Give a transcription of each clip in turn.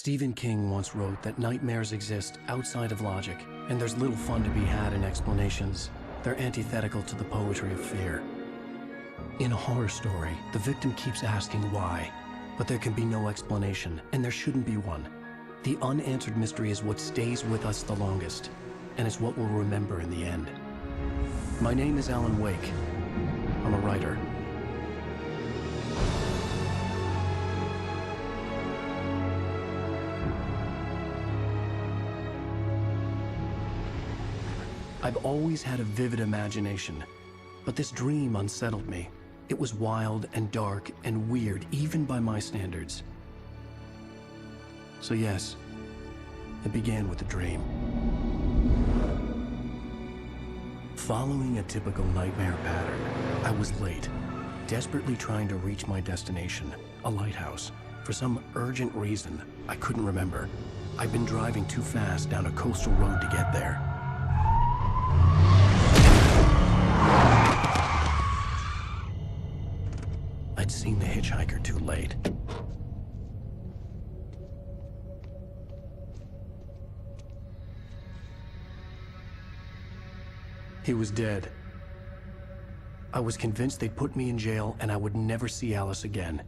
Stephen King once wrote that nightmares exist outside of logic, and there's little fun to be had in explanations. They're antithetical to the poetry of fear. In a horror story, the victim keeps asking why, but there can be no explanation, and there shouldn't be one. The unanswered mystery is what stays with us the longest, and it's what we'll remember in the end. My name is Alan Wake. I'm a writer. I've always had a vivid imagination, but this dream unsettled me. It was wild and dark and weird, even by my standards. So yes, it began with a dream. Following a typical nightmare pattern, I was late, desperately trying to reach my destination, a lighthouse. For some urgent reason, I couldn't remember. I'd been driving too fast down a coastal road to get there. I'd seen the hitchhiker too late. He was dead. I was convinced they'd put me in jail and I would never see Alice again.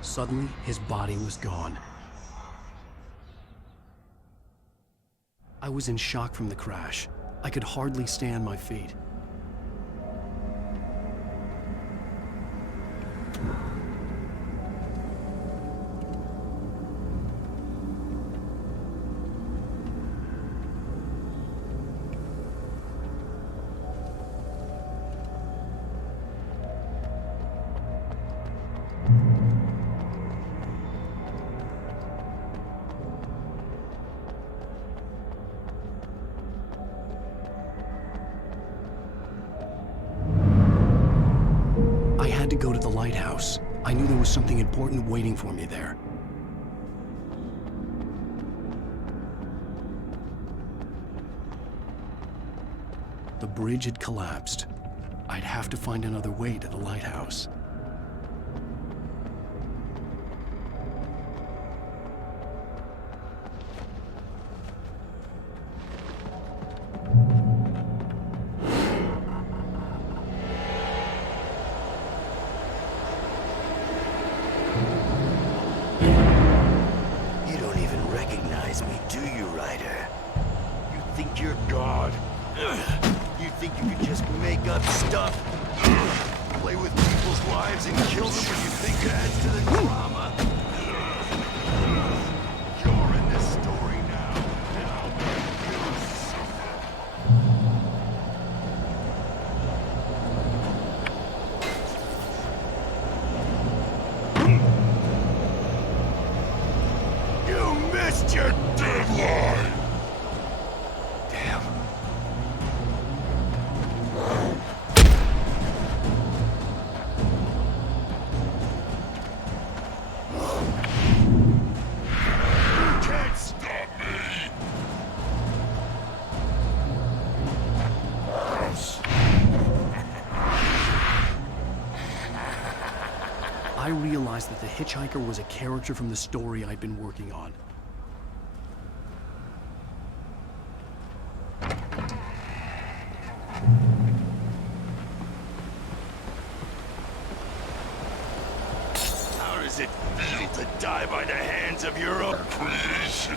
Suddenly, his body was gone. I was in shock from the crash. I could hardly stay on my feet. To go to the lighthouse. I knew there was something important waiting for me there. The bridge had collapsed. I'd have to find another way to the lighthouse. Your deadline! Damn. You can't stop me! I realized that the hitchhiker was a character from the story I'd been working on. How does it feel to die by the hands of your own creation?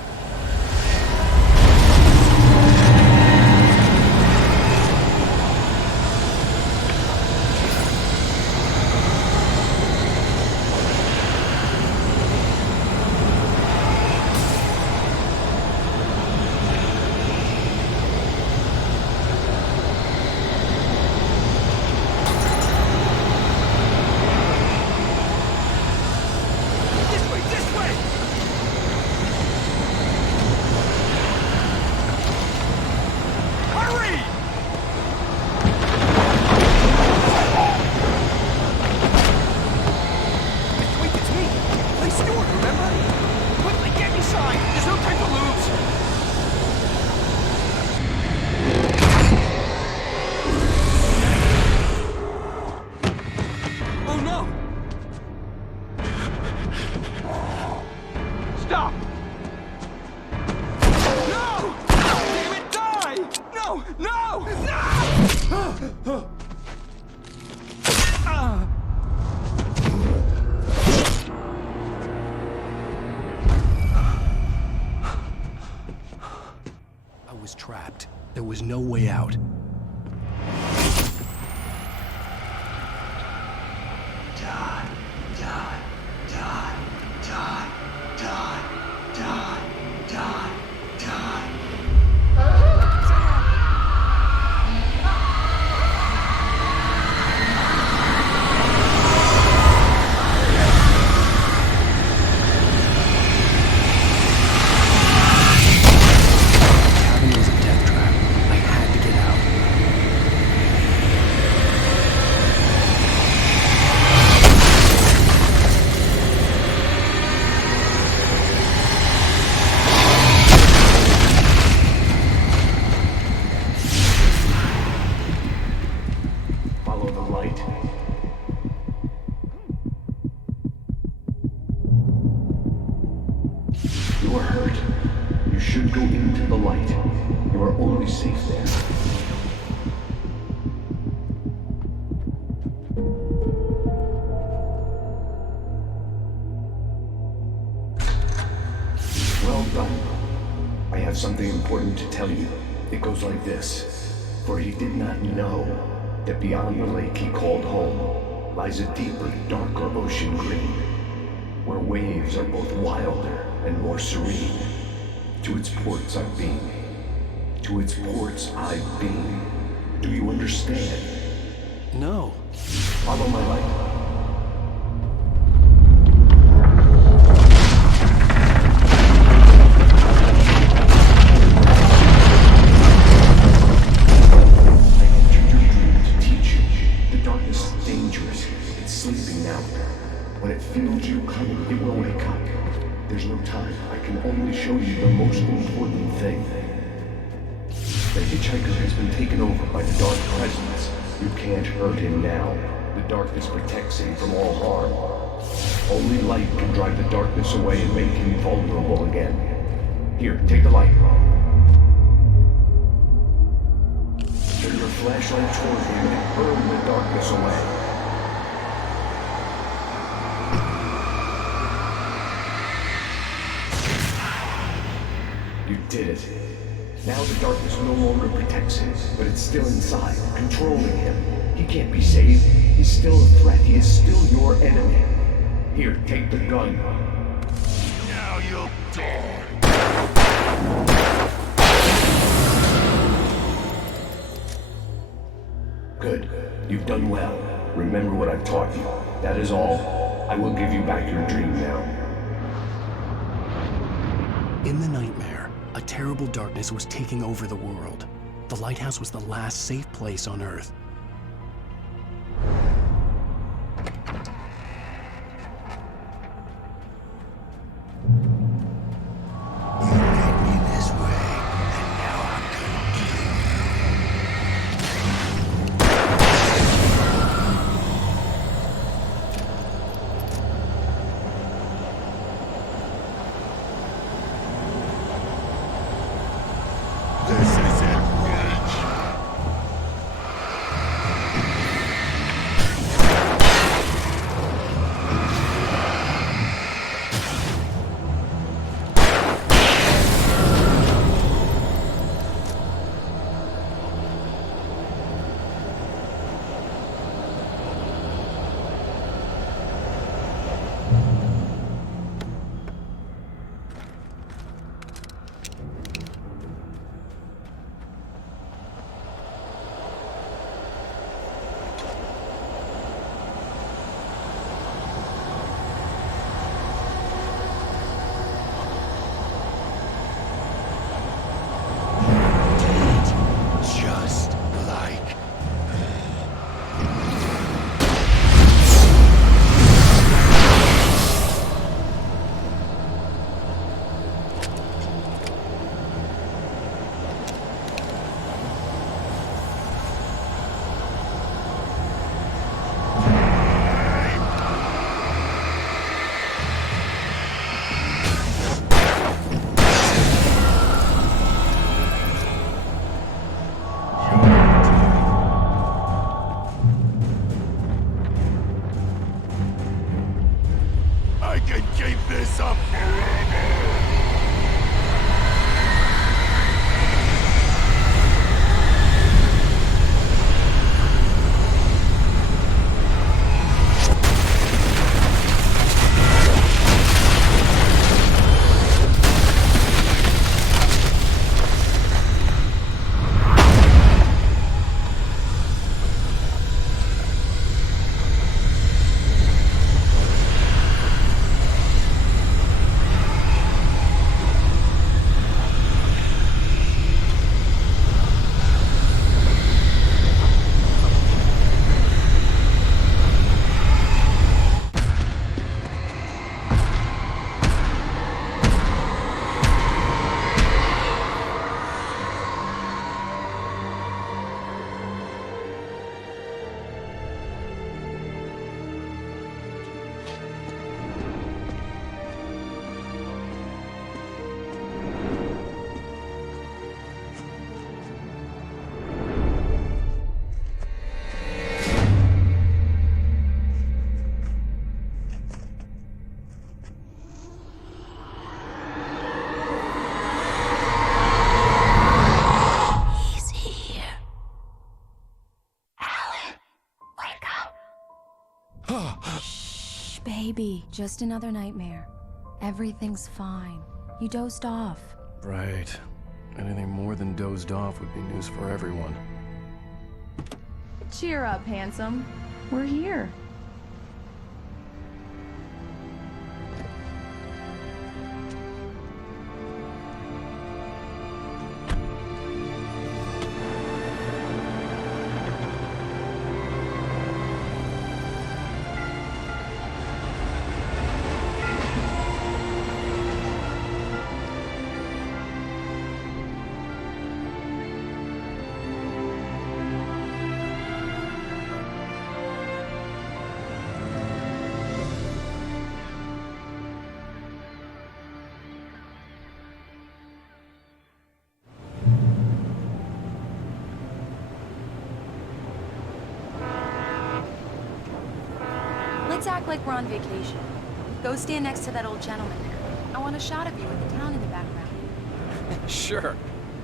out. Die, die, die, die, die, die, die, die. The cabin was a death trap. I had to get out. Follow the light. You are hurt. You should go into the light. You are only safe there. Well done. I have something important to tell you. It goes like this. For he did not know that beyond the lake he called home lies a deeper, darker ocean green, where waves are both wilder and more serene. To its ports I've been. To its ports I've been. Do you understand? No. Follow my light. I entered your dream to teach you. The darkness is dangerous. It's sleeping now. When it feels you coming, it will wake up. There's no time. I can only show you the most important thing. The hitchhiker has been taken over by the dark presence. You can't hurt him now. The darkness protects him from all harm. Only light can drive the darkness away and make him vulnerable again. Here, take the light. Turn your flashlight toward him and burn the darkness away. You did it. Now the darkness no longer protects him, but it's still inside, controlling him. He can't be saved. He's still a threat. He is still your enemy. Here, take the gun. Now you'll die. Good. You've done well. Remember what I've taught you. That is all. I will give you back your dream now. In the nightmare, a terrible darkness was taking over the world. The lighthouse was the last safe place on Earth. This is it, bitch. Shh, baby. Just another nightmare. Everything's fine. You dozed off. Right. Anything more than dozed off would be news for everyone. Cheer up, handsome. We're here. Let's act like we're on vacation. Go stand next to that old gentleman there. I want a shot of you with the town in the background. Sure.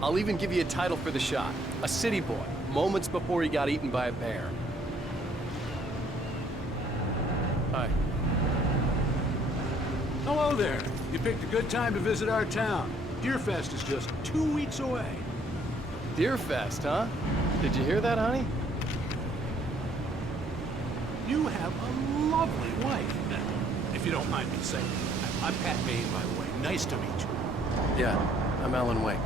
I'll even give you a title for the shot. A city boy, moments before he got eaten by a bear. Hi. Hello there. You picked a good time to visit our town. Deerfest is just 2 weeks away. Deerfest, huh? Did you hear that, honey? You have a lovely wife, if you don't mind me saying. I'm Pat Maine, by the way. Nice to meet you. Yeah, I'm Alan Wake.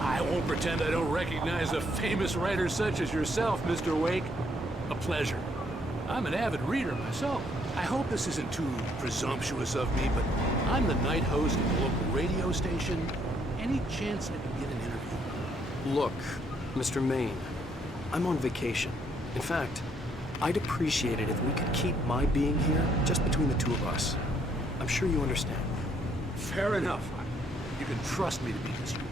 I won't pretend I don't recognize a famous writer such as yourself, Mr. Wake. A pleasure. I'm an avid reader myself. I hope this isn't too presumptuous of me, but I'm the night host at the local radio station. Any chance I could get an interview? Look, Mr. Maine, I'm on vacation. In fact, I'd appreciate it if we could keep my being here just between the two of us. I'm sure you understand. Fair enough. You can trust me to be discreet.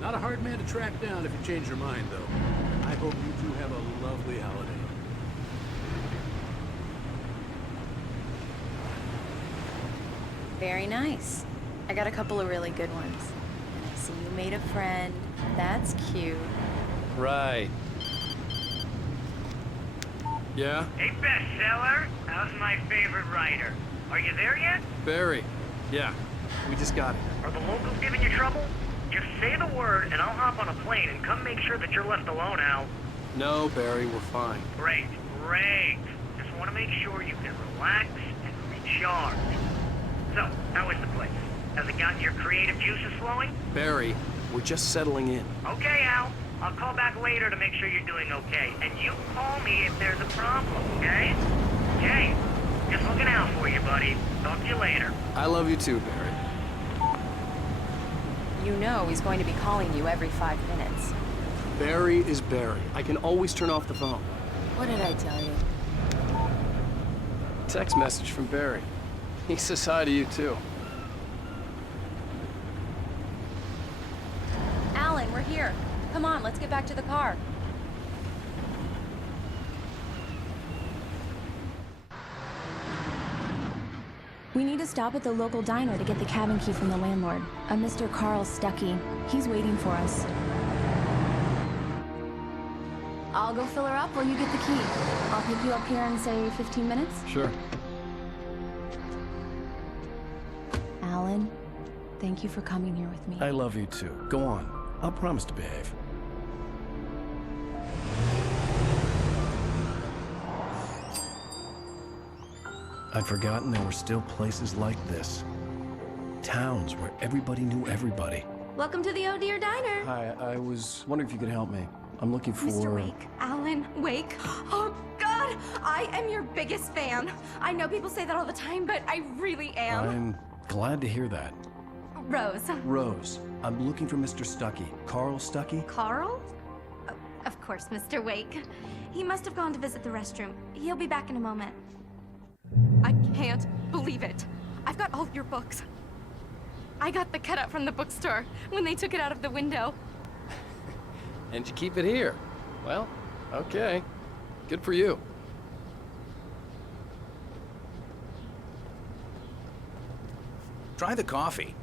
Not a hard man to track down if you change your mind, though. I hope you two have a lovely holiday. Very nice. I got a couple of really good ones. And I see you made a friend. That's cute. Right. Yeah? Hey, bestseller, how's my favorite writer? Are you there yet? Barry. Yeah. We just got here. Are the locals giving you trouble? Just say the word and I'll hop on a plane and come make sure that you're left alone, Al. No, Barry, we're fine. Great, great. Just want to make sure you can relax and recharge. So, how is the place? Has it gotten your creative juices flowing? Barry, we're just settling in. Okay, Al. I'll call back later to make sure you're doing okay. And you call me if there's a problem, okay? Okay. Just looking out for you, buddy. Talk to you later. I love you too, Barry. You know he's going to be calling you every 5 minutes. Barry is Barry. I can always turn off the phone. What did I tell you? Text message from Barry. He says hi to you too. Alan, we're here. Come on, let's get back to the car. We need to stop at the local diner to get the cabin key from the landlord, a Mr. Carl Stuckey. He's waiting for us. I'll go fill her up while you get the key. I'll pick you up here in, say, 15 minutes? Sure. Alan, thank you for coming here with me. I love you too. Go on. I'll promise to behave. I'd forgotten there were still places like this. Towns where everybody knew everybody. Welcome to the Oh Dear Diner. Hi, I was wondering if you could help me. I'm looking for... Mr. Wake. Alan Wake. Oh, God! I am your biggest fan. I know people say that all the time, but I really am. I'm glad to hear that. Rose. Rose, I'm looking for Mr. Stuckey. Carl Stuckey? Carl? Of course, Mr. Wake. He must have gone to visit the restroom. He'll be back in a moment. I can't believe it. I've got all your books. I got the cutout from the bookstore when they took it out of the window. And you keep it here. Well, okay. Good for you. Try the coffee.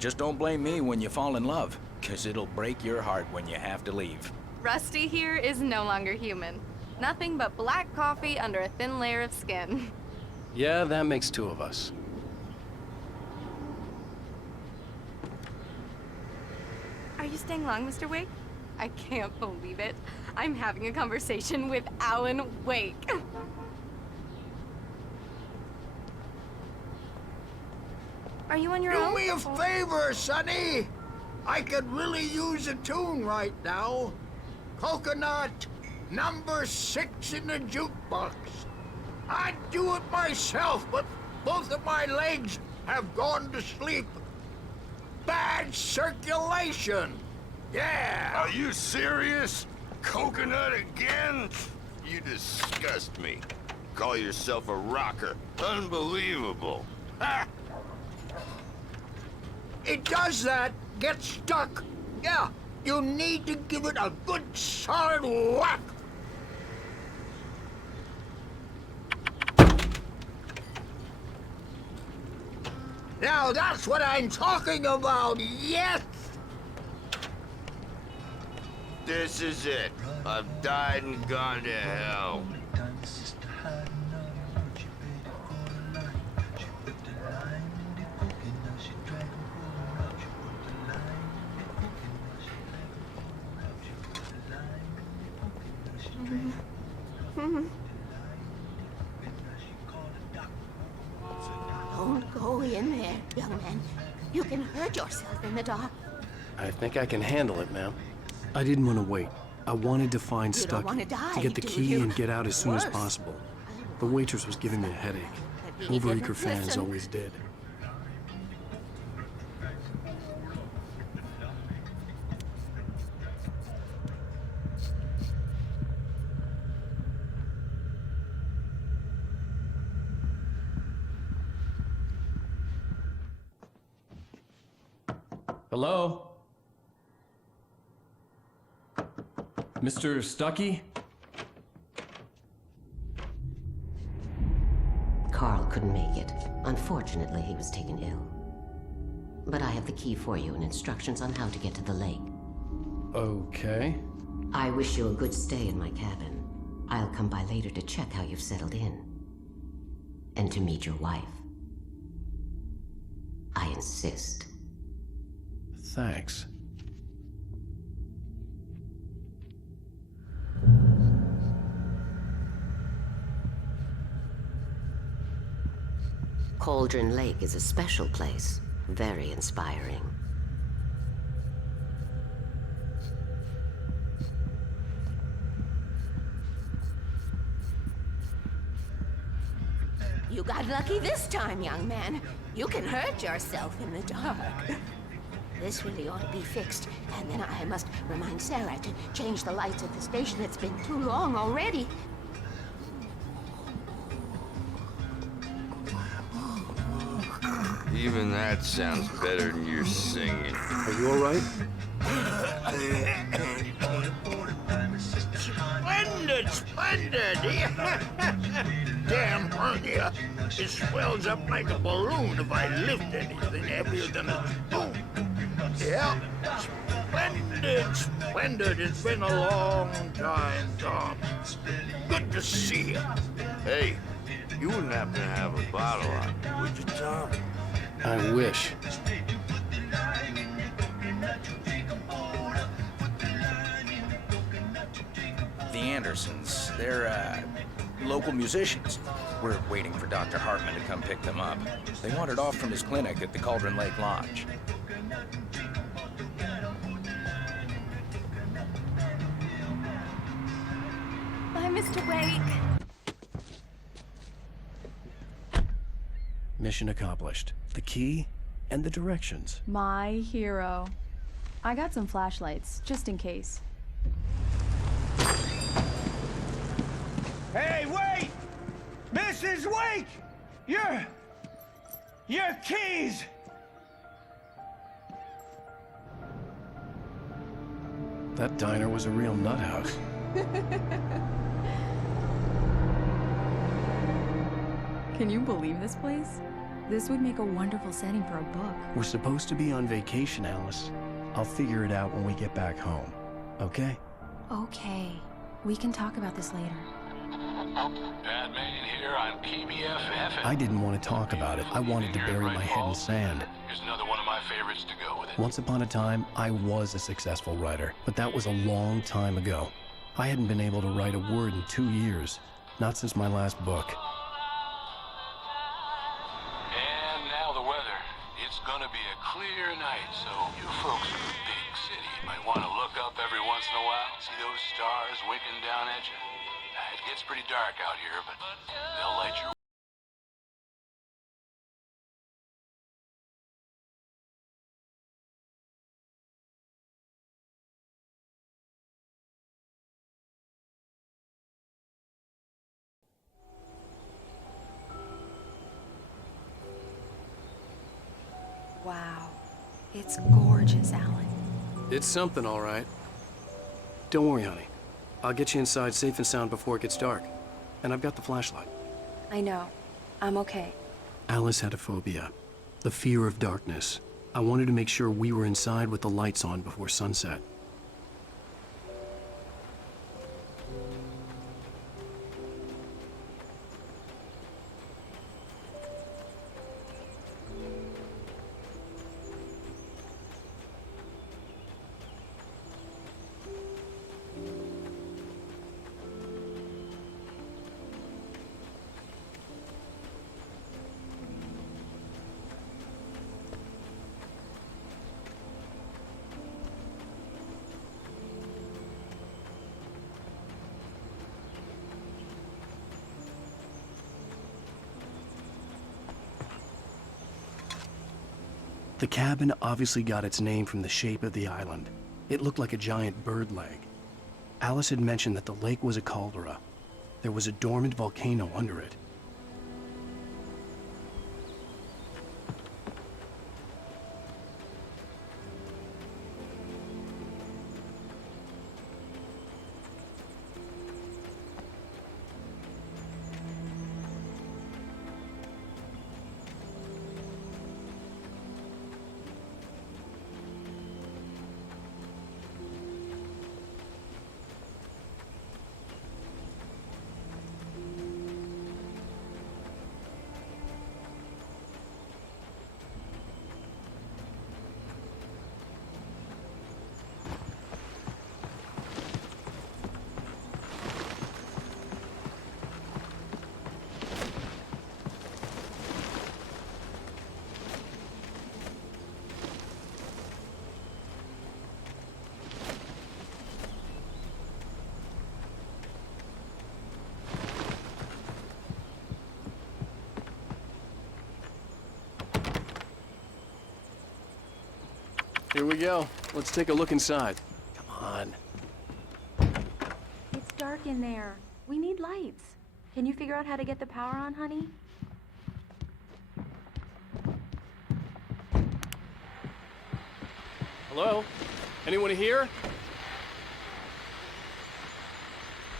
Just don't blame me when you fall in love, 'cause it'll break your heart when you have to leave. Rusty here is no longer human. Nothing but black coffee under a thin layer of skin. Yeah, that makes two of us. Are you staying long, Mr. Wake? I can't believe it. I'm having a conversation with Alan Wake. Are you on your own? Do me a favor, Sonny. I could really use a tune right now. Coconut, number 6 in the jukebox. I'd do it myself, but both of my legs have gone to sleep. Bad circulation. Yeah. Are you serious? Coconut again? You disgust me. Call yourself a rocker. Unbelievable. Ha! It does that. Get stuck. Yeah, you need to give it a good solid whack. Now that's what I'm talking about, yes! This is it. I've died and gone to hell. Don't go in there, young man. You can hurt yourself in the dark. I think I can handle it, ma'am. I didn't want to wait. I wanted to find You don't Stucky, wanna die, to get the do key you? and get out as soon as Worse. possible. The waitress was giving me a headache. But he Overeager didn't fans listen. always did. Hello? Mr. Stucky? Carl couldn't make it. Unfortunately, he was taken ill. But I have the key for you and instructions on how to get to the lake. Okay. I wish you a good stay in my cabin. I'll come by later to check how you've settled in. And to meet your wife. I insist. Thanks. Cauldron Lake is a special place. Very inspiring. You got lucky this time, young man. You can hurt yourself in the dark. This really ought to be fixed, and then I must remind Sarah to change the lights at the station. It's been too long already. Even that sounds better than your singing. Are you all right? Splendid, splendid! Damn hernia. It swells up like a balloon if I lift anything heavier than a spoon. Yeah, splendid, splendid. It's been a long time, Tom. Good to see you. Hey, you wouldn't happen to have a bottle on you, would you, Tom? I wish. The Andersons, they're, local musicians. We're waiting for Dr. Hartman to come pick them up. They wandered off from his clinic at the Cauldron Lake Lodge. Bye, Mr. Wake. Mission accomplished. The key and the directions. My hero. I got some flashlights, just in case. Hey, wait! Mrs. Wake! Your keys! That diner was a real nut house. Can you believe this place? This would make a wonderful setting for a book. We're supposed to be on vacation, Alice. I'll figure it out when we get back home. Okay? Okay. We can talk about this later. Batman here on PBFF. I didn't want to talk about it. I wanted to bury my head in sand. Here's another one of my favorites to go with it. Once upon a time, I was a successful writer, but that was a long time ago. I hadn't been able to write a word in 2 years, not since my last book. And now the weather. It's gonna be a clear night, so you folks in the big city might want to look up every once in a while, see those stars winking down at you. It gets pretty dark out here, but they'll light your... Wow. It's gorgeous, Alan. It's something, all right. Don't worry, honey. I'll get you inside safe and sound before it gets dark. And I've got the flashlight. I know. I'm okay. Alice had a phobia, the fear of darkness. I wanted to make sure we were inside with the lights on before sunset. The cabin obviously got its name from the shape of the island. It looked like a giant bird leg. Alice had mentioned that the lake was a caldera. There was a dormant volcano under it. Here we go. Let's take a look inside. Come on. It's dark in there. We need lights. Can you figure out how to get the power on, honey? Hello? Anyone here?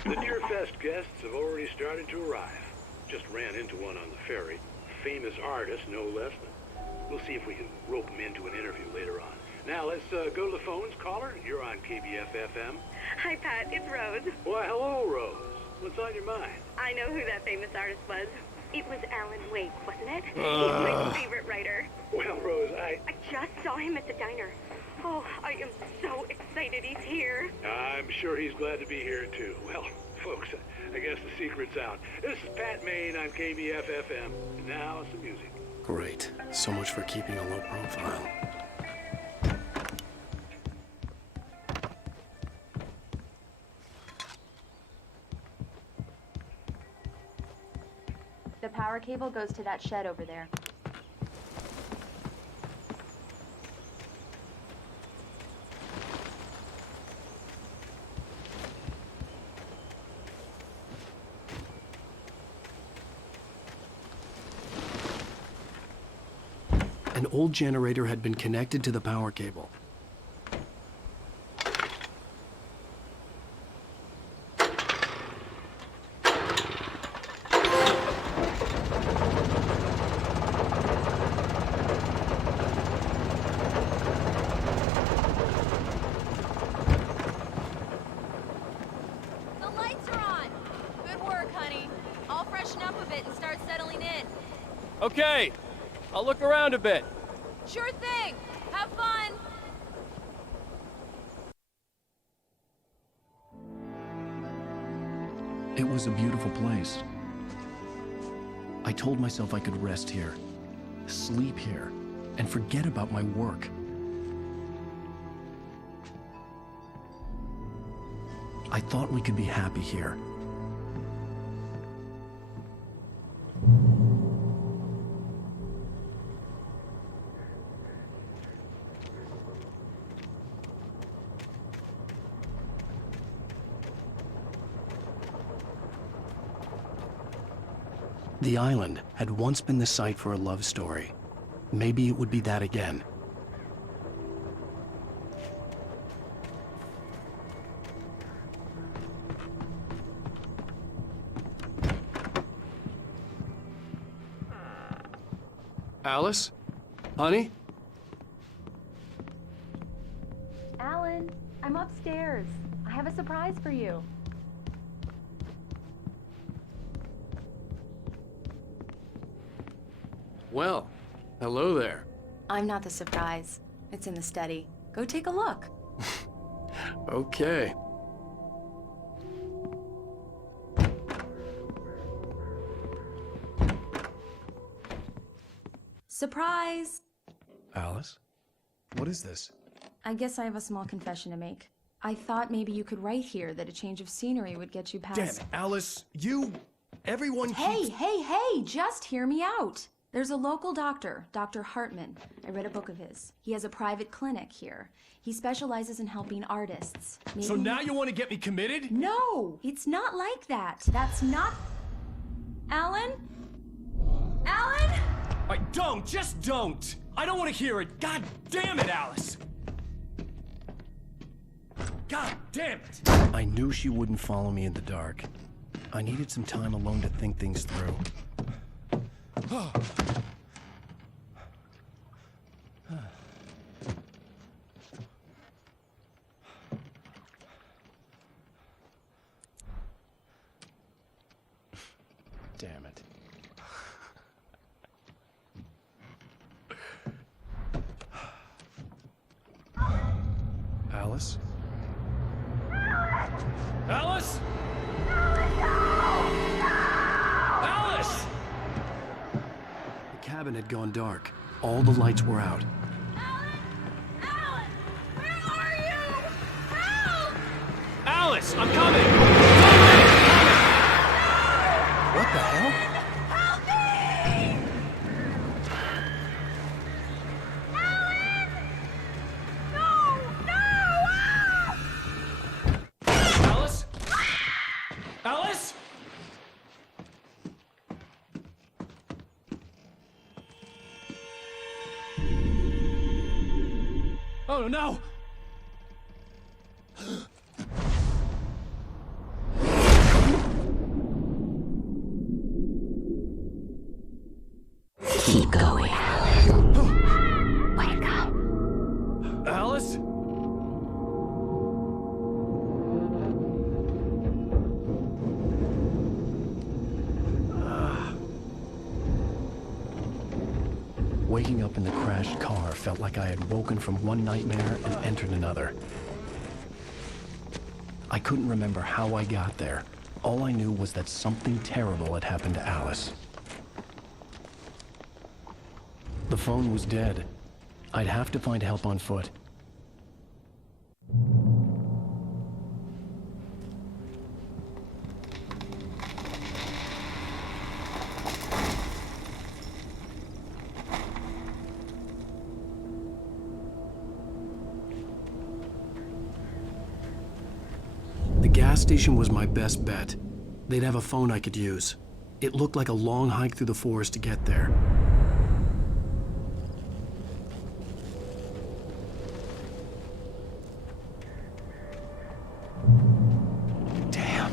The Deer Fest guests have already started to arrive. Just ran into one on the ferry. Famous artist, no less than. We'll see if we can rope him into an interview later on. Now, let's go to the phones. Caller, you're on KBF-FM. Hi, Pat. It's Rose. Why, hello, Rose. What's on your mind? I know who that famous artist was. It was Alan Wake, wasn't it? He's my favorite writer. Well, Rose, I just saw him at the diner. Oh, I am so excited he's here. I'm sure he's glad to be here, too. Well, folks, I guess the secret's out. This is Pat Maine on KBF-FM. And now, some music. Great. So much for keeping a low profile. The power cable goes to that shed over there. An old generator had been connected to the power cable. The start settling in. Okay, I'll look around a bit. Sure thing. Have fun. It was a beautiful place. I told myself I could rest here, sleep here, and forget about my work. I thought we could be happy here. The island had once been the site for a love story. Maybe it would be that again. Alice? Honey? Alan, I'm upstairs. I have a surprise for you. Well, hello there. I'm not the surprise. It's in the study. Go take a look. Okay. Surprise! Alice? What is this? I guess I have a small confession to make. I thought maybe you could write here that a change of scenery would get you past... Damn it, Alice, everyone Hey, hey, just hear me out. There's a local doctor, Dr. Hartman. I read a book of his. He has a private clinic here. He specializes in helping artists. So now you want to get me committed? No, it's not like that. That's not... Alan? Alan? Just don't! I don't want to hear it! God damn it, Alice! God damn it! I knew she wouldn't follow me in the dark. I needed some time alone to think things through. Damn it. Alice? Alice? Alice! The cabin had gone dark. All the lights were out. Alan! Where are you? Help! Alice, I'm coming! What the hell? Help me! Alan! No! No! Alice? Alice? Oh no! Keep going. Wake up. Alice? Waking up in the crashed car felt like I had woken from one nightmare and entered another. I couldn't remember how I got there. All I knew was that something terrible had happened to Alice. The phone was dead. I'd have to find help on foot. The gas station was my best bet. They'd have a phone I could use. It looked like a long hike through the forest to get there. Damn.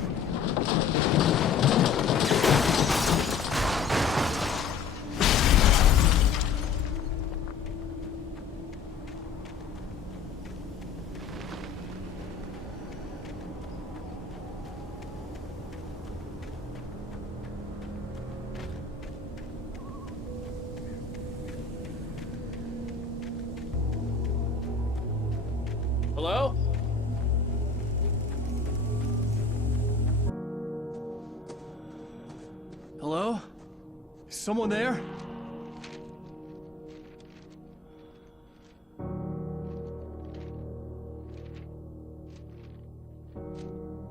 Hello? Hello? Is someone there?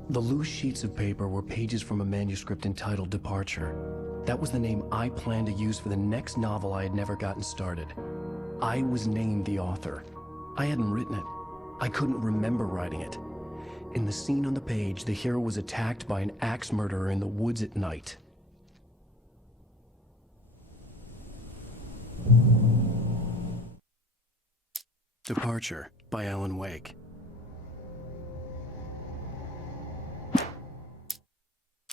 The loose sheets of paper were pages from a manuscript entitled Departure. That was the name I planned to use for the next novel I had never gotten started. I was named the author. I hadn't written it. I couldn't remember writing it. In the scene on the page, the hero was attacked by an axe murderer in the woods at night. Departure by Alan Wake.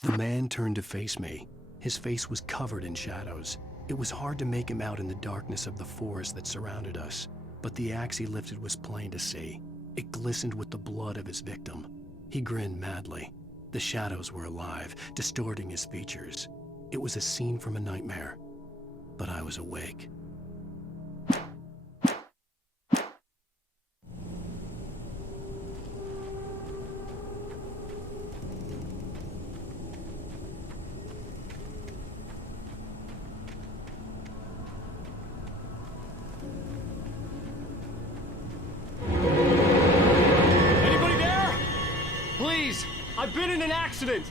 The man turned to face me. His face was covered in shadows. It was hard to make him out in the darkness of the forest that surrounded us, but the axe he lifted was plain to see. It glistened with the blood of his victim. He grinned madly. The shadows were alive, distorting his features. It was a scene from a nightmare, but I was awake. I've been in an accident!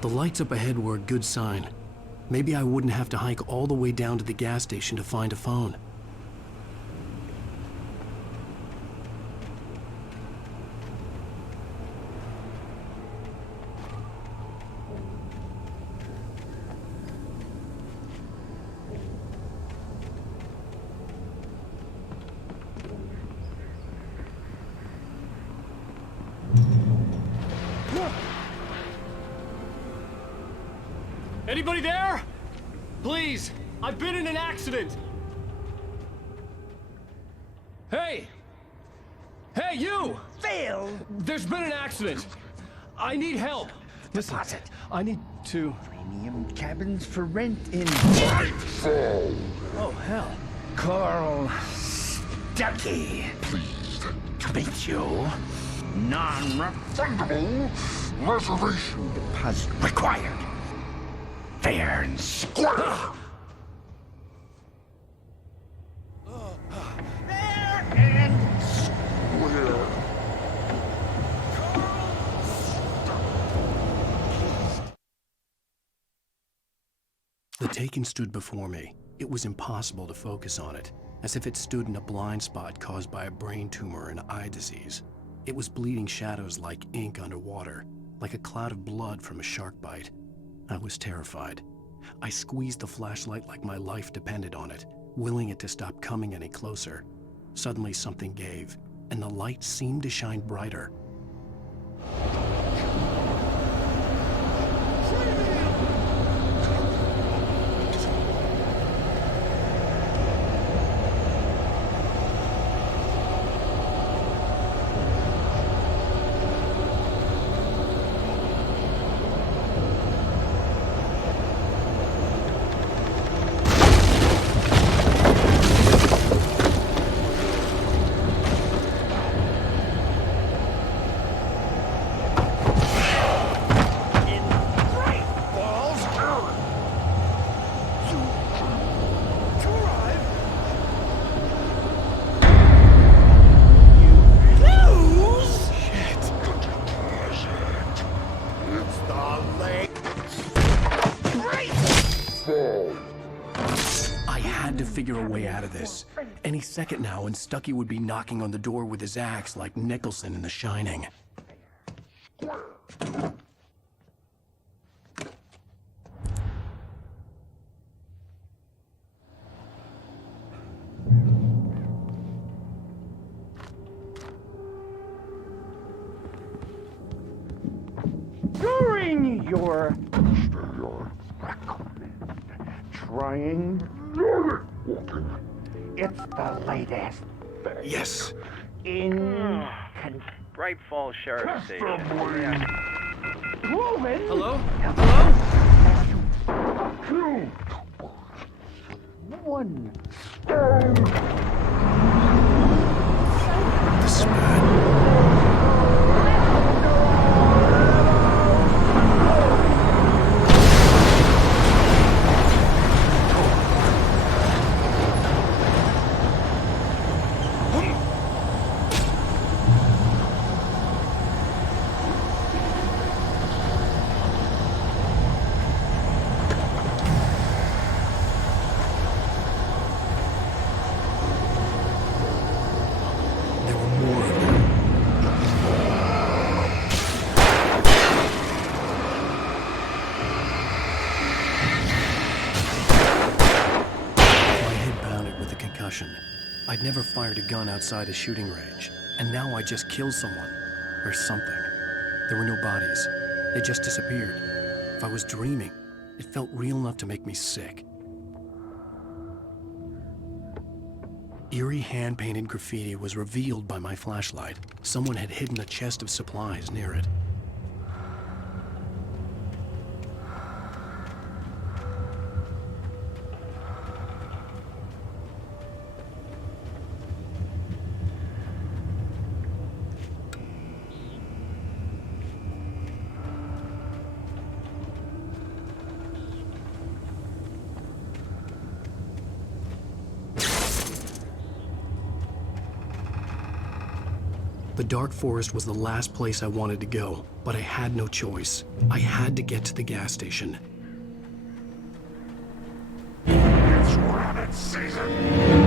The lights up ahead were a good sign. Maybe I wouldn't have to hike all the way down to the gas station to find a phone. Anybody there? Please, I've been in an accident. Hey! Hey, you! Phil! There's been an accident. I need help. Listen, I need to... Premium cabins for rent in... Oh, hell. Carl Stuckey. Pleased to meet you. Non-refundable reservation deposit required. Fair and square. Fair and square. The Taken stood before me. It was impossible to focus on it, as if it stood in a blind spot caused by a brain tumor and eye disease. It was bleeding shadows like ink underwater, like a cloud of blood from a shark bite. I was terrified. I squeezed the flashlight like my life depended on it, willing it to stop coming any closer. Suddenly something gave, and the light seemed to shine brighter. I had to figure a way out of this. Any second now, and Stuckey would be knocking on the door with his axe like Nicholson in The Shining. During your trying walking, it's the latest Yes. Bright Falls Sheriff Station. Hello? Two. One. This is bad. I'd never fired a gun outside a shooting range, and now I just killed someone. Or something. There were no bodies. They just disappeared. If I was dreaming, it felt real enough to make me sick. Eerie hand-painted graffiti was revealed by my flashlight. Someone had hidden a chest of supplies near it. The dark forest was the last place I wanted to go, but I had no choice. I had to get to the gas station. It's rabbit season!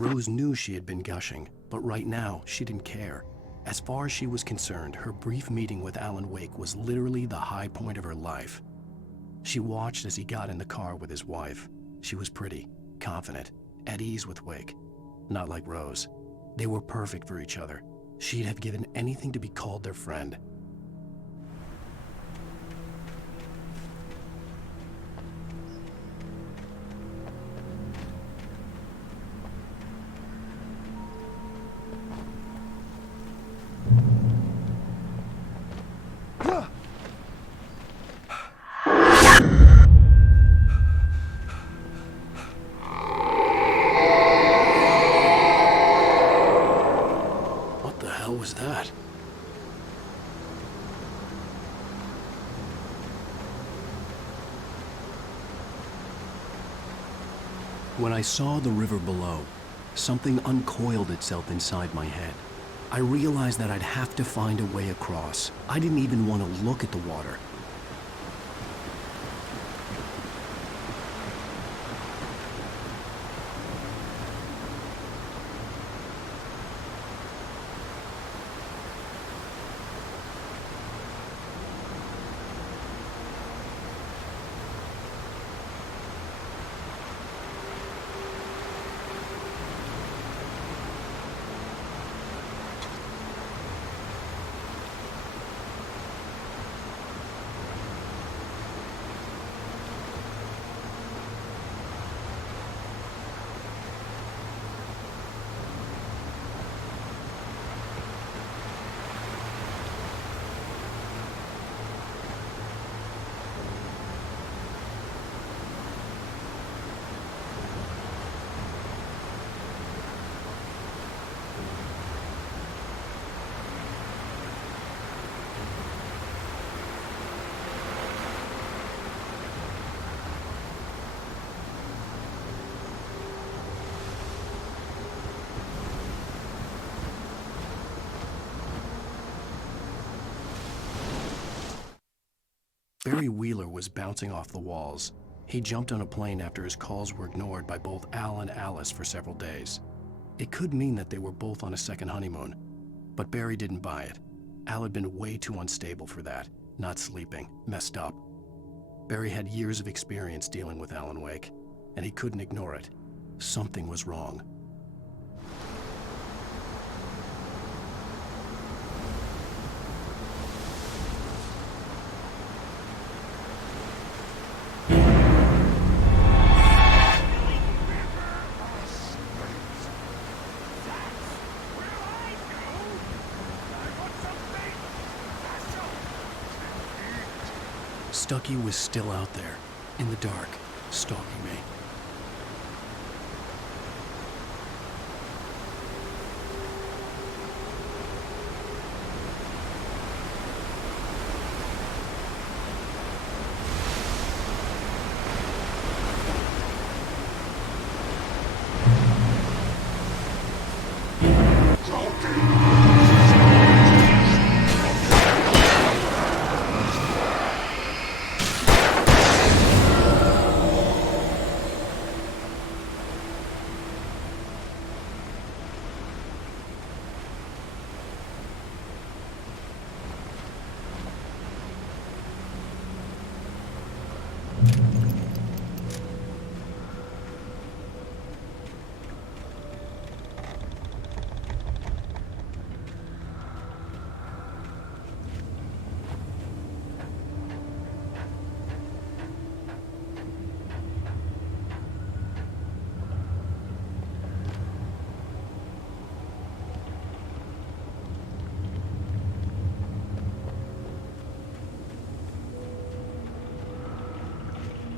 Rose knew she had been gushing, but right now, she didn't care. As far as she was concerned, her brief meeting with Alan Wake was literally the high point of her life. She watched as he got in the car with his wife. She was pretty, confident, at ease with Wake. Not like Rose. They were perfect for each other. She'd have given anything to be called their friend. What was that? When I saw the river below, something uncoiled itself inside my head. I realized that I'd have to find a way across. I didn't even want to look at the water. Barry Wheeler was bouncing off the walls. He jumped on a plane after his calls were ignored by both Al and Alice for several days. It could mean that they were both on a second honeymoon, but Barry didn't buy it. Al had been way too unstable for that, not sleeping, messed up. Barry had years of experience dealing with Alan Wake, and he couldn't ignore it. Something was wrong. Stucky was still out there, in the dark, stalking me.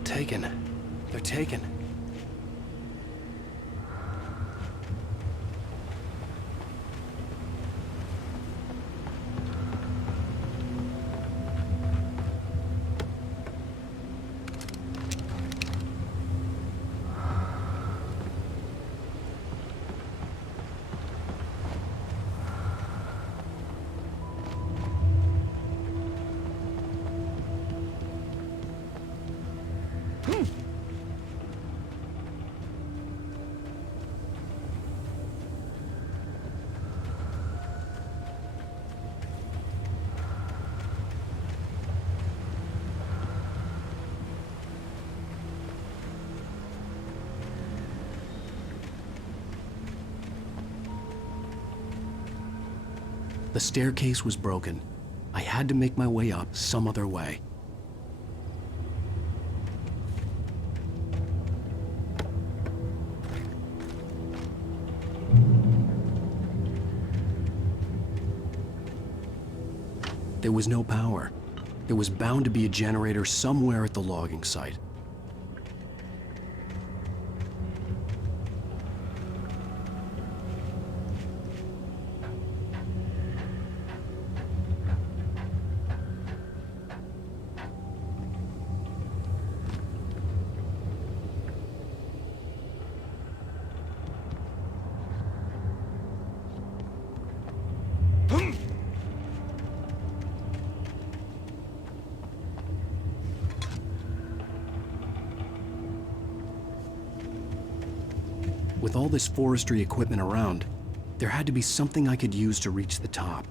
Taken. They're taken. The staircase was broken. I had to make my way up some other way. There was no power. There was bound to be a generator somewhere at the logging site. With all this forestry equipment around, there had to be something I could use to reach the top.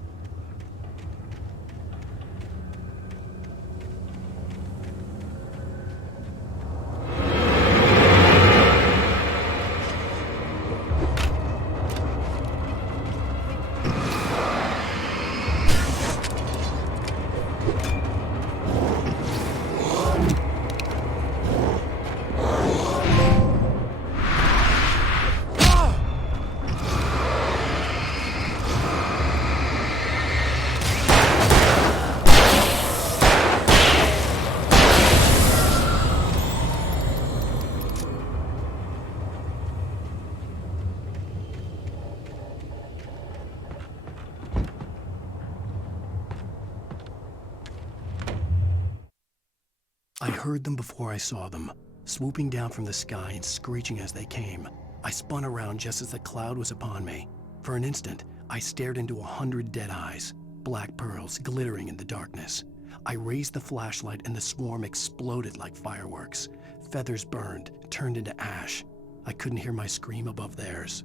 I heard them before I saw them, swooping down from the sky and screeching as they came. I spun around just as the cloud was upon me. For an instant, I stared into 100 dead eyes, black pearls glittering in the darkness. I raised the flashlight and the swarm exploded like fireworks. Feathers burned, turned into ash. I couldn't hear my scream above theirs.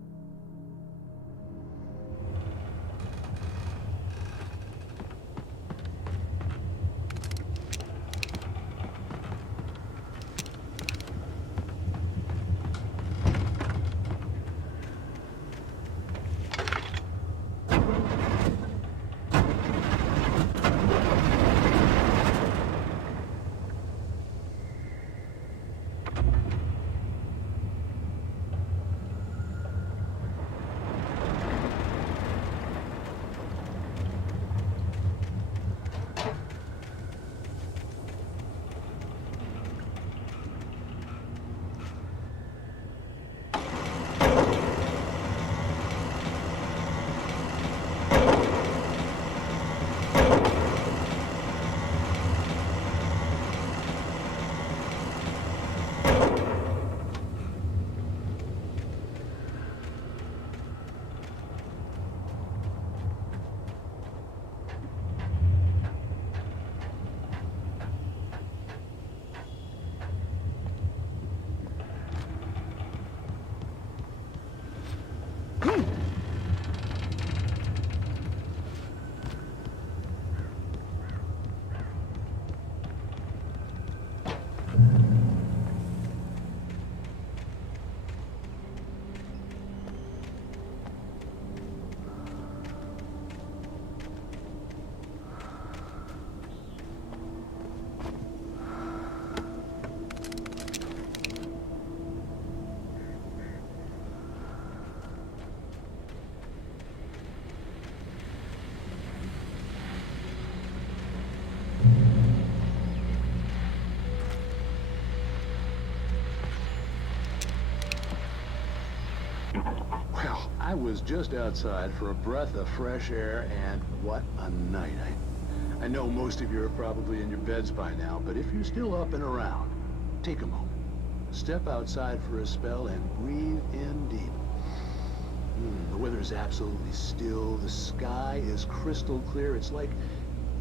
Well, I was just outside for a breath of fresh air, and what a night. I know most of you are probably in your beds by now, but if you're still up and around, take a moment. Step outside for a spell and breathe in deep. The weather's absolutely still. The sky is crystal clear. It's like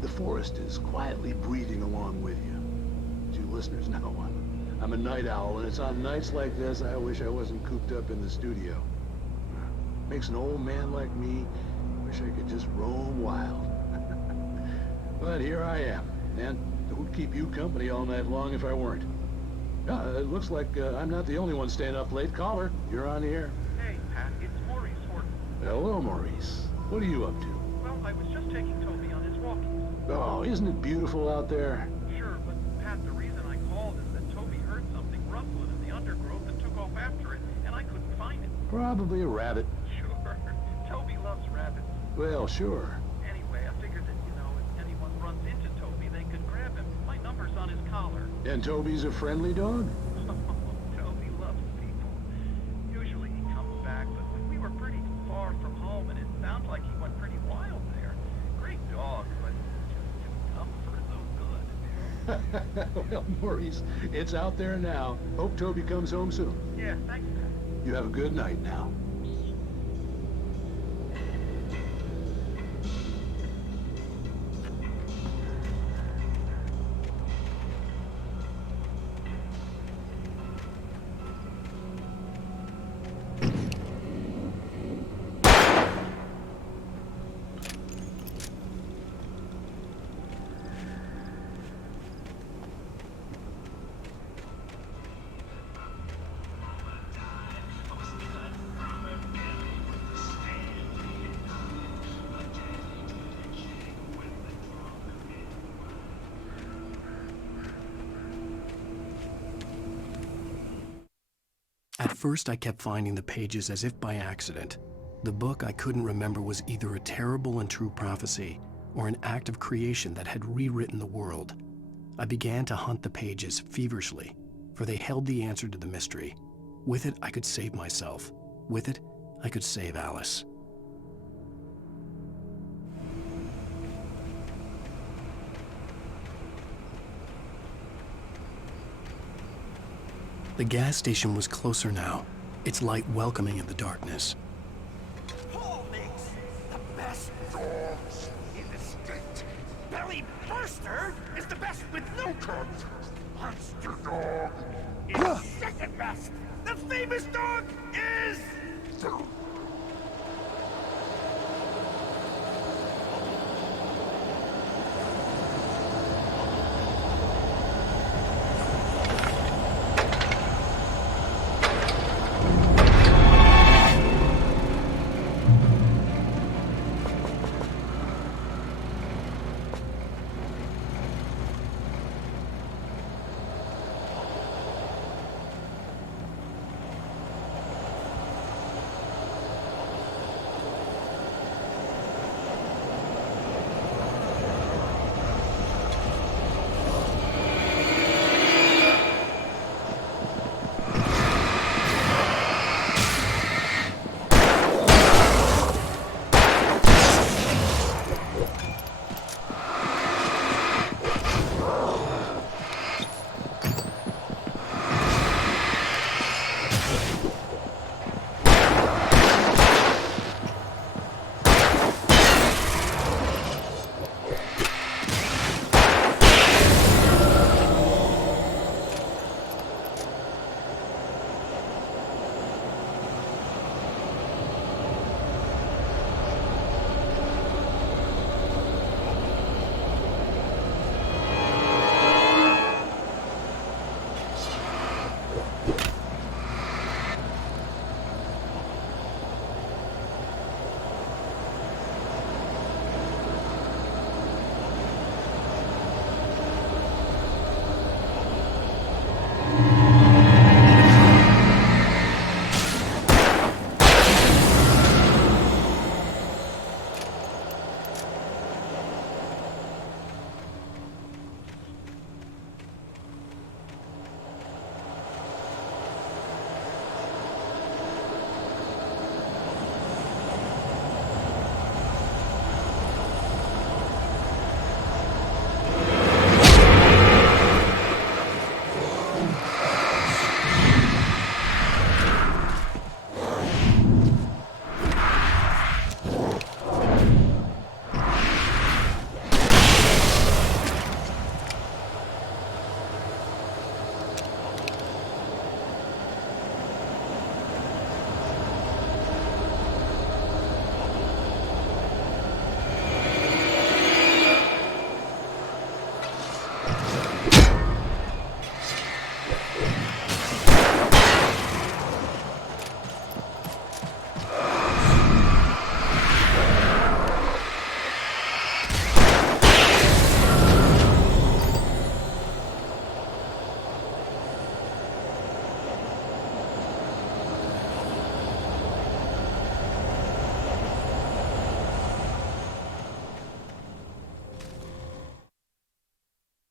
the forest is quietly breathing along with you. As you listeners know, I'm a night owl, and it's on nights like this I wish I wasn't cooped up in the studio. Makes an old man like me wish I could just roam wild. But here I am, and it would keep you company all night long if I weren't. It looks like I'm not the only one staying up late. Caller, you're on the air. Hey, Pat, it's Maurice Horton. Hello, Maurice. What are you up to? Well, I was just taking Toby on his walkies. Oh, isn't it beautiful out there? Sure, but Pat, the reason I called is that Toby heard something ruffling in the undergrowth and took off after it, and I couldn't find it. Probably a rabbit. Sure. Toby loves rabbits. Well, sure. Anyway, I figured that, if anyone runs into Toby, they could grab him. My number's on his collar. And Toby's a friendly dog? Toby loves people. Usually he comes back, but we were pretty far from home, and it sounds like he went pretty wild there. Great dog, but just too tough for his own good. Well, Maurice, it's out there now. Hope Toby comes home soon. Yeah, thanks, Pat. You have a good night now. At first, I kept finding the pages as if by accident. The book I couldn't remember was either a terrible and true prophecy or an act of creation that had rewritten the world. I began to hunt the pages feverishly, for they held the answer to the mystery. With it, I could save myself. With it, I could save Alice. The gas station was closer now, its light welcoming in the darkness. Paul makes the best dogs in the state. Belly Remastered is the best with no cuts. Monster Dog is second best. The famous dog is...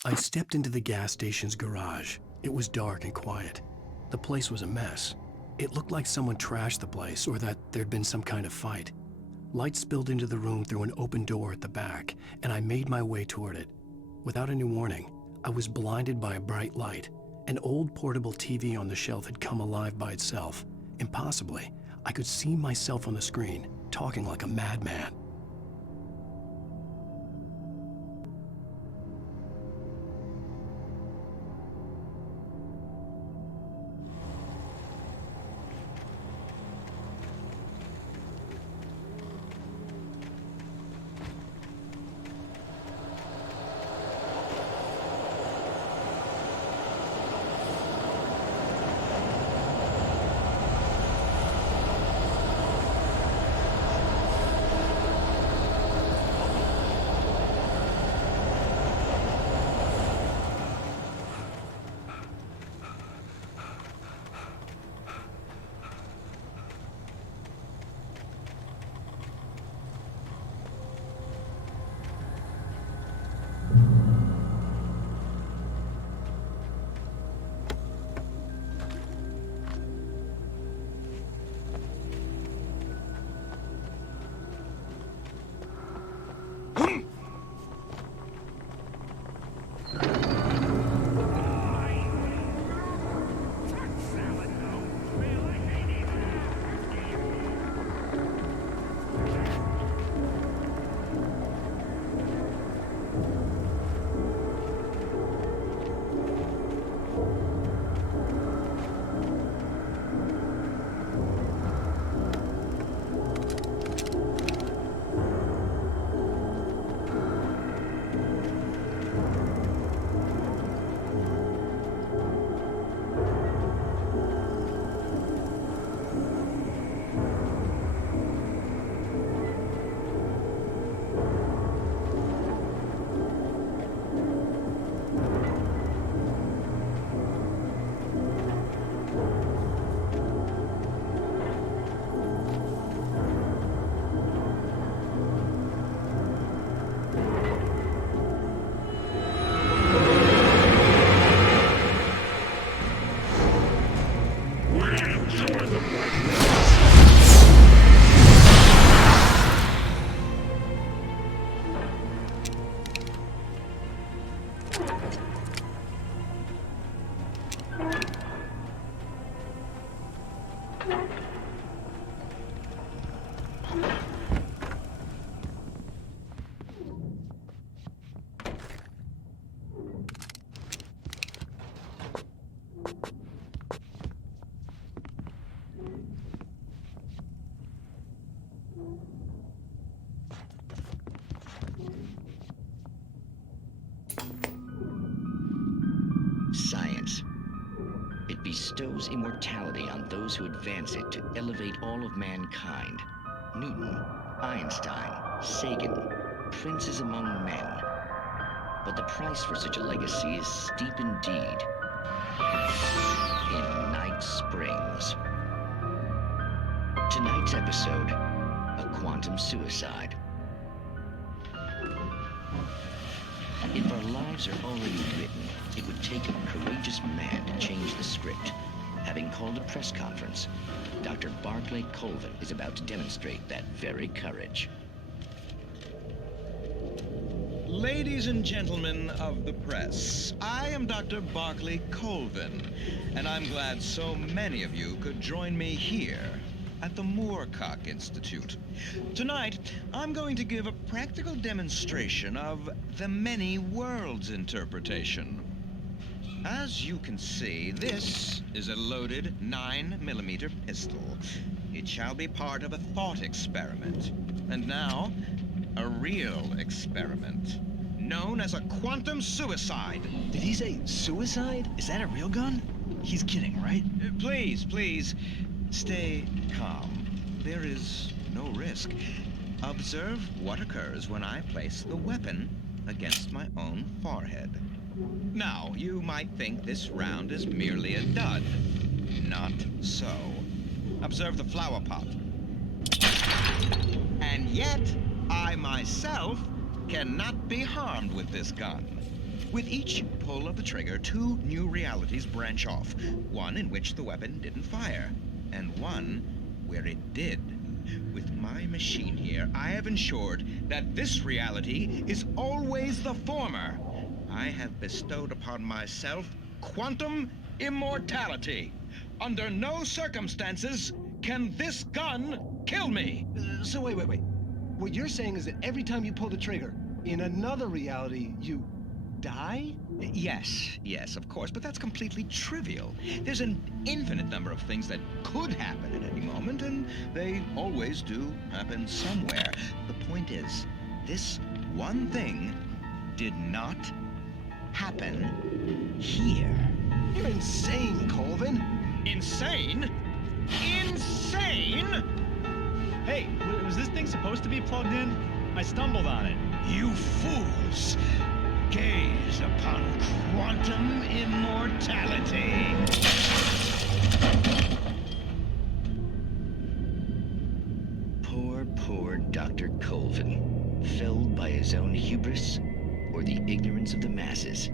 I stepped into the gas station's garage. It was dark and quiet. The place was a mess. It looked like someone trashed the place or that there'd been some kind of fight. Light spilled into the room through an open door at the back, and I made my way toward it. Without any warning, I was blinded by a bright light. An old portable TV on the shelf had come alive by itself. Impossibly, I could see myself on the screen, talking like a madman. bestows immortality on those who advance it to elevate all of mankind. Newton, Einstein, Sagan, princes among men. But the price for such a legacy is steep indeed. In Night Springs. Tonight's episode, a quantum suicide. If our lives are already written, it would take a courageous man to change the script. Having called a press conference, Dr. Barclay Colvin is about to demonstrate that very courage. Ladies and gentlemen of the press, I am Dr. Barclay Colvin, and I'm glad so many of you could join me here at the Moorcock Institute. Tonight, I'm going to give a practical demonstration of the many worlds interpretation. As you can see, this is a loaded 9mm pistol. It shall be part of a thought experiment. And now, a real experiment, known as a quantum suicide. Did he say suicide? Is that a real gun? He's kidding, right? Please, please, stay calm. There is no risk. Observe what occurs when I place the weapon against my own forehead. Now, you might think this round is merely a dud. Not so. Observe the flower pot. And yet, I myself cannot be harmed with this gun. With each pull of the trigger, two new realities branch off. One in which the weapon didn't fire, and one where it did. With my machine here, I have ensured that this reality is always the former. I have bestowed upon myself quantum immortality. Under no circumstances can this gun kill me. So wait. What you're saying is that every time you pull the trigger, in another reality, you die? Yes, of course, but that's completely trivial. There's an infinite number of things that could happen at any moment, and they always do happen somewhere. The point is, this one thing did not happen here. You're insane, Colvin. Insane? Insane? Hey, was this thing supposed to be plugged in? I stumbled on it. You fools! Gaze upon quantum immortality. Poor Dr. Colvin, felled by his own hubris or the ignorance of the masses.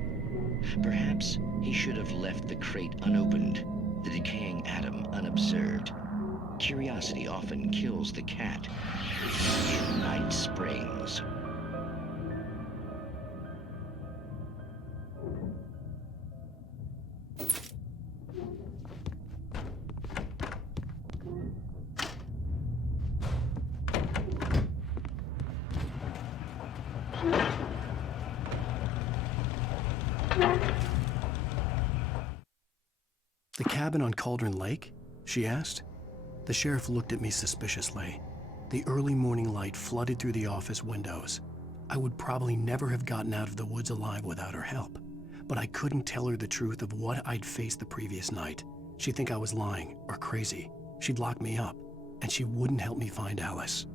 Perhaps he should have left the crate unopened, the decaying atom unobserved. Curiosity often kills the cat. In Night Springs. The cabin on Cauldron Lake? She asked. The sheriff looked at me suspiciously. The early morning light flooded through the office windows. I would probably never have gotten out of the woods alive without her help, but I couldn't tell her the truth of what I'd faced the previous night. She'd think I was lying or crazy. She'd lock me up, and she wouldn't help me find Alice.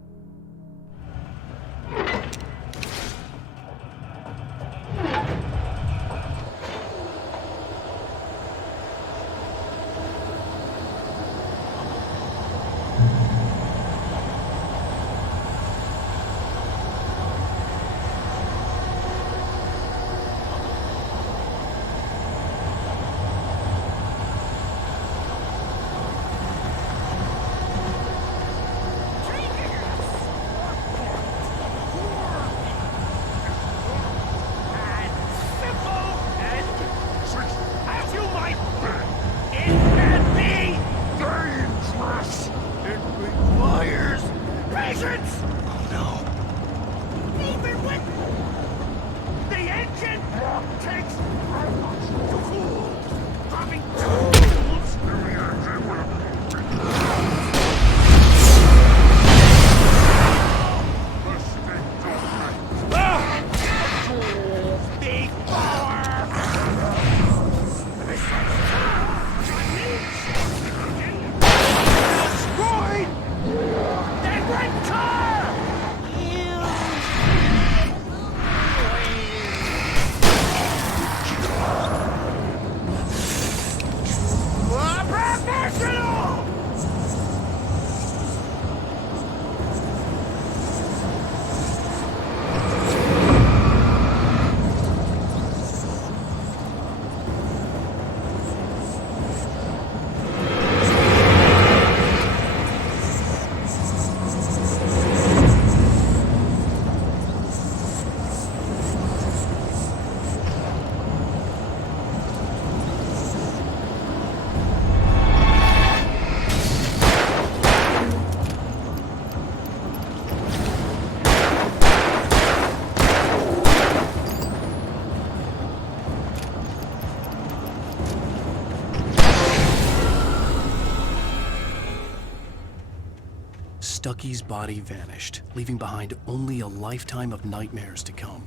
Stucky's body vanished, leaving behind only a lifetime of nightmares to come,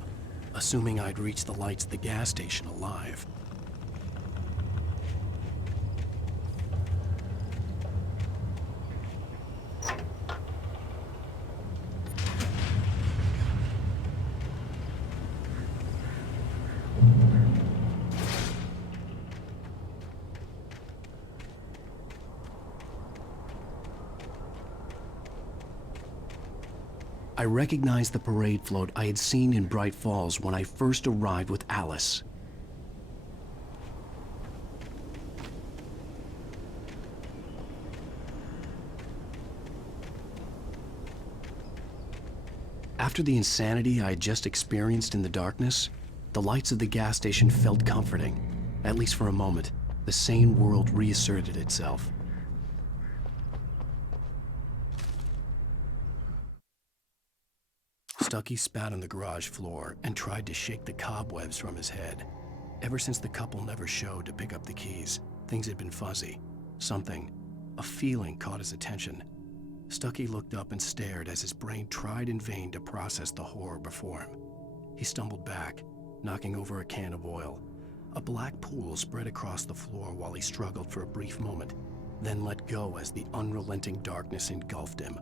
assuming I'd reached the lights at the gas station alive. I recognized the parade float I had seen in Bright Falls when I first arrived with Alice. After the insanity I had just experienced in the darkness, the lights of the gas station felt comforting. At least for a moment, the sane world reasserted itself. Stucky spat on the garage floor and tried to shake the cobwebs from his head. Ever since the couple never showed to pick up the keys, things had been fuzzy. Something, a feeling, caught his attention. Stucky looked up and stared as his brain tried in vain to process the horror before him. He stumbled back, knocking over a can of oil. A black pool spread across the floor while he struggled for a brief moment, then let go as the unrelenting darkness engulfed him.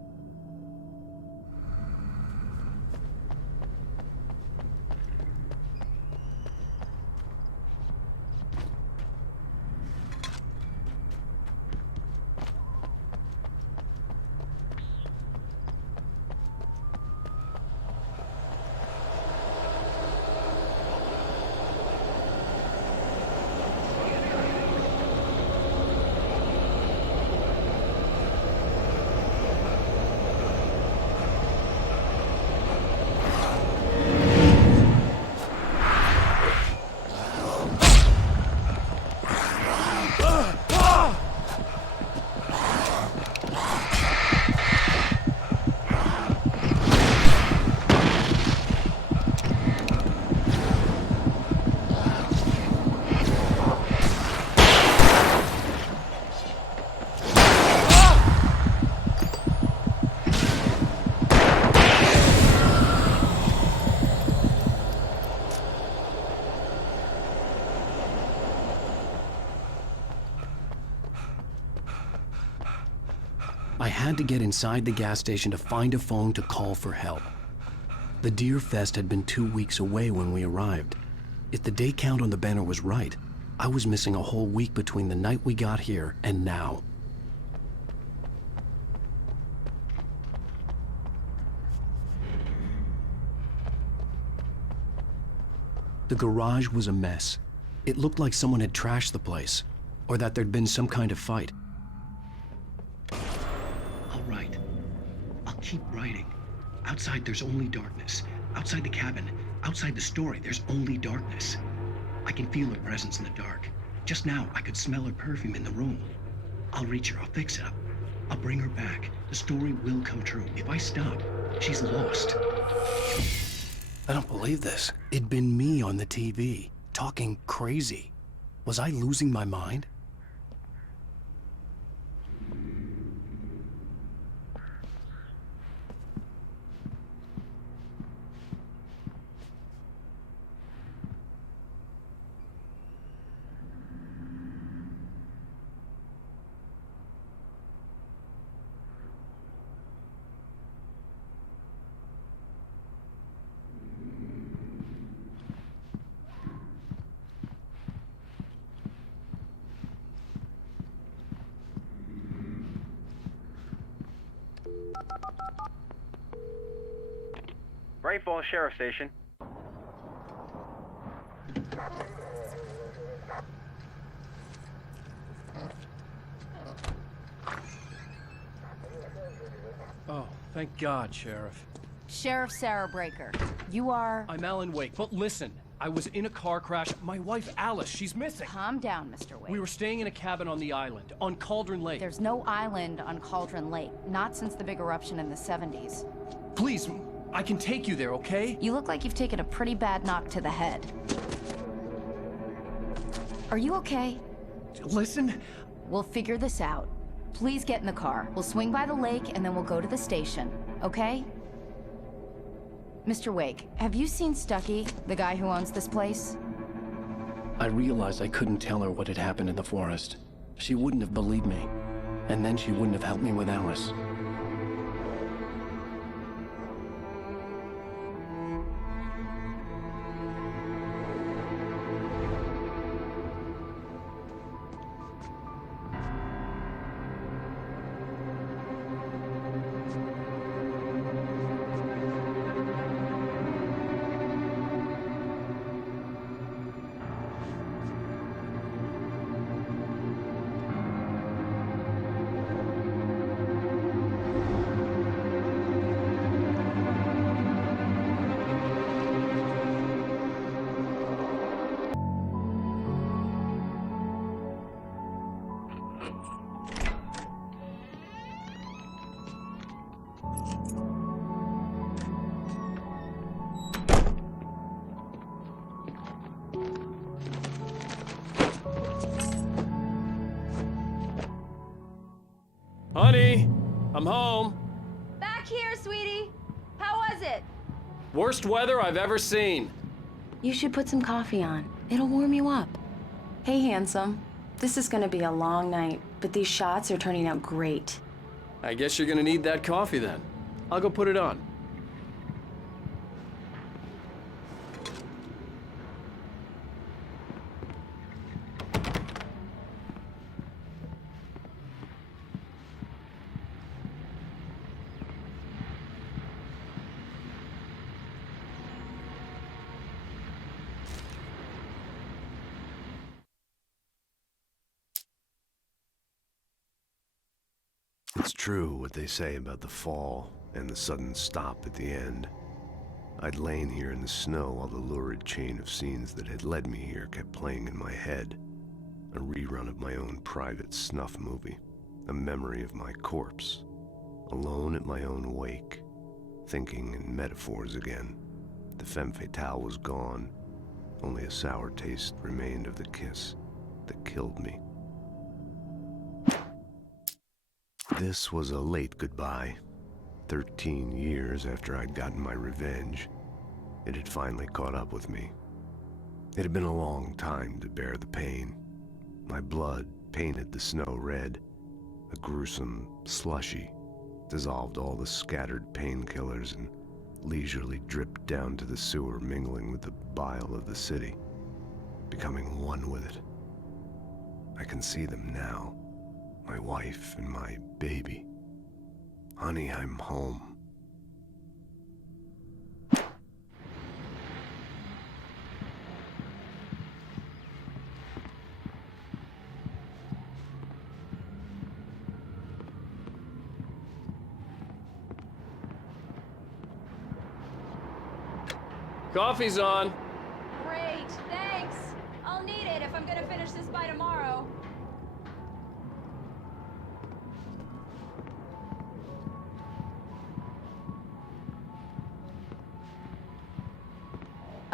I had to get inside the gas station to find a phone to call for help. The Deer Fest had been 2 weeks away when we arrived. If the day count on the banner was right, I was missing a whole week between the night we got here and now. The garage was a mess. It looked like someone had trashed the place, or that there'd been some kind of fight. I'll write. I'll keep writing. Outside, there's only darkness. Outside the cabin, outside the story, there's only darkness. I can feel her presence in the dark. Just now, I could smell her perfume in the room. I'll reach her. I'll fix it. I'll bring her back. The story will come true. If I stop, she's lost. I don't believe this. It'd been me on the TV, talking crazy. Was I losing my mind? Bright Falls Sheriff Station. Oh, thank God, Sheriff. Sheriff Sarah Breaker. You are... I'm Alan Wake, but listen. I was in a car crash. My wife, Alice, she's missing. Calm down, Mr. Wake. We were staying in a cabin on the island, on Cauldron Lake. There's no island on Cauldron Lake. Not since the big eruption in the 70s. Please, I can take you there, okay? You look like you've taken a pretty bad knock to the head. Are you okay? Listen. We'll figure this out. please get in the car. We'll swing by the lake and then we'll go to the station, okay? Mr. Wake, have you seen Stucky, the guy who owns this place? I realized I couldn't tell her what had happened in the forest. She wouldn't have believed me. And then she wouldn't have helped me with Alice. Honey, I'm home. Back here, sweetie. How was it? Worst weather I've ever seen. You should put some coffee on. It'll warm you up. Hey, handsome. This is gonna be a long night, but these shots are turning out great. I guess you're gonna need that coffee then. I'll go put it on. It's true what they say about the fall and the sudden stop at the end. I'd lain here in the snow while the lurid chain of scenes that had led me here kept playing in my head. A rerun of my own private snuff movie. A memory of my corpse. Alone at my own wake. Thinking in metaphors again. The femme fatale was gone. Only a sour taste remained of the kiss that killed me. This was a late goodbye. 13 years after I'd gotten my revenge, it had finally caught up with me. It had been a long time to bear the pain. My blood painted the snow red. A gruesome slushy dissolved all the scattered painkillers and leisurely dripped down to the sewer, mingling with the bile of the city, becoming one with it. I can see them now. My wife and my baby. Honey, I'm home. Coffee's on. Great, thanks. I'll need it if I'm gonna finish this by tomorrow.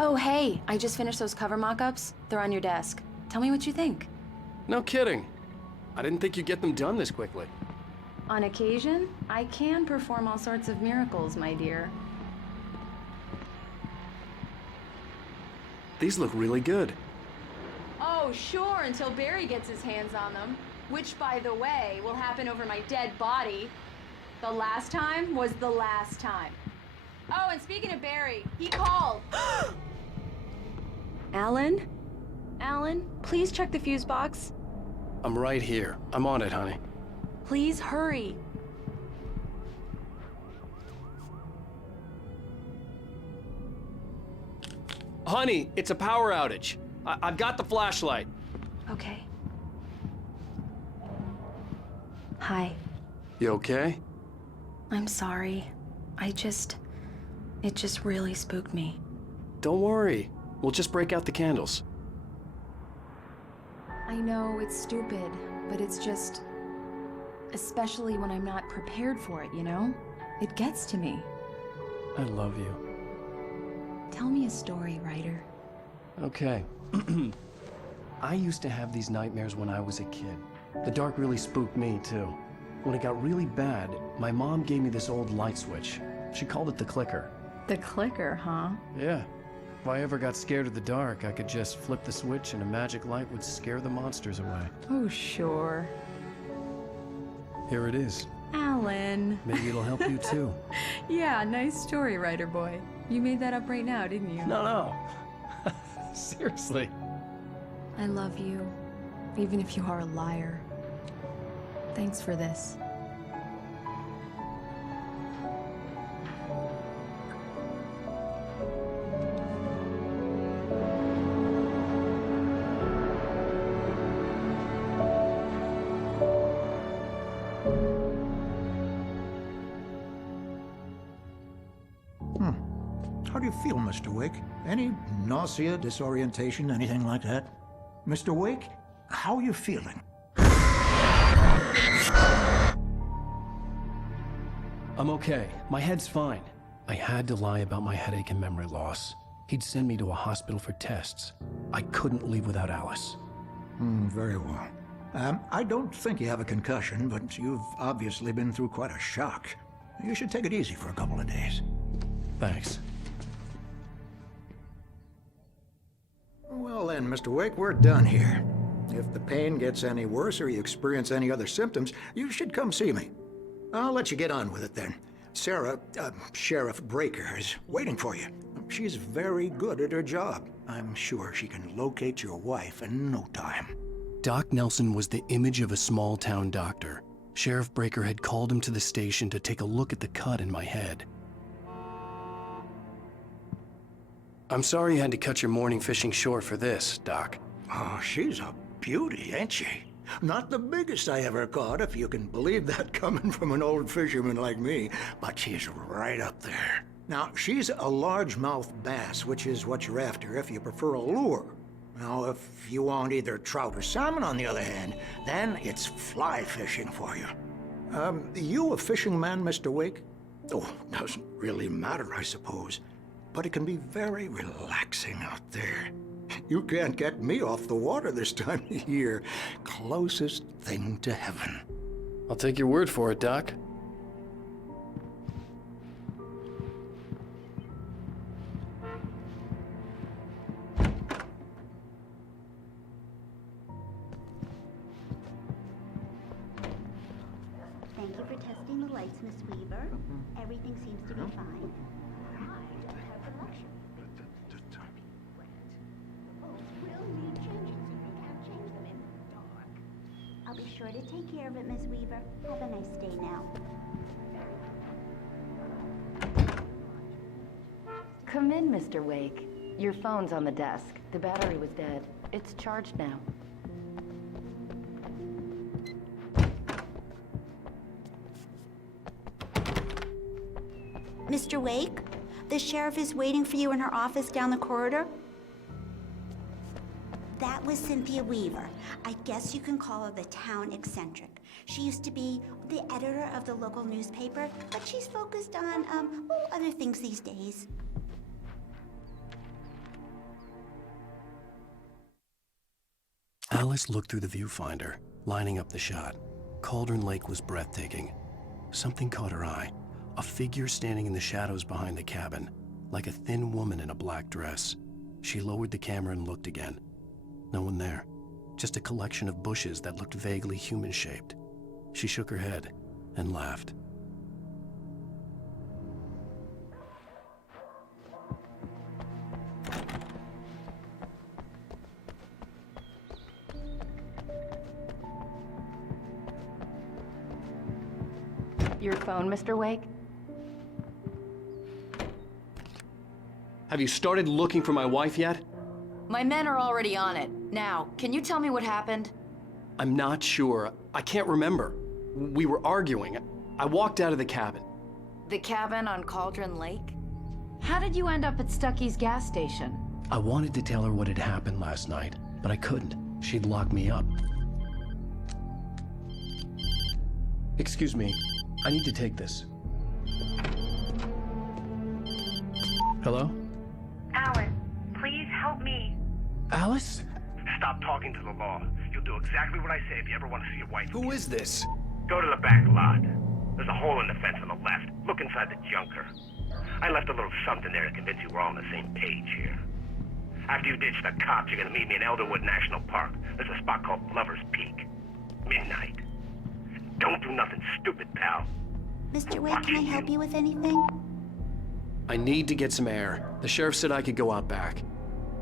Oh, hey, I just finished those cover mock-ups. They're on your desk. Tell me what you think. No kidding. I didn't think you'd get them done this quickly. On occasion, I can perform all sorts of miracles, my dear. These look really good. Oh, sure, until Barry gets his hands on them. Which, by the way, will happen over my dead body. The last time was the last time. Oh, and speaking of Barry, he called. Alan? Alan, please check the fuse box. I'm right here. I'm on it, honey. Please hurry. Honey, it's a power outage. I've got the flashlight. Okay. Hi. You okay? I'm sorry. It just really spooked me. Don't worry. We'll just break out the candles. I know it's stupid, but it's just... Especially when I'm not prepared for it, you know? It gets to me. I love you. Tell me a story, writer. Okay. I used to have these nightmares when I was a kid. The dark really spooked me, too. When it got really bad, my mom gave me this old light switch. She called it the clicker. The clicker, huh? Yeah. If I ever got scared of the dark, I could just flip the switch and a magic light would scare the monsters away. Oh, sure. Here it is. Alan. Maybe it'll help you too. Yeah, nice story, writer boy. You made that up right now, didn't you? No. Seriously. I love you, even if you are a liar. Thanks for this. How do you feel, Mr. Wake? Any nausea, disorientation, anything like that? Mr. Wake, how are you feeling? I'm okay. My head's fine. I had to lie about my headache and memory loss. He'd send me to a hospital for tests. I couldn't leave without Alice. Very well. I don't think you have a concussion, but you've obviously been through quite a shock. You should take it easy for a couple of days. Thanks. Well then, Mr. Wake, we're done here. If the pain gets any worse or you experience any other symptoms, you should come see me. I'll let you get on with it then. Sarah, Sheriff Breaker, is waiting for you. She's very good at her job. I'm sure she can locate your wife in no time. Doc Nelson was the image of a small-town doctor. Sheriff Breaker had called him to the station to take a look at the cut in my head. I'm sorry you had to cut your morning fishing short for this, Doc. Oh, she's a beauty, ain't she? Not the biggest I ever caught, if you can believe that coming from an old fisherman like me, but she's right up there. Now, she's a largemouth bass, which is what you're after if you prefer a lure. Now, if you want either trout or salmon, on the other hand, then it's fly fishing for you. You a fishing man, Mr. Wake? Oh, doesn't really matter, I suppose. But it can be very relaxing out there. You can't get me off the water this time of year. Closest thing to heaven. I'll take your word for it, Doc. Thank you for testing the lights, Miss Weaver. Everything seems to be fine. I'll be sure to take care of it, Miss Weaver. Have a nice day now. Come in, Mr. Wake. Your phone's on the desk. The battery was dead. It's charged now. Mr. Wake, the sheriff is waiting for you in her office down the corridor. That was Cynthia Weaver. I guess you can call her the town eccentric. She used to be the editor of the local newspaper, but she's focused on, other things these days. Alice looked through the viewfinder, lining up the shot. Cauldron Lake was breathtaking. Something caught her eye. A figure standing in the shadows behind the cabin, like a thin woman in a black dress. She lowered the camera and looked again. No one there. Just a collection of bushes that looked vaguely human-shaped. She shook her head and laughed. Your phone, Mr. Wake? Have you started looking for my wife yet? My men are already on it. Now, can you tell me what happened? I'm not sure. I can't remember. We were arguing. I walked out of the cabin. The cabin on Cauldron Lake? How did you end up at Stucky's gas station? I wanted to tell her what had happened last night, but I couldn't. She'd lock me up. Excuse me. I need to take this. Hello? Alan, please help me. Alice? Stop talking to the law. You'll do exactly what I say if you ever want to see your wife. Who is this? Go to the back lot. There's a hole in the fence on the left. Look inside the junker. I left a little something there to convince you we're all on the same page here. After you ditch the cops, you're gonna meet me in Elderwood National Park. There's a spot called Lover's Peak. Midnight. Don't do nothing stupid, pal. Mr. Wade, can I help you with anything? I need to get some air. The sheriff said I could go out back.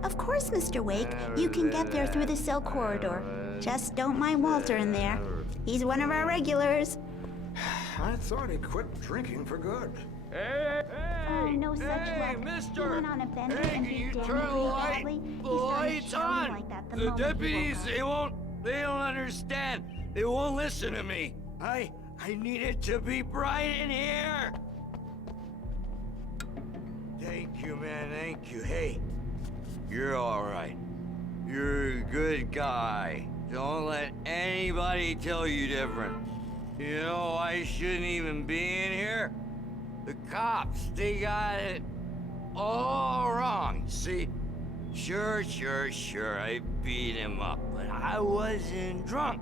Of course, Mr. Wake. You can get there through the cell corridor. Just don't mind Walter in there. He's one of our regulars. I thought he quit drinking for good. Oh, no such luck. mister! He went on a bender Hey, and can you beat turn Dan the really light- badly. the He started lights shouting on? like that the The moment he deputies, woke up. they don't understand. They won't listen to me. I need it to be bright in here. Thank you, man, thank you. Hey, you're all right. You're a good guy. Don't let anybody tell you different. You know, I shouldn't even be in here. The cops, they got it all wrong. See, sure, I beat him up, but I wasn't drunk.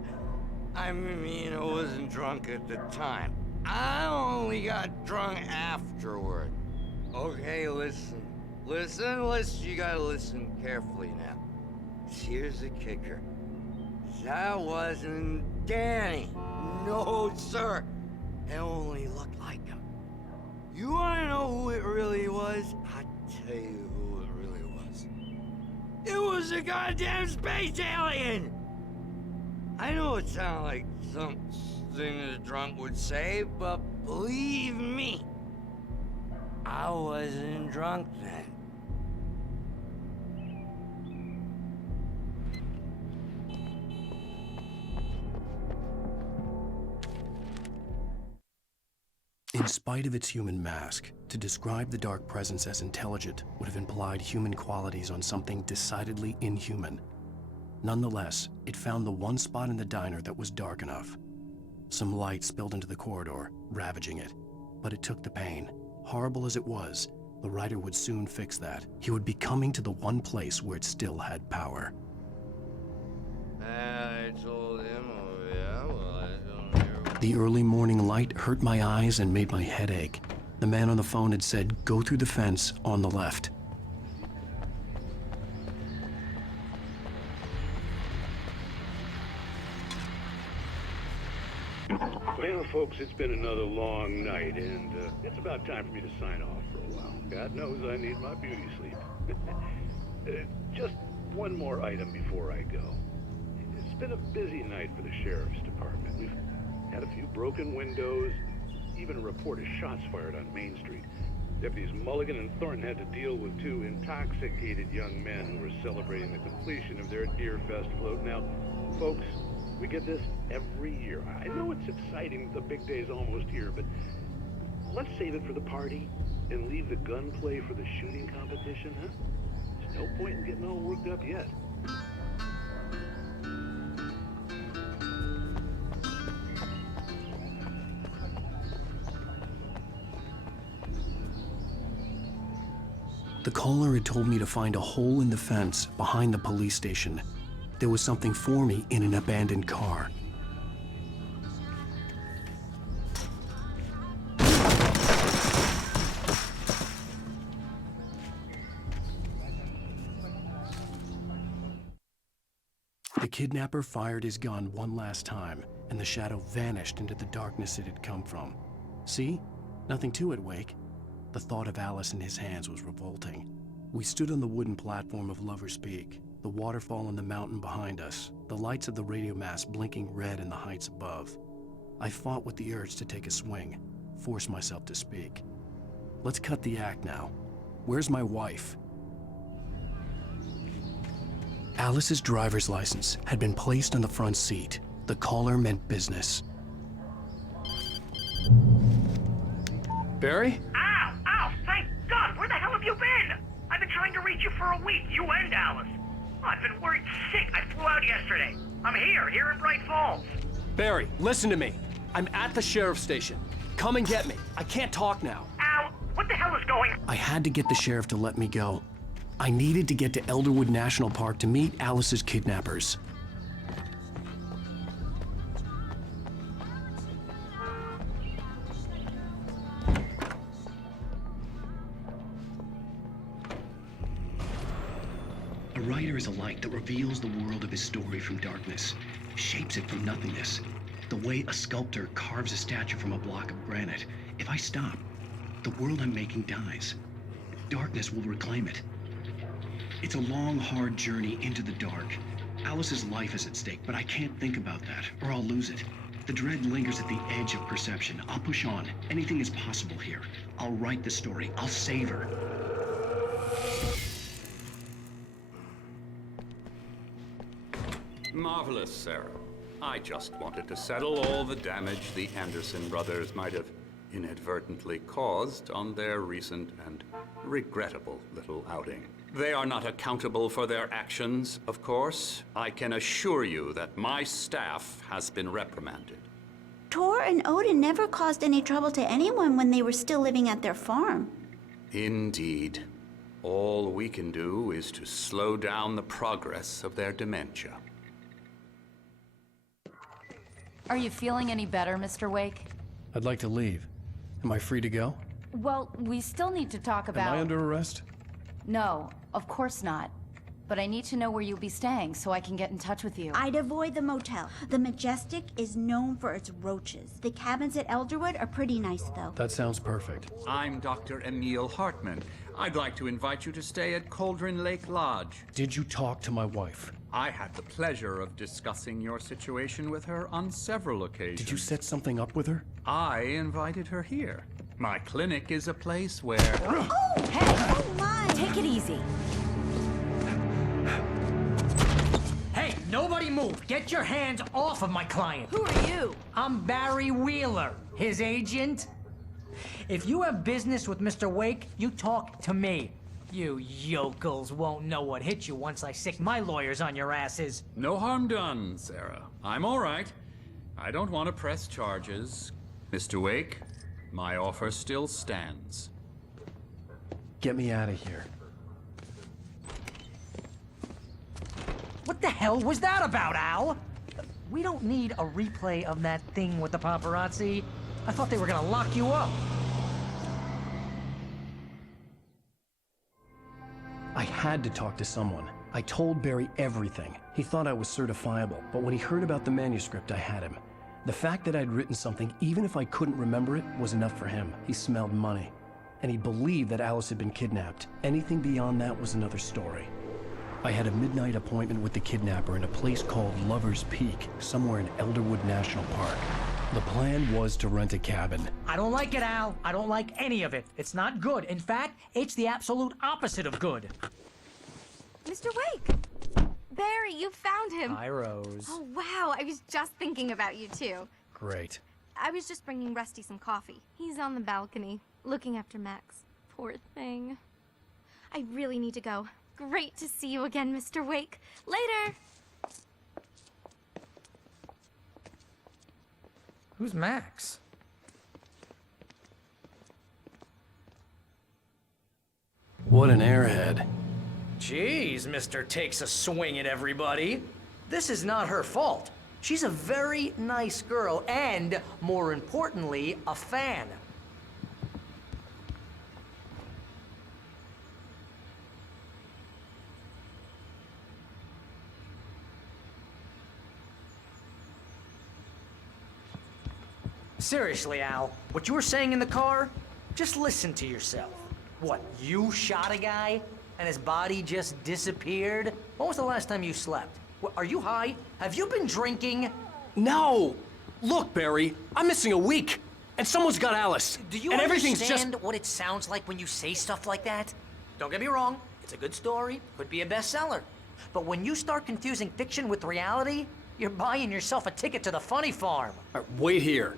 I mean, I wasn't drunk at the time. I only got drunk afterward. Okay, listen. You gotta listen carefully now. Here's the kicker. That wasn't Danny. No, sir. It only looked like him. You wanna know who it really was? I'll tell you who it really was. It was a goddamn space alien! I know it sounds like something a drunk would say, but believe me, I wasn't drunk then. In spite of its human mask, to describe the dark presence as intelligent would have implied human qualities on something decidedly inhuman. Nonetheless, it found the one spot in the diner that was dark enough. Some light spilled into the corridor, ravaging it. But it took the pain. Horrible as it was, the writer would soon fix that. He would be coming to the one place where it still had power. I told him, oh yeah, well, I don't hear. The early morning light hurt my eyes and made my head ache. The man on the phone had said, go through the fence on the left. Well, folks, it's been another long night, and it's about time for me to sign off for a while. God knows I need my beauty sleep. Just one more item before I go. It's been a busy night for the Sheriff's Department. We've had a few broken windows, even a report of shots fired on Main Street. Deputies Mulligan and Thornton had to deal with two intoxicated young men who were celebrating the completion of their Deer Fest float. Now, folks, we get this every year. I know it's exciting, the big day's almost here, but let's save it for the party and leave the gunplay for the shooting competition, huh? There's no point in getting all worked up yet. The caller had told me to find a hole in the fence behind the police station. There was something for me in an abandoned car. The kidnapper fired his gun one last time, and the shadow vanished into the darkness it had come from. See? Nothing to it, Wake. The thought of Alice in his hands was revolting. We stood on the wooden platform of Lover's Peak, the waterfall and the mountain behind us, the lights of the radio mast blinking red in the heights above. I fought with the urge to take a swing, force myself to speak. Let's cut the act now. Where's my wife? Alice's driver's license had been placed on the front seat. The caller meant business. Barry? Ow! Thank God! Where the hell have you been? I've been trying to reach you for a week, you and Alice. I've been worried sick. I flew out yesterday. I'm here in Bright Falls. Barry, listen to me. I'm at the sheriff's station. Come and get me. I can't talk now. Ow! What the hell is going on? I had to get the sheriff to let me go. I needed to get to Elderwood National Park to meet Alice's kidnappers. writer is a light that reveals the world of his story from darkness, shapes it from nothingness. The way a sculptor carves a statue from a block of granite. If I stop, the world I'm making dies. Darkness will reclaim it. It's a long, hard journey into the dark. Alice's life is at stake, but I can't think about that, or I'll lose it. The dread lingers at the edge of perception. I'll push on. Anything is possible here. I'll write the story. I'll save her. Marvelous, Sarah. I just wanted to settle all the damage the Anderson brothers might have inadvertently caused on their recent and regrettable little outing. They are not accountable for their actions, of course. I can assure you that my staff has been reprimanded. Tor and Odin never caused any trouble to anyone when they were still living at their farm. Indeed. All we can do is to slow down the progress of their dementia. Are you feeling any better, Mr. Wake? I'd like to leave. Am I free to go? Well, we still need to talk about... Am I under arrest? No, of course not. But I need to know where you'll be staying so I can get in touch with you. I'd avoid the motel. The Majestic is known for its roaches. The cabins at Elderwood are pretty nice, though. That sounds perfect. I'm Dr. Emil Hartman. I'd like to invite you to stay at Cauldron Lake Lodge. Did you talk to my wife? I had the pleasure of discussing your situation with her on several occasions. Did you set something up with her? I invited her here. My clinic is a place where... Oh, hey! Oh my! Take it easy. Hey, nobody move! Get your hands off of my client! Who are you? I'm Barry Wheeler, his agent. If you have business with Mr. Wake, you talk to me. You yokels won't know what hit you once I sick my lawyers on your asses. No harm done, Sarah. I'm all right. I don't want to press charges. Mr. Wake, my offer still stands. Get me out of here. What the hell was that about, Al? We don't need a replay of that thing with the paparazzi. I thought they were gonna lock you up. I had to talk to someone. I told Barry everything. He thought I was certifiable, but when he heard about the manuscript, I had him. The fact that I'd written something, even if I couldn't remember it, was enough for him. He smelled money. And he believed that Alice had been kidnapped. Anything beyond that was another story. I had a midnight appointment with the kidnapper in a place called Lover's Peak, somewhere in Elderwood National Park. The plan was to rent a cabin. I don't like it, Al. I don't like any of it. It's not good. In fact, it's the absolute opposite of good. Mr. Wake! Barry, you found him! Hi, Rose. Oh, wow. I was just thinking about you, too. Great. I was just bringing Rusty some coffee. He's on the balcony, looking after Max. Poor thing. I really need to go. Great to see you again, Mr. Wake. Later! Who's Max? What an airhead. Jeez, Mr. Takes a swing at everybody. This is not her fault. She's a very nice girl and, more importantly, a fan. Seriously, Al, what you were saying in the car, just listen to yourself. What, you shot a guy and his body just disappeared? When was the last time you slept? What, are you high? Have you been drinking? No! Look, Barry, I'm missing a week, and someone's got Alice. Do you and everything's understand what it sounds like when you say stuff like that? Don't get me wrong, it's a good story, could be a bestseller. But when you start confusing fiction with reality, you're buying yourself a ticket to the funny farm. All right, wait here.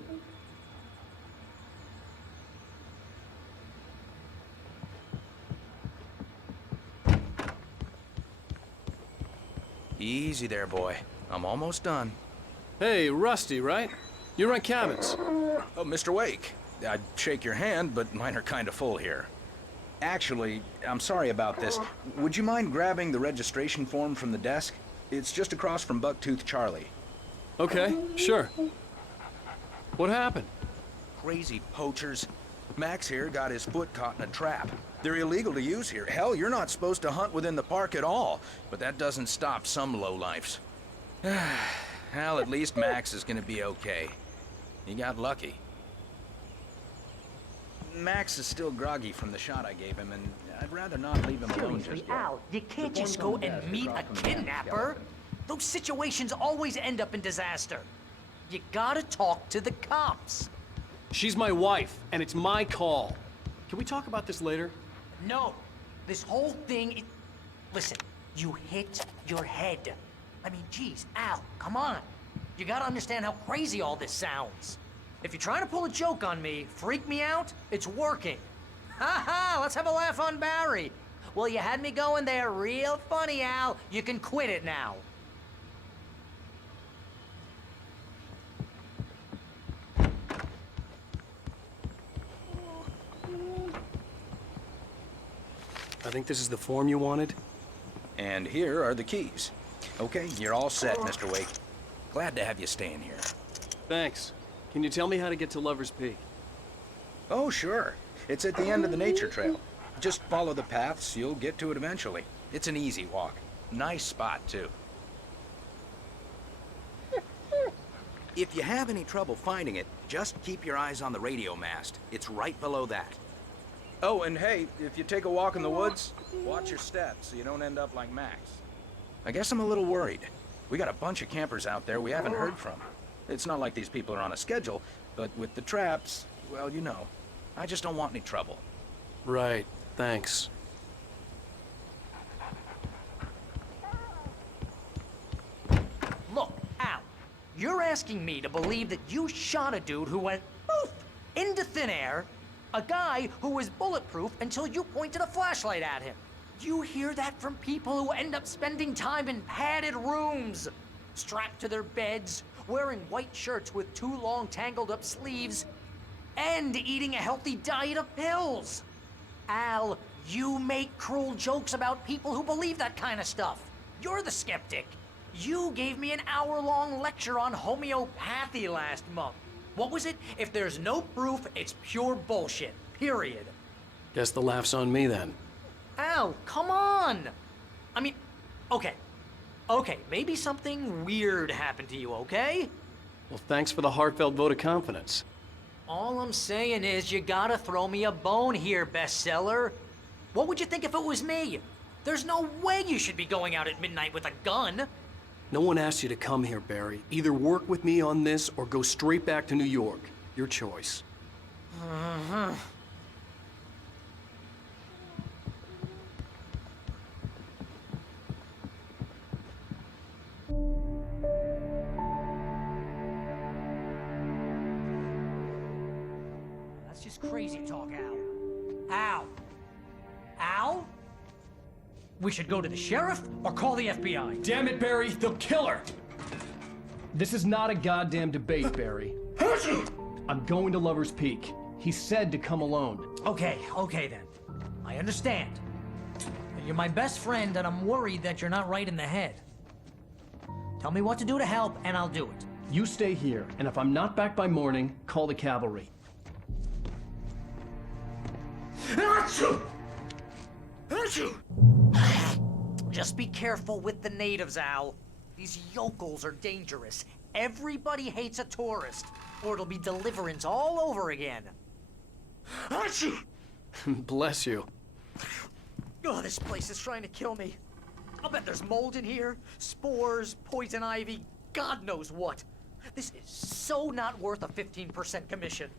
Easy there, boy. I'm almost done. Hey, Rusty, right? You rent cabins. Oh, Mr. Wake. I'd shake your hand, but mine are kind of full here. Actually, I'm sorry about this. Would you mind grabbing the registration form from the desk? It's just across from Bucktooth Charlie. Okay, sure. What happened? Crazy poachers. Max here got his foot caught in a trap. They're illegal to use here. Hell, you're not supposed to hunt within the park at all. But that doesn't stop some lowlifes. Hell, at least Max is gonna be okay. He got lucky. Max is still groggy from the shot I gave him, and I'd rather not leave him alone just yet. Al, you can't just go and meet a kidnapper. Those situations always end up in disaster. You gotta talk to the cops. She's my wife, and it's my call. Can we talk about this later? No. This whole thing, listen, you hit your head. I mean, geez, Al, come on. You gotta understand how crazy all this sounds. If you're trying to pull a joke on me, freak me out, it's working. Ha ha, let's have a laugh on Barry. Well, you had me going there real funny, Al. You can quit it now. I think this is the form you wanted. And here are the keys. Okay, you're all set, Mr. Wake. Glad to have you staying here. Thanks. Can you tell me how to get to Lover's Peak? Oh, sure. It's at the end of the nature trail. Just follow the paths, you'll get to it eventually. It's an easy walk. Nice spot, too. If you have any trouble finding it, just keep your eyes on the radio mast. It's right below that. Oh, and hey, if you take a walk in the woods, watch your steps so you don't end up like Max. I guess I'm a little worried. We got a bunch of campers out there we haven't heard from. It's not like these people are on a schedule, but with the traps, well, you know. I just don't want any trouble. Right, thanks. Look, Al, you're asking me to believe that you shot a dude who went poof into thin air, a guy who was bulletproof until you pointed a flashlight at him. You hear that from people who end up spending time in padded rooms, strapped to their beds, wearing white shirts with too long tangled up sleeves, and eating a healthy diet of pills. Al, you make cruel jokes about people who believe that kind of stuff. You're the skeptic. You gave me an hour-long lecture on homeopathy last month. What was it? If there's no proof, it's pure bullshit. Period. Guess the laugh's on me then. Al, come on! I mean, okay. Okay, maybe something weird happened to you, okay? Well, thanks for the heartfelt vote of confidence. All I'm saying is you gotta throw me a bone here, bestseller. What would you think if it was me? There's no way you should be going out at midnight with a gun. No one asked you to come here, Barry. Either work with me on this or go straight back to New York. Your choice. Uh-huh. That's just crazy talk, Al. Al? Al? We should go to the sheriff or call the FBI. Damn it, Barry, they'll kill her! This is not a goddamn debate, Barry. I'm going to Lover's Peak. He said to come alone. Okay then. I understand. You're my best friend, and I'm worried that you're not right in the head. Tell me what to do to help, and I'll do it. You stay here, and if I'm not back by morning, call the cavalry. Just be careful with the natives, Al. These yokels are dangerous. Everybody hates a tourist, or it'll be Deliverance all over again. Bless you. Oh, this place is trying to kill me. I'll bet there's mold in here, spores, poison ivy, God knows what. This is so not worth a 15% commission.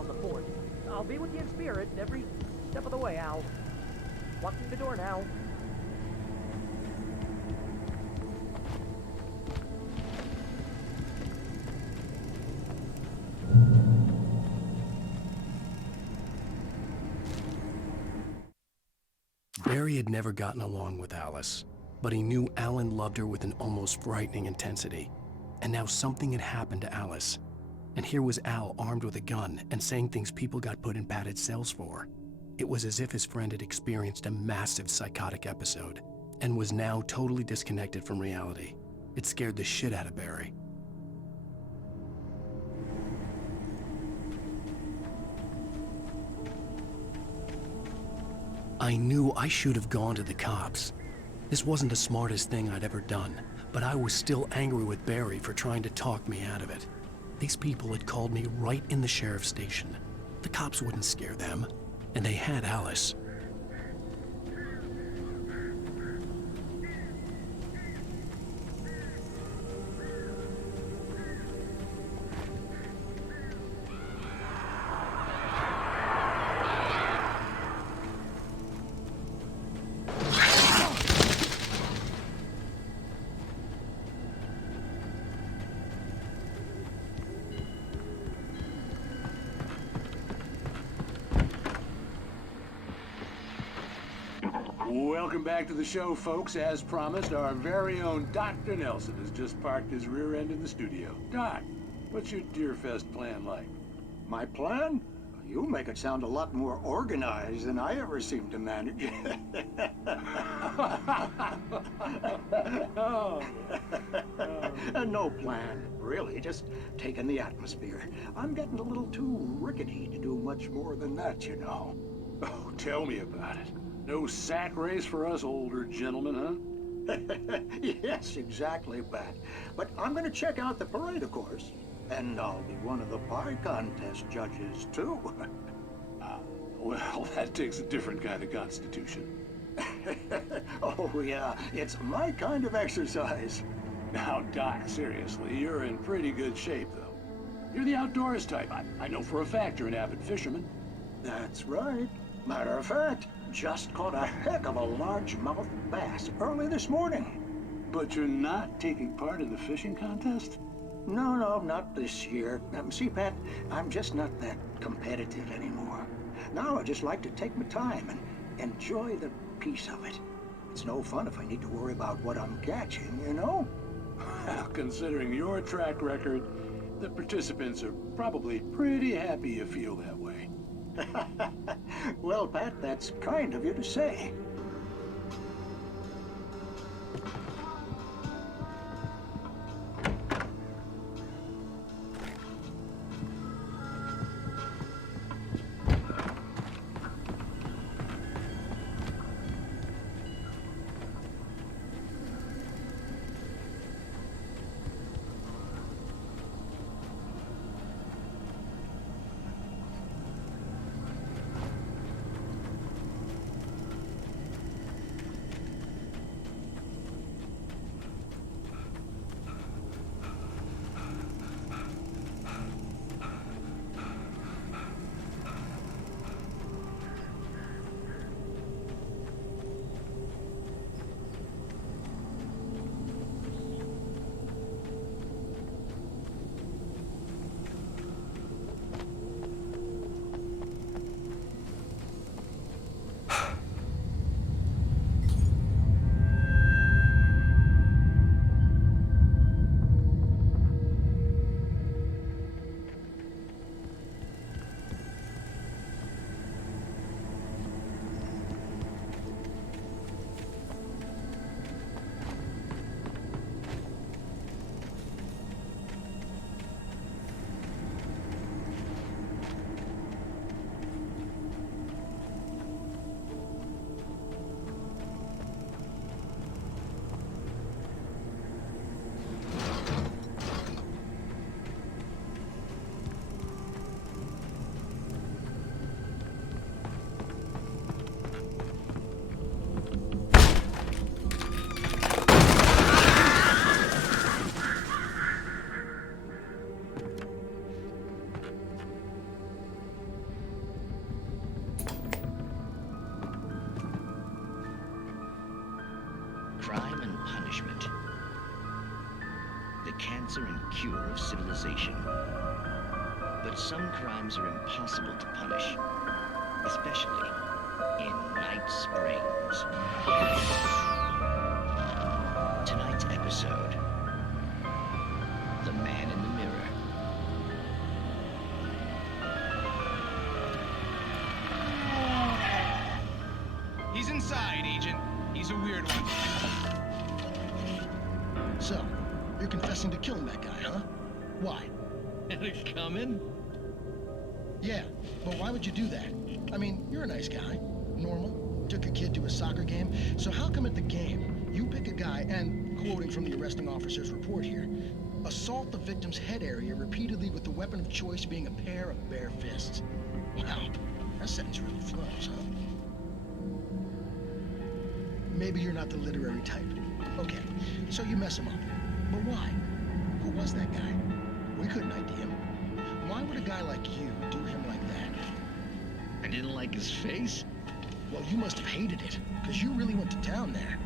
on the fort. I'll be with you in spirit every step of the way, Al. Walking the door now. Barry had never gotten along with Alice, but he knew Alan loved her with an almost frightening intensity. And now something had happened to Alice. And here was Al armed with a gun and saying things people got put in padded cells for. It was as if his friend had experienced a massive psychotic episode and was now totally disconnected from reality. It scared the shit out of Barry. I knew I should have gone to the cops. This wasn't the smartest thing I'd ever done, but I was still angry with Barry for trying to talk me out of it. These people had called me right in the sheriff's station. The cops wouldn't scare them, and they had Alice. Welcome back to the show, folks. As promised, our very own Dr. Nelson has just parked his rear end in the studio. Doc, what's your Deerfest plan like? My plan? You make it sound a lot more organized than I ever seem to manage. No plan, really, just taking the atmosphere. I'm getting a little too rickety to do much more than that, you know. Oh, tell me about it. No sack race for us older gentlemen, huh? Yes, exactly, Pat. But I'm going to check out the parade, of course. And I'll be one of the pie contest judges, too. Well, that takes a different kind of constitution. Oh, yeah, it's my kind of exercise. Now, Doc, seriously, you're in pretty good shape, though. You're the outdoors type. I know for a fact you're an avid fisherman. That's right. Matter of fact, just caught a heck of a largemouth bass early this morning. But you're not taking part in the fishing contest? No, not this year. See, Pat, I'm just not that competitive anymore. Now I just like to take my time and enjoy the peace of it. It's no fun if I need to worry about what I'm catching, you know? Well, considering your track record, the participants are probably pretty happy you feel that way. Well, Pat, that's kind of you to say. answer and cure of civilization. But some crimes are impossible to punish, especially in Night Springs. Tonight's episode, The Man in the Mirror. He's inside, Agent. He's a weird one. So, you're confessing to killing that guy, huh? Why? Had it coming? Yeah, but why would you do that? I mean, you're a nice guy. Normal. Took your kid to a soccer game. So how come at the game, you pick a guy and, quoting from the arresting officer's report here, assault the victim's head area repeatedly with the weapon of choice being a pair of bare fists? Wow, that sentence really flows, huh? Maybe you're not the literary type. Okay, so you mess him up. But why? Who was that guy? We couldn't ID him. Why would a guy like you do him like that? I didn't like his face? Well, you must have hated it, because you really went to town there.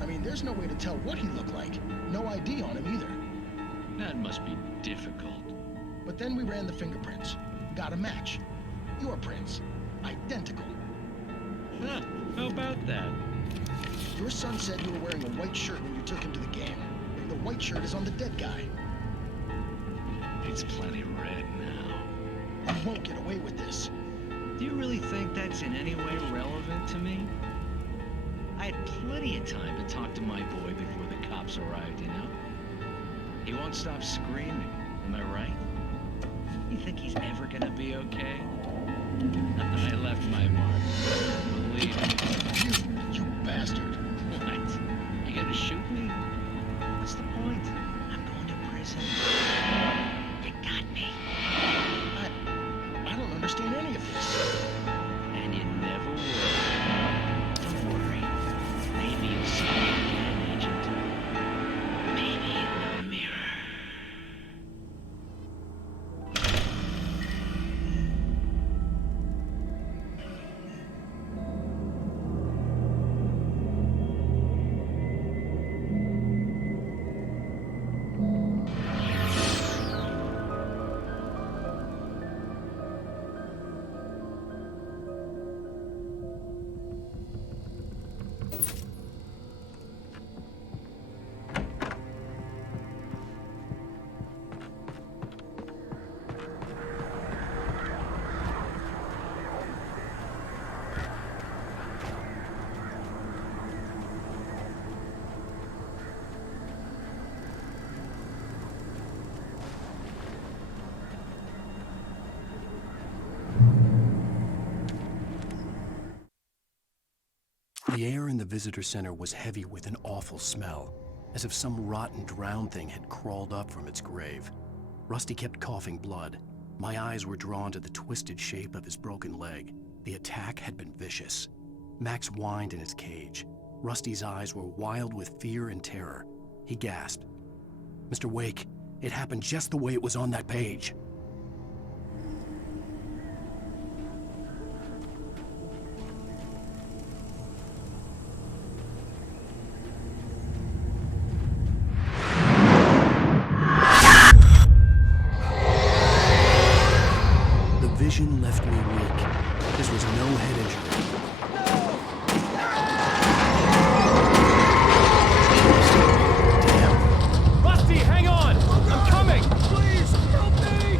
I mean, there's no way to tell what he looked like. No ID on him either. That must be difficult. But then we ran the fingerprints. Got a match. Your prints. Identical. Huh, how about that? Your son said you were wearing a white shirt when you took him to the game. The white shirt is on the dead guy. It's plenty red now. You won't get away with this. Do you really think that's in any way relevant to me? I had plenty of time to talk to my boy before the cops arrived, you know? He won't stop screaming, am I right? You think he's ever gonna be okay? I left my mark. Believe me. You bastard. What? You gonna shoot me? What's the point? I'm going to prison. You got me. I don't understand any of this. And you never will. Don't worry. Maybe you'll see me again, Agent. Maybe in the mirror. The air in the visitor center was heavy with an awful smell, as if some rotten drowned thing had crawled up from its grave. Rusty kept coughing blood. My eyes were drawn to the twisted shape of his broken leg. The attack had been vicious. Max whined in his cage. Rusty's eyes were wild with fear and terror. He gasped. "Mr. Wake, it happened just the way it was on that page." Vision left me weak. This was no head injury. Damn. Rusty, hang on! I'm coming! Please, help me!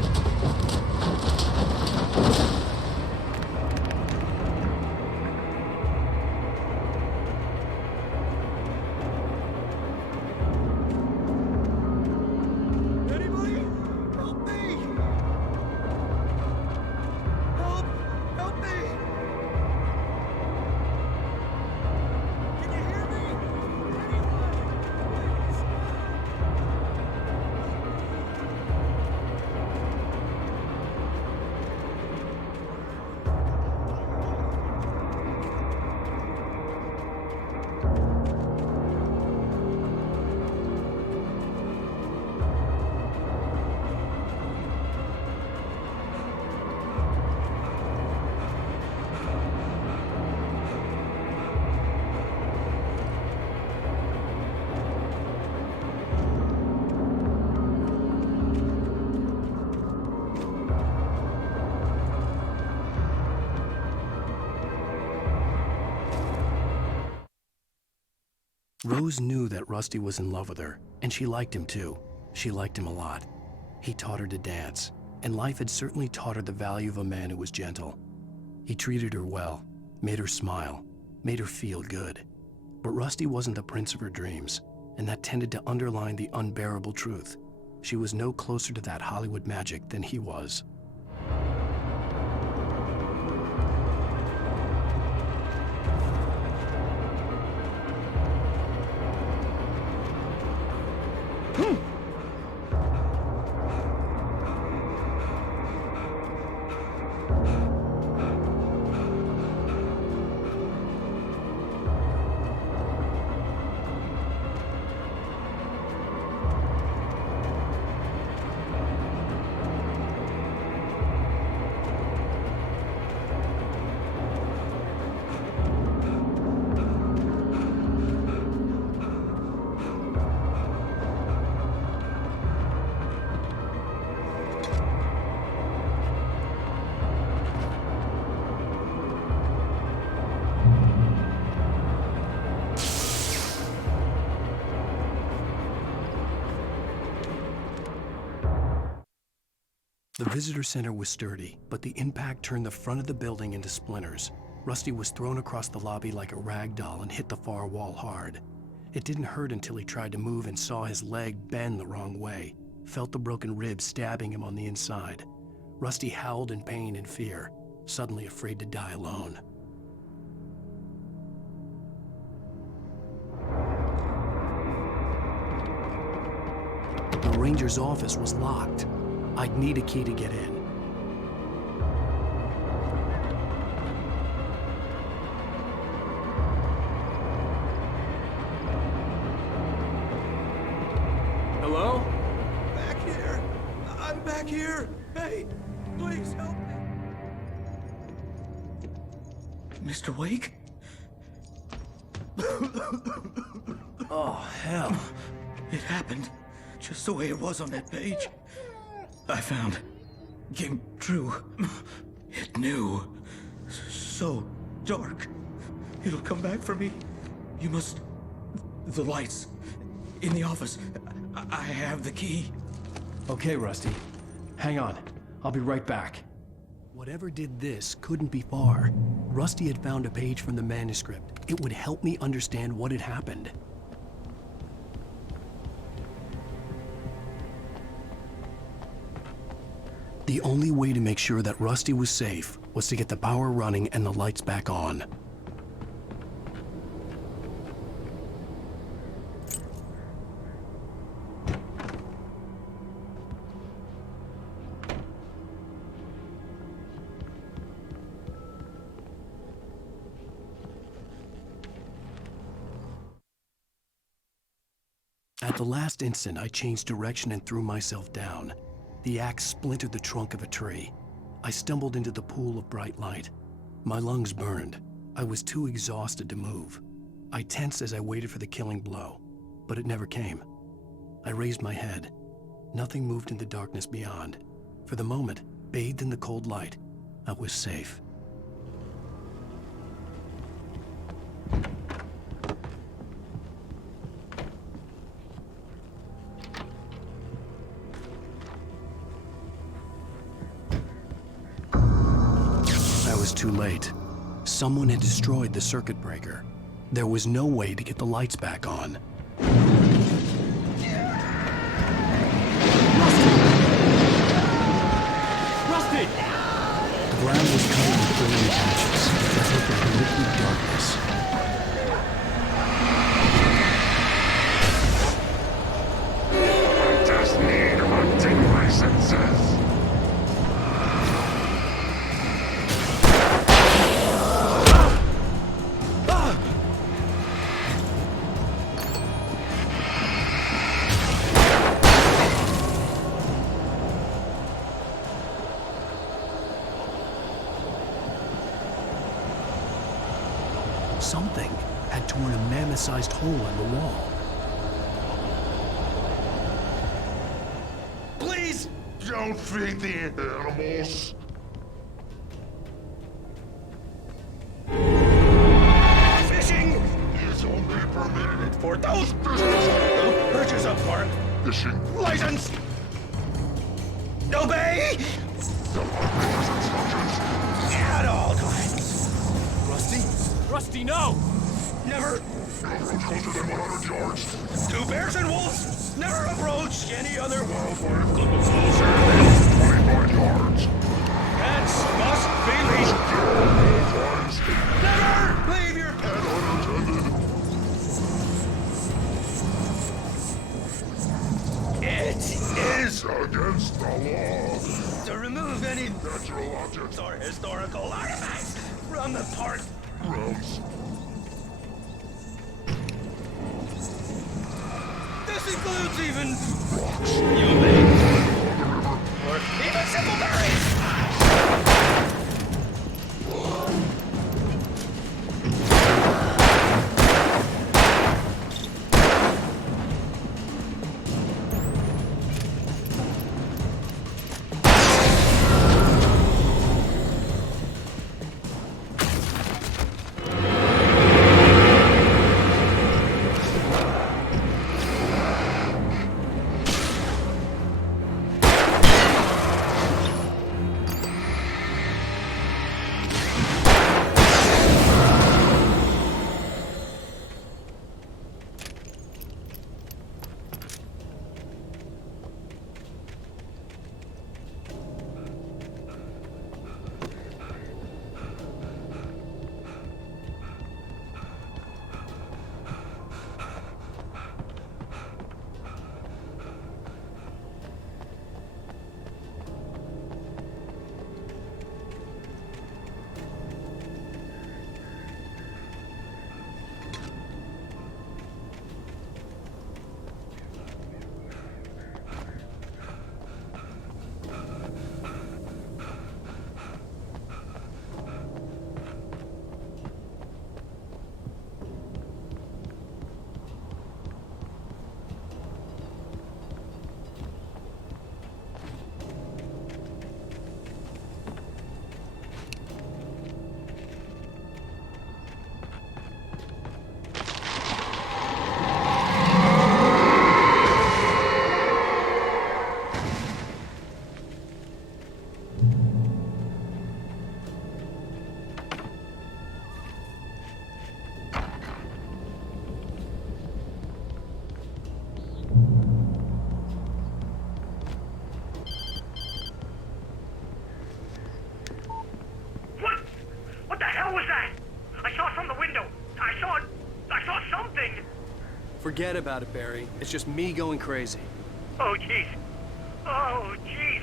Anybody? Help me! Help me! Rose knew that Rusty was in love with her, and she liked him too. She liked him a lot. He taught her to dance, and life had certainly taught her the value of a man who was gentle. He treated her well, made her smile, made her feel good. But Rusty wasn't the prince of her dreams, and that tended to underline the unbearable truth. She was no closer to that Hollywood magic than he was. The visitor center was sturdy, but the impact turned the front of the building into splinters. Rusty was thrown across the lobby like a rag doll and hit the far wall hard. It didn't hurt until he tried to move and saw his leg bend the wrong way, felt the broken rib stabbing him on the inside. Rusty howled in pain and fear, suddenly afraid to die alone. The ranger's office was locked. I'd need a key to get in. Hello? Back here. I'm back here. Hey, please help me. Mr. Wake? Oh, hell. It happened just the way it was on that page. I found. Came true. It knew. So dark. It'll come back for me. You must... The lights. In the office. I have the key. Okay, Rusty. Hang on. I'll be right back. Whatever did this couldn't be far. Rusty had found a page from the manuscript. It would help me understand what had happened. The only way to make sure that Rusty was safe was to get the power running and the lights back on. At the last instant, I changed direction and threw myself down. The axe splintered the trunk of a tree. I stumbled into the pool of bright light. My lungs burned. I was too exhausted to move. I tensed as I waited for the killing blow, but it never came. I raised my head. Nothing moved in the darkness beyond. For the moment, bathed in the cold light, I was safe. Too late. Someone had destroyed the circuit breaker. There was no way to get the lights back on. Rusty! The ground was covered in burning patches that looked like liquid darkness. I just need hunting licenses. Something had torn a mammoth-sized hole in the wall. Please don't feed the animals. Fishing is only permitted for fishing License! Obey! At all times. Rusty? Rusty, no! Never. closer than 100 yards. Two bears and wolves never approach any other Wildfire closer than 25 yards. Pets must be leashed. Never leave your pet unattended. It is against the law to remove any natural objects or historical artifacts from the park grounds. This includes even humans or even simple berries. Forget about it, Barry. It's just me going crazy. Oh, jeez. Oh, jeez.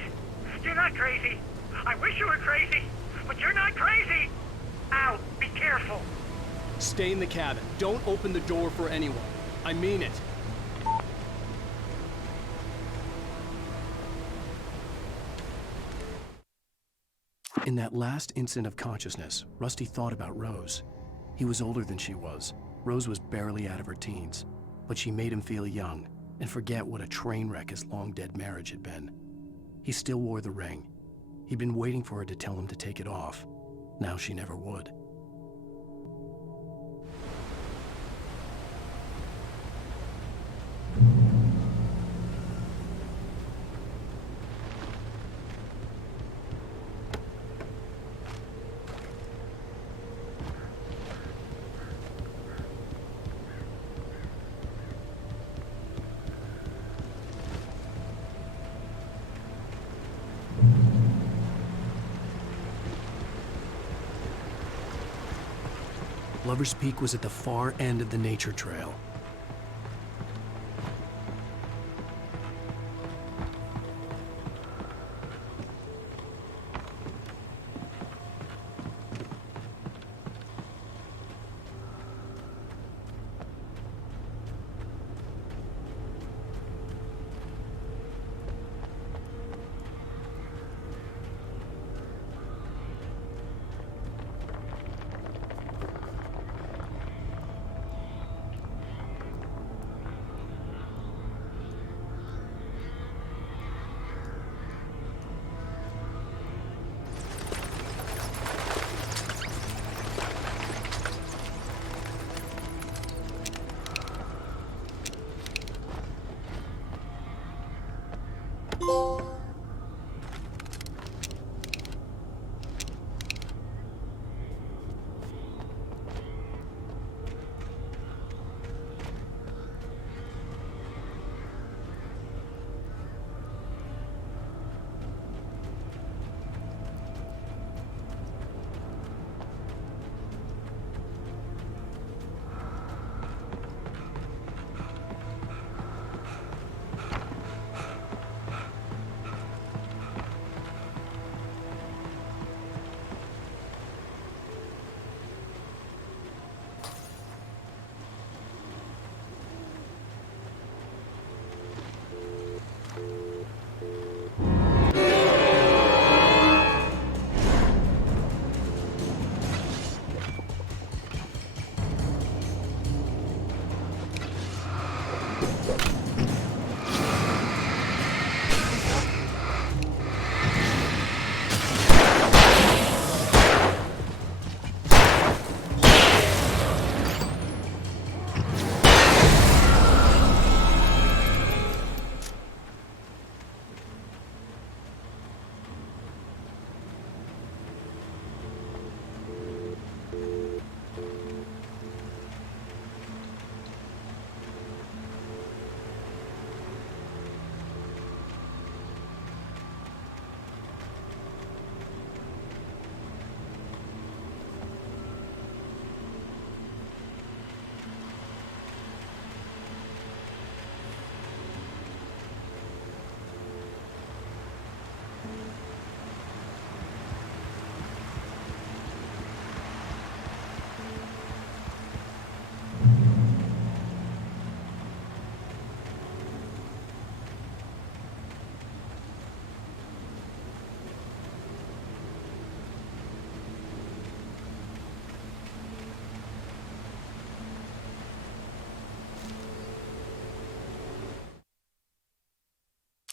You're not crazy. I wish you were crazy, but you're not crazy. Ow, be careful. Stay in the cabin. Don't open the door for anyone. I mean it. In that last instant of consciousness, Rusty thought about Rose. He was older than she was. Rose was barely out of her teens, but she made him feel young and forget what a train wreck his long-dead marriage had been. He still wore the ring. He'd been waiting for her to tell him to take it off. Now she never would. Lover's Peak was at the far end of the nature trail.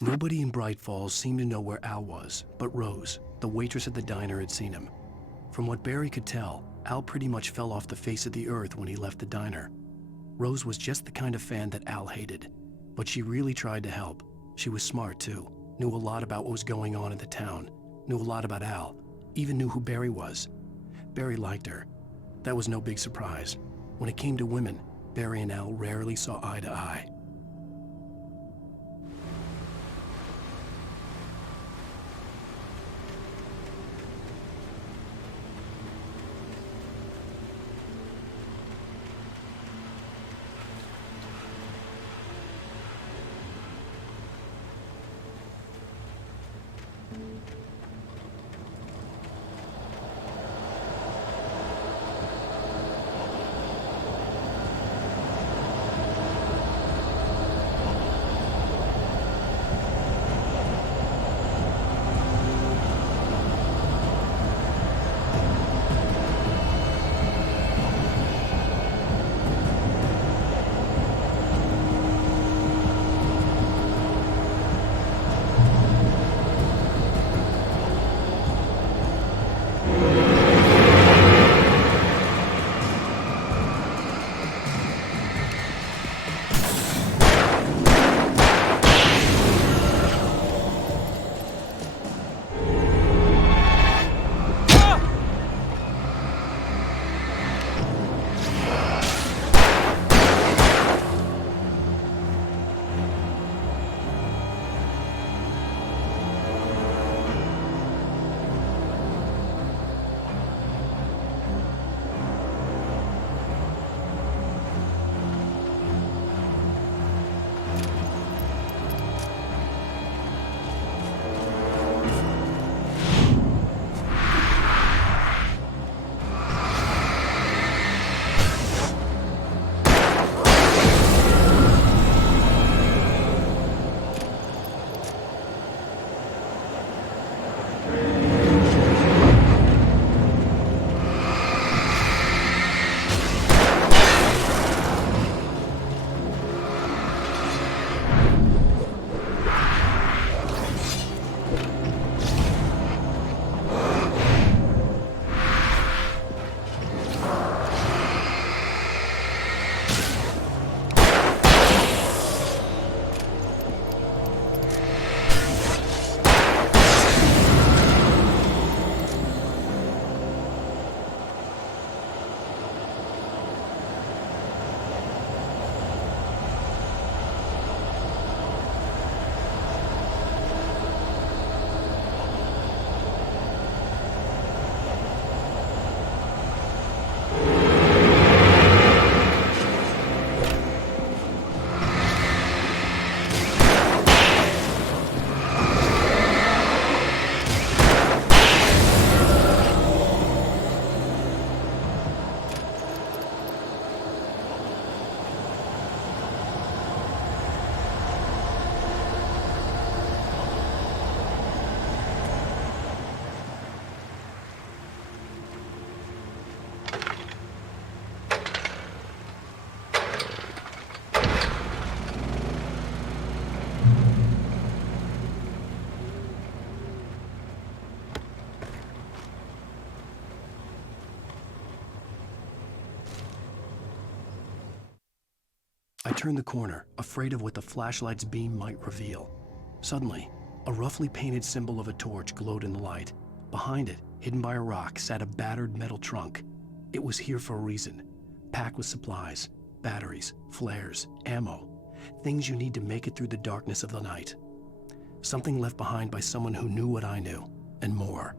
Nobody in Bright Falls seemed to know where Al was, but Rose, the waitress at the diner, had seen him. From what Barry could tell, Al pretty much fell off the face of the earth when he left the diner. Rose was just the kind of fan that Al hated, but she really tried to help. She was smart too, knew a lot about what was going on in the town, knew a lot about Al, even knew who Barry was. Barry liked her. That was no big surprise. When it came to women, Barry and Al rarely saw eye to eye. I turned the corner, afraid of what the flashlight's beam might reveal. Suddenly, a roughly painted symbol of a torch glowed in the light. Behind it, hidden by a rock, sat a battered metal trunk. It was here for a reason. Packed with supplies, batteries, flares, ammo. Things you need to make it through the darkness of the night. Something left behind by someone who knew what I knew, and more.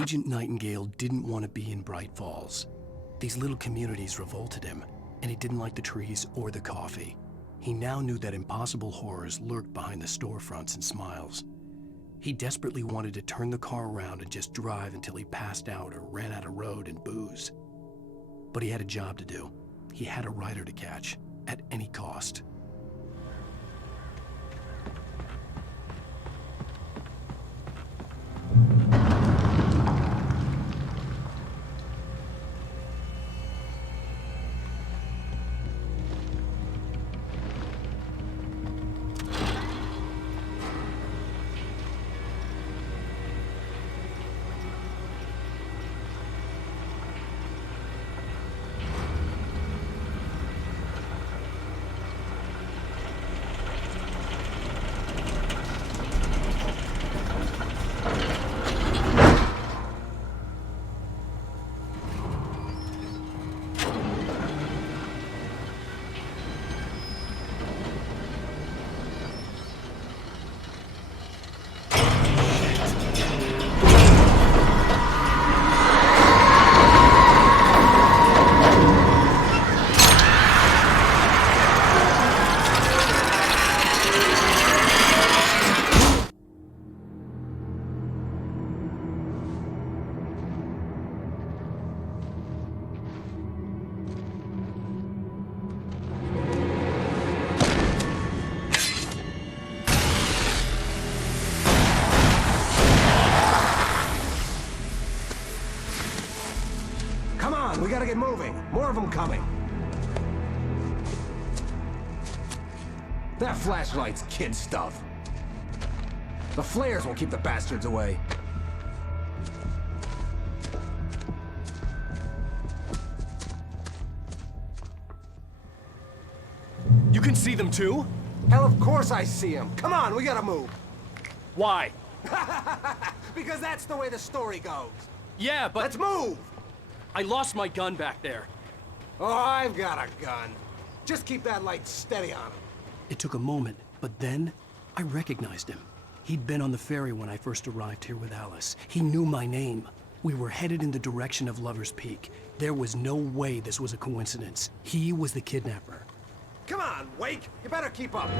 Agent Nightingale didn't want to be in Bright Falls. These little communities revolted him, and he didn't like the trees or the coffee. He now knew that impossible horrors lurked behind the storefronts and smiles. He desperately wanted to turn the car around and just drive until he passed out or ran out of road and booze. But he had a job to do. He had a rider to catch, at any cost. We gotta get moving. More of them coming. That flashlight's kid stuff. The flares won't keep the bastards away. You can see them too? Hell, of course I see him. Come on, we gotta move. Why? Because that's the way the story goes. Yeah, but... Let's move! I lost my gun back there. Oh, I've got a gun. Just keep that light steady on him. It took a moment, but then I recognized him. He'd been on the ferry when I first arrived here with Alice. He knew my name. We were headed in the direction of Lover's Peak. There was no way this was a coincidence. He was the kidnapper. Come on, Wake! You better keep up.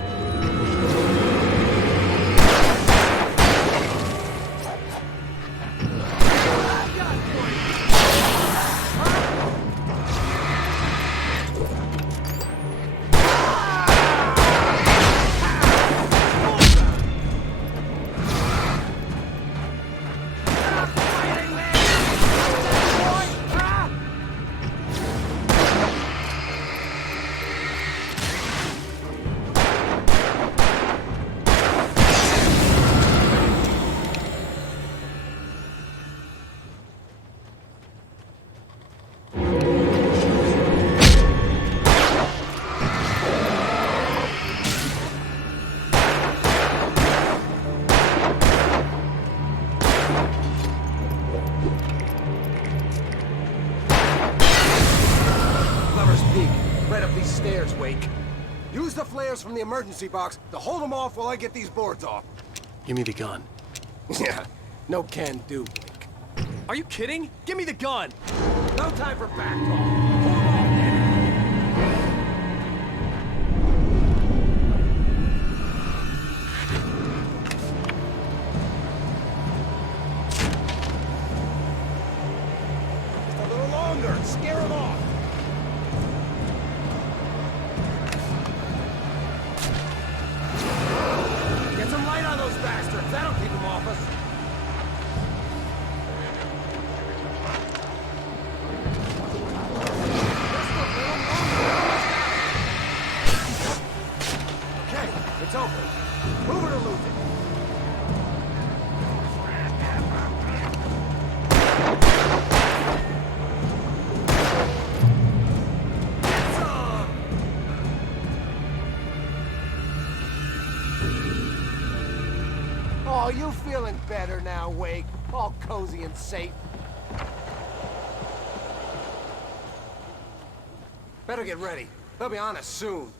Use the flares from the emergency box to hold them off while I get these boards off. Give me the gun. Yeah, no can do. Are you kidding? Give me the gun! No time for back talk. Pull them off, man. Just a little longer. Scare them off. Get some light on those bastards. That'll keep them off us. Okay, it's open. Move it or lose it. Get some! Oh, you feeling better now, Wake? All cozy and safe. Better get ready. They'll be on us soon.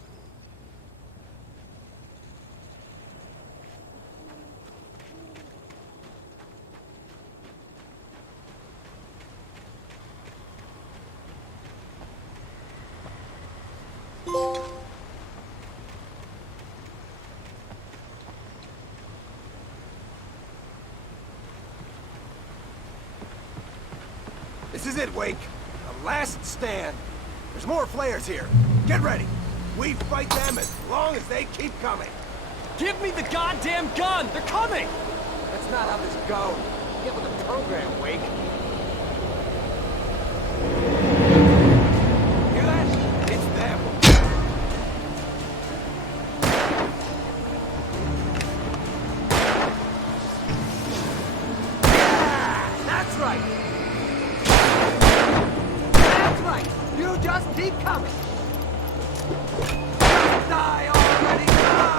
This is it, Wake. The last stand. There's more flares here. Get ready. We fight them as long as they keep coming. Give me the goddamn gun! They're coming! That's not how this goes. Get with the program, Wake. Hear that? It's them. Yeah! That's right! That's right! You just keep coming! Just die already! Die!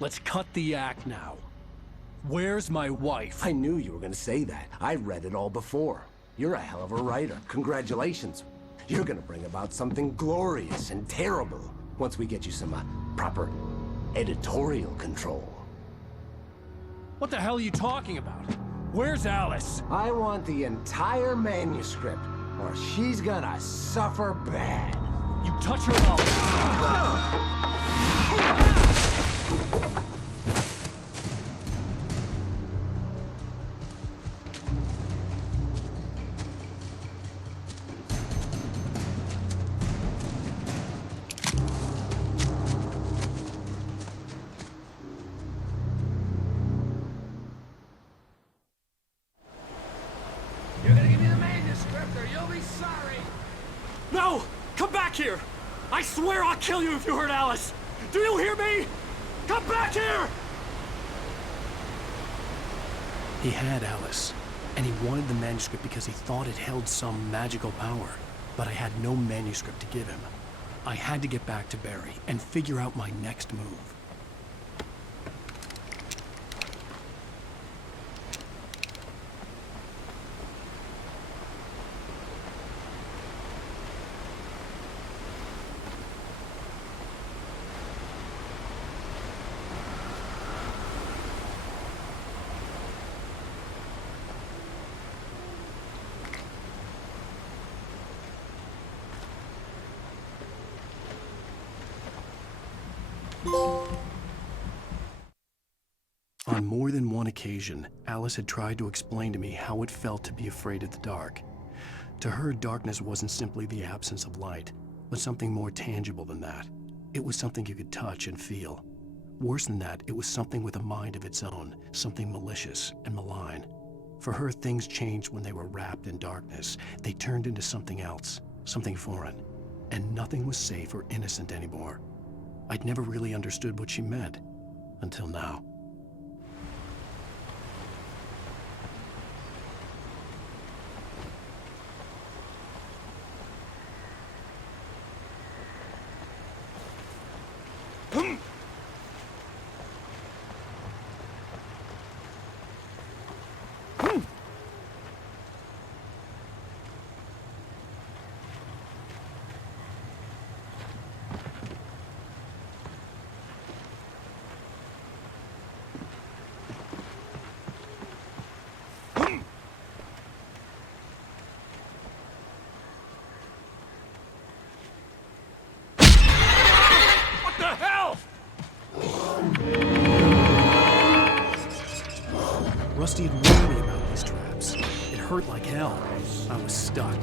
Let's cut the act now. Where's my wife? I knew you were gonna say that. I read it all before. You're a hell of a writer. Congratulations. You're gonna bring about something glorious and terrible once we get you some proper editorial control. What the hell are you talking about? Where's Alice? I want the entire manuscript, or she's gonna suffer bad. You touch her up. You're gonna give me the manuscript or you'll be sorry! No! Come back here! I swear I'll kill you if you hurt Alice! Do you hear me? Come back here! He had Alice, and he wanted the manuscript because he thought it held some magical power. But I had no manuscript to give him. I had to get back to Barry and figure out my next move. On more than one occasion, Alice had tried to explain to me how it felt to be afraid of the dark. To her, darkness wasn't simply the absence of light, but something more tangible than that. It was something you could touch and feel. Worse than that, it was something with a mind of its own, something malicious and malign. For her, things changed when they were wrapped in darkness. They turned into something else, something foreign, and nothing was safe or innocent anymore. I'd never really understood what she meant, until now. Rusty had warned me about these traps. It hurt like hell. I was stuck.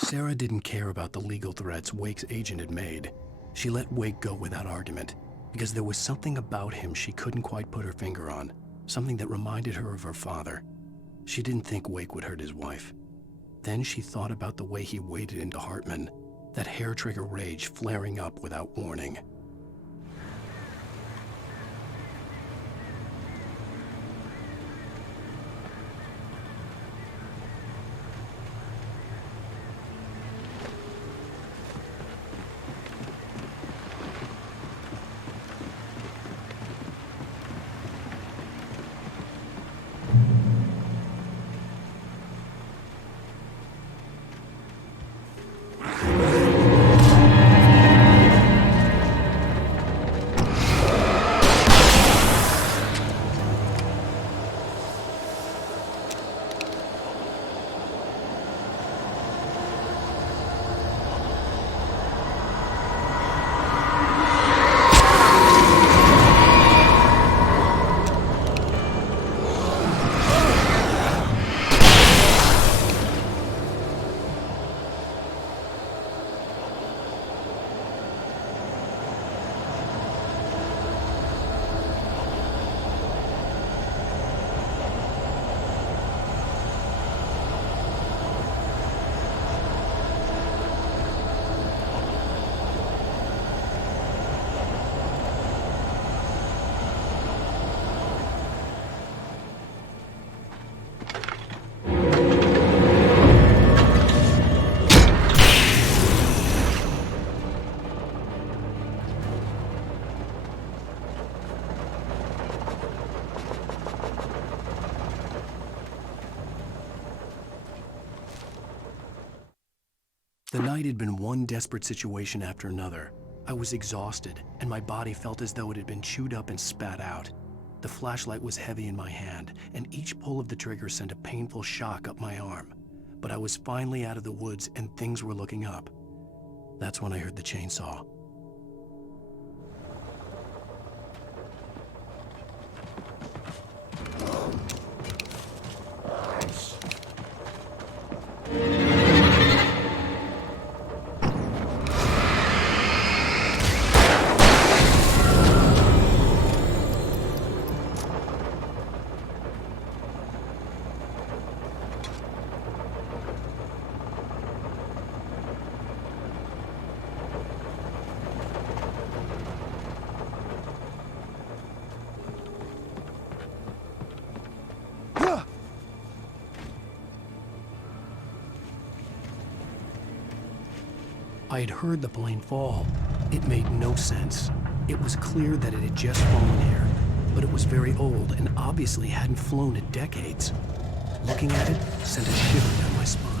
Sarah didn't care about the legal threats Wake's agent had made. She let Wake go without argument, because there was something about him she couldn't quite put her finger on, something that reminded her of her father. She didn't think Wake would hurt his wife. Then she thought about the way he waded into Hartman, that hair-trigger rage flaring up without warning. The night had been one desperate situation after another. I was exhausted, and my body felt as though it had been chewed up and spat out. The flashlight was heavy in my hand, and each pull of the trigger sent a painful shock up my arm. But I was finally out of the woods, and things were looking up. That's when I heard the chainsaw. I had heard the plane fall. It made no sense. It was clear that it had just fallen here, but it was very old and obviously hadn't flown in decades. Looking at it sent a shiver down my spine.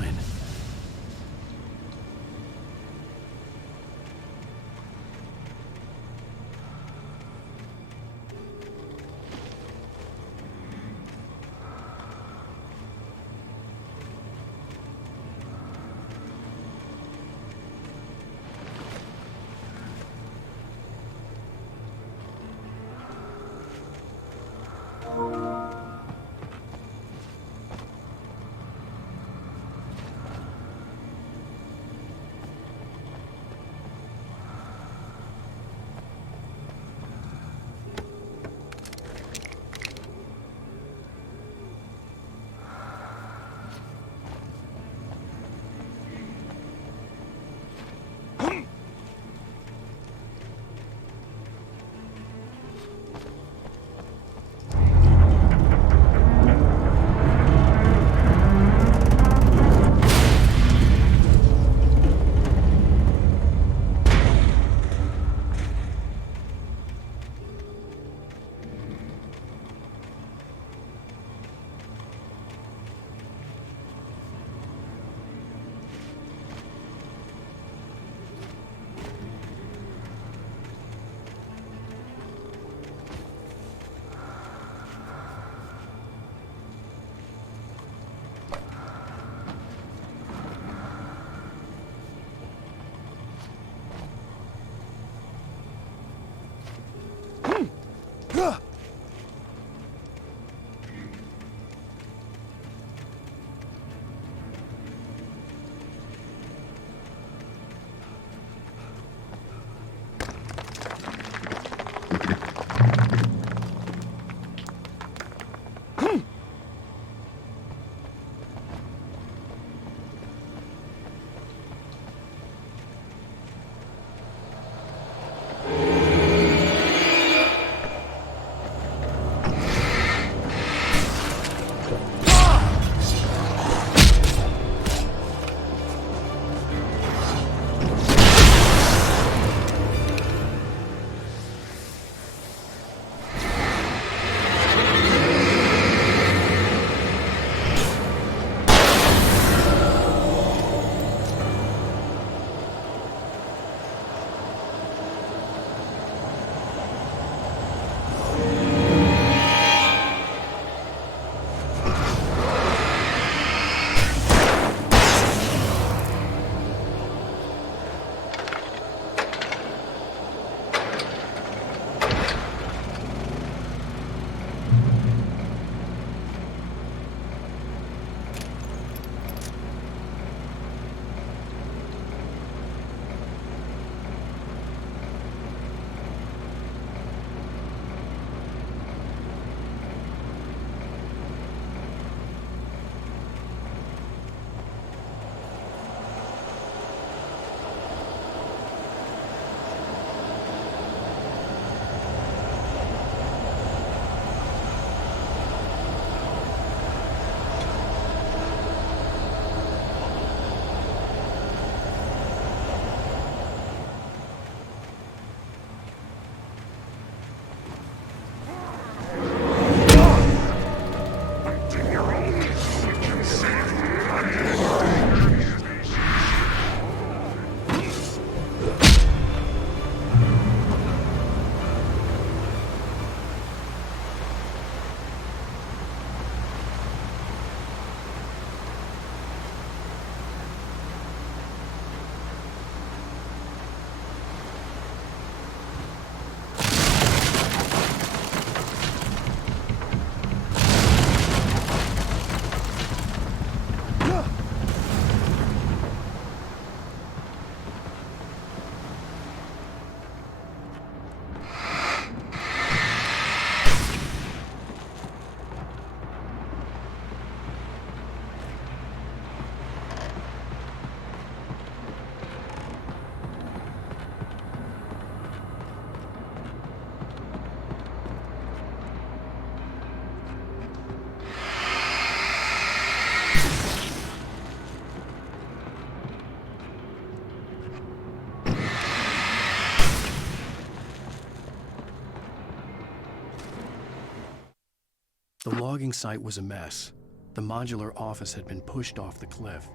The logging site was a mess. The modular office had been pushed off the cliff.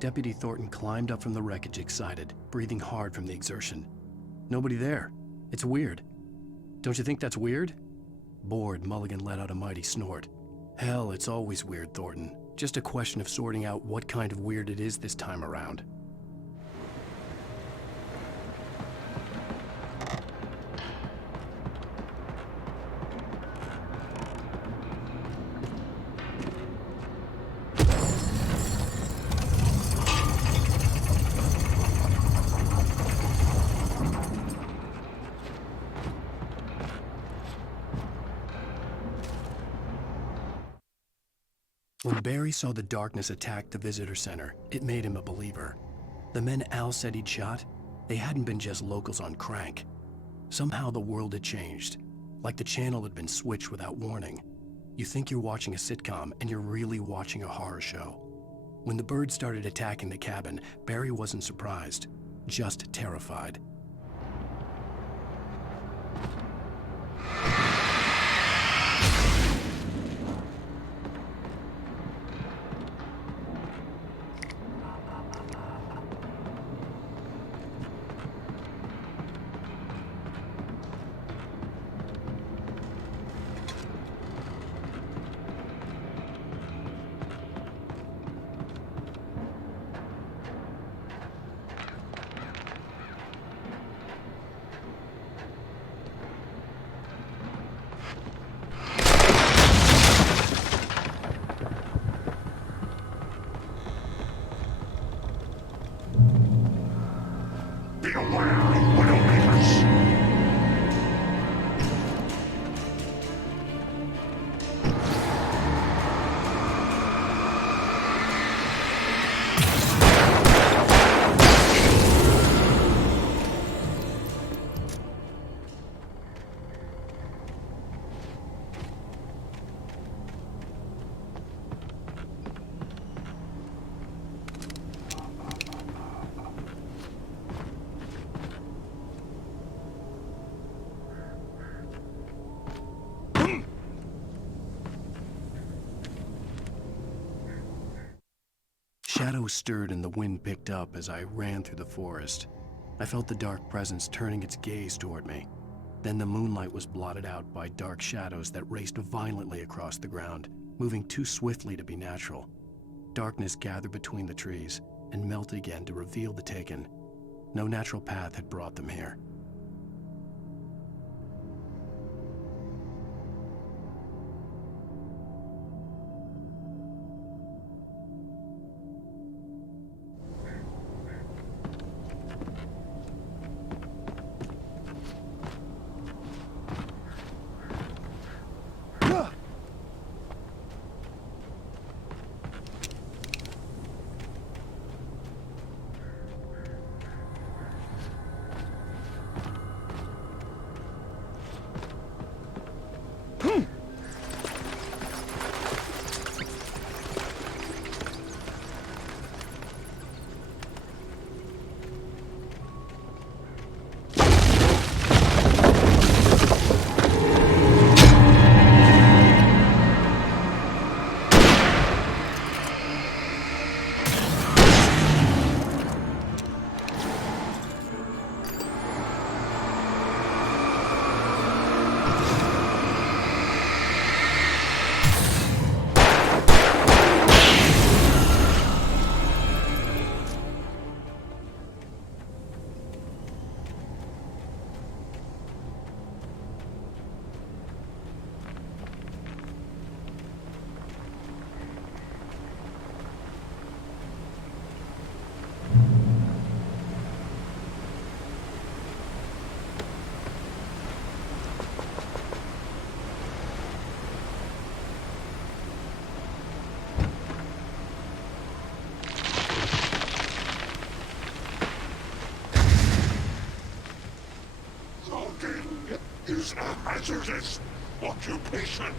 Deputy Thornton climbed up from the wreckage excited, breathing hard from the exertion. Nobody there. It's weird. Don't you think that's weird? Bored, Mulligan let out a mighty snort. Hell, it's always weird, Thornton. Just a question of sorting out what kind of weird it is this time around. When Barry saw the darkness attack the visitor center, it made him a believer. The men Al said he'd shot, they hadn't been just locals on crank. Somehow the world had changed, like the channel had been switched without warning. You think you're watching a sitcom, and you're really watching a horror show. When the birds started attacking the cabin, Barry wasn't surprised, just terrified. Shadows stirred and the wind picked up as I ran through the forest. I felt the dark presence turning its gaze toward me. Then the moonlight was blotted out by dark shadows that raced violently across the ground, moving too swiftly to be natural. Darkness gathered between the trees and melted again to reveal the taken. No natural path had brought them here. is a hazardous occupation.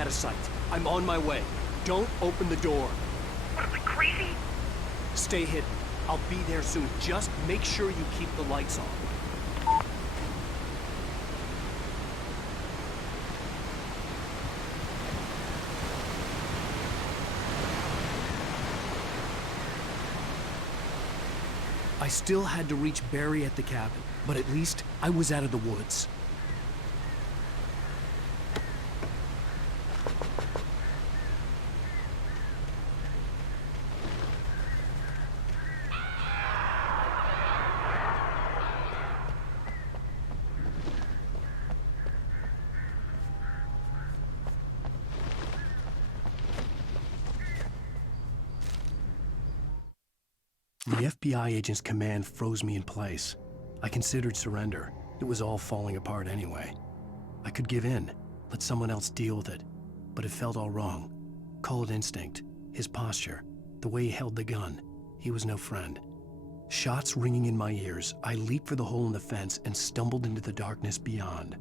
out of sight. I'm on my way. Don't open the door. What, am I crazy? Stay hidden. I'll be there soon. Just make sure you keep the lights on. I still had to reach Barry at the cabin, but at least I was out of the woods. The FBI agent's command froze me in place. I considered surrender. It was all falling apart anyway. I could give in, let someone else deal with it. But it felt all wrong. Call it instinct, his posture, the way he held the gun. He was no friend. Shots ringing in my ears, I leaped for the hole in the fence and stumbled into the darkness beyond.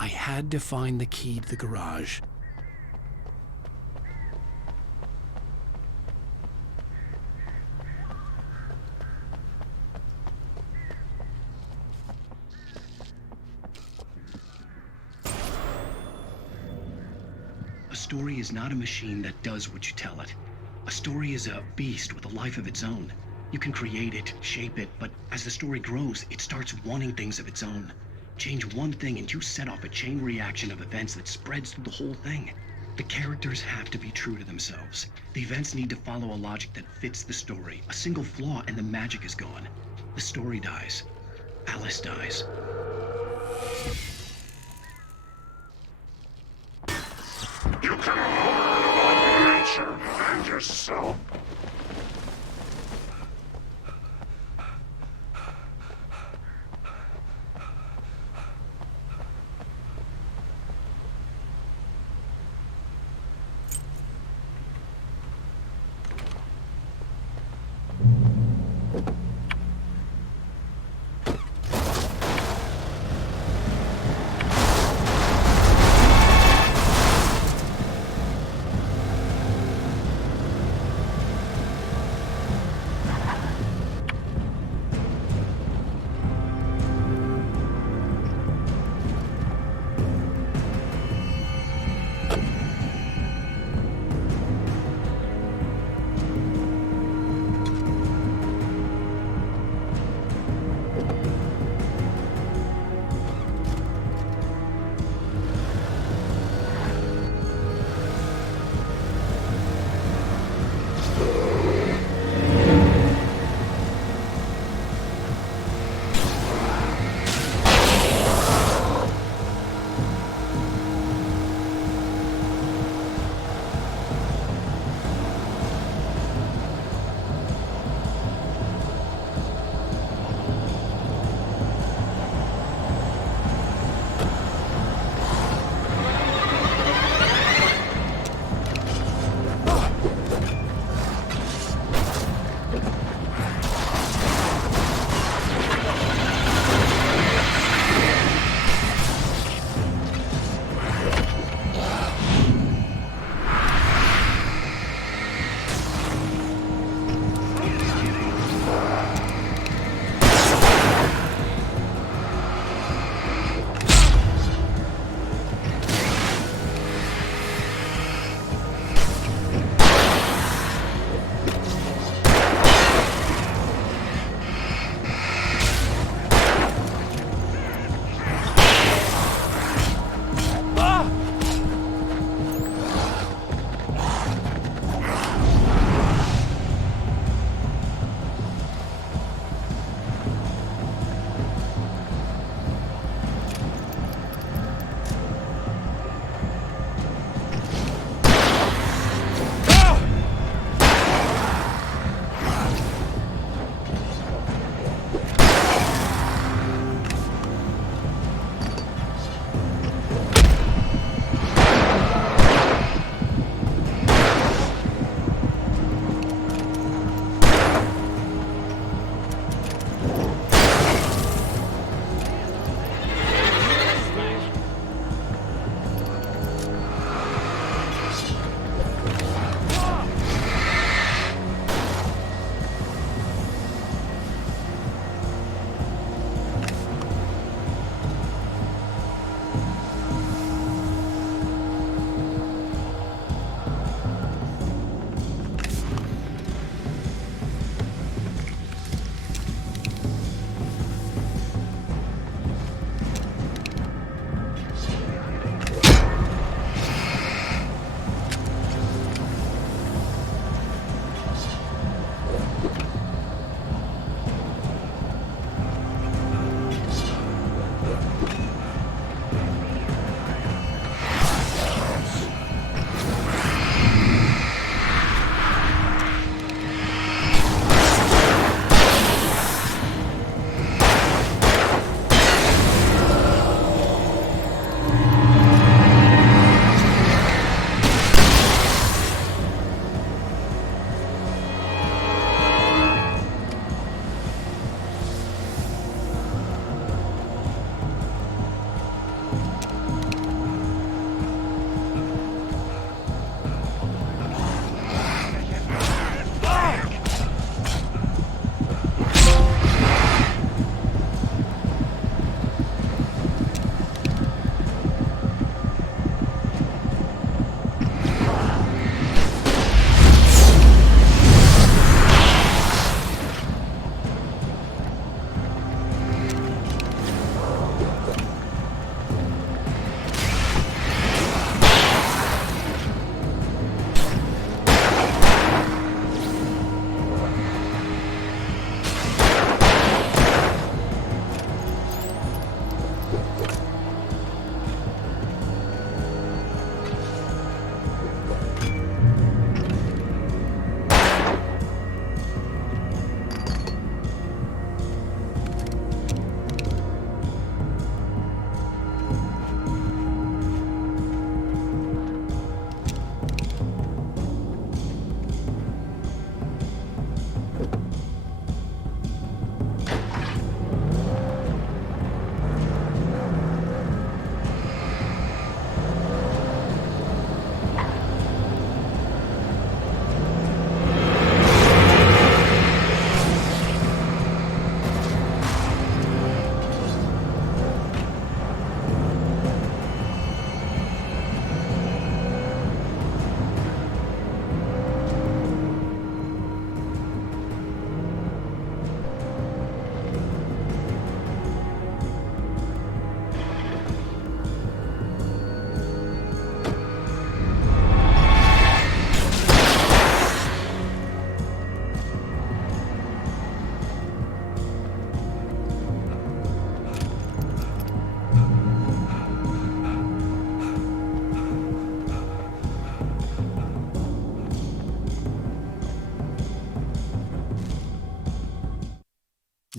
I had to find the key to the garage. A story is not a machine that does what you tell it. A story is a beast with a life of its own. You can create it, shape it, but as the story grows, it starts wanting things of its own. Change one thing and you set off a chain reaction of events that spreads through the whole thing. The characters have to be true to themselves. The events need to follow a logic that fits the story. A single flaw and the magic is gone. The story dies. Alice dies. You can learn about nature and yourself.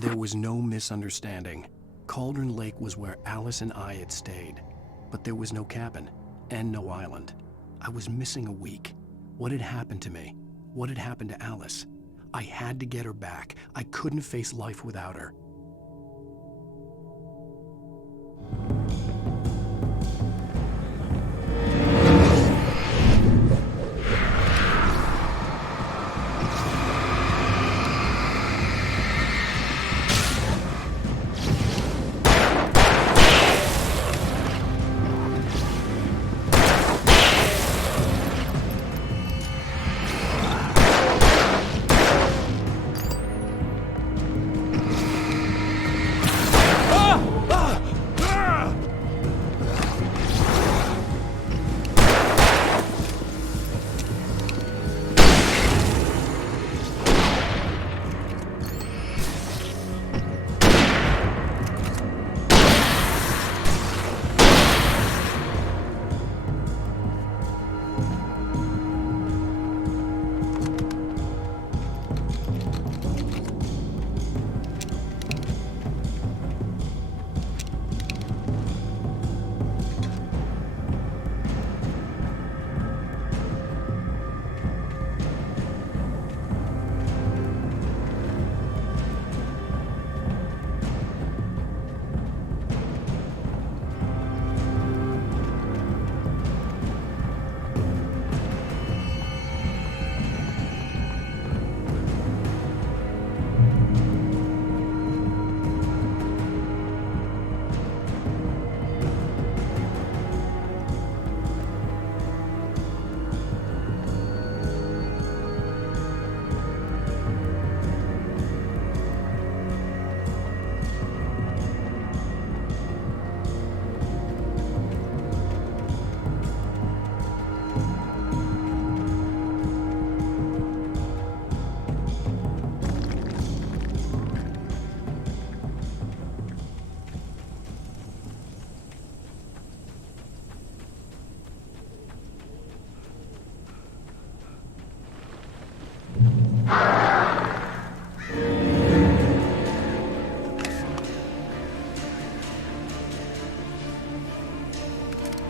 There was no misunderstanding. Cauldron Lake was where Alice and I had stayed, but there was no cabin and no island. I was missing a week. What had happened to me? What had happened to Alice? I had to get her back. I couldn't face life without her.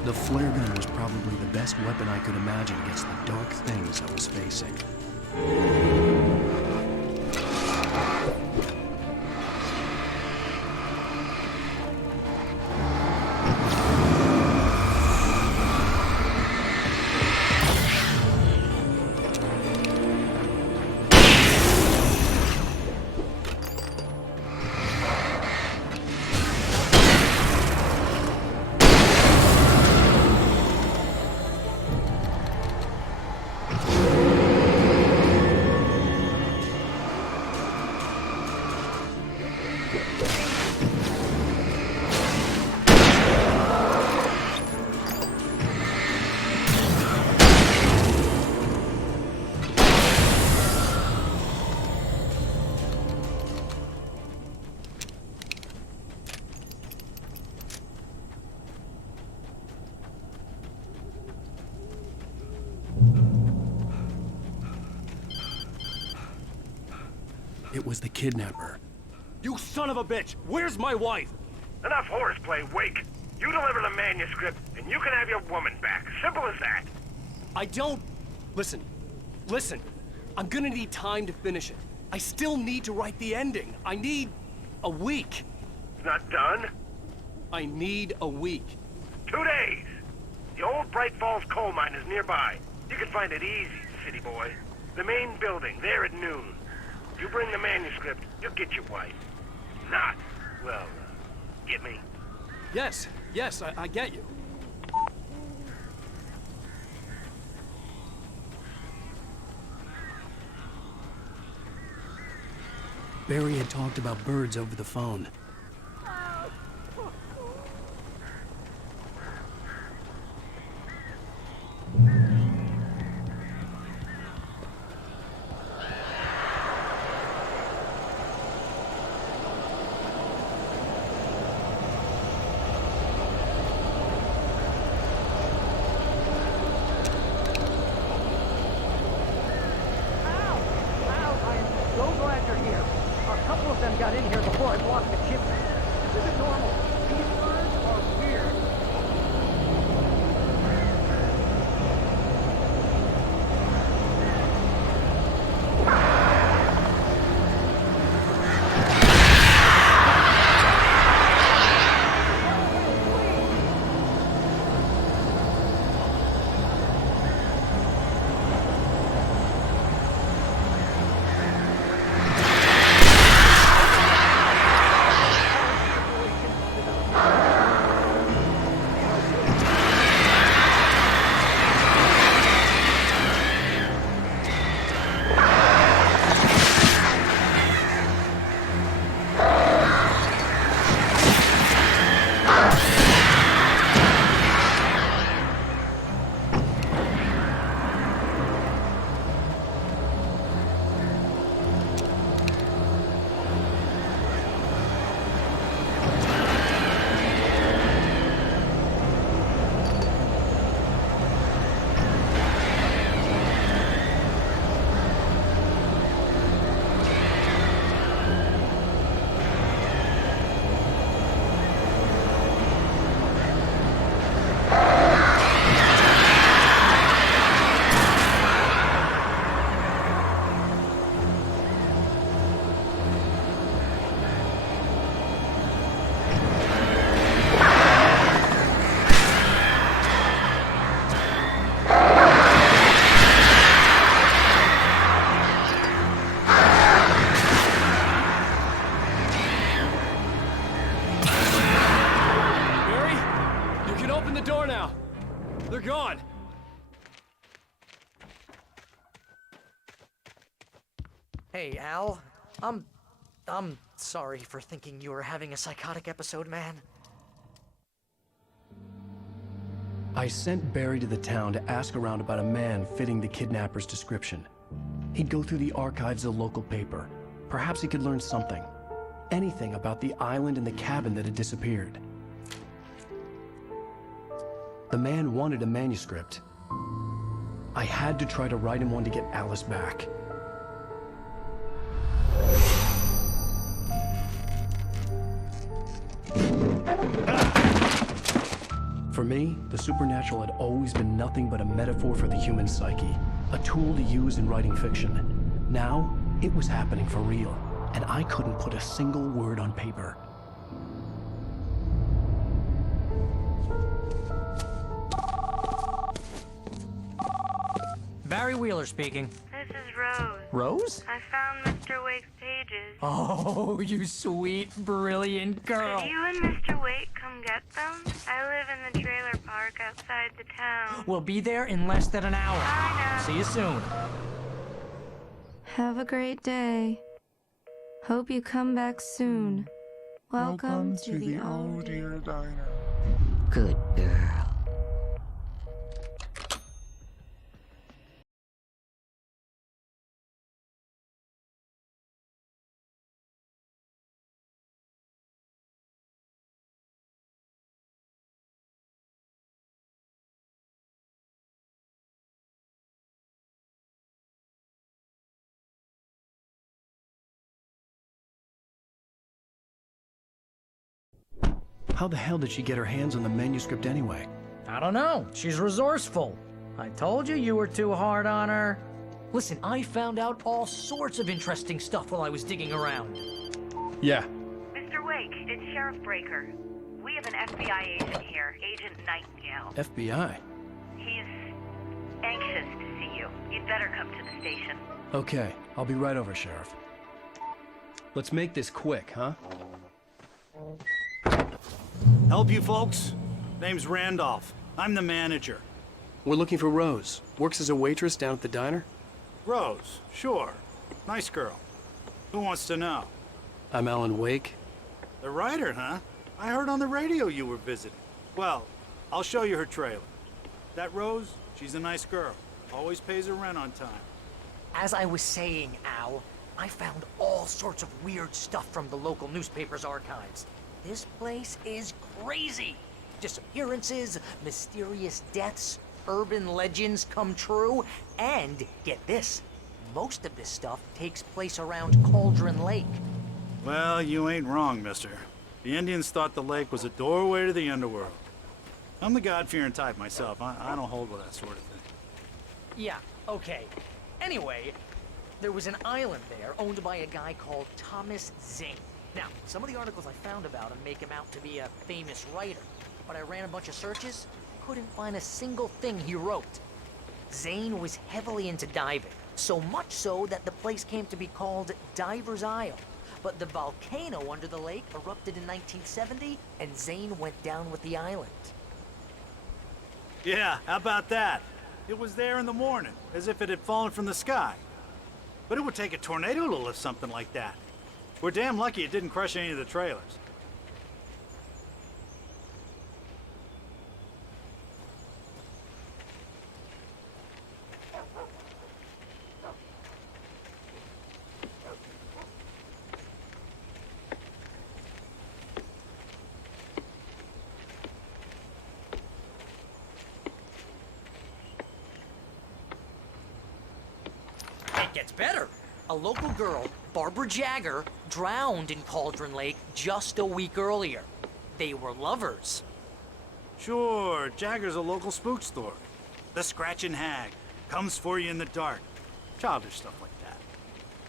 The flare gun was probably the best weapon I could imagine against the dark things I was facing. It was the kidnapper. You son of a bitch! Where's my wife? Enough horseplay, Wake. You deliver the manuscript, and you can have your woman back. Simple as that. I don't... Listen. I'm gonna need time to finish it. I still need to write the ending. I need a week. It's not done? I need a week. 2 days. The old Bright Falls coal mine is nearby. You can find it easy, city boy. The main building, there at noon. You bring the manuscript, you'll get your wife. Not, well, get me? Yes, I get you. Barry had talked about birds over the phone. A couple of them got in here before I blocked the chimney. This isn't normal. These birds are weird. Hey, Al. I'm sorry for thinking you were having a psychotic episode, man. I sent Barry to the town to ask around about a man fitting the kidnapper's description. He'd go through the archives of the local paper. Perhaps he could learn something. Anything about the island and the cabin that had disappeared. The man wanted a manuscript. I had to try to write him one to get Alice back. For me, the supernatural had always been nothing but a metaphor for the human psyche, a tool to use in writing fiction. Now, it was happening for real, and I couldn't put a single word on paper. Barry Wheeler speaking. This is Rose. Rose? I found Mr. Wake's pages. Oh, you sweet, brilliant girl. Could you and Mr. Wake come get them? I live in the trailer park outside the town. We'll be there in less than an hour. I know. See you soon. Have a great day. Hope you come back soon. Welcome to the Oh Dear Diner. Good girl. How the hell did she get her hands on the manuscript anyway? I don't know. She's resourceful. I told you were too hard on her. Listen, I found out all sorts of interesting stuff while I was digging around. Yeah. Mr. Wake, it's Sheriff Breaker. We have an FBI agent here, Agent Nightingale. FBI? He's anxious to see you. You'd better come to the station. Okay, I'll be right over, Sheriff. Let's make this quick, huh? Help you folks? Name's Randolph. I'm the manager. We're looking for Rose. Works as a waitress down at the diner? Rose, sure. Nice girl. Who wants to know? I'm Alan Wake. The writer, huh? I heard on the radio you were visiting. Well, I'll show you her trailer. That Rose, she's a nice girl. Always pays her rent on time. As I was saying, Al, I found all sorts of weird stuff from the local newspaper's archives. This place is crazy. Disappearances, mysterious deaths, urban legends come true, and get this, most of this stuff takes place around Cauldron Lake. Well, you ain't wrong, mister. The Indians thought the lake was a doorway to the underworld. I'm the God-fearing type myself. I don't hold with that sort of thing. Yeah, okay. Anyway, there was an island there owned by a guy called Thomas Zane. Now, some of the articles I found about him make him out to be a famous writer, but I ran a bunch of searches, couldn't find a single thing he wrote. Zane was heavily into diving, so much so that the place came to be called Diver's Isle. But the volcano under the lake erupted in 1970, and Zane went down with the island. Yeah, how about that? It was there in the morning, as if it had fallen from the sky. But it would take a tornado to lift something like that. We're damn lucky it didn't crush any of the trailers. It gets better. A local girl, Barbara Jagger, drowned in Cauldron Lake just a week earlier. They were lovers. Sure, Jagger's a local spook store. The Scratching Hag comes for you in the dark. Childish stuff like that.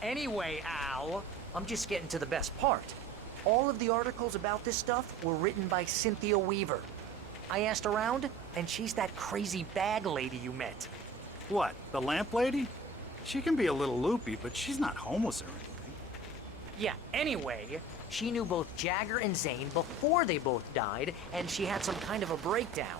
Anyway, Al, I'm just getting to the best part. All of the articles about this stuff were written by Cynthia Weaver. I asked around, and she's that crazy bag lady you met. What, the lamp lady? She can be a little loopy, but she's not homeless or anything. Yeah, anyway, she knew both Jagger and Zane before they both died, and she had some kind of a breakdown.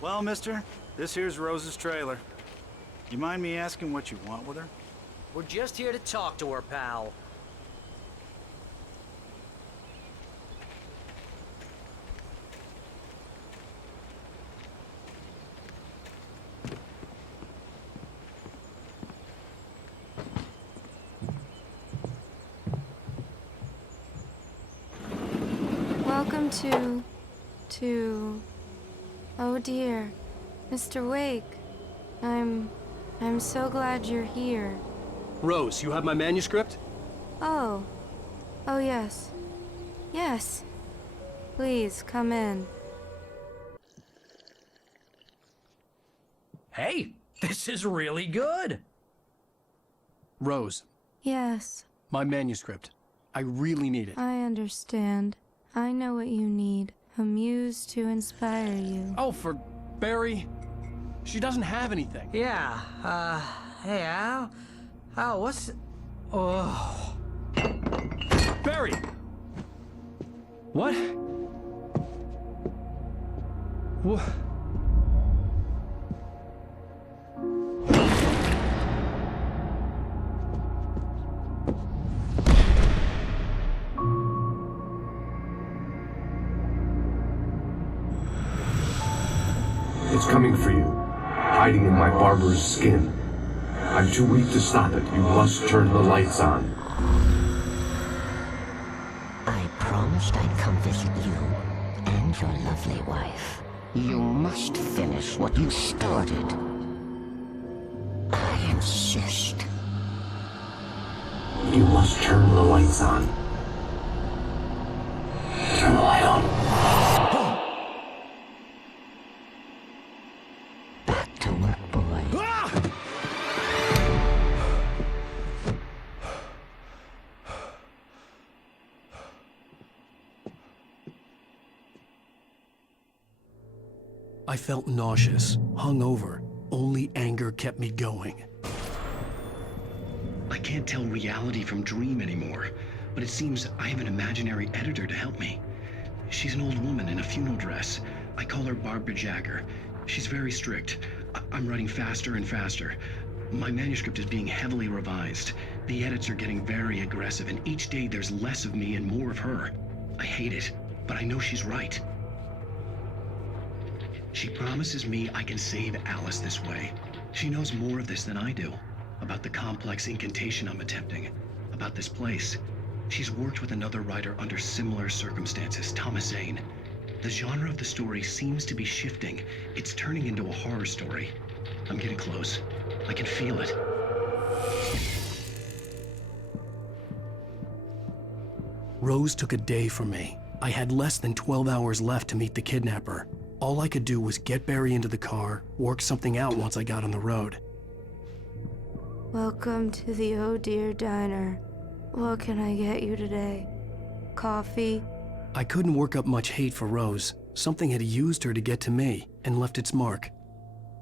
Well, mister, this here's Rose's trailer. You mind me asking what you want with her? We're just here to talk to her, pal. Welcome to... Oh dear, Mr. Wake. I'm so glad you're here. Rose, you have my manuscript? Oh. Oh yes. Yes. Please, come in. Hey, this is really good. Rose, Yes, my manuscript. I really need it. I understand. I know what you need. A muse to inspire you. Oh, for Barry. She doesn't have anything. Yeah, hey, Al? Al, what's... Oh... Barry! What? What? It's coming for you, hiding in my barber's skin. I'm too weak to stop it. You must turn the lights on. I promised I'd come visit you and your lovely wife. You must finish what you started. I insist. You must turn the lights on. Turn the light on. Back to work, boy. I felt nauseous, hungover. Only anger kept me going. I can't tell reality from dream anymore, but it seems I have an imaginary editor to help me. She's an old woman in a funeral dress. I call her Barbara Jagger. She's very strict. I'm writing faster and faster. My manuscript is being heavily revised. The edits are getting very aggressive, and each day there's less of me and more of her. I hate it, but I know she's right. She promises me I can save Alice this way. She knows more of this than I do. About the complex incantation I'm attempting. About this place. She's worked with another writer under similar circumstances, Thomas Zane. The genre of the story seems to be shifting. It's turning into a horror story. I'm getting close. I can feel it. Rose took a day from me. I had less than 12 hours left to meet the kidnapper. All I could do was get Barry into the car, work something out once I got on the road. Welcome to the Oh Dear Diner. What can I get you today? Coffee? I couldn't work up much hate for Rose. Something had used her to get to me and left its mark.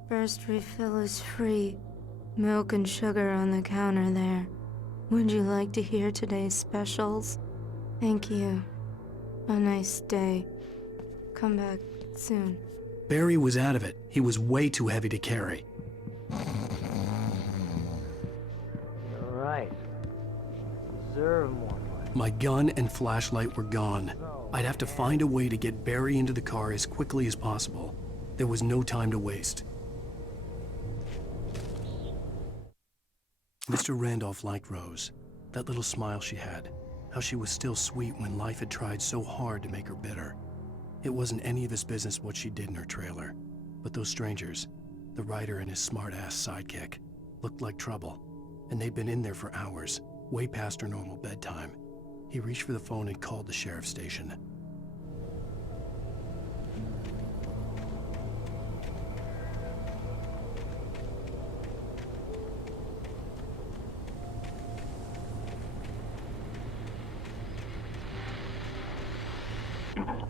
First refill is free. Milk and sugar on the counter there. Would you like to hear today's specials? Thank you. A nice day. Come back soon. Barry was out of it. He was way too heavy to carry. All right. Observe him one way. My gun and flashlight were gone. I'd have to find a way to get Barry into the car as quickly as possible. There was no time to waste. Mr. Randolph liked Rose. That little smile she had. How she was still sweet when life had tried so hard to make her bitter. It wasn't any of his business what she did in her trailer. But those strangers, the writer and his smart-ass sidekick, looked like trouble. And they'd been in there for hours, way past her normal bedtime. He reached for the phone and called the sheriff's station.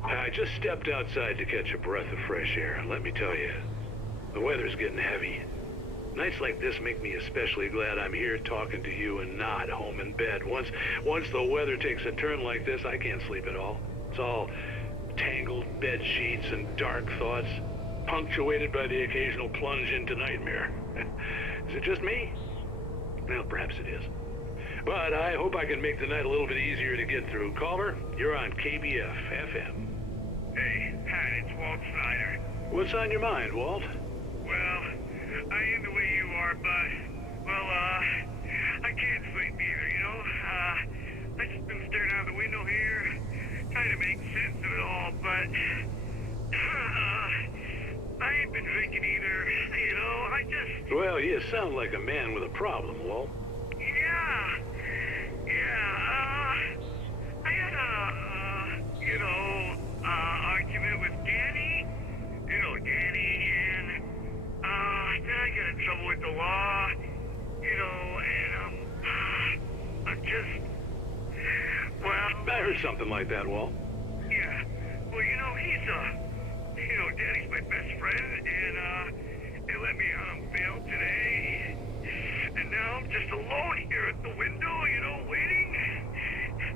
I just stepped outside to catch a breath of fresh air. Let me tell you, the weather's getting heavy. Nights like this make me especially glad I'm here talking to you and not home in bed. Once the weather takes a turn like this, I can't sleep at all. It's all tangled bed sheets and dark thoughts, punctuated by the occasional plunge into nightmare. Is it just me? Well, perhaps it is. But I hope I can make the night a little bit easier to get through. Caller, you're on KBF FM. Hey, Pat, it's Walt Snyder. What's on your mind, Walt? Well, I am the way you are, but, well, I can't sleep either, you know? I just been staring out the window here, trying to make sense of it all, but, I ain't been drinking either, you know? I just... Well, you sound like a man with a problem, Walt. I had a, argument with Danny. You know, Danny, and, then I got in trouble with the law, you know, and, I'm just, well... I heard something like that, Walt. Yeah, well, you know, Danny's my best friend, and, they let me out on bail today. And now I'm just alone here at the window, you know, waiting.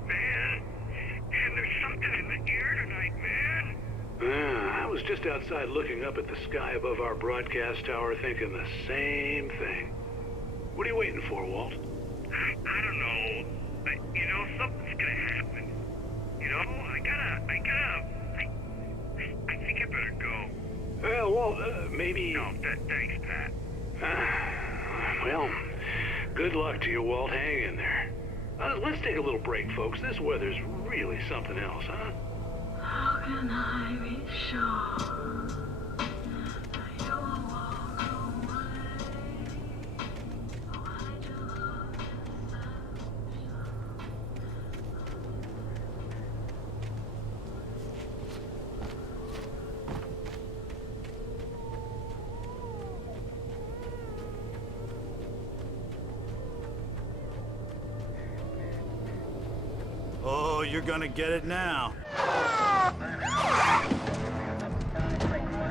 Man, and there's something in the air tonight, man. I was just outside looking up at the sky above our broadcast tower thinking the same thing. What are you waiting for, Walt? I don't know. You know, something's gonna happen. You know, I think I better go. Well, Walt, maybe... No, thanks, Pat. Well, good luck to you, Walt. Hang in there. Let's take a little break, folks. This weather's really something else, huh? How can I be sure that you will walk away? Why do love Oh, you're gonna get it now.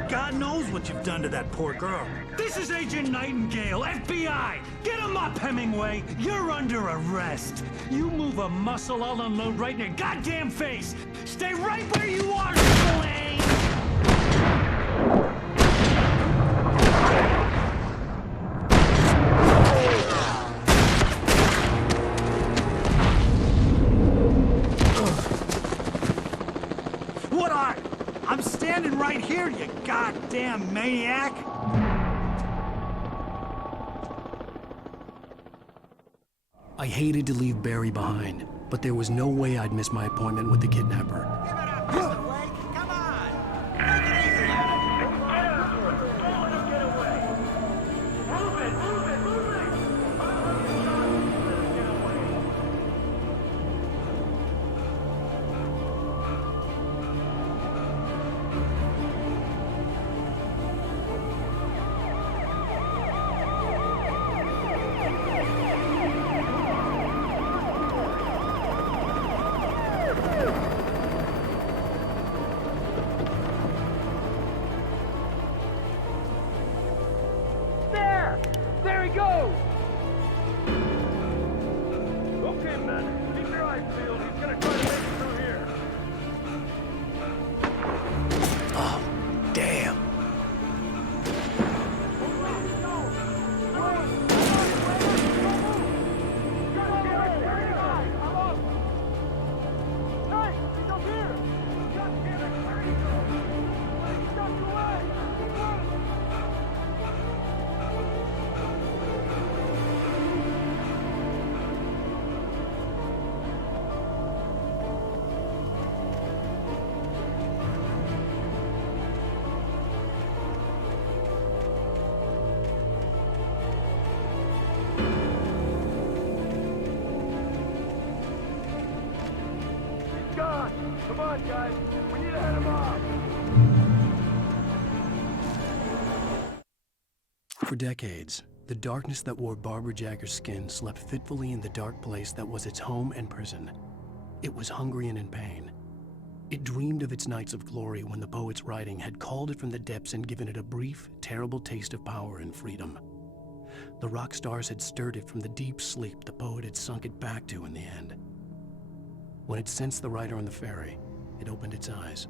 God knows what you've done to that poor girl. This is Agent Nightingale, FBI! Get him up, Hemingway! You're under arrest! You move a muscle, I'll unload right in your goddamn face! Stay right where you are, Slane! What are? I'm standing right here, you goddamn maniac! I hated to leave Barry behind, but there was no way I'd miss my appointment with the kidnapper. There he goes! Okay, man. Keep your eyes peeled. He's gonna try to make it through here. Oh, damn. Come on, guys. We need to head him off. For decades, the darkness that wore Barbara Jagger's skin slept fitfully in the dark place that was its home and prison. It was hungry and in pain. It dreamed of its nights of glory when the poet's writing had called it from the depths and given it a brief, terrible taste of power and freedom. The rock stars had stirred it from the deep sleep the poet had sunk it back to in the end. When it sensed the writer on the ferry, it opened its eyes.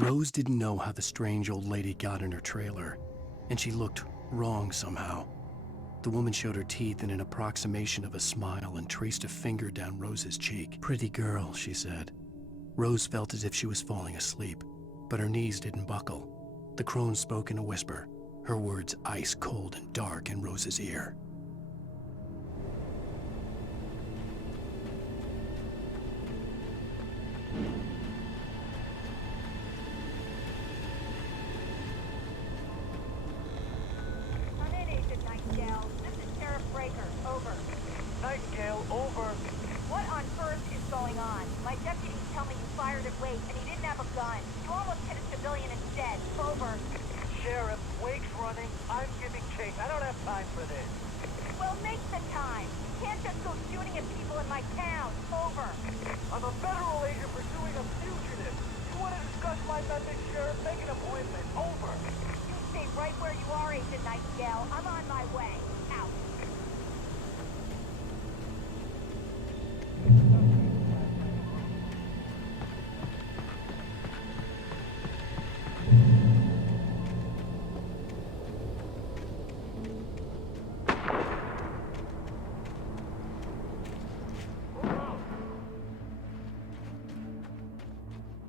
Rose didn't know how the strange old lady got in her trailer, and she looked wrong somehow. The woman showed her teeth in an approximation of a smile and traced a finger down Rose's cheek. "Pretty girl," she said. Rose felt as if she was falling asleep, but her knees didn't buckle. The crone spoke in a whisper, her words ice cold and dark in Rose's ear. Nightingale, over. What on earth is going on? My deputies tell me you fired at Wake and he didn't have a gun. You almost hit a civilian instead. Over. Sheriff, Wake's running. I'm giving chase. I don't have time for this. Well, make the time. You can't just go shooting at people in my town. Over. I'm a federal agent pursuing a fugitive. You want to discuss my methods, Sheriff? Make an appointment. Over. You stay right where you are, Agent Nightingale. I'm on my way. Out.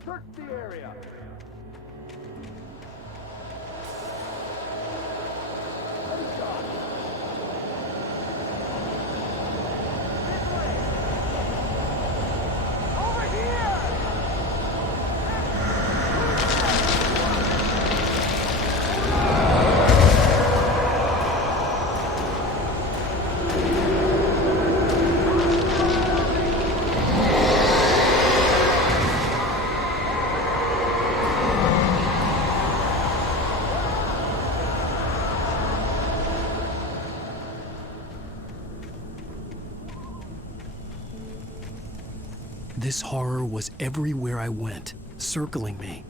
Search the area. This horror was everywhere I went, circling me.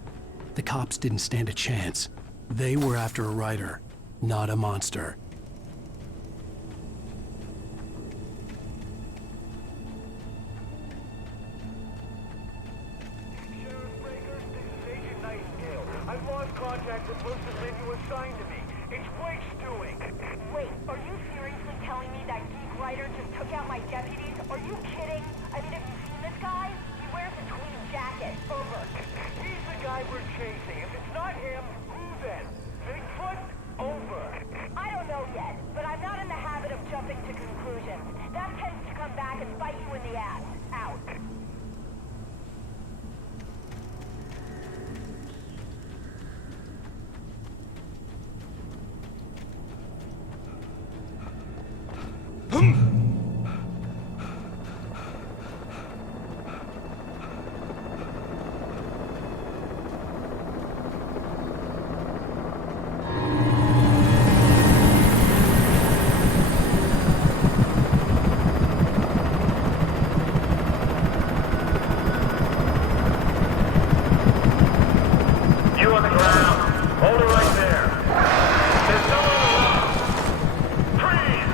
The cops didn't stand a chance. They were after a writer, not a monster. I've lost contact with most of the men you assigned to me. It's Wake's doing. Wait, are you seriously telling me that geek writer just took out my deputies? Are you kidding? I mean, have you seen this guy? He wears a tweed jacket. Over. He's the guy we're chasing. If it's not him, who then? Bigfoot? Over. I don't know yet, but I'm not in the habit of jumping to conclusions. That tends to come back and bite you in the ass. Out. You on the ground. Hold it right there. There's no one around. Freeze!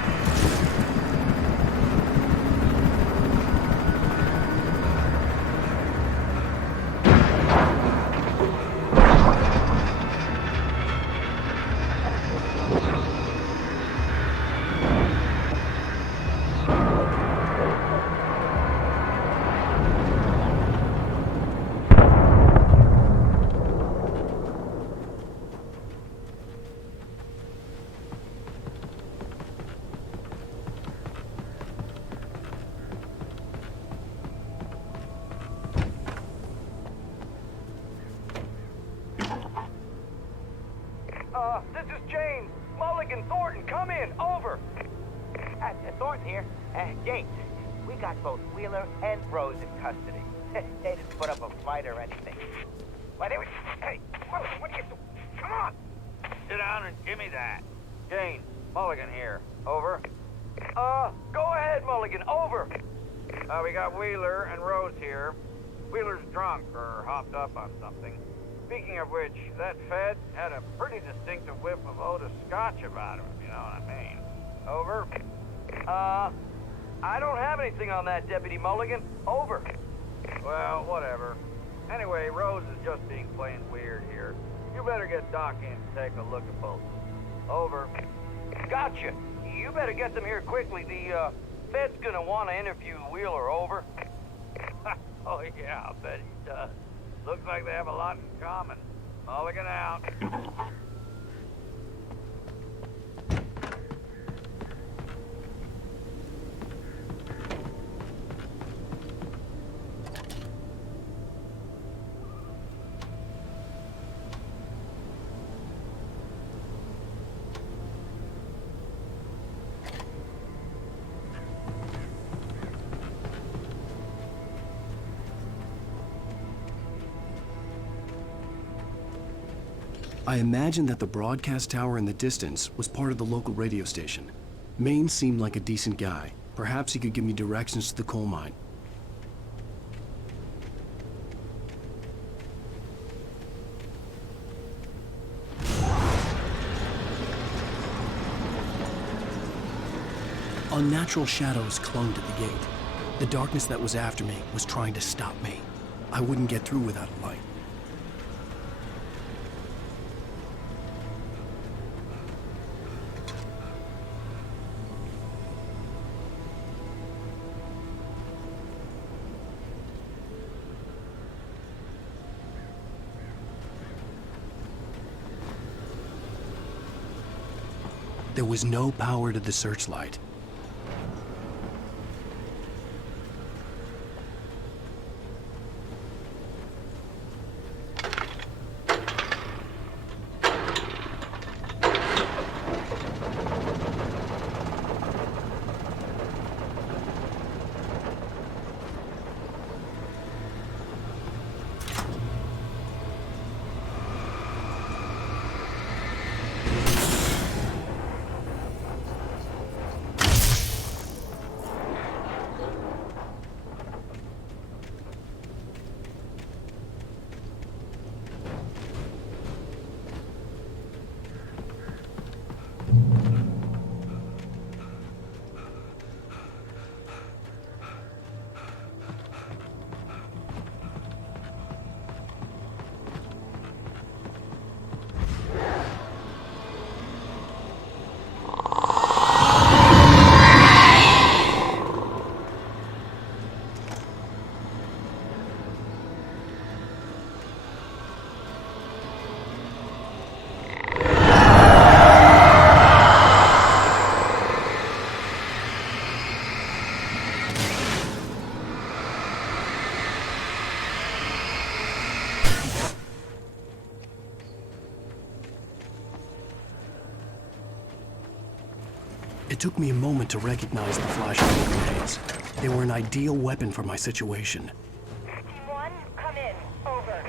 This is James. Mulligan, Thornton, come in. Over. Thornton here. James, we got both Wheeler and Rose in custody. They didn't put up a fight or anything. Why, they were... Hey, what are you doing? Come on! Sit down and give me that. James, Mulligan here. Over. Go ahead, Mulligan. Over. We got Wheeler and Rose here. Wheeler's drunk or hopped up on something. Speaking of which, that Fed had a pretty distinctive whiff of Otis Scotch about him, if you know what I mean. Over. I don't have anything on that, Deputy Mulligan. Over. Well, whatever. Anyway, Rose is just being plain weird here. You better get Doc in to take a look at both. Over. Gotcha. You better get them here quickly. The, Fed's gonna want to interview Wheeler. Over. Oh, yeah, I'll bet he does. Looks like they have a lot in common. Mulligan out. I imagined that the broadcast tower in the distance was part of the local radio station. Maine seemed like a decent guy. Perhaps he could give me directions to the coal mine. Unnatural shadows clung to the gate. The darkness that was after me was trying to stop me. I wouldn't get through without a light. There was no power to the searchlight. It took me a moment to recognize the flashbang grenades. They were an ideal weapon for my situation. Team 1, come in. Over.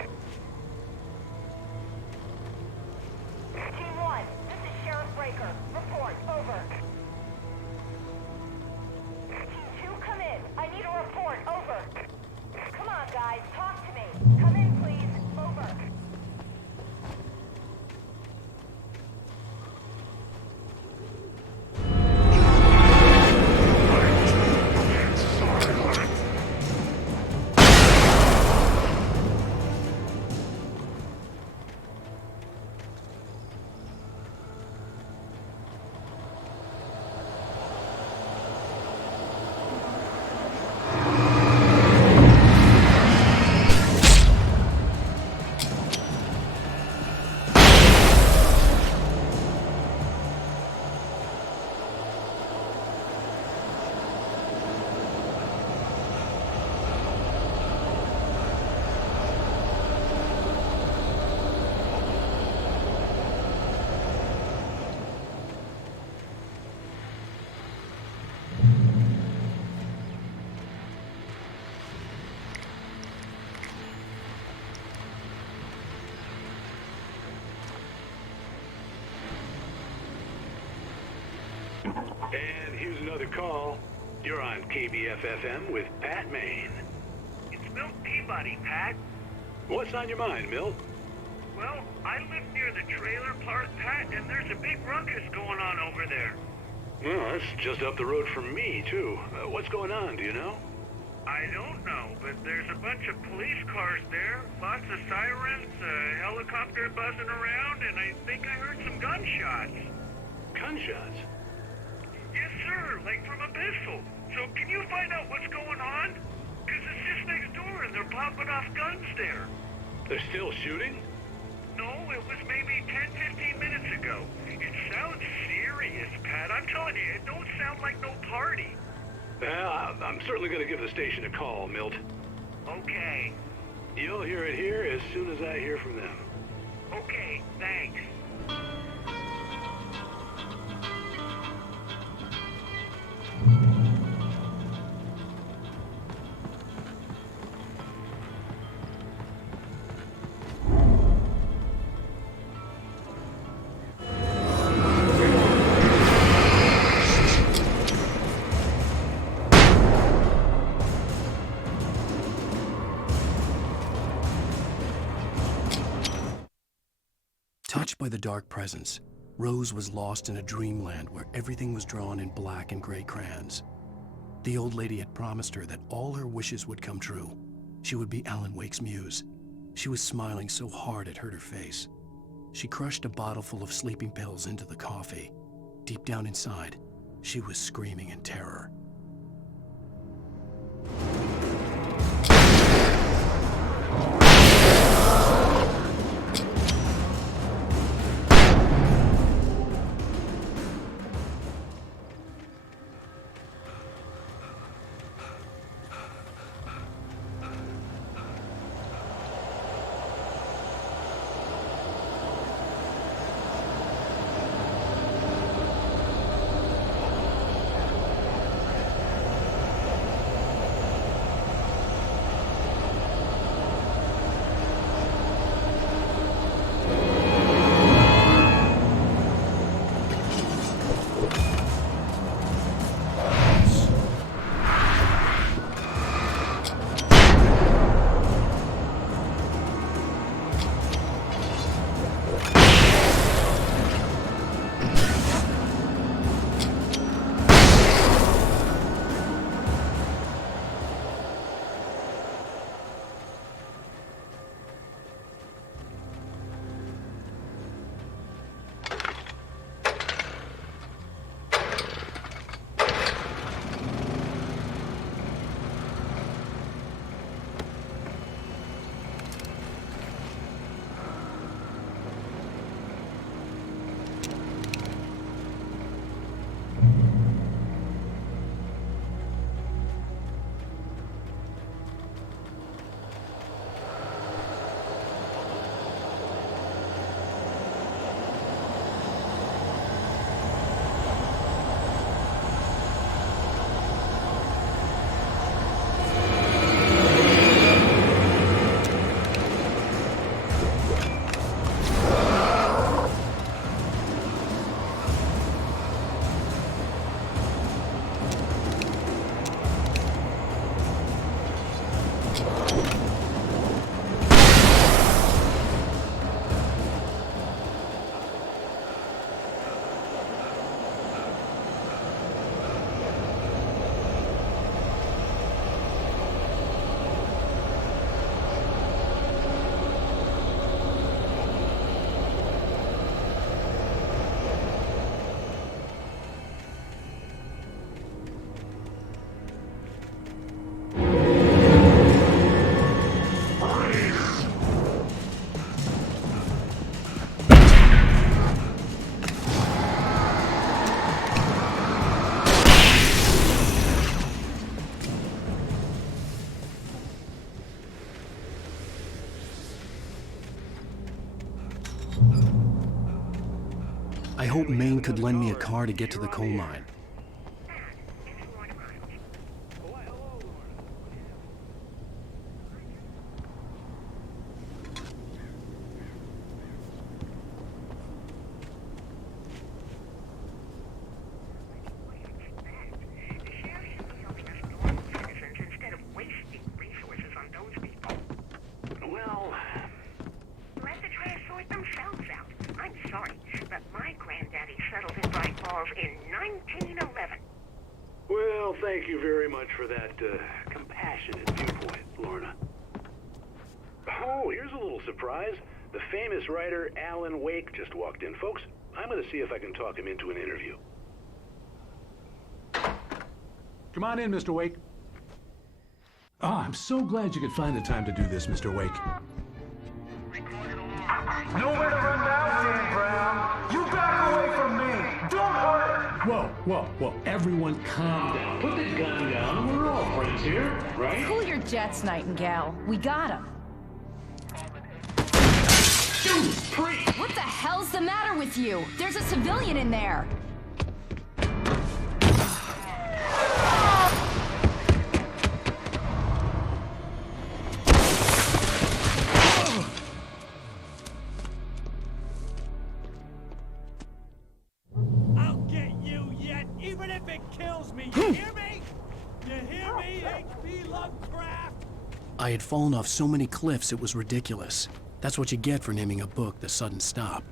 Team 1, this is Sheriff Breaker. Report. Over. Team 2, come in. I need a report. Over. Come on, guys. Talk to me. Come in, please. Over. And here's another call. You're on KBF-FM with Pat Maine. It's Milt Peabody, Pat. What's on your mind, Milt? Well, I live near the trailer park, Pat, and there's a big ruckus going on over there. Well, that's just up the road from me, too. What's going on, do you know? I don't know, but there's a bunch of police cars there, lots of sirens, a helicopter buzzing around, and I think I heard some gunshots. Gunshots? Yes, sir, like from a pistol. So can you find out what's going on? Because it's just next door and they're popping off guns there. They're still shooting? No, it was maybe 10, 15 minutes ago. It sounds serious, Pat. I'm telling you, it don't sound like no party. Well, I'm certainly going to give the station a call, Milt. Okay. You'll hear it here as soon as I hear from them. Okay, thanks. Touched by the dark presence, Rose was lost in a dreamland where everything was drawn in black and gray crayons. The old lady had promised her that all her wishes would come true. She would be Alan Wake's muse. She was smiling so hard it hurt her face. She crushed a bottle full of sleeping pills into the coffee. Deep down inside, she was screaming in terror. I hoped Maine could lend me a car to get to the coal mine. Thank you very much for that compassionate viewpoint, Lorna. Oh, here's a little surprise. The famous writer Alan Wake just walked in. Folks, I'm going to see if I can talk him into an interview. Come on in, Mr. Wake. Oh, I'm so glad you could find the time to do this, Mr. Wake. Nowhere to run now, Dan Brown. You back away from me. Don't hurt. Whoa. Everyone calm down. Put the gun down. We're all friends here, right? Cool your jets, Nightingale. We got him. What the hell's the matter with you? There's a civilian in there. I'll get you yet, even if it kills me. You hear me? You hear me, H.P. Lovecraft? I had fallen off so many cliffs it was ridiculous. That's what you get for naming a book The Sudden Stop.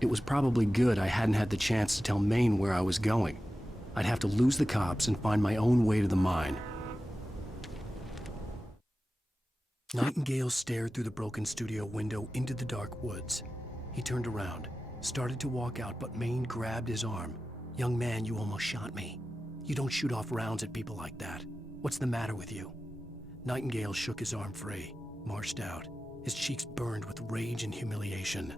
It was probably good I hadn't had the chance to tell Maine where I was going. I'd have to lose the cops and find my own way to the mine. Nightingale stared through the broken studio window into the dark woods. He turned around, started to walk out, but Maine grabbed his arm. "Young man, you almost shot me. You don't shoot off rounds at people like that. What's the matter with you?" Nightingale shook his arm free, marched out. His cheeks burned with rage and humiliation.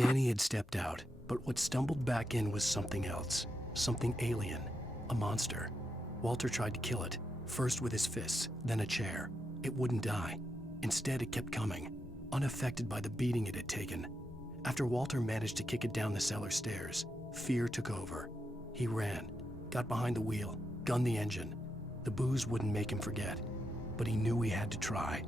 Danny had stepped out, but what stumbled back in was something else. Something alien. A monster. Walter tried to kill it, first with his fists, then a chair. It wouldn't die. Instead, it kept coming, unaffected by the beating it had taken. After Walter managed to kick it down the cellar stairs, fear took over. He ran, got behind the wheel, gunned the engine. The booze wouldn't make him forget, but he knew he had to try.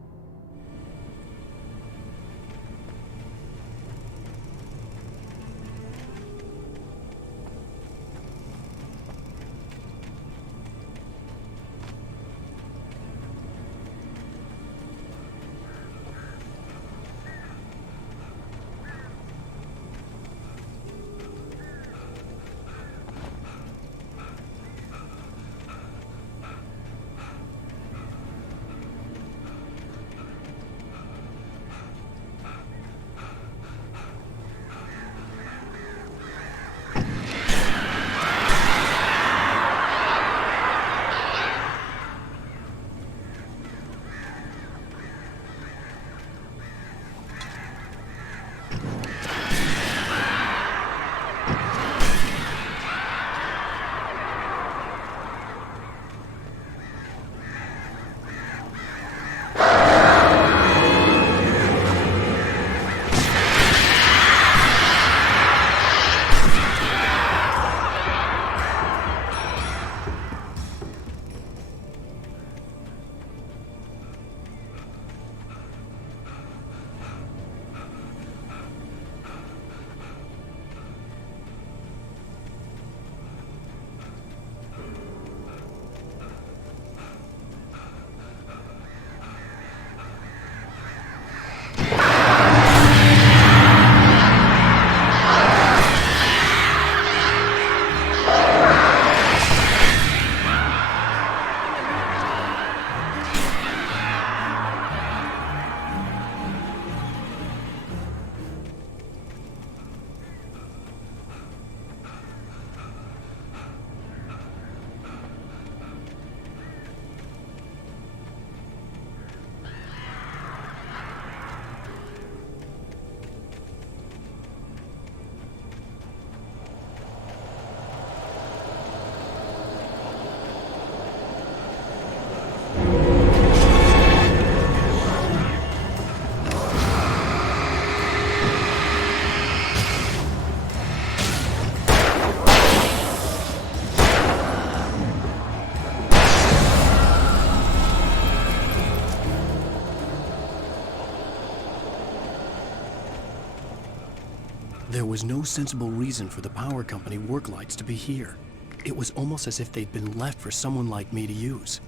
There was no sensible reason for the power company work lights to be here. It was almost as if they'd been left for someone like me to use.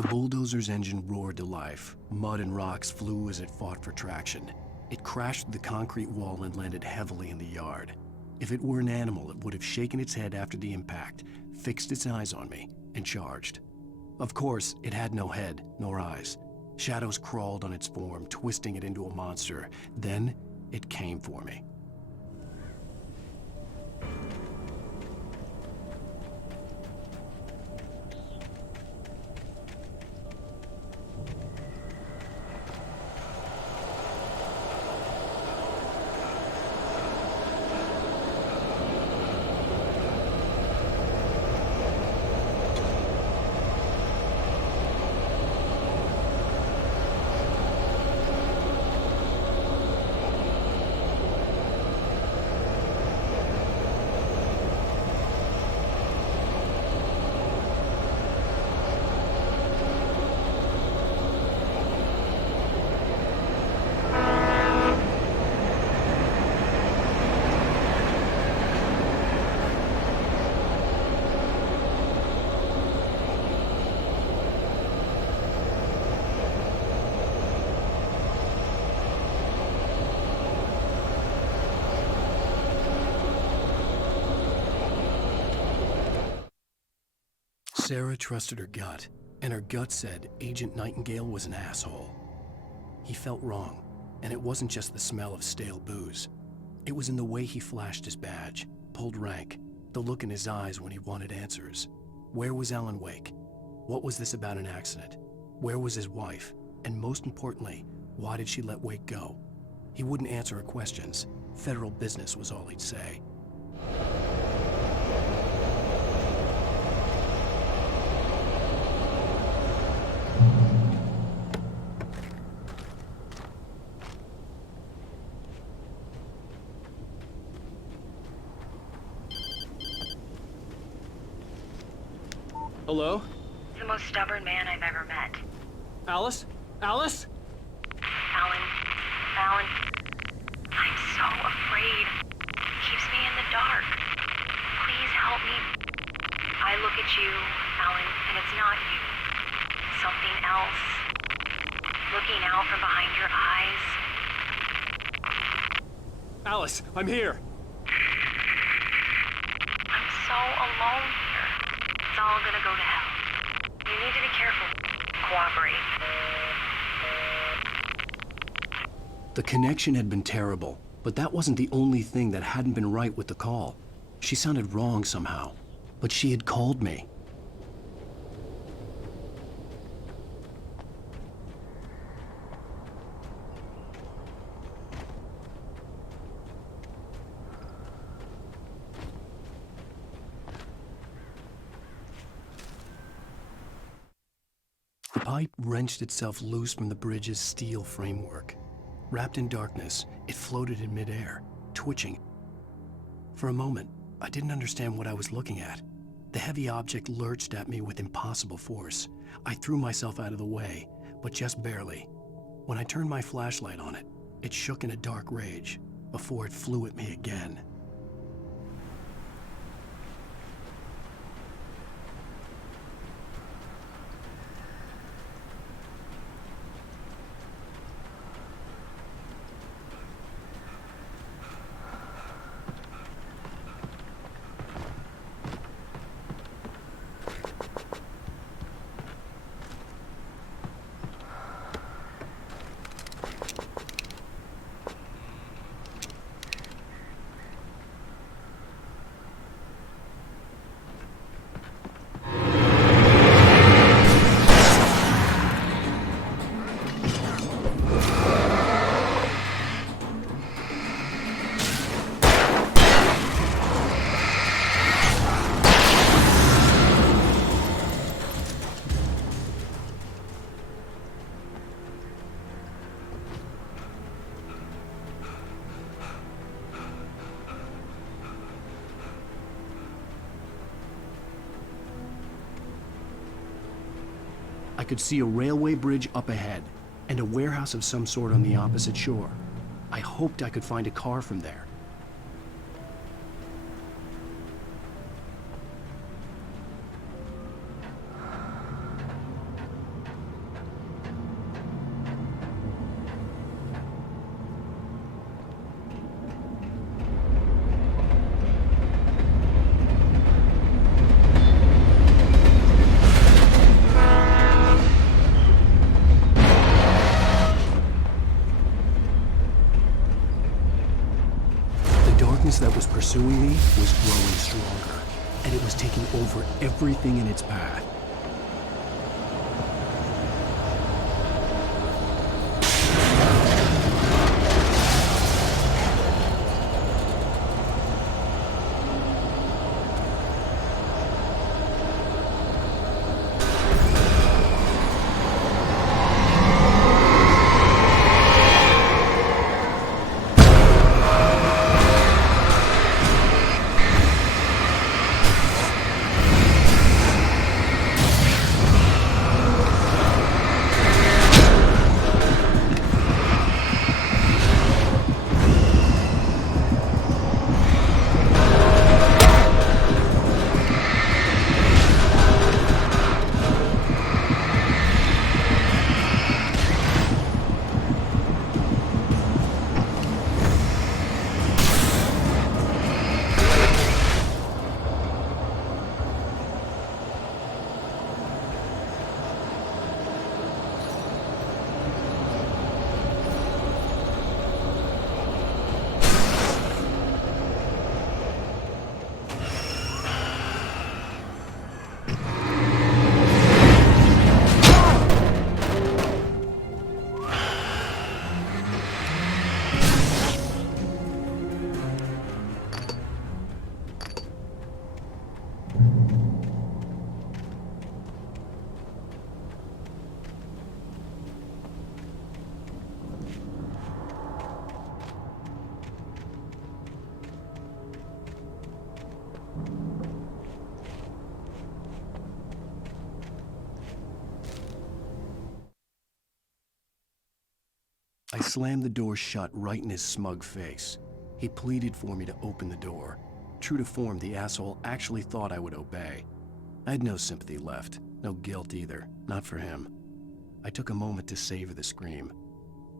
The bulldozer's engine roared to life. Mud and rocks flew as it fought for traction. It crashed through the concrete wall and landed heavily in the yard. If it were an animal, it would have shaken its head after the impact, fixed its eyes on me, and charged. Of course, it had no head, nor eyes. Shadows crawled on its form, twisting it into a monster. Then, it came for me. Sarah trusted her gut, and her gut said Agent Nightingale was an asshole. He felt wrong, and it wasn't just the smell of stale booze. It was in the way he flashed his badge, pulled rank, the look in his eyes when he wanted answers. Where was Alan Wake? What was this about an accident? Where was his wife? And most importantly, why did she let Wake go? He wouldn't answer her questions. Federal business was all he'd say. Hello? The most stubborn man I've ever met. Alice? Alice? Alan, I'm so afraid. It keeps me in the dark. Please help me. I look at you, Alan, and it's not you. Something else. Looking out from behind your eyes. Alice, I'm here. I'm so alone here. It's all gonna go to hell. You need to be careful. Cooperate. The connection had been terrible, but that wasn't the only thing that hadn't been right with the call. She sounded wrong somehow, but she had called me. The pipe wrenched itself loose from the bridge's steel framework. Wrapped in darkness, it floated in midair, twitching. For a moment, I didn't understand what I was looking at. The heavy object lurched at me with impossible force. I threw myself out of the way, but just barely. When I turned my flashlight on it, it shook in a dark rage before it flew at me again. I could see a railway bridge up ahead, and a warehouse of some sort on the opposite shore. I hoped I could find a car from there. pursuing me was growing stronger, and it was taking over everything in its path. I slammed the door shut right in his smug face. He pleaded for me to open the door. True to form, the asshole actually thought I would obey. I had no sympathy left, no guilt either, not for him. I took a moment to savor the scream.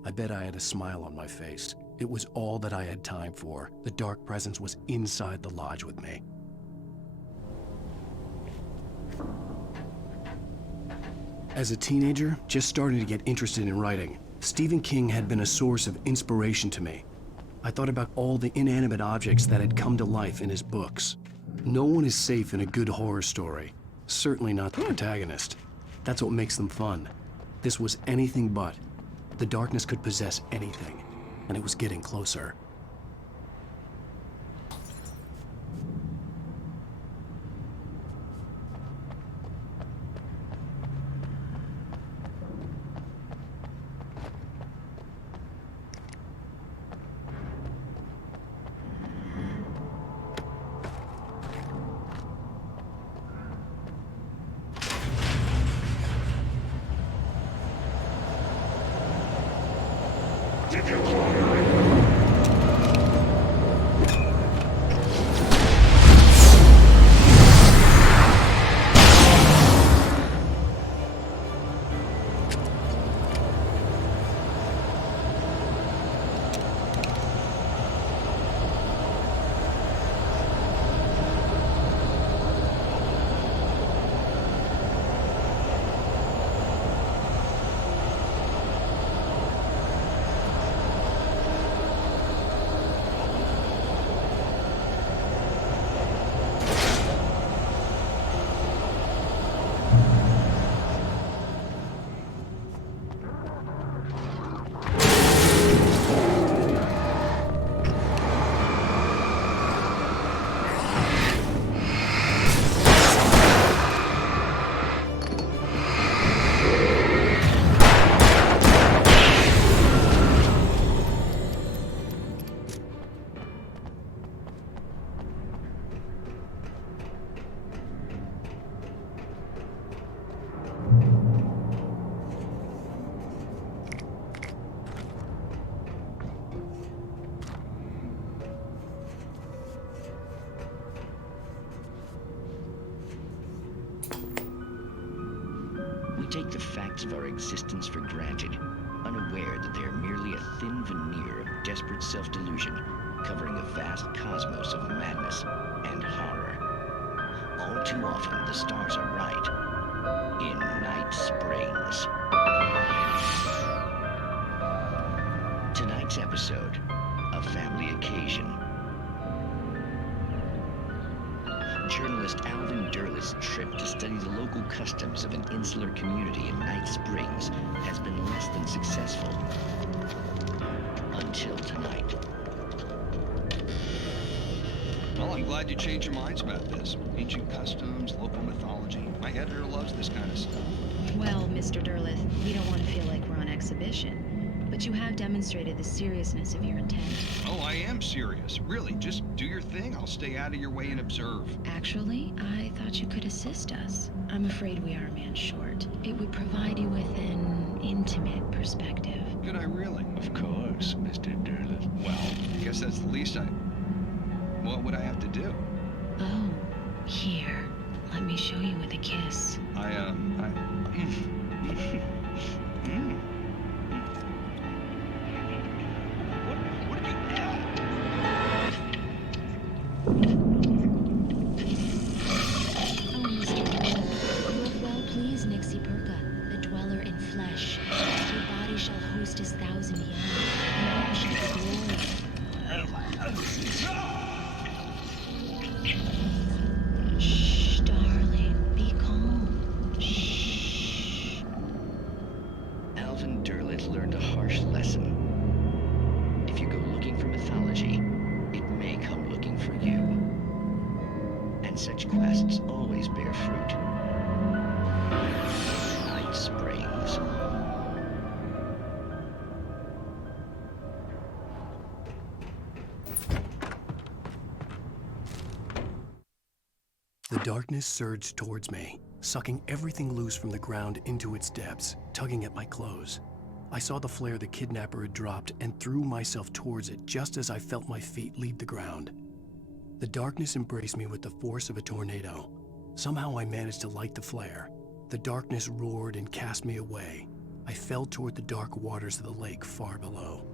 I bet I had a smile on my face. It was all that I had time for. The dark presence was inside the lodge with me. As a teenager, just starting to get interested in writing, Stephen King had been a source of inspiration to me. I thought about all the inanimate objects that had come to life in his books. No one is safe in a good horror story. Certainly not the protagonist. That's what makes them fun. This was anything but. The darkness could possess anything, and it was getting closer. Take the facts of our existence for granted, unaware that they are merely a thin veneer of desperate self-delusion, covering a vast cosmos of madness and horror. All too often, the stars are right. In Night Springs. Tonight's episode, A Family Occasion. journalist Alvin Durleth's trip to study the local customs of an insular community in Night Springs has been less than successful. Until tonight. Well, I'm glad you changed your minds about this. Ancient customs, local mythology. My editor loves this kind of stuff. Well, Mr. Durleth, we don't want to feel like we're on exhibition. But you have demonstrated the seriousness of your intent. Oh, I am serious. Really, just do your thing. I'll stay out of your way and observe. Actually, I thought you could assist us. I'm afraid we are a man short. It would provide you with an intimate perspective. Could I really? Of course, Mr. Durleth. Well, I guess that's the least I... What would I have to do? Oh, here. Let me show you with a kiss. Shh, darling, be calm. Shh. Alvin Durleth learned a harsh lesson. If you go looking for mythology, it may come looking for you. And such quests always bear fruit. Night Springs. The darkness surged towards me, sucking everything loose from the ground into its depths, tugging at my clothes. I saw the flare the kidnapper had dropped and threw myself towards it just as I felt my feet leave the ground. The darkness embraced me with the force of a tornado. Somehow I managed to light the flare. The darkness roared and cast me away. I fell toward the dark waters of the lake far below.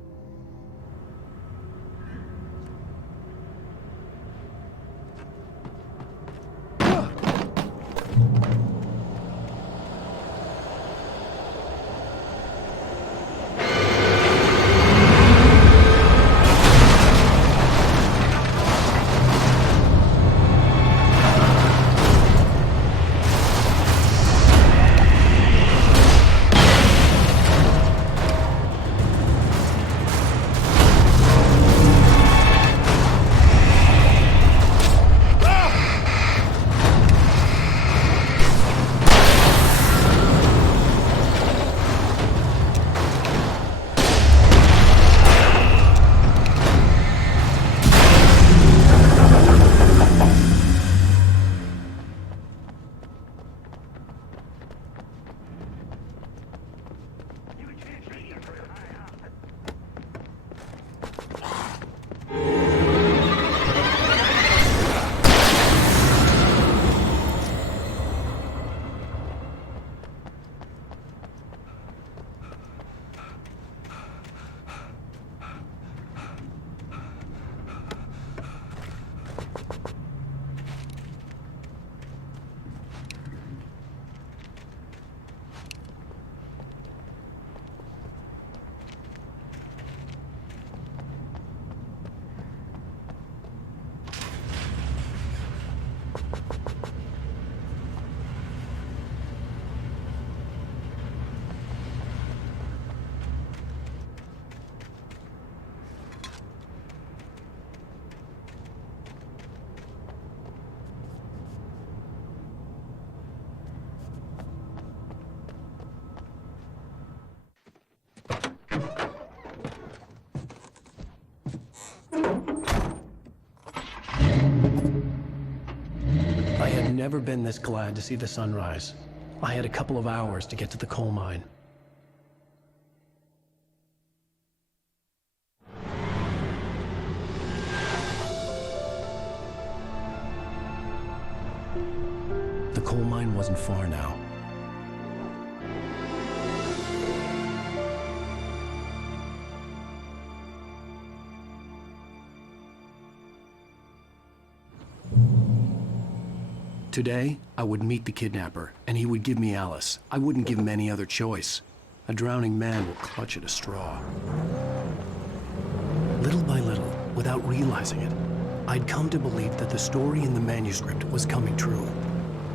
I had never been this glad to see the sunrise. I had a couple of hours to get to the coal mine. The coal mine wasn't far now. Today, I would meet the kidnapper, and he would give me Alice. I wouldn't give him any other choice. A drowning man will clutch at a straw. Little by little, without realizing it, I'd come to believe that the story in the manuscript was coming true.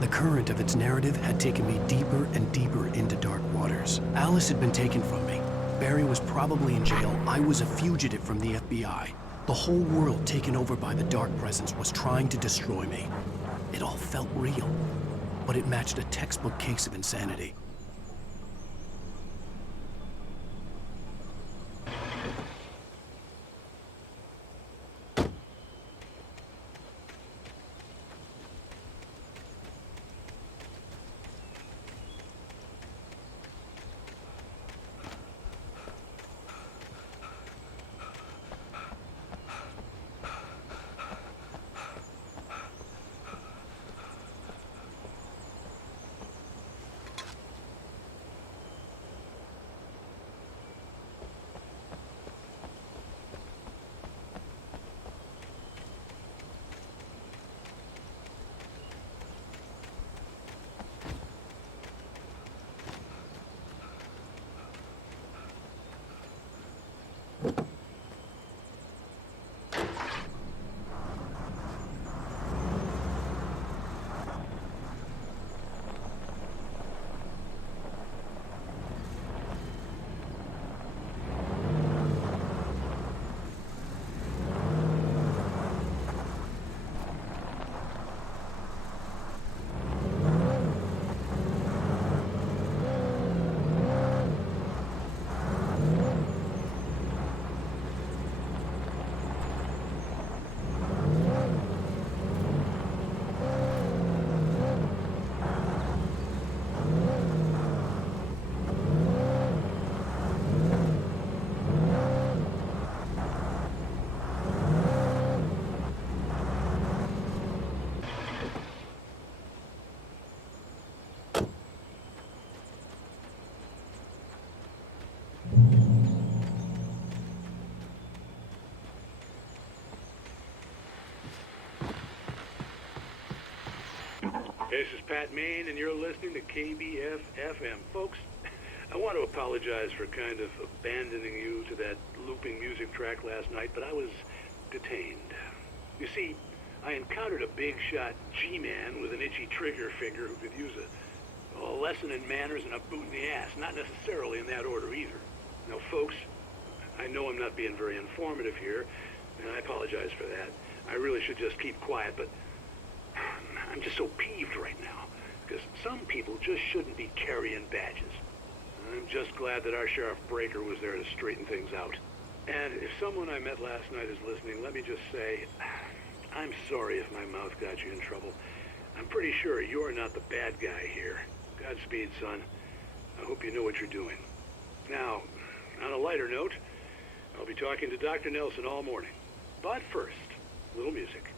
The current of its narrative had taken me deeper and deeper into dark waters. Alice had been taken from me. Barry was probably in jail. I was a fugitive from the FBI. The whole world taken over by the dark presence was trying to destroy me. It all felt real, but it matched a textbook case of insanity. This is Pat Main, and you're listening to KBF-FM. Folks, I want to apologize for kind of abandoning you to that looping music track last night, but I was detained. You see, I encountered a big-shot G-man with an itchy trigger finger who could use a lesson in manners and a boot in the ass. Not necessarily in that order either. Now, folks, I know I'm not being very informative here, and I apologize for that. I really should just keep quiet, but I'm just so peeved right now, because some people just shouldn't be carrying badges. I'm just glad that our Sheriff Breaker was there to straighten things out. And if someone I met last night is listening, let me just say, I'm sorry if my mouth got you in trouble. I'm pretty sure you're not the bad guy here. Godspeed, son. I hope you know what you're doing. Now, on a lighter note, I'll be talking to Dr. Nelson all morning. But first, a little music.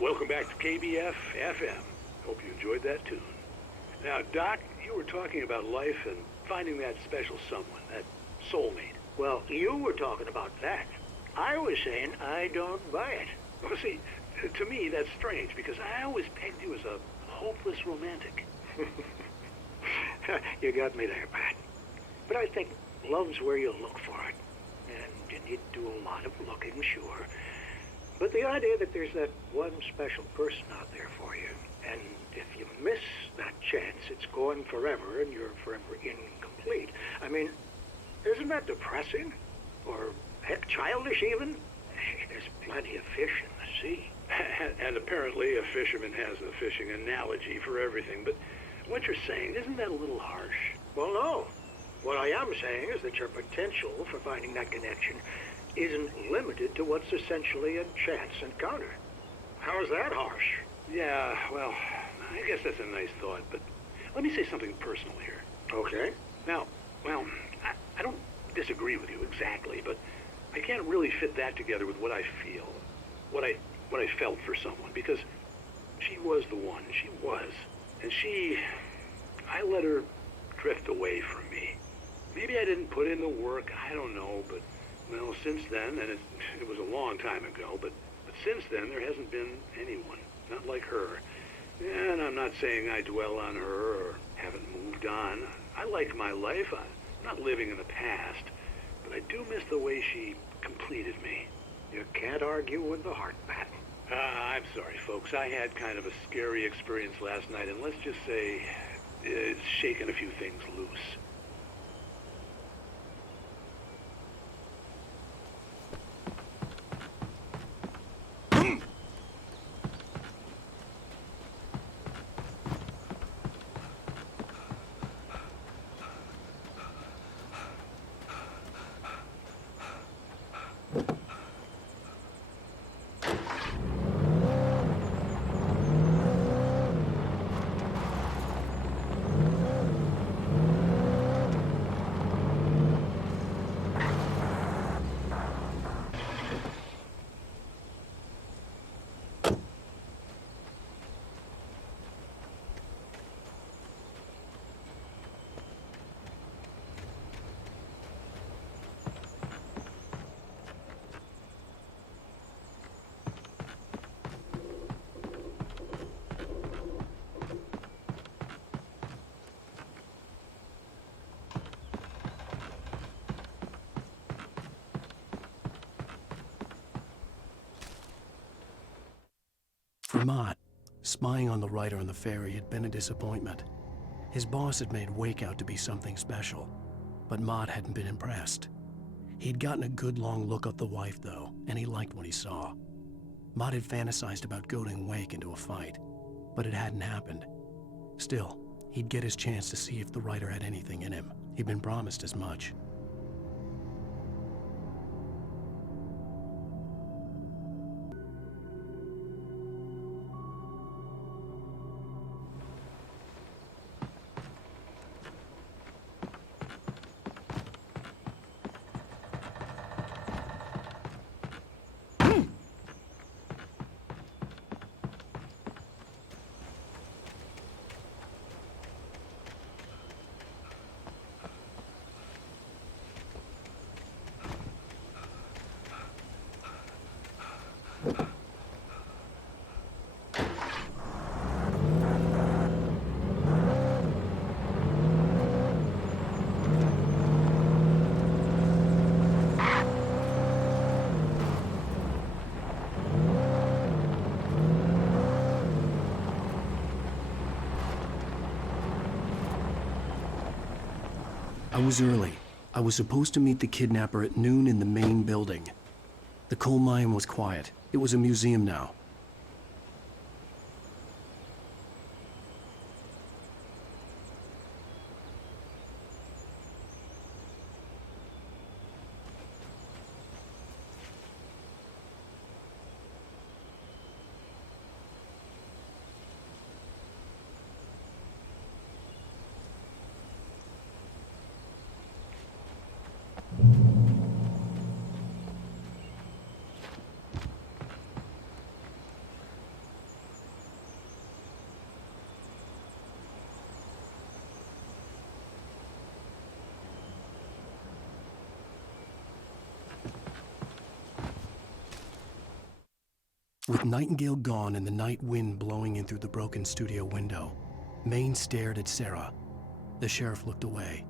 Welcome back to KBF-FM. Hope you enjoyed that tune. Now, Doc, you were talking about life and finding that special someone, that soulmate. Well, you were talking about that. I was saying I don't buy it. Well, see, to me, that's strange, because I always pegged you as a hopeless romantic. You got me there, Pat. But I think love's where you look for it. And you need to do a lot of looking, sure. But the idea that there's that one special person out there for you, and if you miss that chance, it's gone forever and you're forever incomplete. I mean, isn't that depressing? Or heck, childish even? There's plenty of fish in the sea. And apparently a fisherman has a fishing analogy for everything, but what you're saying, isn't that a little harsh? Well, no. What I am saying is that your potential for finding that connection isn't limited to what's essentially a chance encounter. How is that harsh? Yeah, well, I guess that's a nice thought, but let me say something personal here. Okay. Now, well, I don't disagree with you exactly, but I can't really fit that together with what I feel, what I felt for someone, because she was the one, she was. And I let her drift away from me. Maybe I didn't put in the work, I don't know, but, well, since then, and it was a long time ago, but since then there hasn't been anyone, not like her. And I'm not saying I dwell on her or haven't moved on. I like my life, I'm not living in the past, but I do miss the way she completed me. You can't argue with the heart, Pat. I'm sorry, folks. I had kind of a scary experience last night, and let's just say it's shaken a few things loose. For Mott, spying on the writer on the ferry had been a disappointment. His boss had made Wake out to be something special, but Mott hadn't been impressed. He'd gotten a good long look at the wife, though, and he liked what he saw. Mott had fantasized about goading Wake into a fight, but it hadn't happened. Still, he'd get his chance to see if the writer had anything in him. He'd been promised as much. I was early. I was supposed to meet the kidnapper at noon in the main building. The coal mine was quiet. It was a museum now. With Nightingale gone and the night wind blowing in through the broken studio window, Maine stared at Sarah. The sheriff looked away.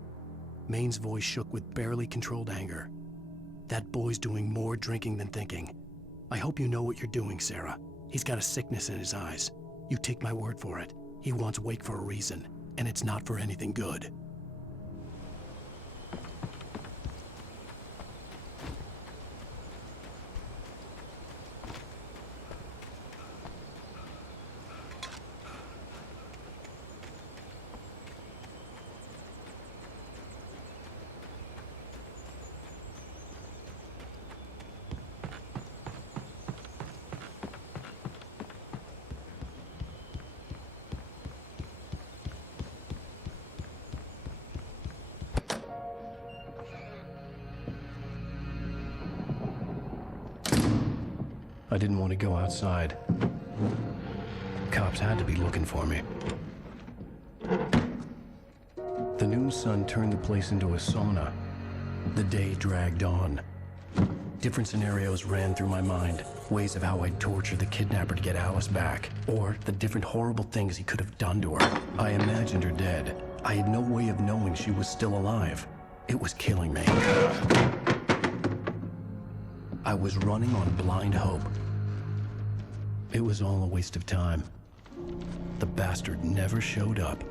Maine's voice shook with barely controlled anger. That boy's doing more drinking than thinking. I hope you know what you're doing, Sarah. He's got a sickness in his eyes. You take my word for it. He wants Wake for a reason, and it's not for anything good. I didn't want to go outside. Cops had to be looking for me. The noon sun turned the place into a sauna. The day dragged on. Different scenarios ran through my mind. Ways of how I'd torture the kidnapper to get Alice back. Or the different horrible things he could have done to her. I imagined her dead. I had no way of knowing she was still alive. It was killing me. I was running on blind hope. It was all a waste of time. The bastard never showed up.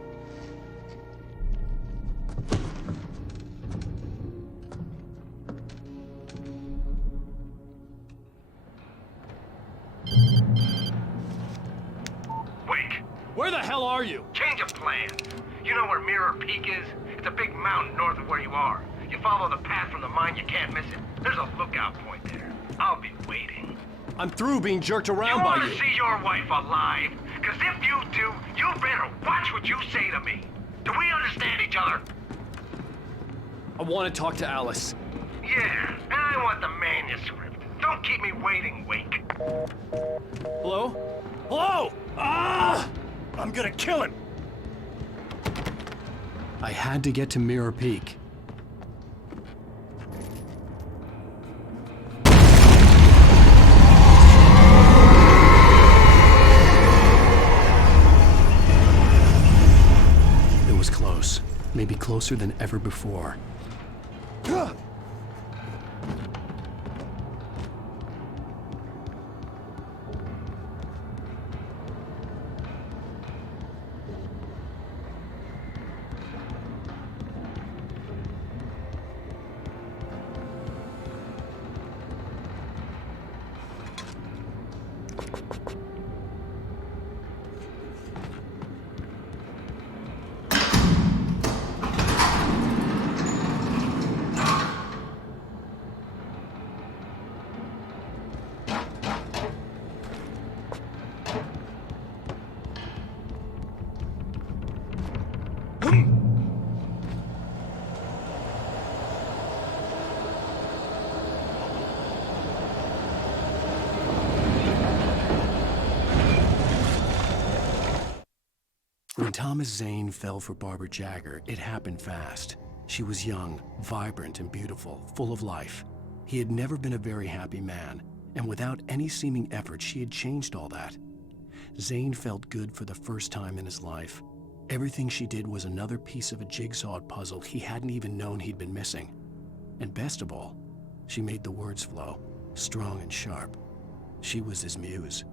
Wake! Where the hell are you? Change of plans. You know where Mirror Peak is? It's a big mountain north of where you are. You follow the path from the mine, you can't miss it. There's a lookout point there. I'll be waiting. I'm through being jerked around by you. You want to see your wife alive? Because if you do, you better watch what you say to me. Do we understand each other? I want to talk to Alice. Yeah, and I want the manuscript. Don't keep me waiting, Wake. Hello? Hello! Ah! I'm gonna kill him! I had to get to Mirror Peak. It was close. Maybe closer than ever before. When Thomas Zane fell for Barbara Jagger, it happened fast. She was young, vibrant, and beautiful, full of life. He had never been a very happy man, and without any seeming effort, she had changed all that. Zane felt good for the first time in his life. Everything she did was another piece of a jigsaw puzzle he hadn't even known he'd been missing. And best of all, she made the words flow, strong and sharp. She was his muse.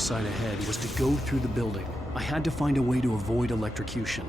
sight ahead was to go through the building. I had to find a way to avoid electrocution.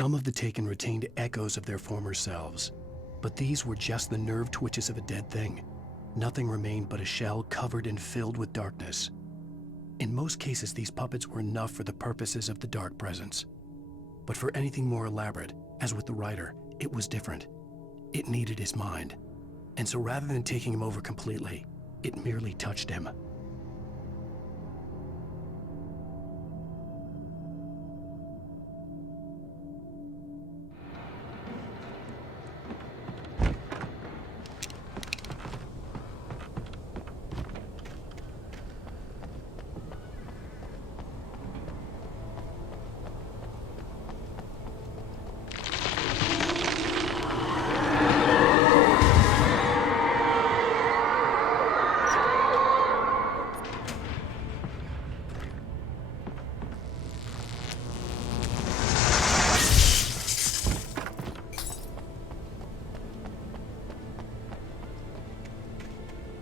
Some of the taken retained echoes of their former selves, but these were just the nerve twitches of a dead thing. Nothing remained but a shell covered and filled with darkness. In most cases, these puppets were enough for the purposes of the dark presence. But for anything more elaborate, as with the writer, it was different. It needed his mind. And so rather than taking him over completely, it merely touched him.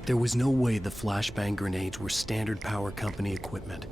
There was no way the flashbang grenades were standard power company equipment.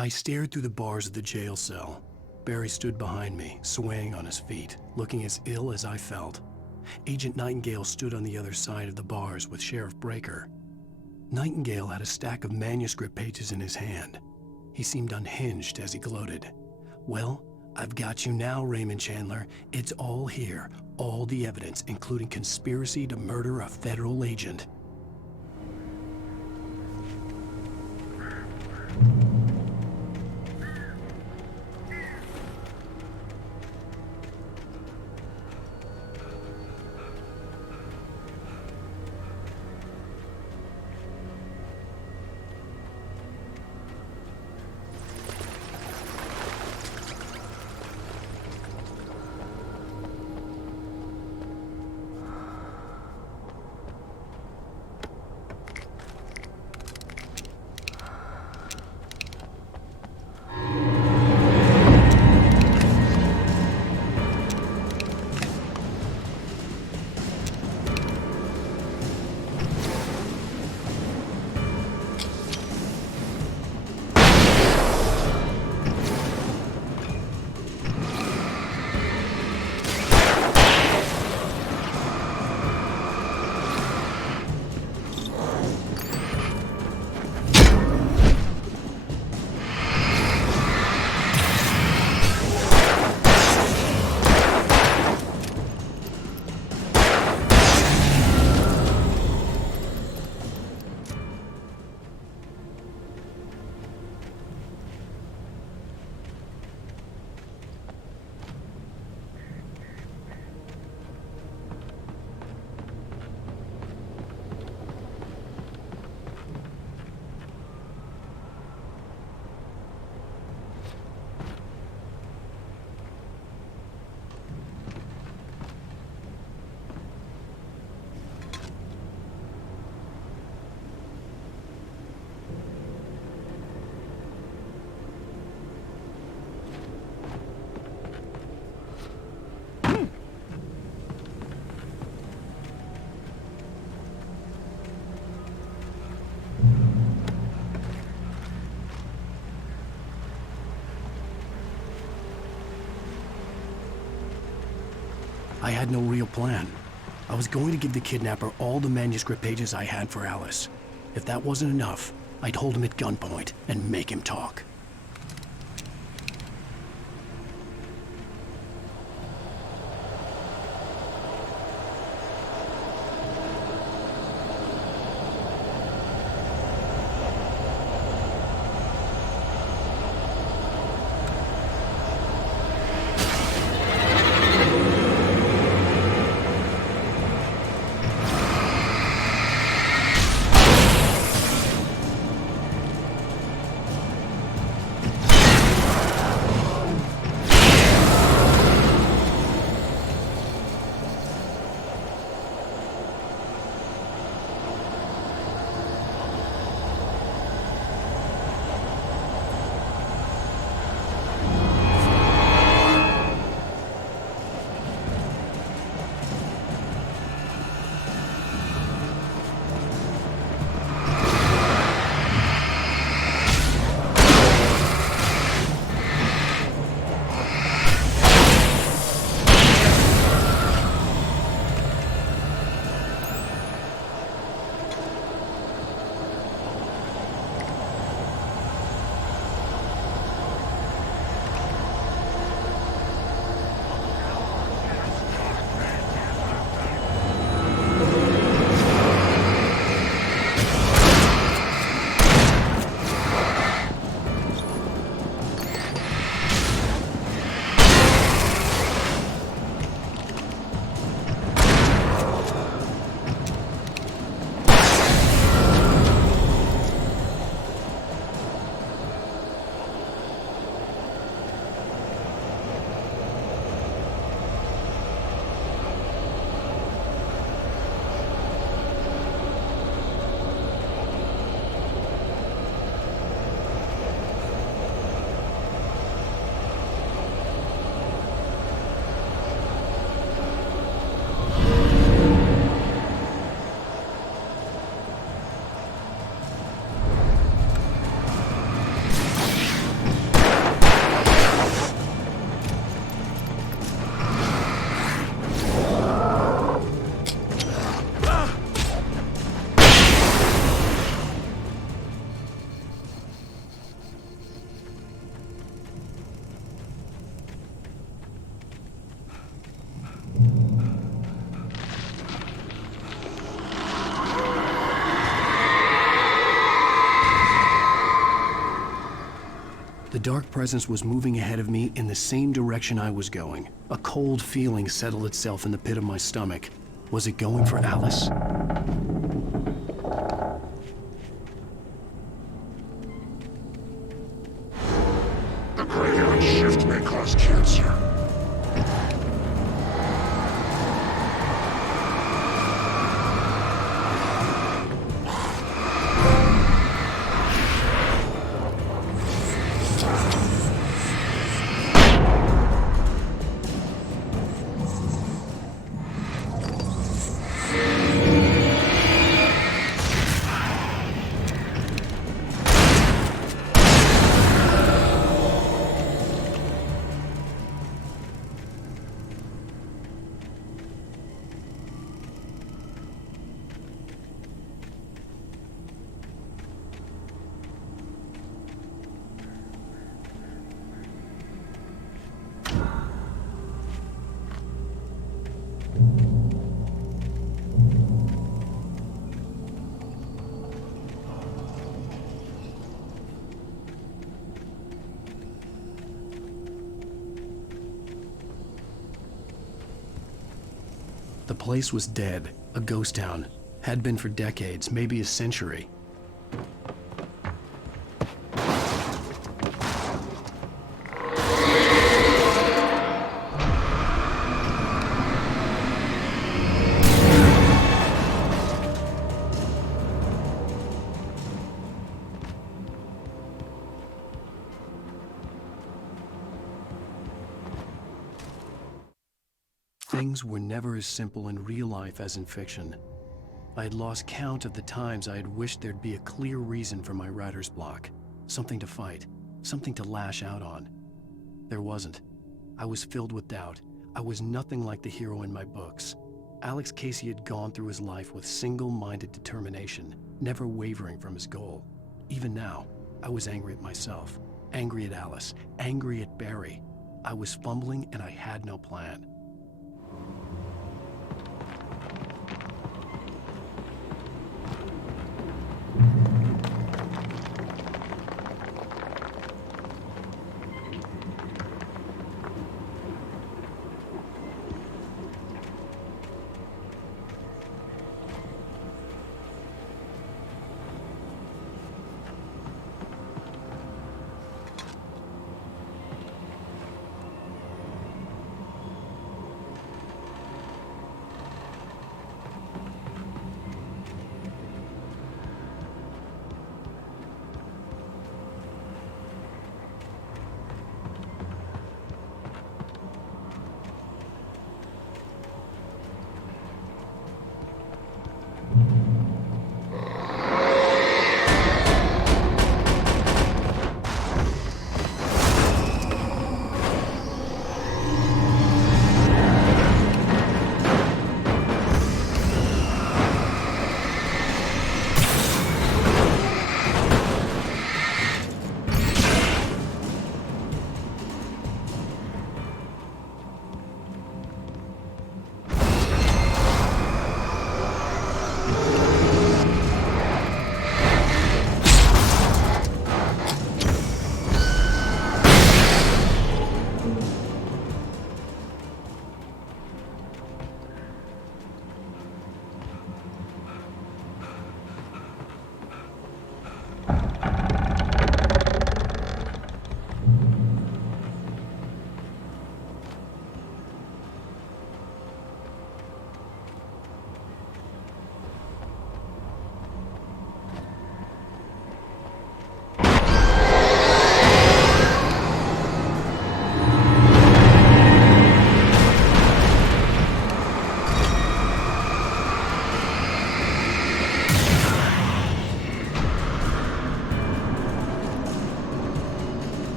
I stared through the bars of the jail cell. Barry stood behind me, swaying on his feet, looking as ill as I felt. Agent Nightingale stood on the other side of the bars with Sheriff Breaker. Nightingale had a stack of manuscript pages in his hand. He seemed unhinged as he gloated. "Well, I've got you now, Raymond Chandler. It's all here, all the evidence, including conspiracy to murder a federal agent." I had no real plan. I was going to give the kidnapper all the manuscript pages I had for Alice. If that wasn't enough, I'd hold him at gunpoint and make him talk. The dark presence was moving ahead of me in the same direction I was going. A cold feeling settled itself in the pit of my stomach. Was it going for Alice? The graveyard shift may cause cancer. The place was dead, a ghost town. Had been for decades, maybe a century. Things were never as simple in real life as in fiction. I had lost count of the times I had wished there'd be a clear reason for my writer's block. Something to fight, something to lash out on. There wasn't. I was filled with doubt. I was nothing like the hero in my books. Alex Casey had gone through his life with single-minded determination, never wavering from his goal. Even now, I was angry at myself, angry at Alice, angry at Barry. I was fumbling and I had no plan.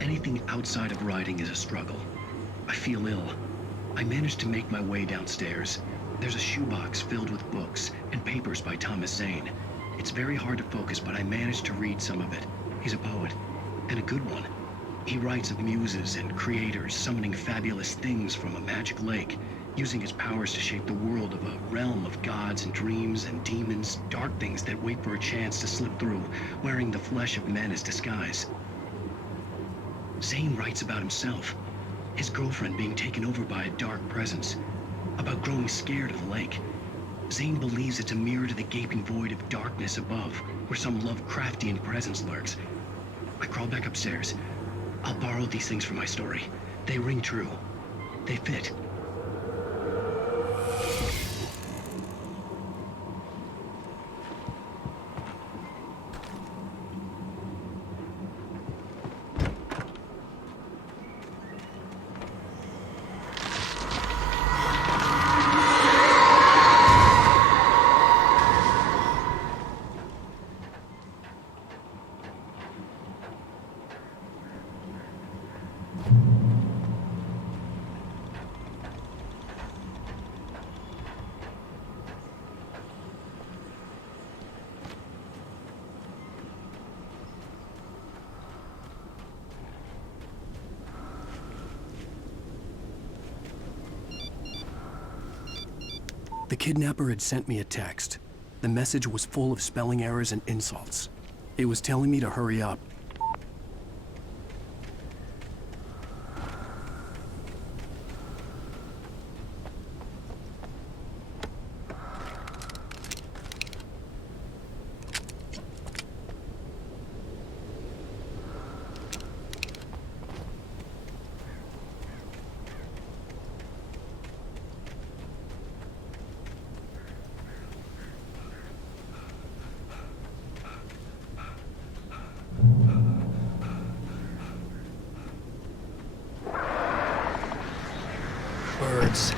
Anything outside of writing is a struggle. I feel ill. I managed to make my way downstairs. There's a shoebox filled with books and papers by Thomas Zane. It's very hard to focus, but I managed to read some of it. He's a poet, and a good one. He writes of muses and creators summoning fabulous things from a magic lake, using his powers to shape the world of a realm of gods and dreams and demons, dark things that wait for a chance to slip through, wearing the flesh of men as disguise. Zane writes about himself, his girlfriend being taken over by a dark presence, about growing scared of the lake. Zane believes it's a mirror to the gaping void of darkness above, where some Lovecraftian presence lurks. I crawl back upstairs. I'll borrow these things for my story. They ring true. They fit. The kidnapper had sent me a text. The message was full of spelling errors and insults. It was telling me to hurry up. Birds.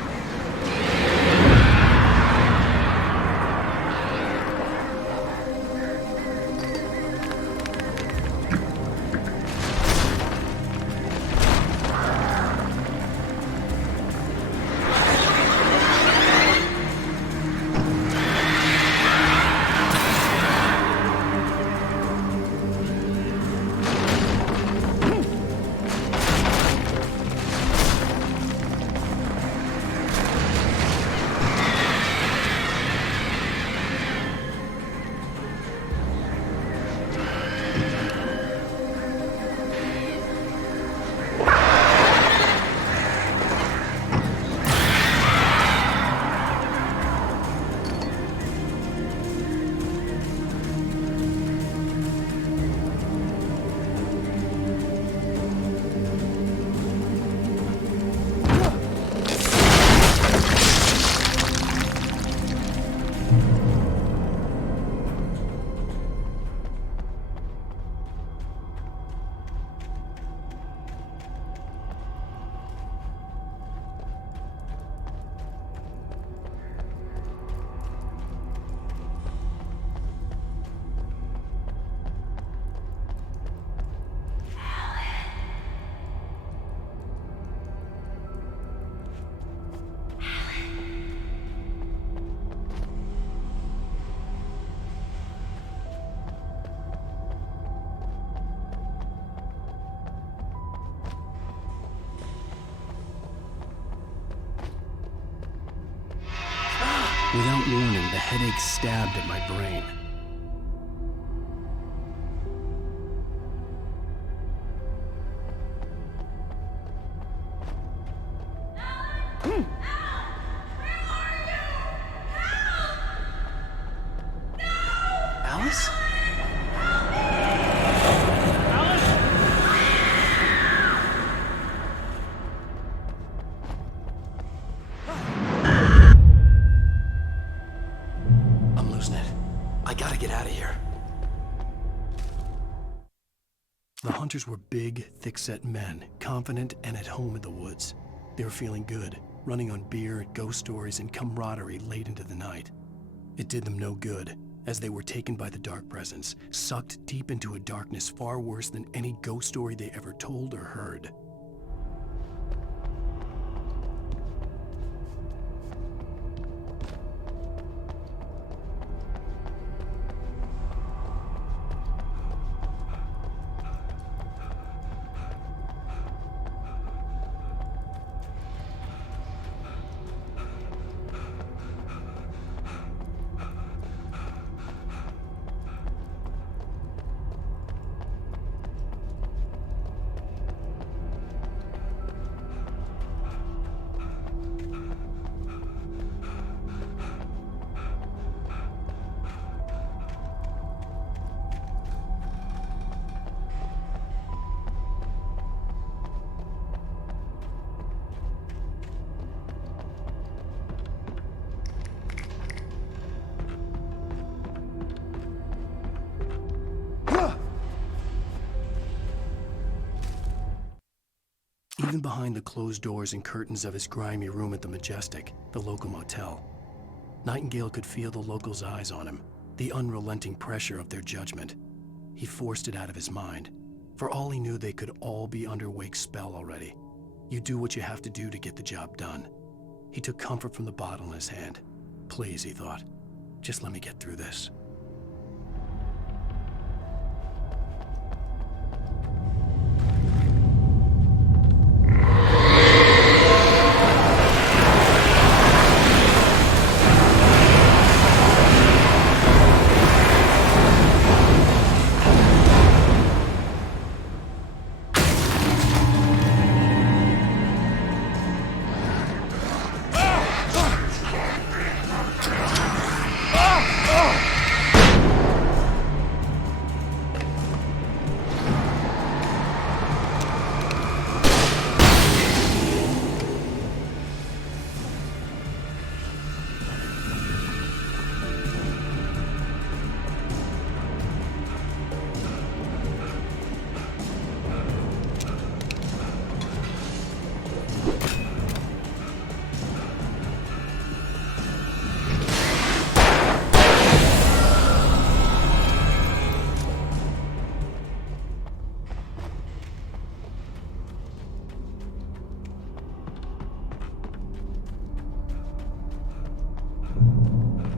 Without warning, the headache stabbed at my brain. Alice? I'm losing it. I gotta get out of here. The hunters were big, thick-set men, confident and at home in the woods. They were feeling good, running on beer, ghost stories, and camaraderie late into the night. It did them no good, as they were taken by the dark presence, sucked deep into a darkness far worse than any ghost story they ever told or heard. Even behind the closed doors and curtains of his grimy room at the Majestic, the local motel, Nightingale could feel the locals' eyes on him, the unrelenting pressure of their judgment. He forced it out of his mind. For all he knew, they could all be under Wake's spell already. You do what you have to do to get the job done. He took comfort from the bottle in his hand. Please, he thought, just let me get through this.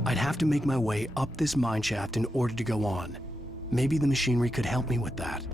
I'd have to make my way up this mine shaft in order to go on. Maybe the machinery could help me with that.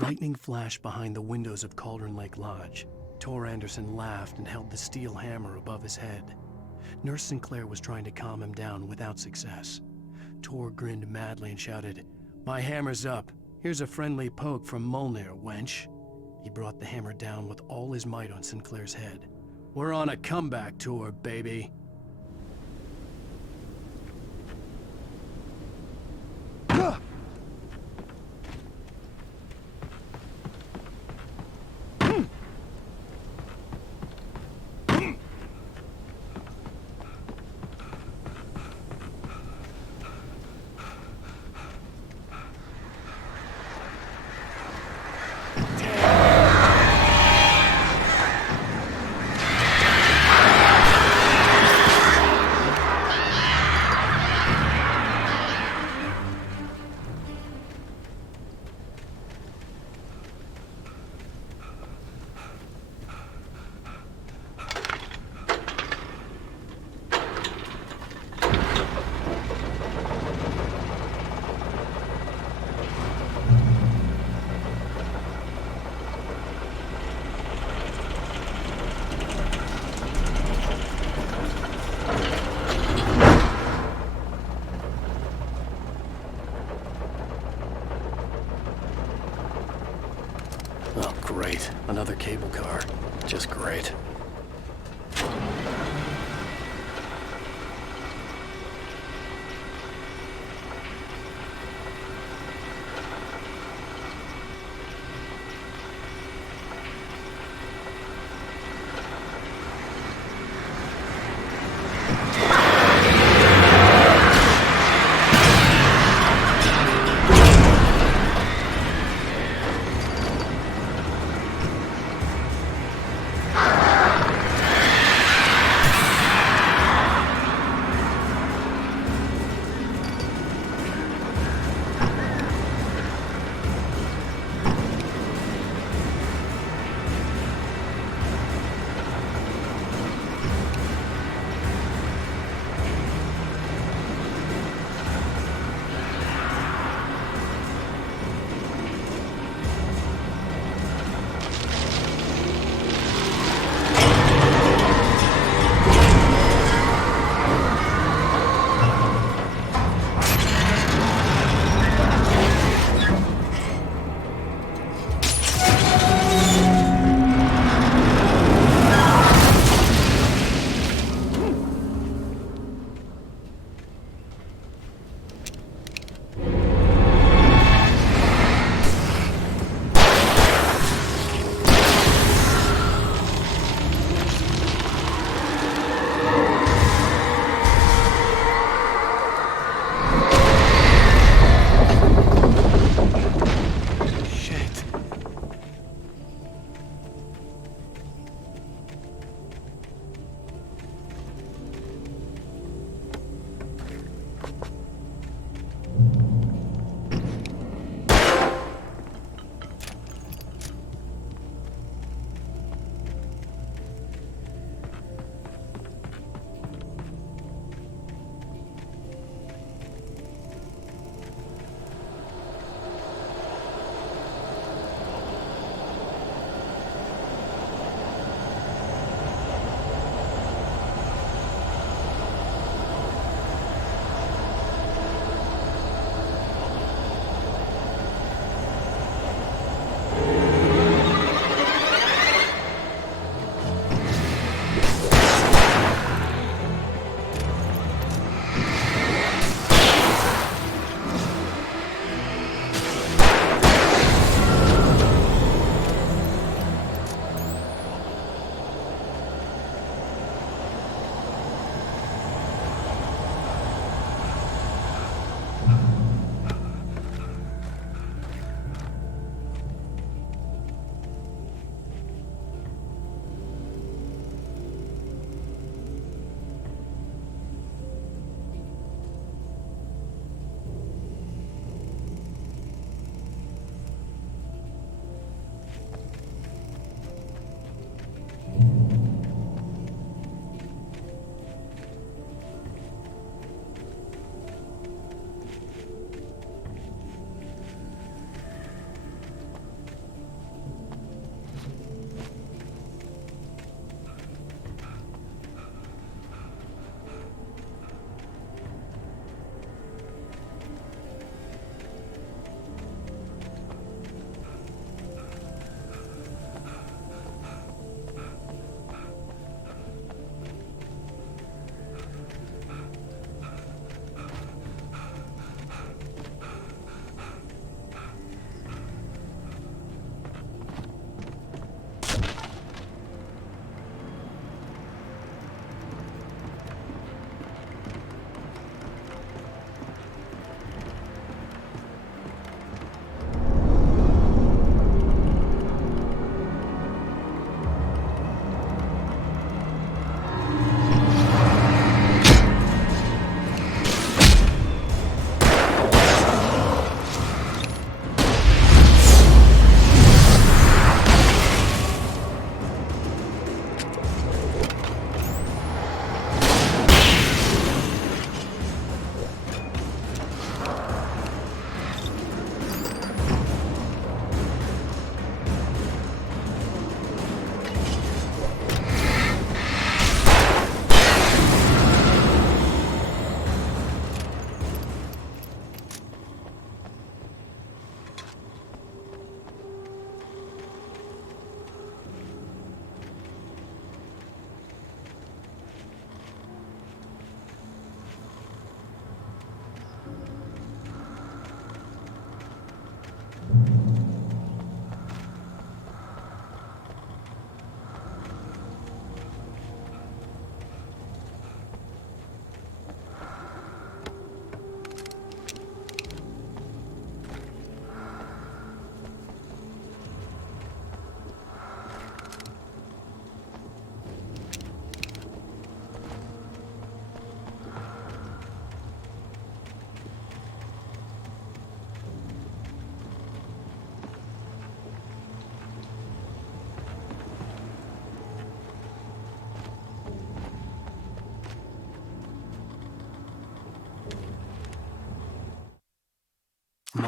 Lightning flashed behind the windows of Cauldron Lake Lodge. Tor Anderson laughed and held the steel hammer above his head. Nurse Sinclair was trying to calm him down without success. Tor grinned madly and shouted, "My hammer's up. Here's a friendly poke from Molnir, wench." He brought the hammer down with all his might on Sinclair's head. "We're on a comeback tour, baby." Great. Another cable car. Just great.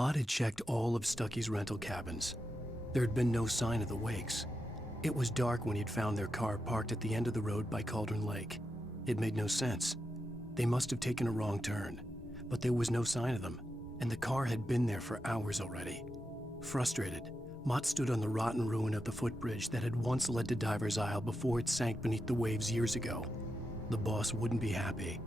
Maude had checked all of Stucky's rental cabins. There had been no sign of the Wakes. It was dark when he'd found their car parked at the end of the road by Cauldron Lake. It made no sense. They must have taken a wrong turn, but there was no sign of them, and the car had been there for hours already. Frustrated, Mott stood on the rotten ruin of the footbridge that had once led to Diver's Isle before it sank beneath the waves years ago. The boss wouldn't be happy.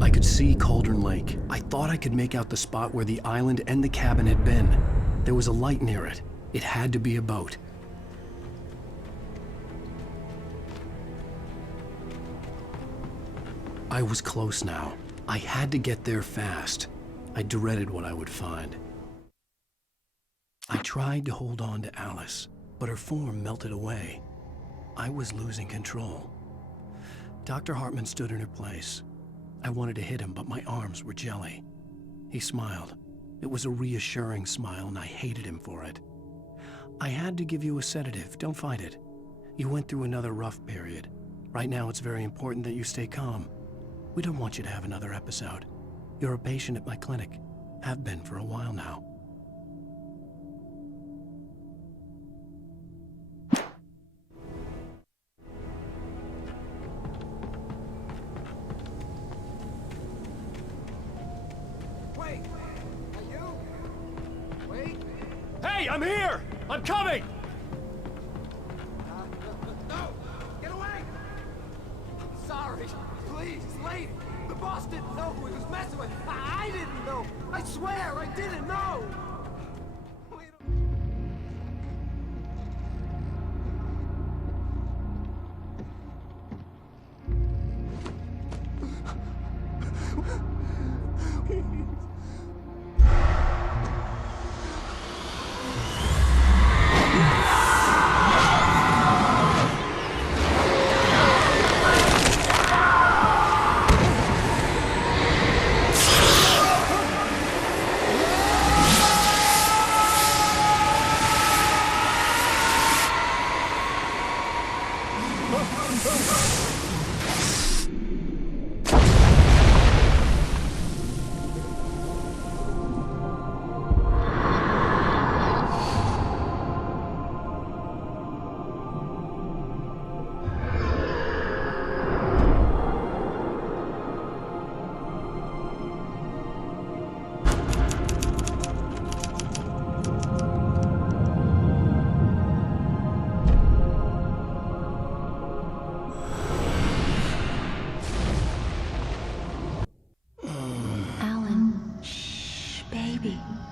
I could see Cauldron Lake. I thought I could make out the spot where the island and the cabin had been. There was a light near it. It had to be a boat. I was close now. I had to get there fast. I dreaded what I would find. I tried to hold on to Alice, but her form melted away. I was losing control. Dr. Hartman stood in her place. I wanted to hit him, but my arms were jelly. He smiled. It was a reassuring smile, and I hated him for it. I had to give you a sedative. Don't fight it. You went through another rough period. Right now, it's very important that you stay calm. We don't want you to have another episode. You're a patient at my clinic. Have been for a while now. Wait! Are you? Wait! Hey, I'm here! I'm coming! No! Get away! Sorry. Please, lady. The boss didn't know who he was messing with. I didn't know. I swear, I didn't know.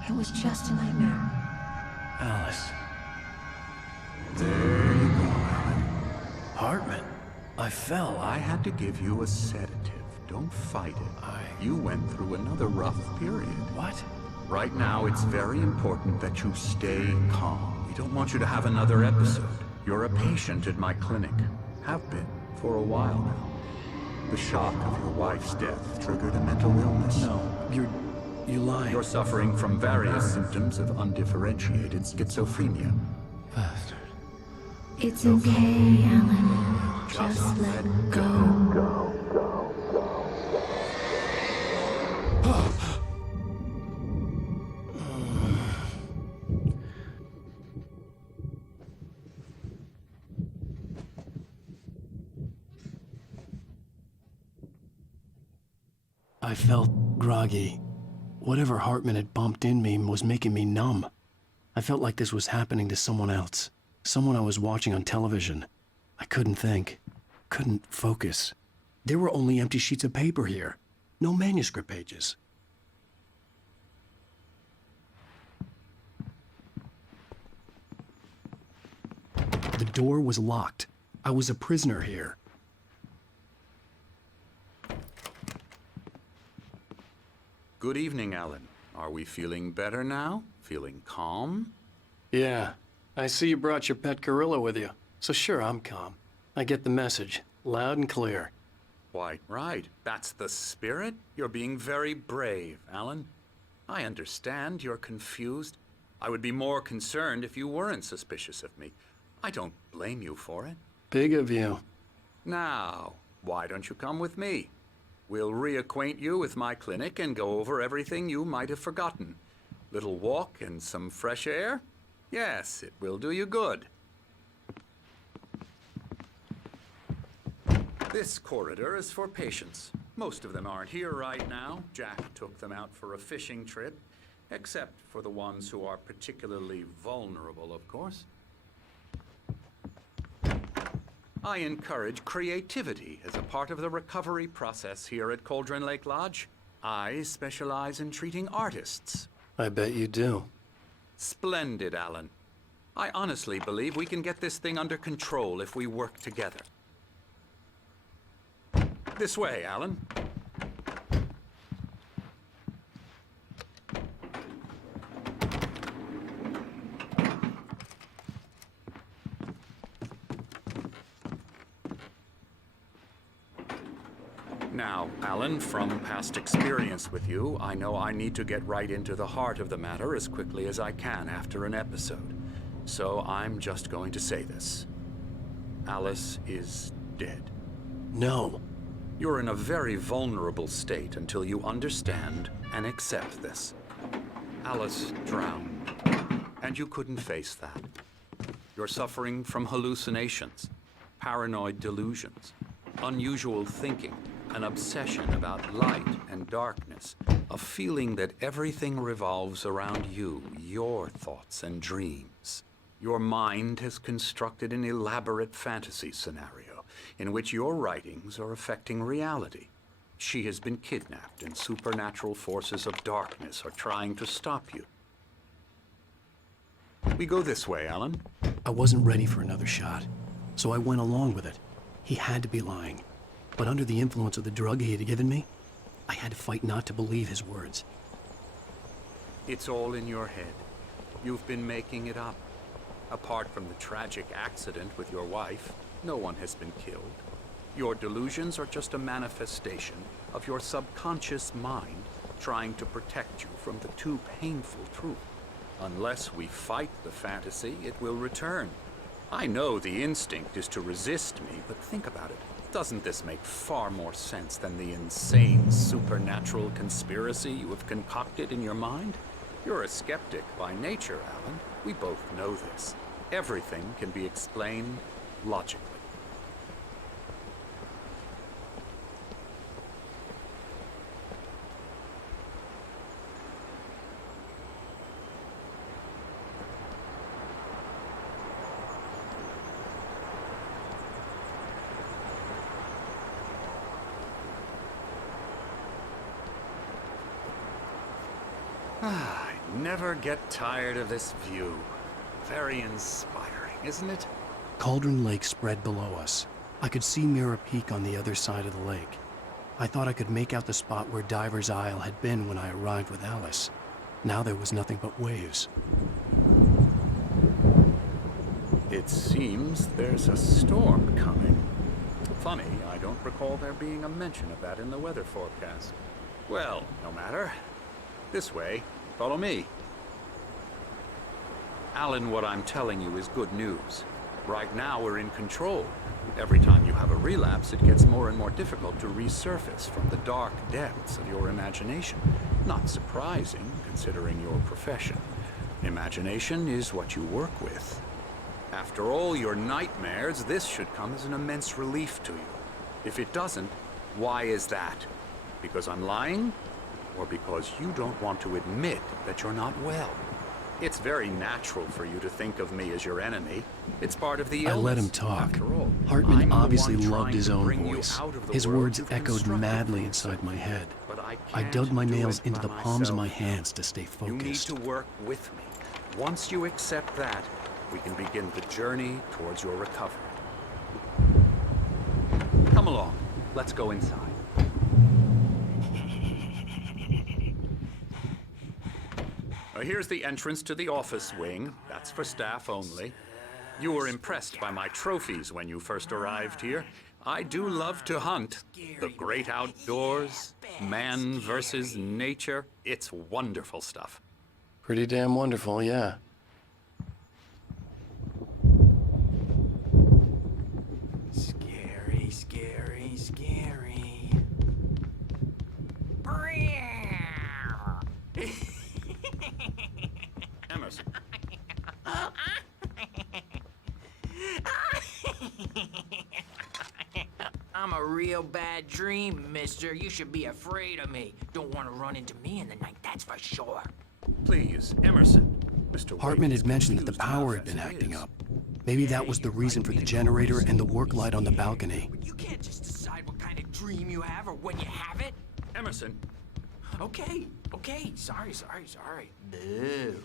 It was just a nightmare. Alice. There you go, Alan. Hartman. I fell. I had to give you a sedative. Don't fight it. You went through another rough period. What? Right now, it's very important that you stay calm. We don't want you to have another episode. You're a patient at my clinic. Have been for a while now. The shock of your wife's death triggered a mental illness. No, you lied. You're suffering from various symptoms of undifferentiated schizophrenia. Bastard. It's okay, Alan. Just let go. I felt groggy. Whatever Hartman had bumped in me was making me numb. I felt like this was happening to someone else. Someone I was watching on television. I couldn't think. Couldn't focus. There were only empty sheets of paper here. No manuscript pages. The door was locked. I was a prisoner here. Good evening, Alan. Are we feeling better now? Feeling calm? Yeah. I see you brought your pet gorilla with you. So sure, I'm calm. I get the message. Loud and clear. Why, right. That's the spirit. You're being very brave, Alan. I understand you're confused. I would be more concerned if you weren't suspicious of me. I don't blame you for it. Big of you. Now, why don't you come with me? We'll reacquaint you with my clinic and go over everything you might have forgotten. Little walk and some fresh air? Yes, it will do you good. This corridor is for patients. Most of them aren't here right now. Jack took them out for a fishing trip, except for the ones who are particularly vulnerable, of course. I encourage creativity as a part of the recovery process here at Cauldron Lake Lodge. I specialize in treating artists. I bet you do. Splendid, Alan. I honestly believe we can get this thing under control if we work together. This way, Alan. Now, Alan, from past experience with you, I know I need to get right into the heart of the matter as quickly as I can after an episode. So I'm just going to say this. Alice is dead. No. You're in a very vulnerable state until you understand and accept this. Alice drowned, and you couldn't face that. You're suffering from hallucinations, paranoid delusions, unusual thinking, an obsession about light and darkness, a feeling that everything revolves around you, your thoughts and dreams. Your mind has constructed an elaborate fantasy scenario in which your writings are affecting reality. She has been kidnapped, and supernatural forces of darkness are trying to stop you. We go this way, Alan. I wasn't ready for another shot, so I went along with it. He had to be lying. But under the influence of the drug he had given me, I had to fight not to believe his words. It's all in your head. You've been making it up. Apart from the tragic accident with your wife, no one has been killed. Your delusions are just a manifestation of your subconscious mind trying to protect you from the too painful truth. Unless we fight the fantasy, it will return. I know the instinct is to resist me, but think about it. Doesn't this make far more sense than the insane supernatural conspiracy you have concocted in your mind? You're a skeptic by nature, Alan. We both know this. Everything can be explained logically. I never get tired of this view. Very inspiring, isn't it? Cauldron Lake spread below us. I could see Mirror Peak on the other side of the lake. I thought I could make out the spot where Diver's Isle had been when I arrived with Alice. Now there was nothing but waves. It seems there's a storm coming. Funny, I don't recall there being a mention of that in the weather forecast. Well, no matter. This way. Follow me. Alan, what I'm telling you is good news. Right now, we're in control. Every time you have a relapse, it gets more and more difficult to resurface from the dark depths of your imagination. Not surprising, considering your profession. Imagination is what you work with. After all your nightmares, this should come as an immense relief to you. If it doesn't, why is that? Because I'm lying? Or because you don't want to admit that you're not well? It's very natural for you to think of me as your enemy. It's part of the illness. I let him talk. After all, Hartman obviously I'm the one loved his trying to own bring you voice. out of the His world words you've echoed constructed madly for inside yourself. my head. But I I can't dug my do nails it into by the palms of my myself. hands to stay You need focused. to work with me. Once you accept that, we can begin the journey towards your recovery. Come along. Let's go inside. Here's the entrance to the office wing. That's for staff only. You were impressed by my trophies when you first arrived here. I do love to hunt. The great outdoors, man versus nature. It's wonderful stuff. Pretty damn wonderful, yeah. Scary, scary, scary. Emerson. I'm a real bad dream, mister. You should be afraid of me. Don't want to run into me in the night, that's for sure. Please, Emerson. Mr. Hartman had mentioned that the power had been acting up. Maybe that was the reason for the generator and the work light on the balcony. You can't just decide what kind of dream you have or when you have it. Emerson. Okay. Sorry. Boo.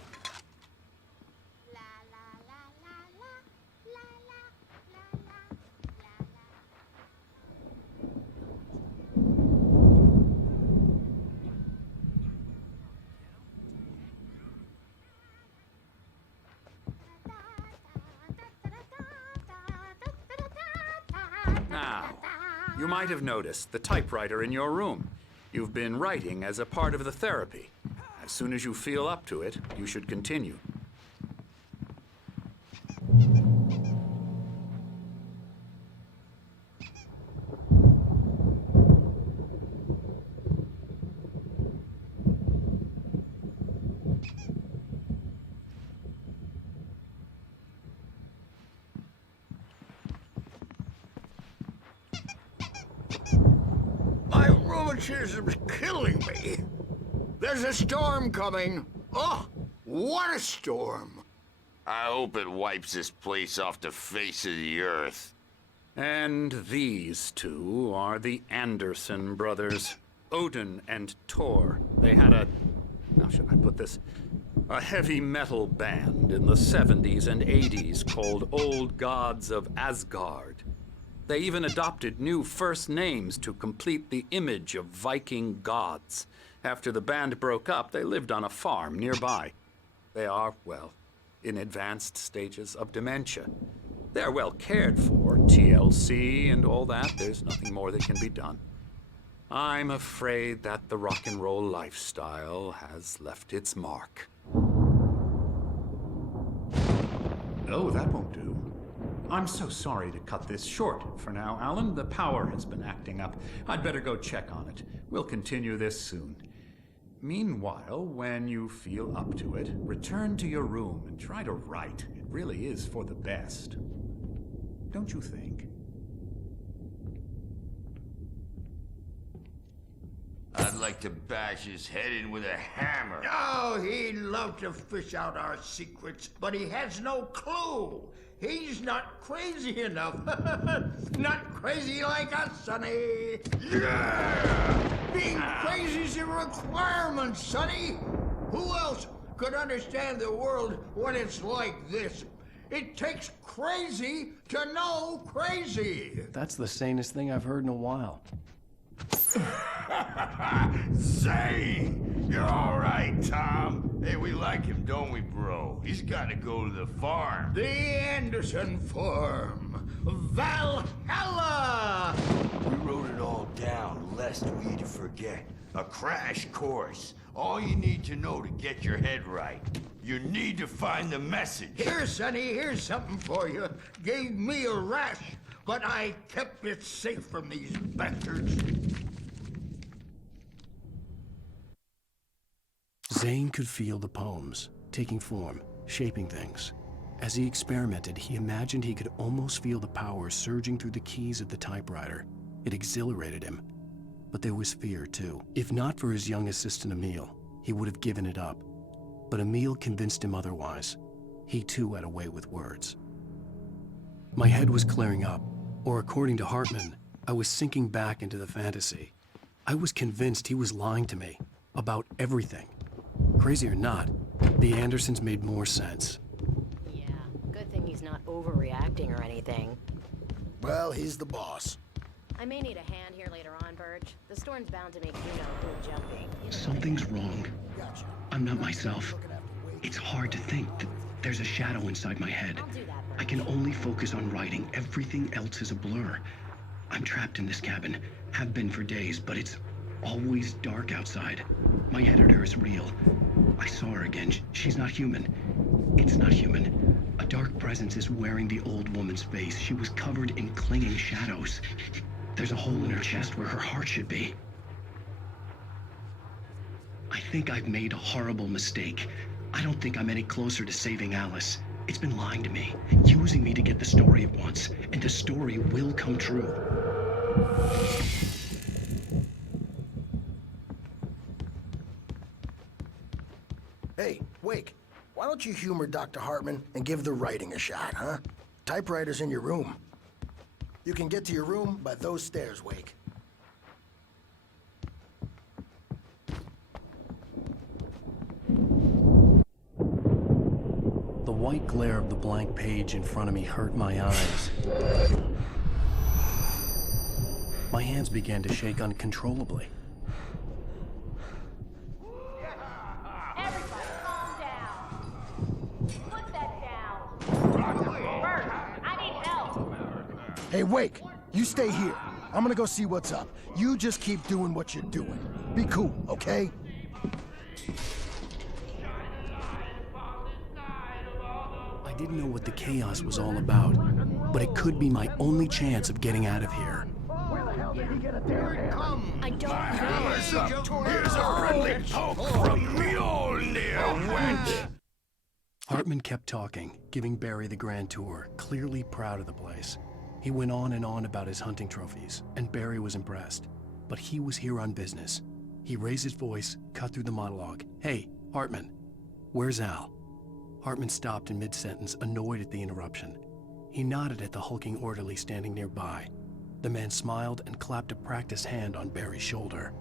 Now, you might have noticed the typewriter in your room. You've been writing as a part of the therapy. As soon as you feel up to it, you should continue. My rheumatism's killing me. There's a storm coming. Oh, what a storm. I hope it wipes this place off the face of the earth. And these two are the Anderson brothers, Odin and Tor. They had how should I put this? A heavy metal band in the 70s and 80s called Old Gods of Asgard. They even adopted new first names to complete the image of Viking gods. After the band broke up, they lived on a farm nearby. They are, well, in advanced stages of dementia. They're well cared for, TLC and all that. There's nothing more that can be done. I'm afraid that the rock and roll lifestyle has left its mark. Oh, that won't do. I'm so sorry to cut this short for now, Alan. The power has been acting up. I'd better go check on it. We'll continue this soon. Meanwhile, when you feel up to it, return to your room and try to write. It really is for the best. Don't you think? I'd like to bash his head in with a hammer. Oh, he'd love to fish out our secrets, but he has no clue. He's not crazy enough. Not crazy like us, Sonny. Yeah! Being crazy's a requirement, Sonny. Who else could understand the world when it's like this? It takes crazy to know crazy. That's the sanest thing I've heard in a while. Zane! You're all right, Tom. Hey, we like him, don't we, bro? He's got to go to the farm. The Anderson farm. Valhalla! We wrote it all down, lest we forget. A crash course. All you need to know to get your head right. You need to find the message. Here, Sonny, here's something for you. Gave me a rash, but I kept it safe from these bastards. Zane could feel the poems, taking form, shaping things. As he experimented, he imagined he could almost feel the power surging through the keys of the typewriter. It exhilarated him. But there was fear, too. If not for his young assistant, Emil, he would have given it up. But Emil convinced him otherwise. He, too, had a way with words. My head was clearing up, or according to Hartman, I was sinking back into the fantasy. I was convinced he was lying to me about everything. Crazy or not, the Andersons made more sense. Yeah, good thing he's not overreacting or anything. Well, he's the boss. I may need a hand here later on, Birch. The storm's bound to make Juno do jumping. Something's wrong. I'm not myself. It's hard to think that there's a shadow inside my head. I can only focus on writing. Everything else is a blur. I'm trapped in this cabin. Have been for days, but it's always dark outside. My editor is real. I saw her again. She's not human. It's not human. A dark presence is wearing the old woman's face. She was covered in clinging shadows. There's a hole in her chest where her heart should be. I think I've made a horrible mistake. I don't think I'm any closer to saving Alice. It's been lying to me, using me to get the story it wants, and the story will come true. Hey, Wake, why don't you humor Dr. Hartman and give the writing a shot, huh? Typewriter's in your room. You can get to your room by those stairs, Wake. The white glare of the blank page in front of me hurt my eyes. My hands began to shake uncontrollably. Everybody calm down. Put that down. Bert, I need help. Hey, Wake, you stay here. I'm gonna go see what's up. You just keep doing what you're doing. Be cool, okay? I didn't know what the chaos was all about, but it could be my only chance of getting out of here. Where the hell did he get a damn hammer? I don't Hammer's know. up. Here's a friendly poke from Mjolnir, wench. Hartman kept talking, giving Barry the grand tour, clearly proud of the place. He went on and on about his hunting trophies, and Barry was impressed. But he was here on business. He raised his voice, cut through the monologue. Hey, Hartman, where's Al? Hartman stopped in mid-sentence, annoyed at the interruption. He nodded at the hulking orderly standing nearby. The man smiled and clapped a practiced hand on Barry's shoulder.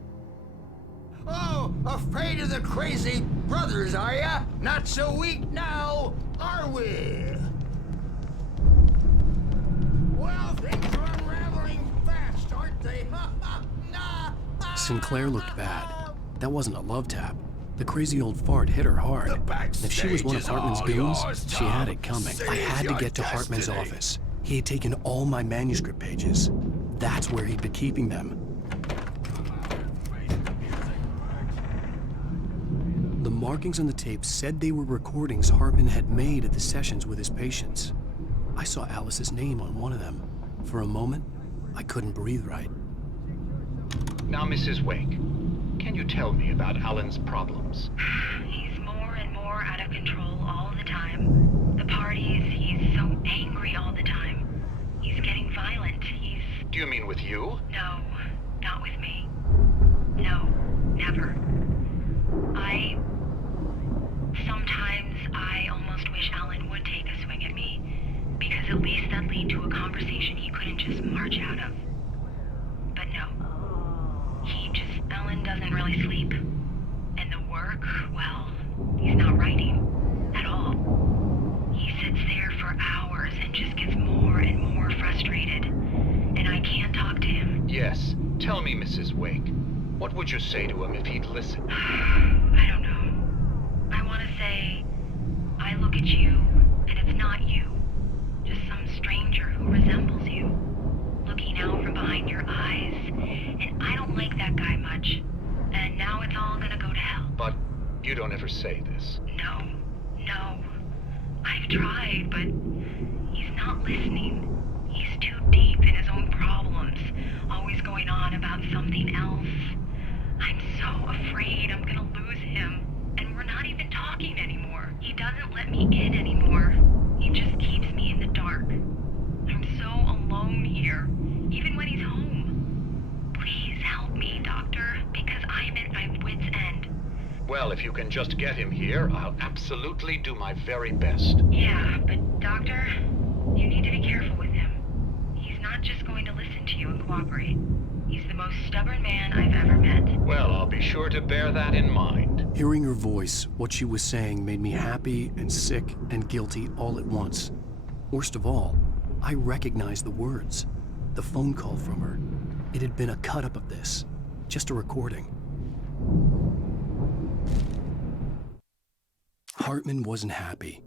Oh, afraid of the crazy brothers, are ya? Not so weak now, are we? Well, things are unraveling fast, aren't they? Sinclair looked bad. That wasn't a love tap. The crazy old fart hit her hard. If she was one of Hartman's goons, she had it coming. I had to get to Hartman's office. He had taken all my manuscript pages. That's where he'd been keeping them. The markings on the tape said they were recordings Hartman had made at the sessions with his patients. I saw Alice's name on one of them. For a moment, I couldn't breathe right. Now, Mrs. Wake, can you tell me about Alan's problems? He's more and more out of control all the time. The parties, he's so angry all the time. He's getting violent. Do you mean with you? No, not with me. No, never. Sometimes I almost wish Alan would take a swing at me, because at least that'd lead to a conversation he couldn't just march out of. But no. Alan doesn't really sleep. And the work, well, he's not writing at all. He sits there for hours and just gets more and more frustrated. And I can't talk to him. Yes. Tell me, Mrs. Wake. What would you say to him if he'd listen? I don't know. I want to say, I look at you, and it's not you. Just some stranger who resembles you. Looking out from behind your eyes. And I don't like that guy much. And now it's all gonna go to hell. But you don't ever say this. No. I've tried, but he's not listening. He's too deep in his own problems, always going on about something else. I'm so afraid I'm gonna lose him, and we're not even talking anymore. He doesn't let me in anymore. He just keeps me in the dark. I'm so alone here, even when he's home. Please help me, Doctor, because I'm at my wit's end. Well, if you can just get him here, I'll absolutely do my very best. Yeah, but Doctor, you need to be careful with him. He's not just going to listen to you and cooperate. He's the most stubborn man I've ever met. Well, I'll be sure to bear that in mind. Hearing her voice, what she was saying made me happy and sick and guilty all at once. Worst of all, I recognized the words. The phone call from her. It had been a cut-up of this. Just a recording. Hartman wasn't happy.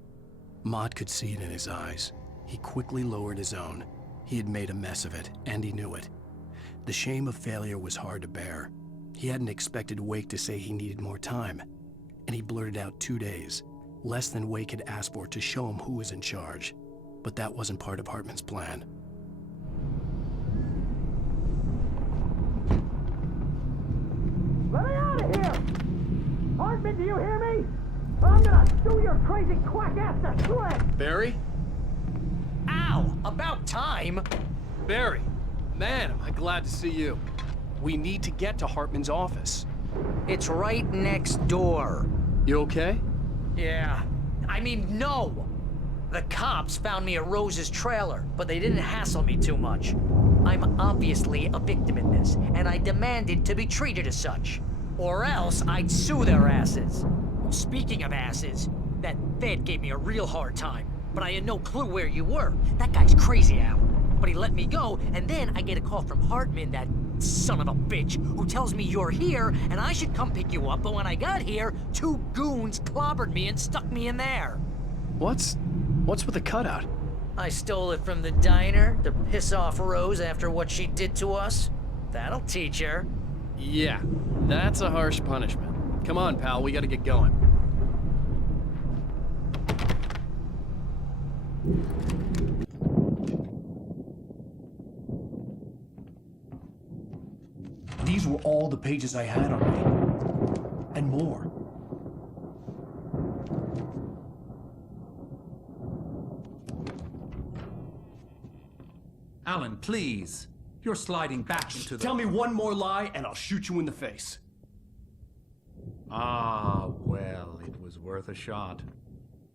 Maude could see it in his eyes. He quickly lowered his own. He had made a mess of it, and he knew it. The shame of failure was hard to bear. He hadn't expected Wake to say he needed more time, and he blurted out 2 days, less than Wake had asked for to show him who was in charge. But that wasn't part of Hartman's plan. Let me out of here! Hartman, do you hear me? I'm gonna sue your crazy quack ass to shreds! Barry? Ow! About time! Barry! Man, am I glad to see you. We need to get to Hartman's office. It's right next door. You okay? Yeah. I mean, no! The cops found me at Rose's trailer, but they didn't hassle me too much. I'm obviously a victim in this, and I demanded to be treated as such. Or else I'd sue their asses. Well, speaking of asses, that Fed gave me a real hard time, but I had no clue where you were. That guy's crazy, Al. But he let me go, and then I get a call from Hartman, that son of a bitch, who tells me you're here, and I should come pick you up, but when I got here, 2 goons clobbered me and stuck me in there. What's with the cutout? I stole it from the diner to piss off Rose after what she did to us. That'll teach her. Yeah, that's a harsh punishment. Come on, pal, we gotta get going. These were all the pages I had on me. And more. Alan, please. You're sliding back into the... Tell me one more lie and I'll shoot you in the face. Ah, well, it was worth a shot.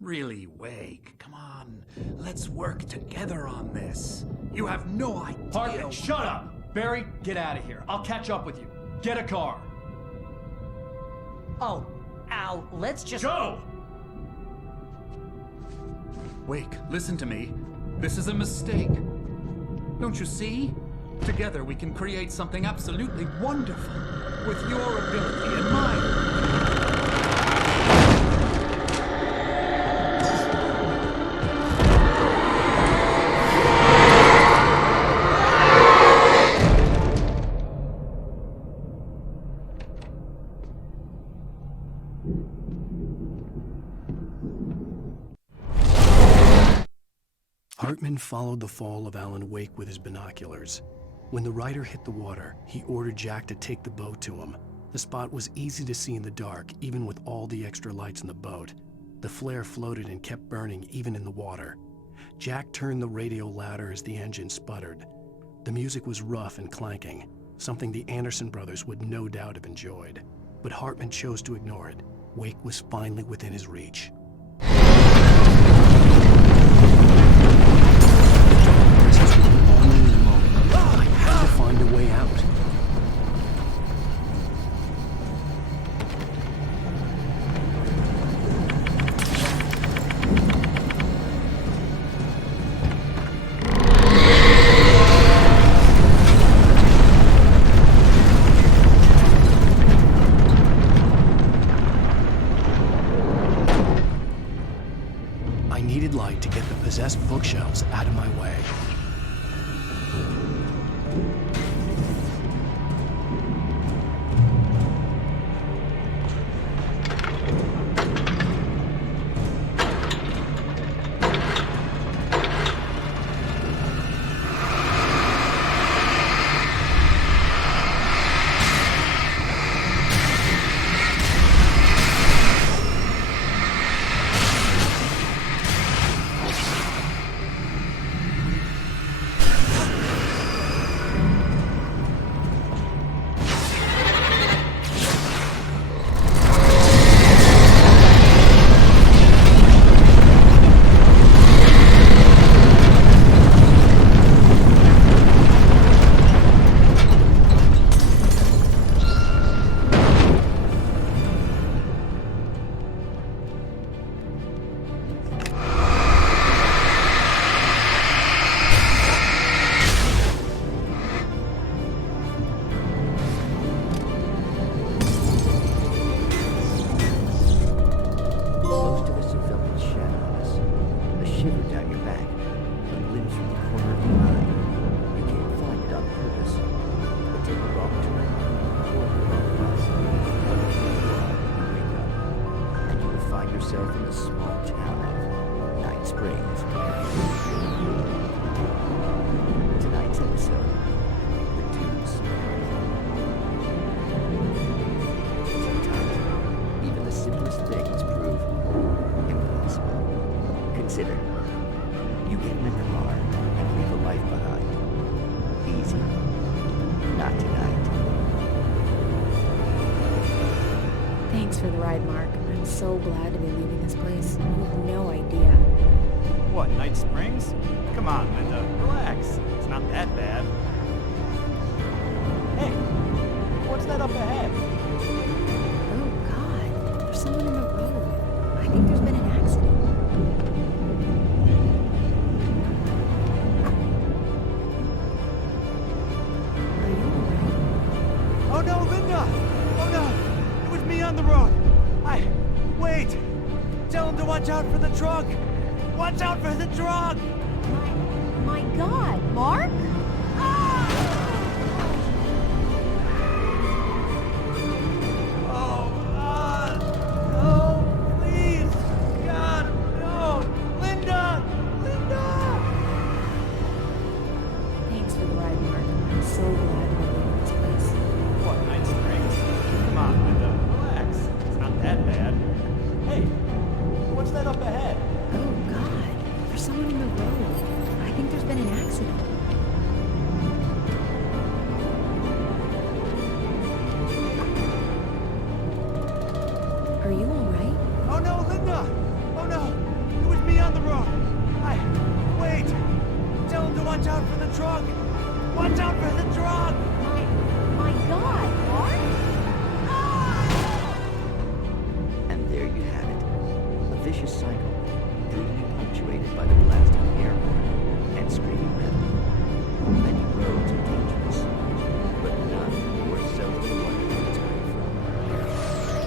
Really, Wake, come on. Let's work together on this. You have no idea. Hartman, shut up! Barry, get out of here. I'll catch up with you. Get a car. Oh, Al, let's just... Go! Wake, listen to me. This is a mistake. Don't you see? Together we can create something absolutely wonderful. With your ability and mine. Hartman followed the fall of Alan Wake with his binoculars. When the rider hit the water, he ordered Jack to take the boat to him. The spot was easy to see in the dark, even with all the extra lights in the boat. The flare floated and kept burning even in the water. Jack turned the radio louder as the engine sputtered. The music was rough and clanking, something the Anderson brothers would no doubt have enjoyed. But Hartman chose to ignore it. Wake was finally within his reach. I had to find a way out. I needed light to get the possessed bookshelves out of my way. Consider, you get in a car and leave a life behind. Easy. Not tonight. Thanks for the ride, Mark. I'm so glad to be leaving this place. You have no idea. What, Night Springs? Come on, Linda. Relax. It's not that bad. Hey, what's that up ahead? Oh, God. There's someone in the road. I think there's been an accident. Oh no, Linda! Oh no! It was me on the road! Wait! Tell him to watch out for the truck! Watch out for the truck! My God, Mark? No, please! God, no! Linda! Linda! Thanks for the ride, Mark. I'm so glad to be leaving this place. What, Night Springs? Come on, Linda. Relax. It's not that bad. Hey, what's that up ahead? Oh, God. There's someone in the road. I think there's been an accident. Watch out for the drug! Watch out for the drug! My God, Mark! And there you have it. A vicious cycle, brutally punctuated by the blast of air horn and screaming metal. Many roads are dangerous, but none more self-destructive to turn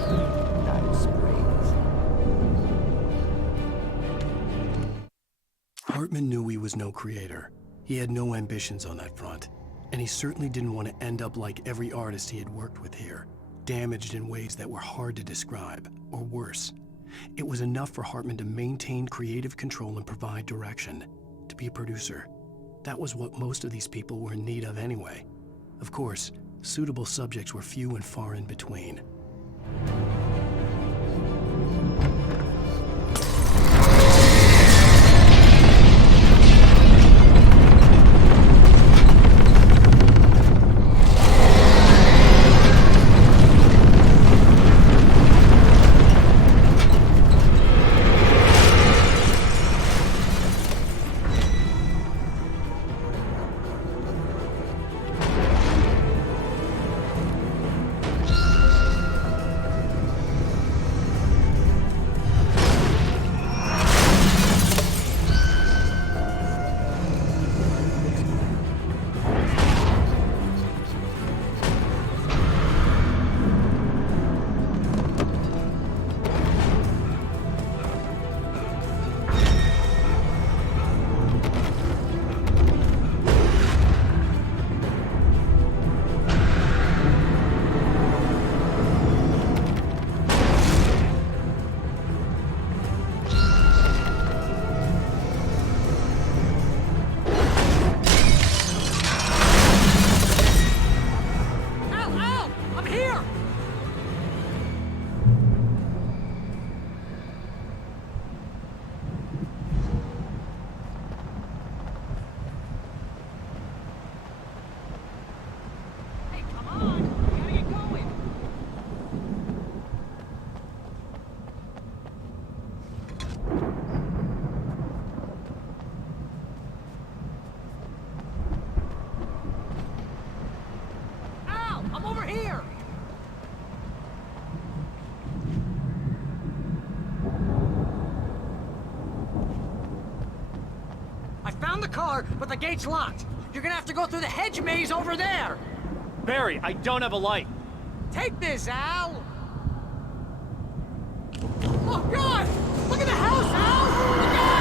from. Night sprays. Hartman knew he was no creator. He had no ambitions on that front, and he certainly didn't want to end up like every artist he had worked with here, damaged in ways that were hard to describe, or worse. It was enough for Hartman to maintain creative control and provide direction, to be a producer. That was what most of these people were in need of anyway. Of course, suitable subjects were few and far in between. The car, but the gate's locked. You're gonna have to go through the hedge maze over there. Barry, I don't have a light. Take this, Al. Oh, God! Look at the house, Al! Look out!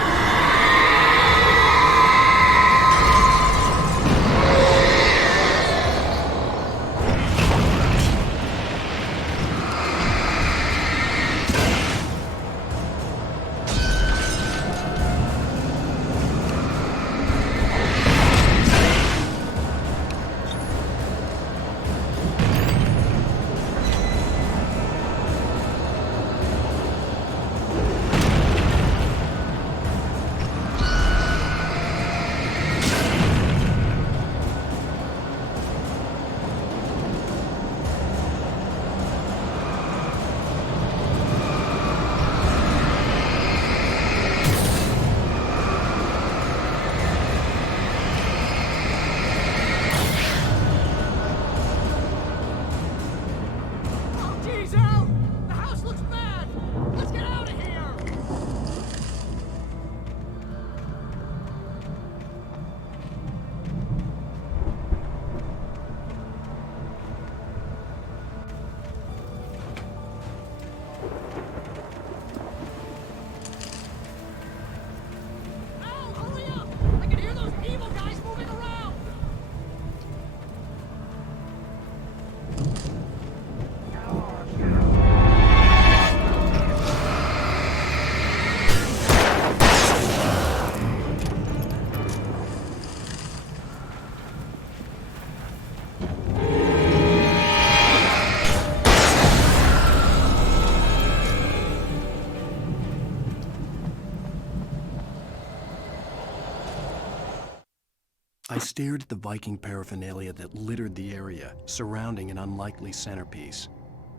I stared at the Viking paraphernalia that littered the area, surrounding an unlikely centerpiece.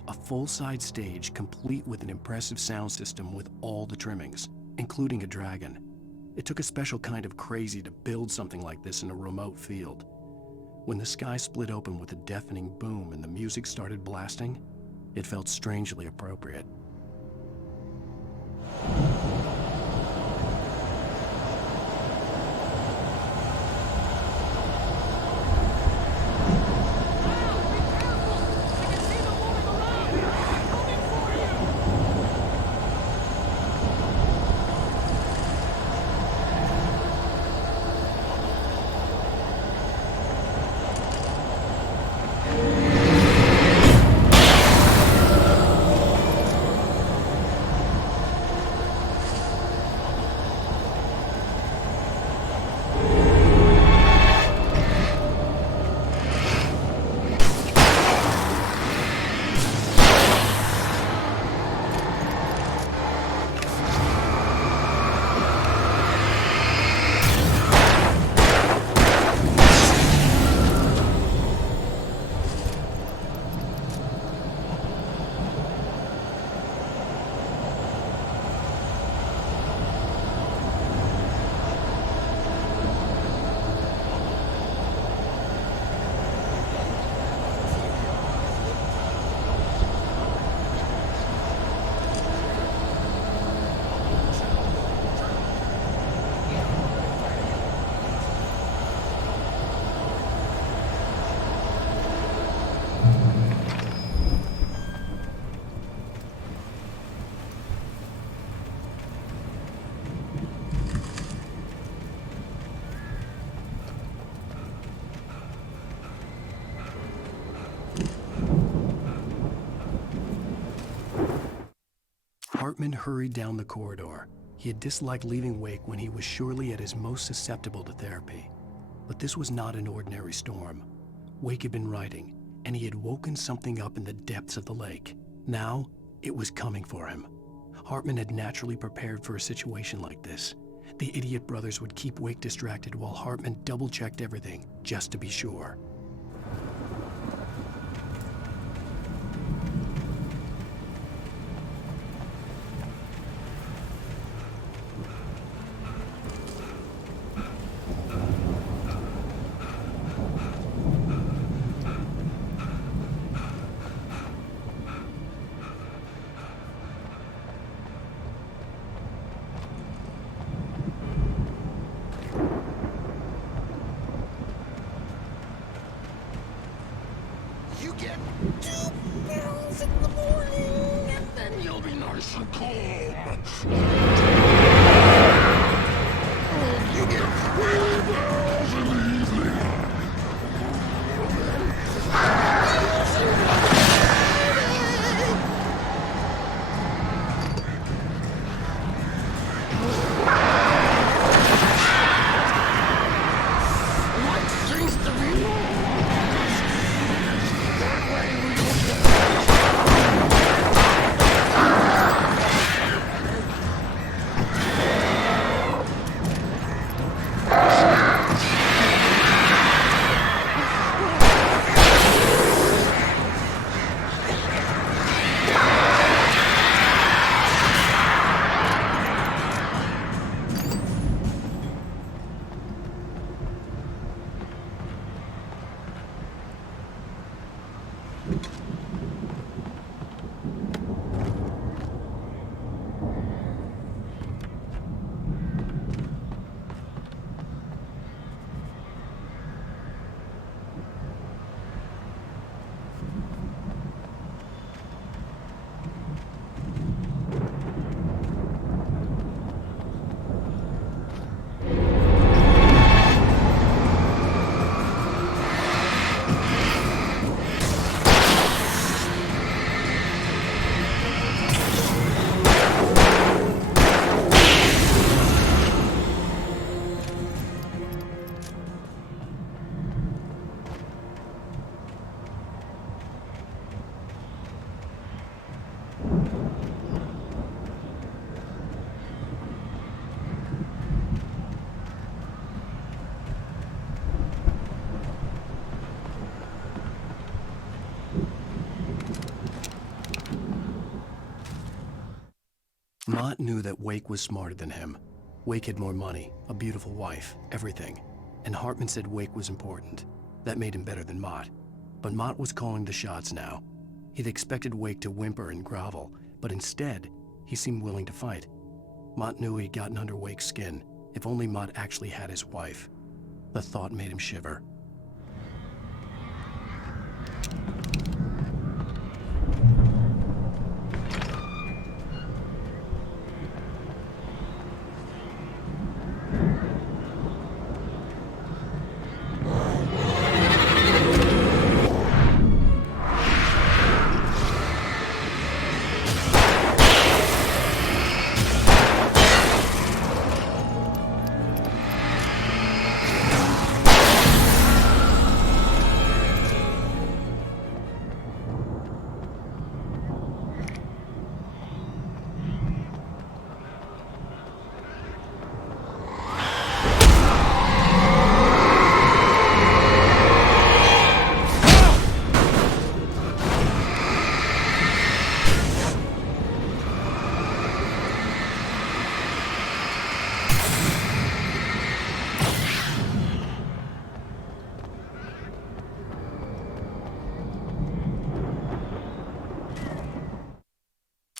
A full-size stage complete with an impressive sound system with all the trimmings, including a dragon. It took a special kind of crazy to build something like this in a remote field. When the sky split open with a deafening boom and the music started blasting, it felt strangely appropriate. Hartman hurried down the corridor. He had disliked leaving Wake when he was surely at his most susceptible to therapy. But this was not an ordinary storm. Wake had been writing, and he had woken something up in the depths of the lake. Now, it was coming for him. Hartman had naturally prepared for a situation like this. The idiot brothers would keep Wake distracted while Hartman double-checked everything, just to be sure. You get 2 pills in the morning, and then you'll be nice and calm. You get 3 pills in the evening. What seems to be wrong? Mott knew that Wake was smarter than him. Wake had more money, a beautiful wife, everything. And Hartman said Wake was important. That made him better than Mott. But Mott was calling the shots now. He'd expected Wake to whimper and grovel, but instead, he seemed willing to fight. Mott knew he'd gotten under Wake's skin. If only Mott actually had his wife. The thought made him shiver.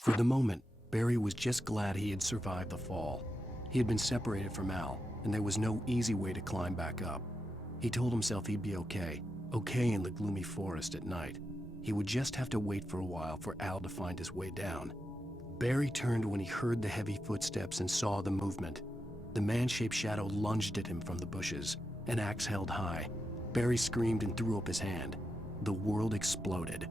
For the moment, Barry was just glad he had survived the fall. He had been separated from Al, and there was no easy way to climb back up. He told himself he'd be okay in the gloomy forest at night. He would just have to wait for a while for Al to find his way down. Barry turned when he heard the heavy footsteps and saw the movement. The man-shaped shadow lunged at him from the bushes, an axe held high. Barry screamed and threw up his hand. The world exploded.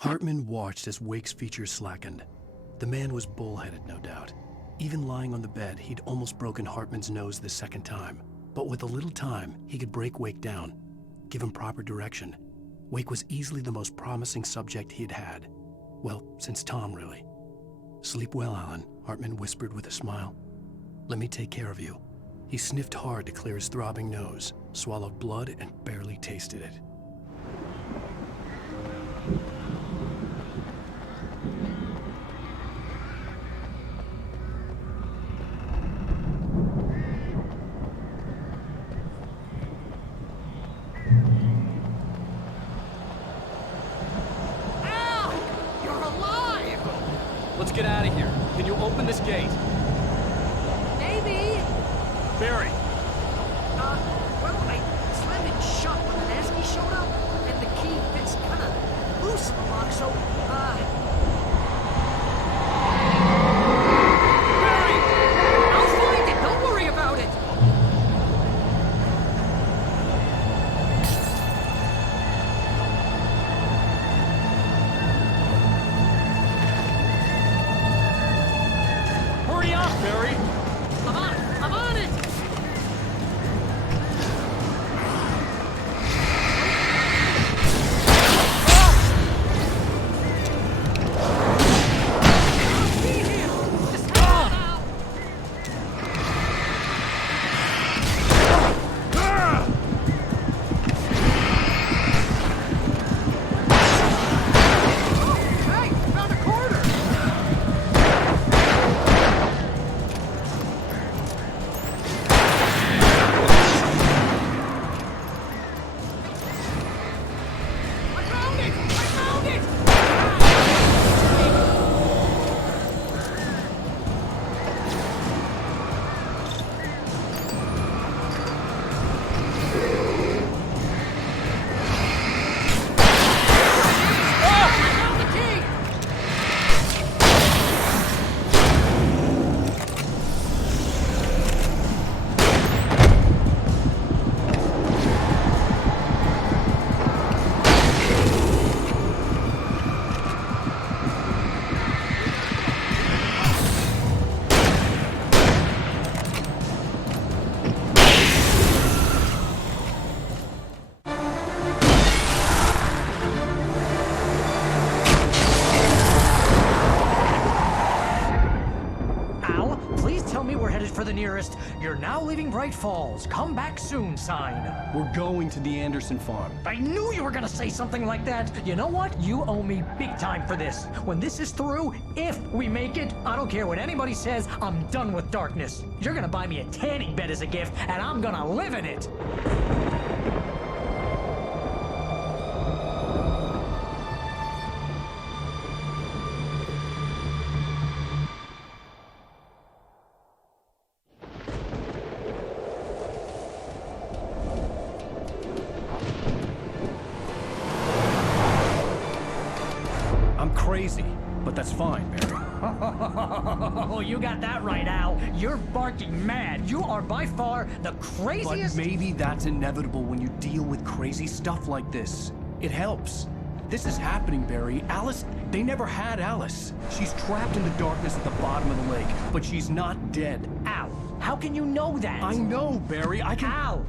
Hartman watched as Wake's features slackened. The man was bullheaded, no doubt. Even lying on the bed, he'd almost broken Hartman's nose the second time. But with a little time, he could break Wake down, give him proper direction. Wake was easily the most promising subject he'd had. Well, since Tom, really. "Sleep well, Alan," Hartman whispered with a smile. "Let me take care of you." He sniffed hard to clear his throbbing nose, swallowed blood, and barely tasted it. Let's get out of here. Can you open this gate? Maybe. Barry! Well, I slammed it shut when the Nasty showed up, and the key fits kinda loose in the lock, so, Barry! I'll find it! Don't worry about it! Barry! I'm on it! I'm on it! For the nearest, you're now leaving Bright Falls. Come back soon sign. We're going to the Anderson farm. I knew you were gonna say something like that. You know what? You owe me big time for this. When this is through, if we make it, I don't care what anybody says, I'm done with darkness. You're gonna buy me a tanning bed as a gift, and I'm gonna live in it. Crazy, but that's fine, Barry. Oh, you got that right, Al. You're barking mad. You are by far the craziest... But maybe that's inevitable when you deal with crazy stuff like this. It helps. This is happening, Barry. Alice, they never had Alice. She's trapped in the darkness at the bottom of the lake, but she's not dead. Al, how can you know that? I know, Barry. I can... Al,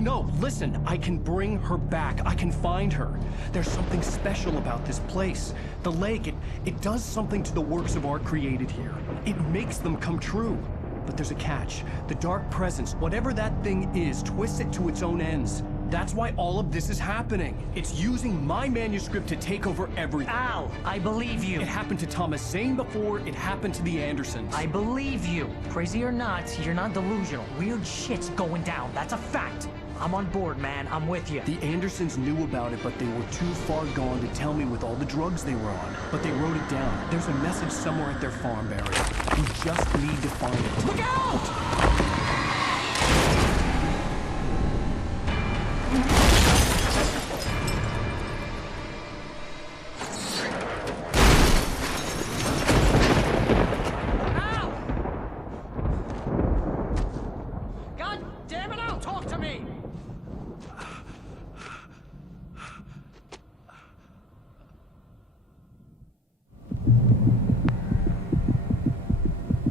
No, listen. I can bring her back. I can find her. There's something special about this place. The lake, it does something to the works of art created here. It makes them come true. But there's a catch. The dark presence, whatever that thing is, twists it to its own ends. That's why all of this is happening. It's using my manuscript to take over everything. Al, I believe you. It happened to Thomas Zane before, it happened to the Andersons. I believe you. Crazy or not, you're not delusional. Weird shit's going down. That's a fact. I'm on board, man. I'm with you. The Andersons knew about it, but they were too far gone to tell me with all the drugs they were on. But they wrote it down. There's a message somewhere at their farm, Barry. We just need to find it. Look out!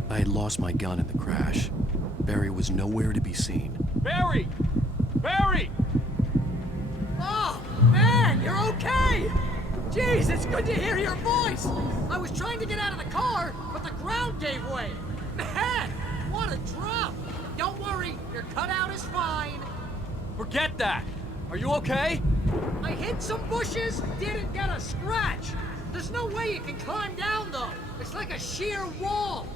I had lost my gun in the crash. Barry was nowhere to be seen. Barry! Barry! Oh, man, you're okay! Jeez, it's good to hear your voice! I was trying to get out of the car, but the ground gave way! Man, what a drop! Don't worry, your cutout is fine. Forget that! Are you okay? I hit some bushes, didn't get a scratch! There's no way you can climb down, though. It's like a sheer wall.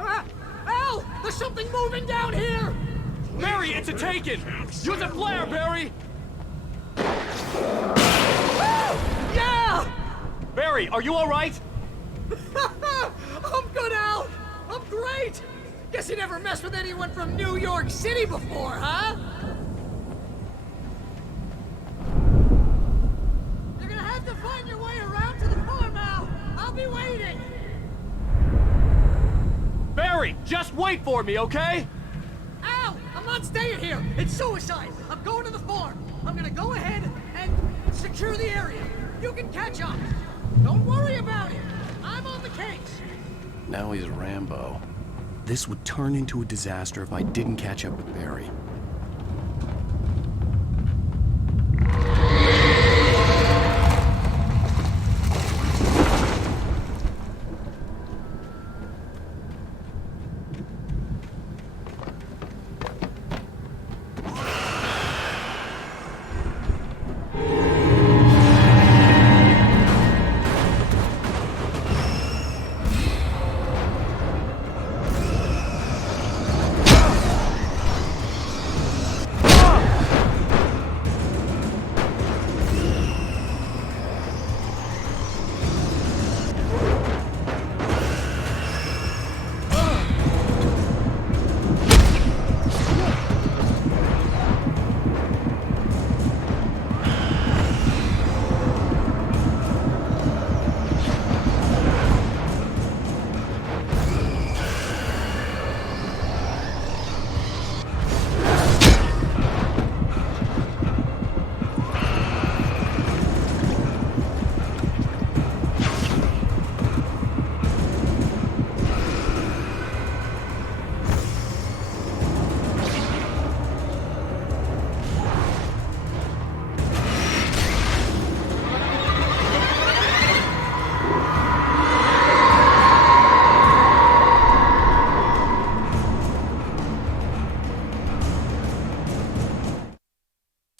Ah! Al! There's something moving down here! Barry, it's a taken! Use a flare, Barry! Yeah! Barry, are you alright? I'm good, Al! I'm great! Guess you never messed with anyone from New York City before, huh? You're gonna have to find your way around to the farm, Al! I'll be waiting! Barry, just wait for me, okay? Al! I'm not staying here! It's suicide! I'm going to the farm! I'm gonna go ahead and secure the area. You can catch up. Don't worry about it. I'm on the case. Now he's Rambo. This would turn into a disaster if I didn't catch up with Barry.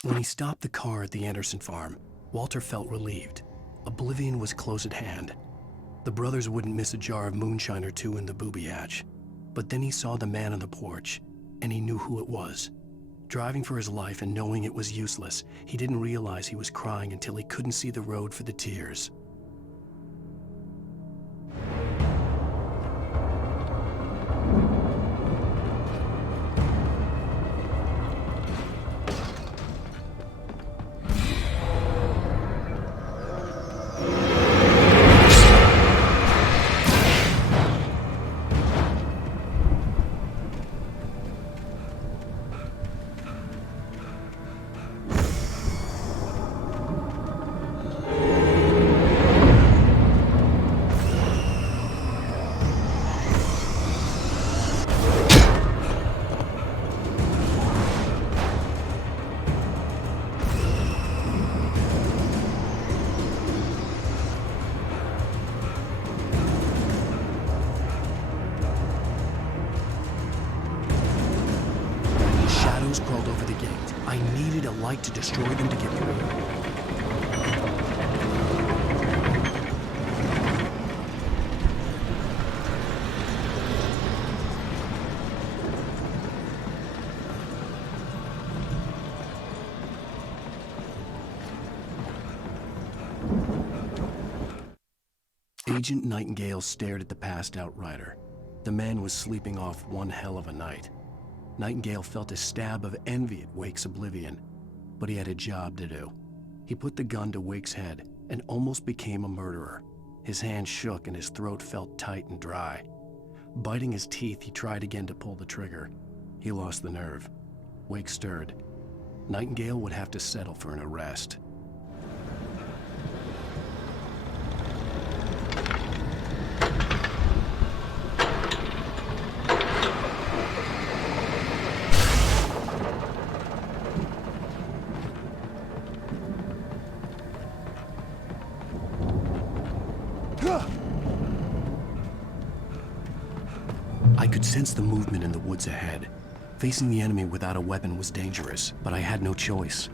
When he stopped the car at the Anderson farm, Walter felt relieved. Oblivion was close at hand. The brothers wouldn't miss a jar of moonshine or two in the booby hatch. But then he saw the man on the porch, and he knew who it was. Driving for his life and knowing it was useless, he didn't realize he was crying until he couldn't see the road for the tears. Crawled over the gate. I needed a light to destroy them to get through. Agent Nightingale stared at the passed-out rider. The man was sleeping off one hell of a night. Nightingale felt a stab of envy at Wake's oblivion, but he had a job to do. He put the gun to Wake's head and almost became a murderer. His hand shook and his throat felt tight and dry. Biting his teeth, he tried again to pull the trigger. He lost the nerve. Wake stirred. Nightingale would have to settle for an arrest. I could sense the movement in the woods ahead. Facing the enemy without a weapon was dangerous, but I had no choice.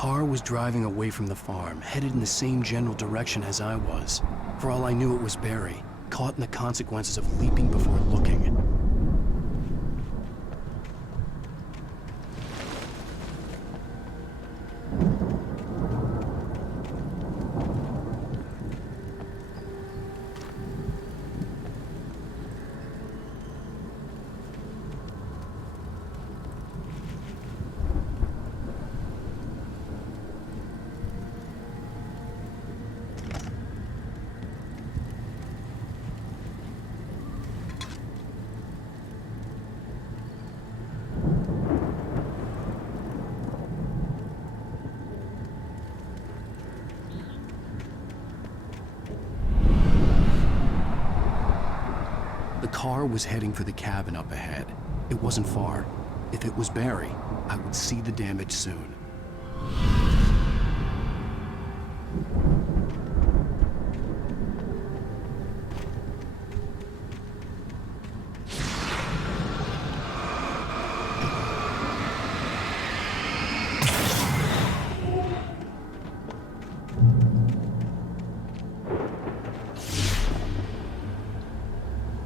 car was driving away from the farm, headed in the same general direction as I was. For all I knew, it was Barry, caught in the consequences of leaping before looking. The car was heading for the cabin up ahead. It wasn't far. If it was Barry, I would see the damage soon.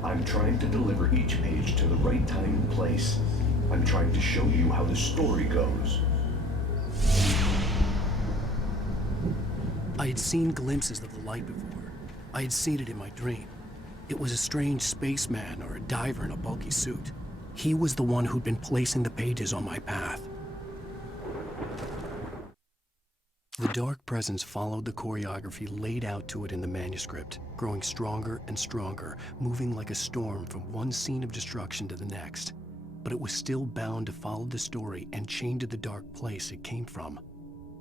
I'm trying to deliver each page to the right time and place. I'm trying to show you how the story goes. I had seen glimpses of the light before. I had seen it in my dream. It was a strange spaceman or a diver in a bulky suit. He was the one who'd been placing the pages on my path. The dark presence followed the choreography laid out to it in the manuscript, growing stronger and stronger, moving like a storm from one scene of destruction to the next. But it was still bound to follow the story and chained to the dark place it came from.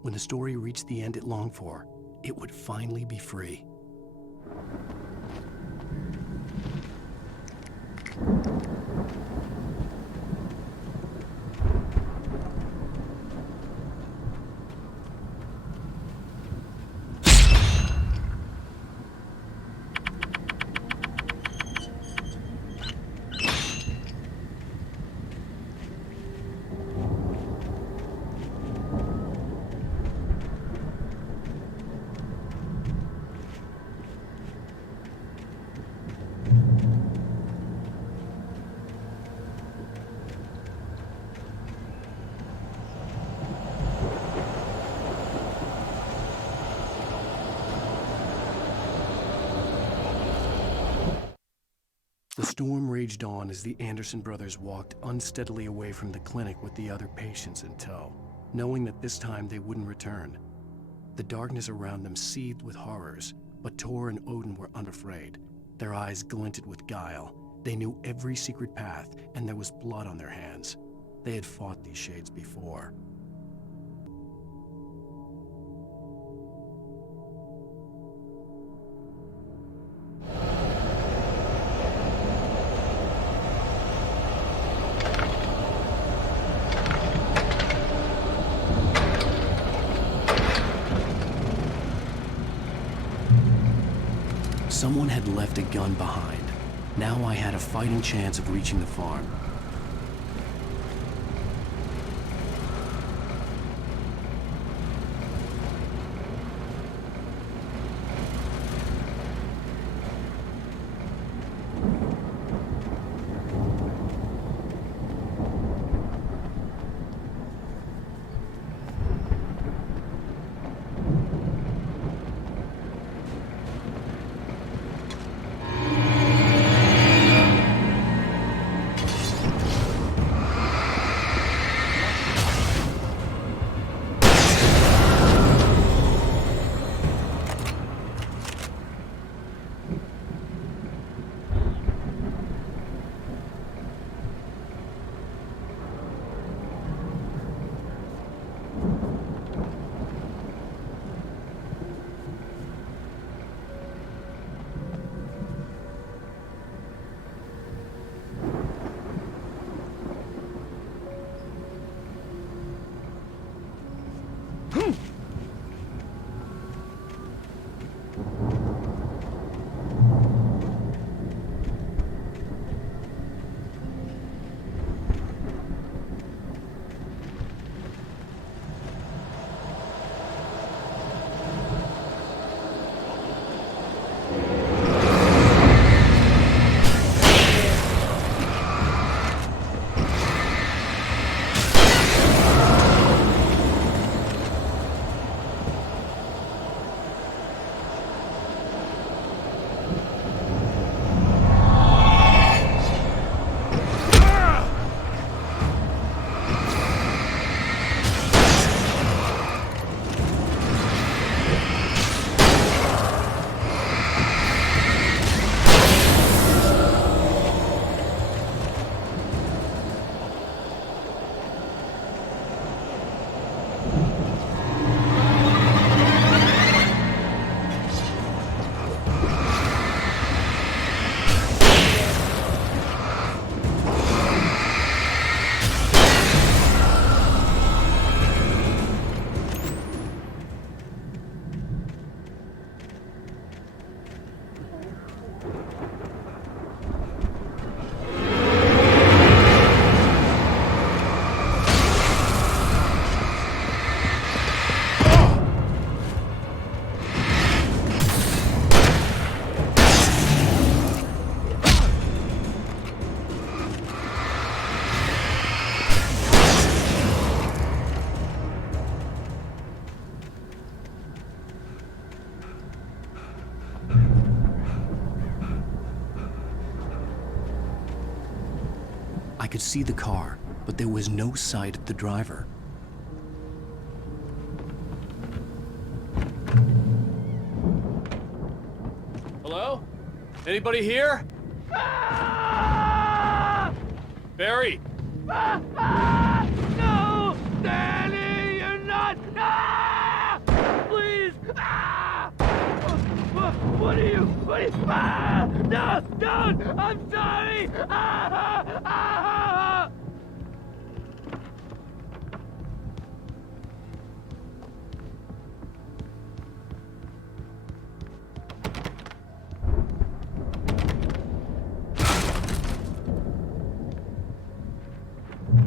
When the story reached the end it longed for, it would finally be free. The storm raged on as the Anderson brothers walked unsteadily away from the clinic with the other patients in tow, knowing that this time they wouldn't return. The darkness around them seethed with horrors, but Tor and Odin were unafraid. Their eyes glinted with guile. They knew every secret path, and there was blood on their hands. They had fought these shades before. Someone had left a gun behind. Now I had a fighting chance of reaching the farm. I could see the car, but there was no sight of the driver. Hello? Anybody here? Barry! No! Danny, you're not! Ah! Please! Ah! What are you? Ah! No! Don't! I'm sorry! Ah!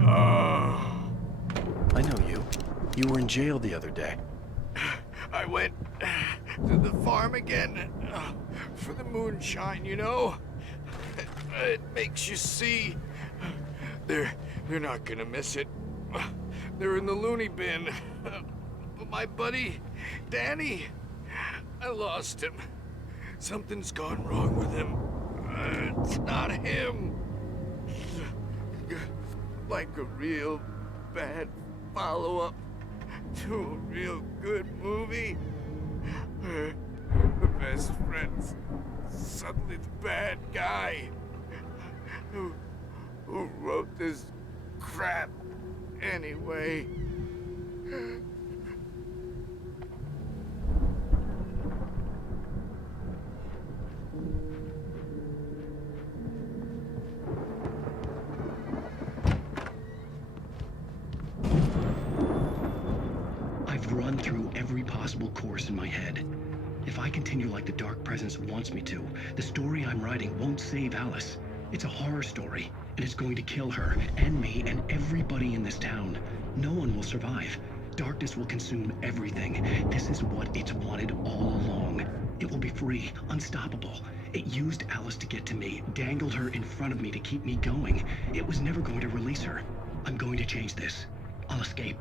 Ah! I know you. You were in jail the other day. I went to the farm again for the moonshine, you know? It makes you see. They're not gonna miss it. They're in the loony bin. But my buddy, Danny, I lost him. Something's gone wrong with him. It's not him. Like a real bad follow-up to a real good movie. The best friend's suddenly the bad guy who wrote this crap anyway. I've run through every possible course in my head. If I continue like the Dark Presence wants me to, the story I'm writing won't save Alice. It's a horror story, and it's going to kill her, and me, and everybody in this town. No one will survive. Darkness will consume everything. This is what it's wanted all along. It will be free, unstoppable. It used Alice to get to me, dangled her in front of me to keep me going. It was never going to release her. I'm going to change this. I'll escape.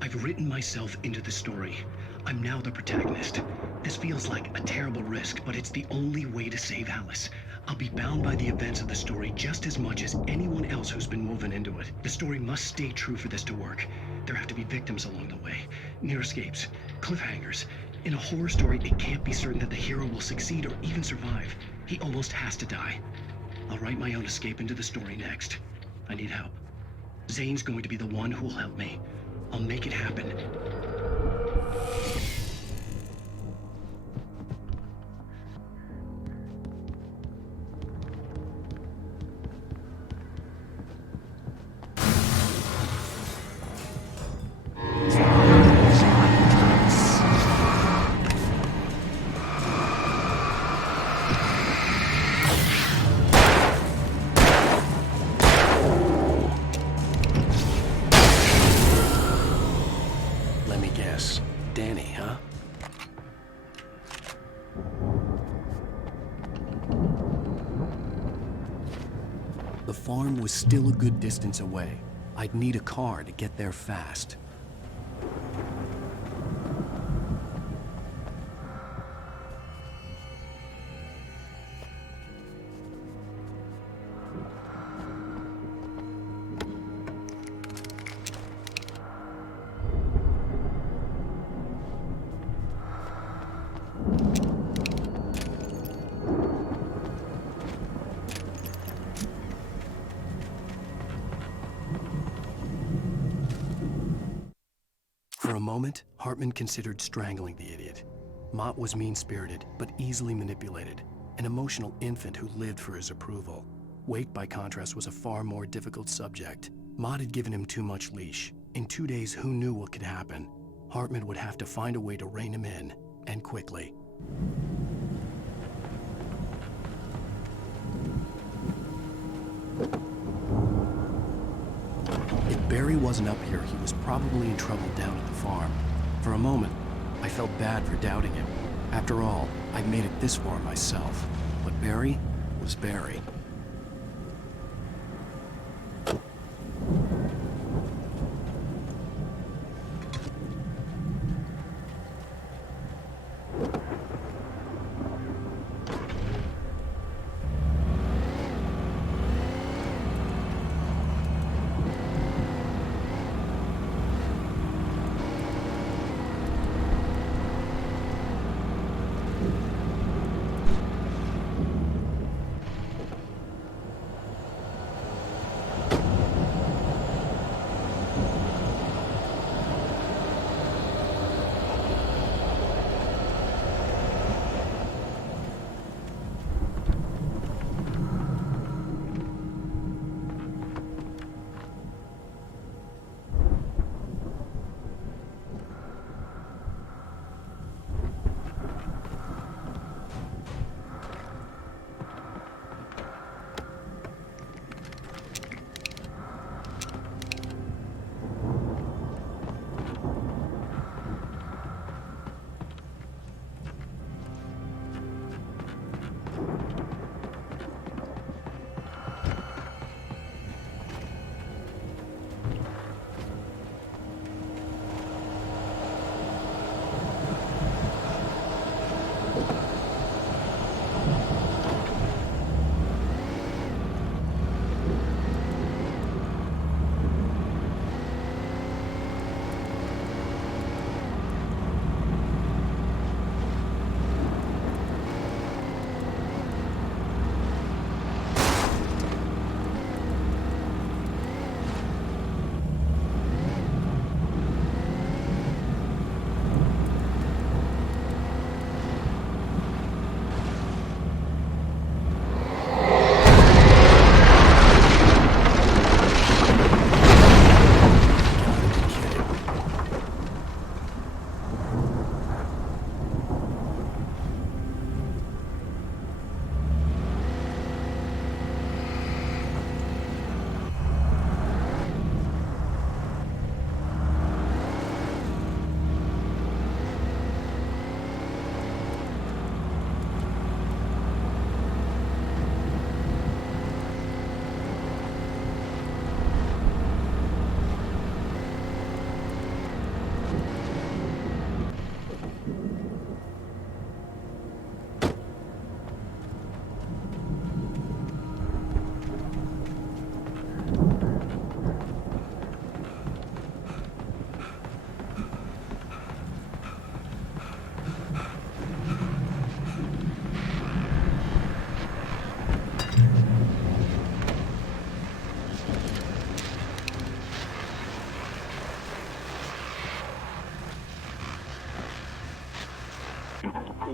I've written myself into the story. I'm now the protagonist. This feels like a terrible risk, but it's the only way to save Alice. I'll be bound by the events of the story just as much as anyone else who's been woven into it. The story must stay true for this to work. There have to be victims along the way, near escapes, cliffhangers. In a horror story, it can't be certain that the hero will succeed or even survive. He almost has to die. I'll write my own escape into the story next. I need help. Zane's going to be the one who will help me. I'll make it happen. Danny, huh? The farm was still a good distance away. I'd need a car to get there fast. For a moment, Hartman considered strangling the idiot. Mott was mean-spirited, but easily manipulated, an emotional infant who lived for his approval. Wake, by contrast, was a far more difficult subject. Mott had given him too much leash. In 2 days, who knew what could happen? Hartman would have to find a way to rein him in, and quickly. If Barry wasn't up here, he was probably in trouble down at the farm. For a moment, I felt bad for doubting him. After all, I'd made it this far myself. But Barry was Barry.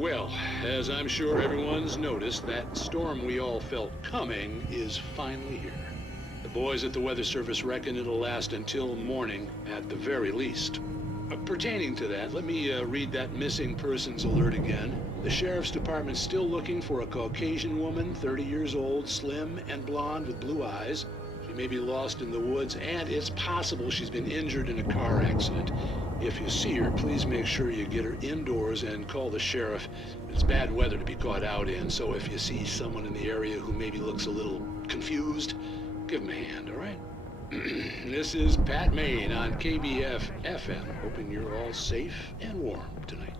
Well, as I'm sure everyone's noticed, that storm we all felt coming is finally here. The boys at the Weather Service reckon it'll last until morning at the very least. Pertaining to that, let me read that missing persons alert again. The Sheriff's Department's still looking for a Caucasian woman, 30 years old, slim and blonde with blue eyes. She may be lost in the woods, and it's possible she's been injured in a car accident. If you see her, please make sure you get her indoors and call the sheriff. It's bad weather to be caught out in, so if you see someone in the area who maybe looks a little confused, give him a hand, all right? This is Pat Maine on KBF FM, hoping you're all safe and warm tonight.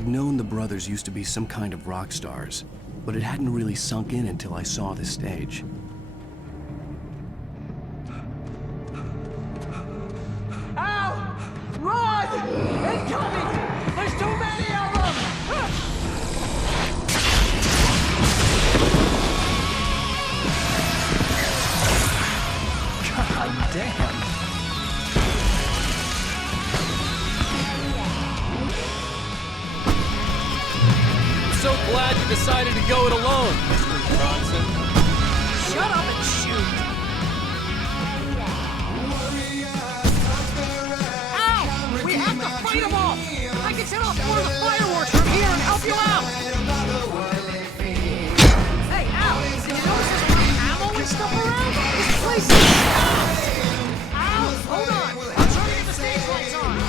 I'd known the brothers used to be some kind of rock stars, but it hadn't really sunk in until I saw the stage. Al! Run! Incoming! There's too many of them! God damn! I'm so glad you decided to go it alone, Mr. Bronson. Shut up and shoot! Ow! We have to fight them off! I can set off one of the fireworks from here and help you out! Hey, Al! Did you notice there's a lot of ammo and stuff around? This place is stopped! Al, hold on! I'm trying to get the stage lights on!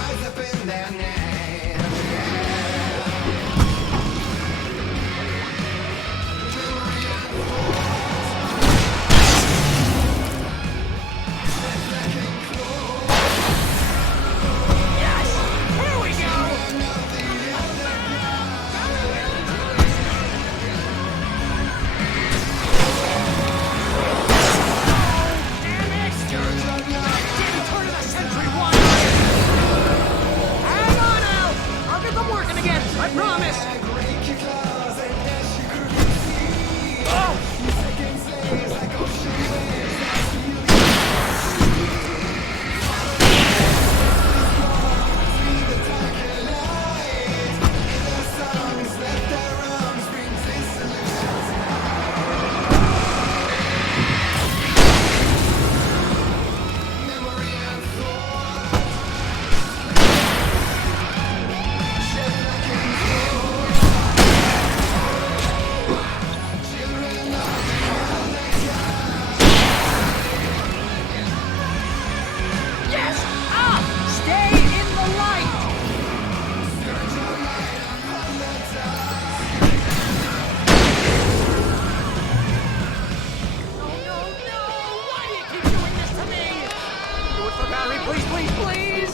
I promise! Please, please, please!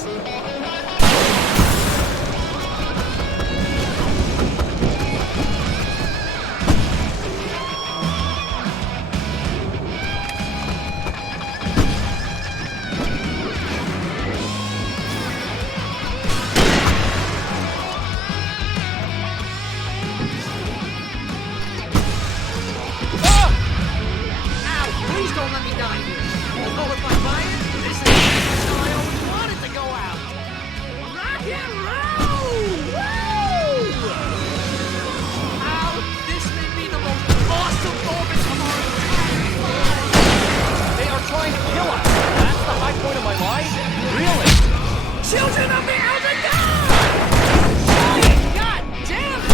Please don't let me die here. Although if I buy it, this is how I always wanted to go out. Rock and roll! Woo! Ow, this may be the most awesome moment of our entire lives. They are trying to kill us. That's the high point of my life? Really? Children of the Elder God! God damn it!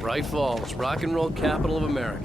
Bright Falls, rock and roll capital of America.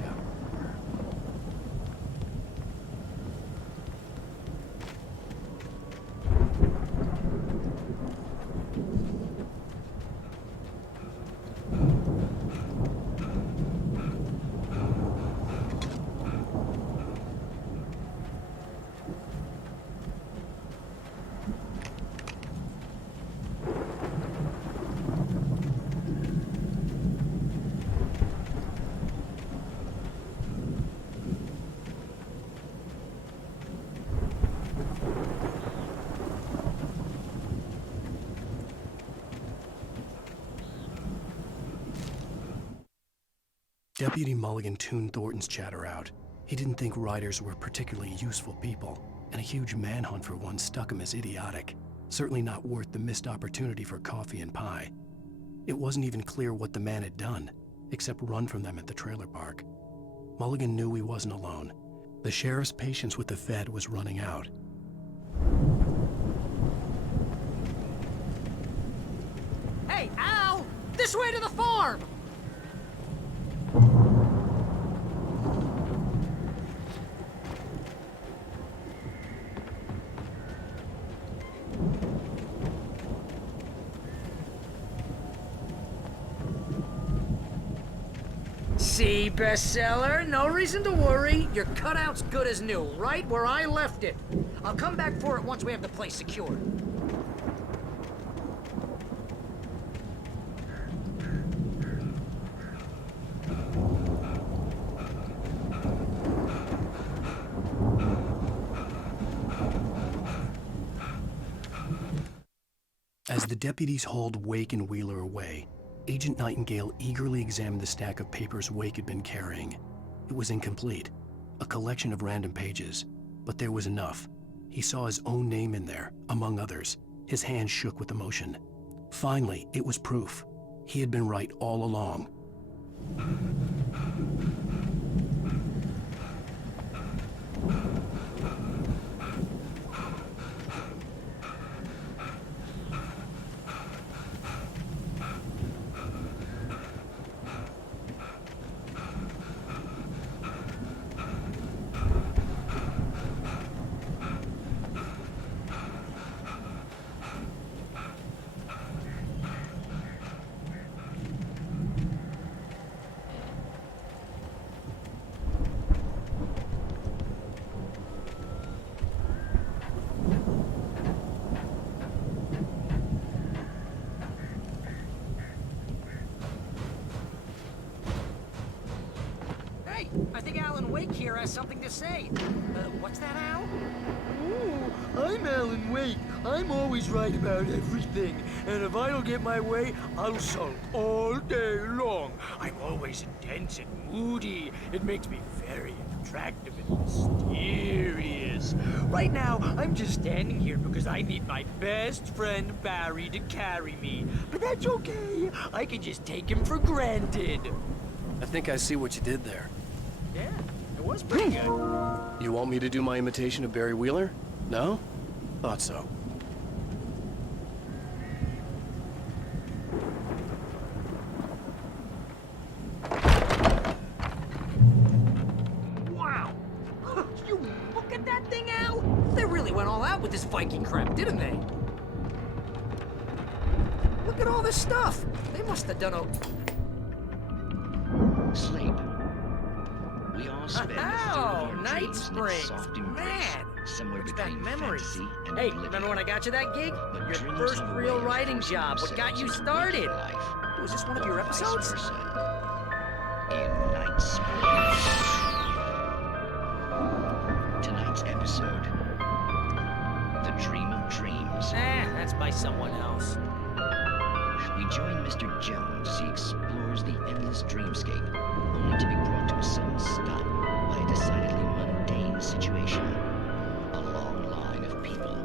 Deputy Mulligan tuned Thornton's chatter out. He didn't think writers were particularly useful people, and a huge manhunt for one struck him as idiotic. Certainly not worth the missed opportunity for coffee and pie. It wasn't even clear what the man had done, except run from them at the trailer park. Mulligan knew he wasn't alone. The sheriff's patience with the Fed was running out. Hey, Al! This way to the farm! See, bestseller? No reason to worry. Your cutout's good as new, right where I left it. I'll come back for it once we have the place secured. As the deputies hauled Wake and Wheeler away, Agent Nightingale eagerly examined the stack of papers Wake had been carrying. It was incomplete, a collection of random pages, but there was enough. He saw his own name in there, among others. His hand shook with emotion. Finally, it was proof. He had been right all along. I think Alan Wake here has something to say. What's that, Al? Oh, I'm Alan Wake. I'm always right about everything. And if I don't get my way, I'll sulk all day long. I'm always intense and moody. It makes me very attractive and mysterious. Right now, I'm just standing here because I need my best friend Barry to carry me. But that's okay. I can just take him for granted. I think I see what you did there. Yeah, it was pretty good. You want me to do my imitation of Barry Wheeler? No? Thought so. Wow! You look at that thing, Al! They really went all out with this Viking crap, didn't they? Look at all this stuff! They must have done a... Sleep. We all spend a third of our Night dreams in Springs. its soft embrace, Man! somewhere Brings between back memories. fantasy and Hey, oblivion. remember when I got you that gig? But Your dreams first have a real way of writing forcing job. What got you themselves into started? waking life, Was this one of your or vice episodes? versa. In Night Springs. Tonight's episode, The Dream of Dreams. That's by someone else. We join Mr. Jones as he explores the endless dreamscape, only to be brought to a sudden stop by a decidedly mundane situation. A long line of people.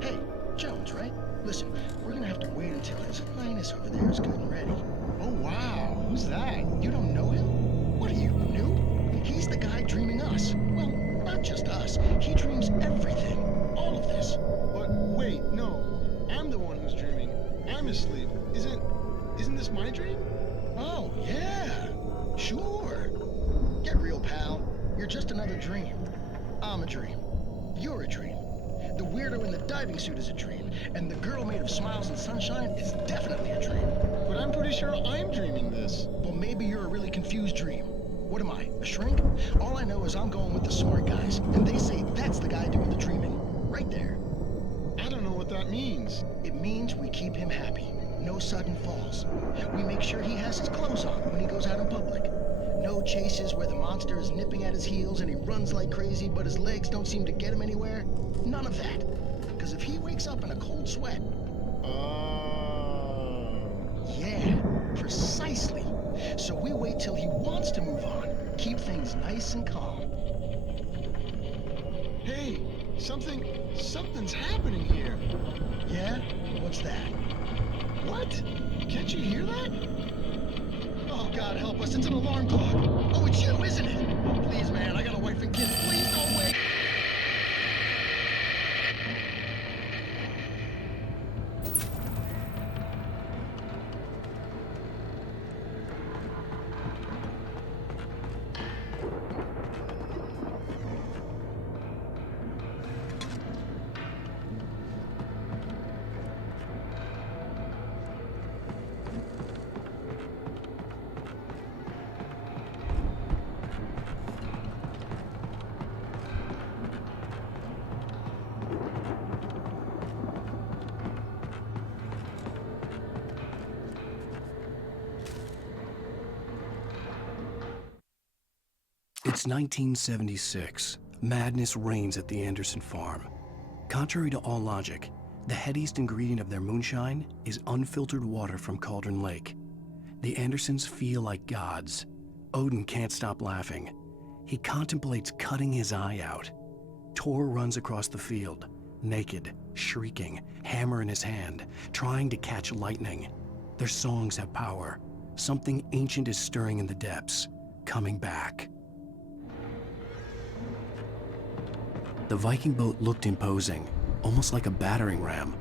Hey, Jones, right? Listen, we're gonna have to wait until His Highness over there is good and ready. Oh, wow. Who's that? You don't know him? What are you, new? He's the guy dreaming us. Well, not just us. He dreams everything. All of this. But wait, no. I'm the one who's dreaming. I'm asleep. Isn't this my dream? Oh, yeah. Sure. Get real, pal. You're just another dream. I'm a dream. You're a dream. The weirdo in the diving suit is a dream, and the girl made of smiles and sunshine is definitely a dream. But I'm pretty sure I'm dreaming this. Well, maybe you're a really confused dream. What am I, a shrink? All I know is I'm going with the smart guys, and they say that's the guy doing the dreaming. Right there. I don't know what that means. It means we keep him happy. No sudden falls. We make sure he has his clothes on when he goes out in public. No chases where the monster is nipping at his heels and he runs like crazy, but his legs don't seem to get him anywhere. None of that. Because if he wakes up in a cold sweat... Yeah, precisely. So we wait till he wants everything's nice and calm. Hey, something's happening here. Yeah? What's that? What? Can't you hear that? Oh, God help us, it's an alarm clock. Oh, it's you, isn't it? Please, man, I got a wife and kids. Please don't wait. It's 1976. Madness reigns at the Anderson farm. Contrary to all logic, the headiest ingredient of their moonshine is unfiltered water from Cauldron Lake. The Andersons feel like gods. Odin can't stop laughing. He contemplates cutting his eye out. Tor runs across the field, naked, shrieking, hammer in his hand, trying to catch lightning. Their songs have power. Something ancient is stirring in the depths, coming back. The Viking boat looked imposing, almost like a battering ram.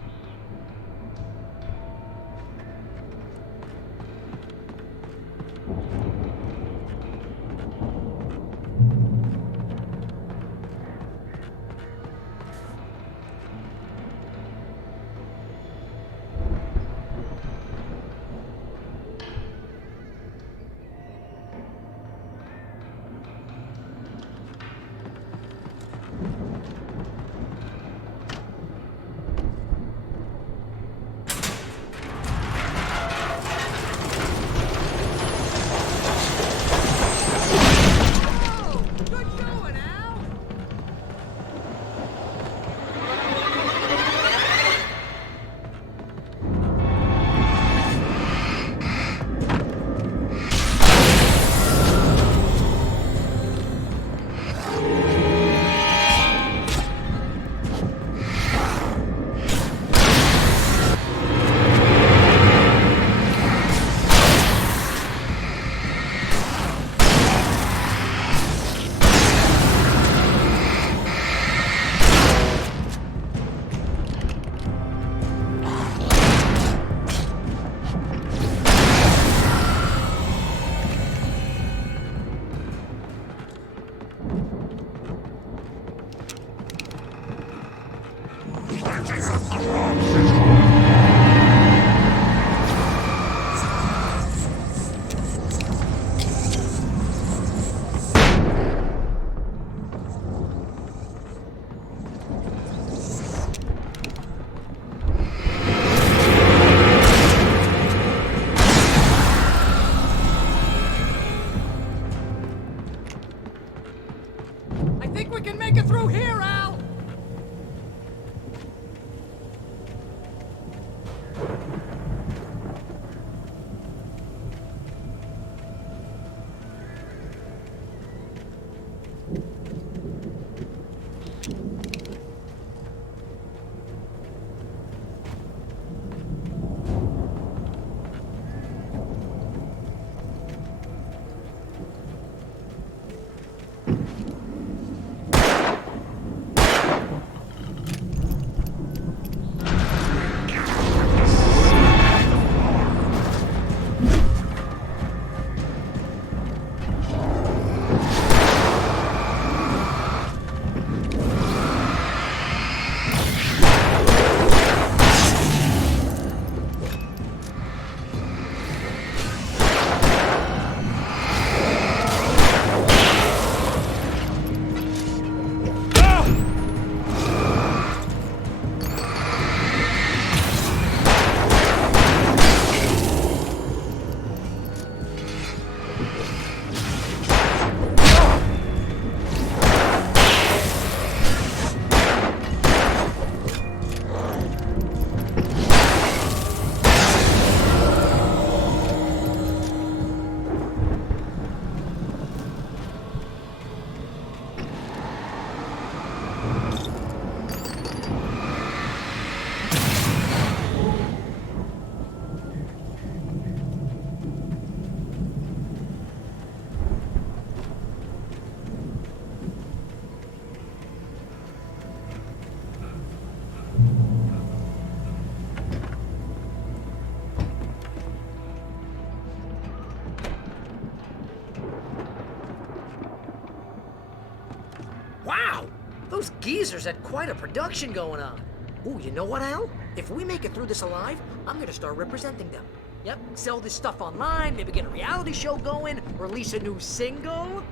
Those geezers had quite a production going on. Ooh, you know what, Al? If we make it through this alive, I'm gonna start representing them. Yep, sell this stuff online, maybe get a reality show going, release a new single.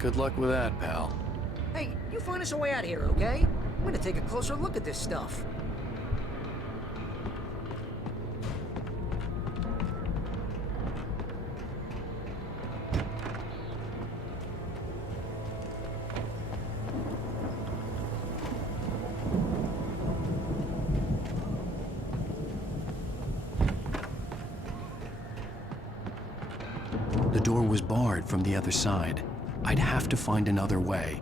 Good luck with that, pal. Hey, you find us a way out of here, okay? I'm gonna take a closer look at this stuff. The door was barred from the other side. I'd have to find another way.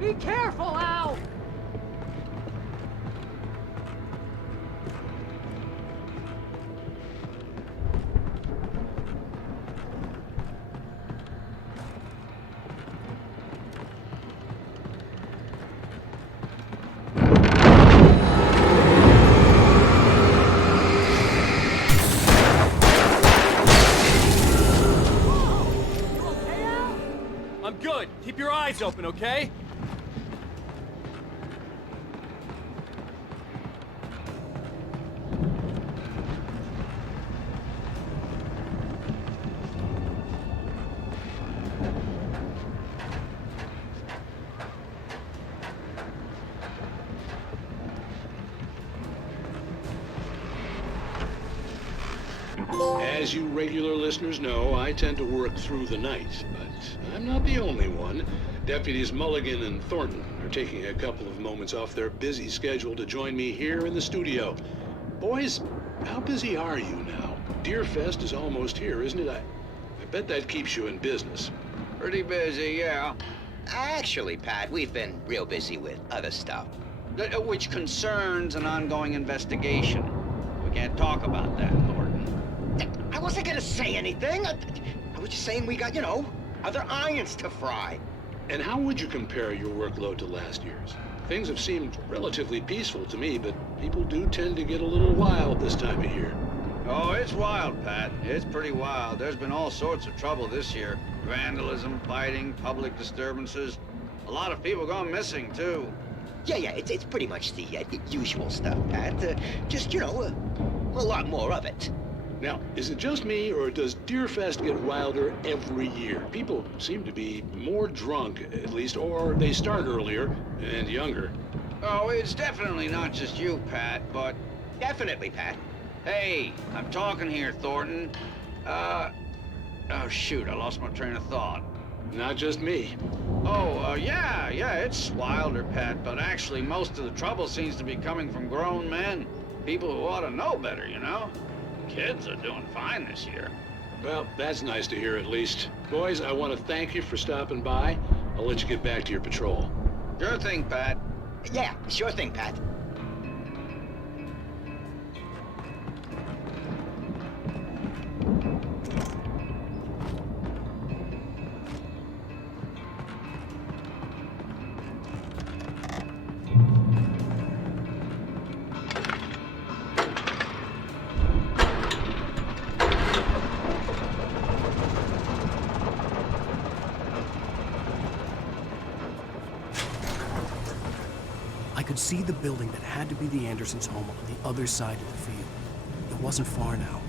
Be careful, Al! I'm good. Keep your eyes open, okay? As you regular listeners know, I tend to work through the night, but I'm not the only one. Deputies Mulligan and Thornton are taking a couple of moments off their busy schedule to join me here in the studio. Boys, how busy are you now? Deerfest is almost here, isn't it? I bet that keeps you in business. Pretty busy, yeah. Actually, Pat, we've been real busy with other stuff, which concerns an ongoing investigation. We can't talk about that, Thornton. I wasn't gonna say anything. I was just saying we got, other irons to fry. And how would you compare your workload to last year's? Things have seemed relatively peaceful to me, but people do tend to get a little wild this time of year. Oh, it's wild, Pat. It's pretty wild. There's been all sorts of trouble this year. Vandalism, fighting, public disturbances. A lot of people gone missing, too. Yeah, it's pretty much the usual stuff, Pat. Just, a lot more of it. Now, is it just me, or does Deerfest get wilder every year? People seem to be more drunk, at least, or they start earlier and younger. Oh, it's definitely not just you, Pat, but... Definitely, Pat. Hey, I'm talking here, Thornton. Oh, shoot, I lost my train of thought. Not just me. Oh, yeah, it's wilder, Pat, but actually most of the trouble seems to be coming from grown men. People who ought to know better, Kids are doing fine this year. Well, that's nice to hear at least. Boys, I want to thank you for stopping by. I'll let you get back to your patrol. Sure thing, Pat. Yeah, sure thing, Pat. I could see the building that had to be the Andersons' home on the other side of the field. It wasn't far now.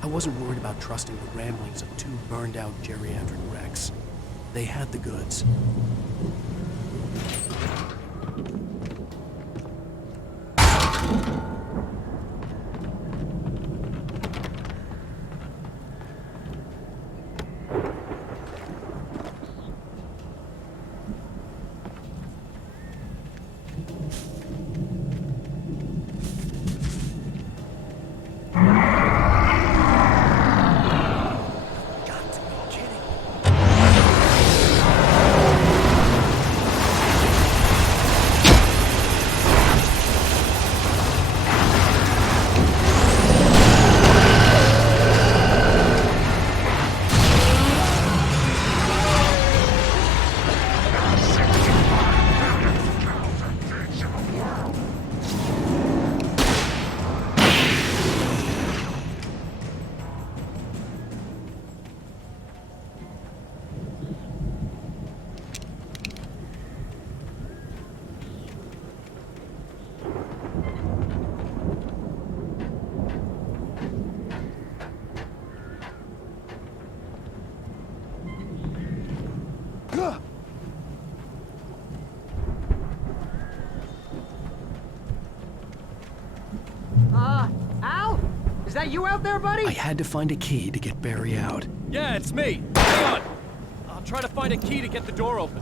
I wasn't worried about trusting the ramblings of two burned-out geriatric wrecks. They had the goods. that you out there, buddy? I had to find a key to get Barry out. Yeah, it's me. Hang on. I'll try to find a key to get the door open.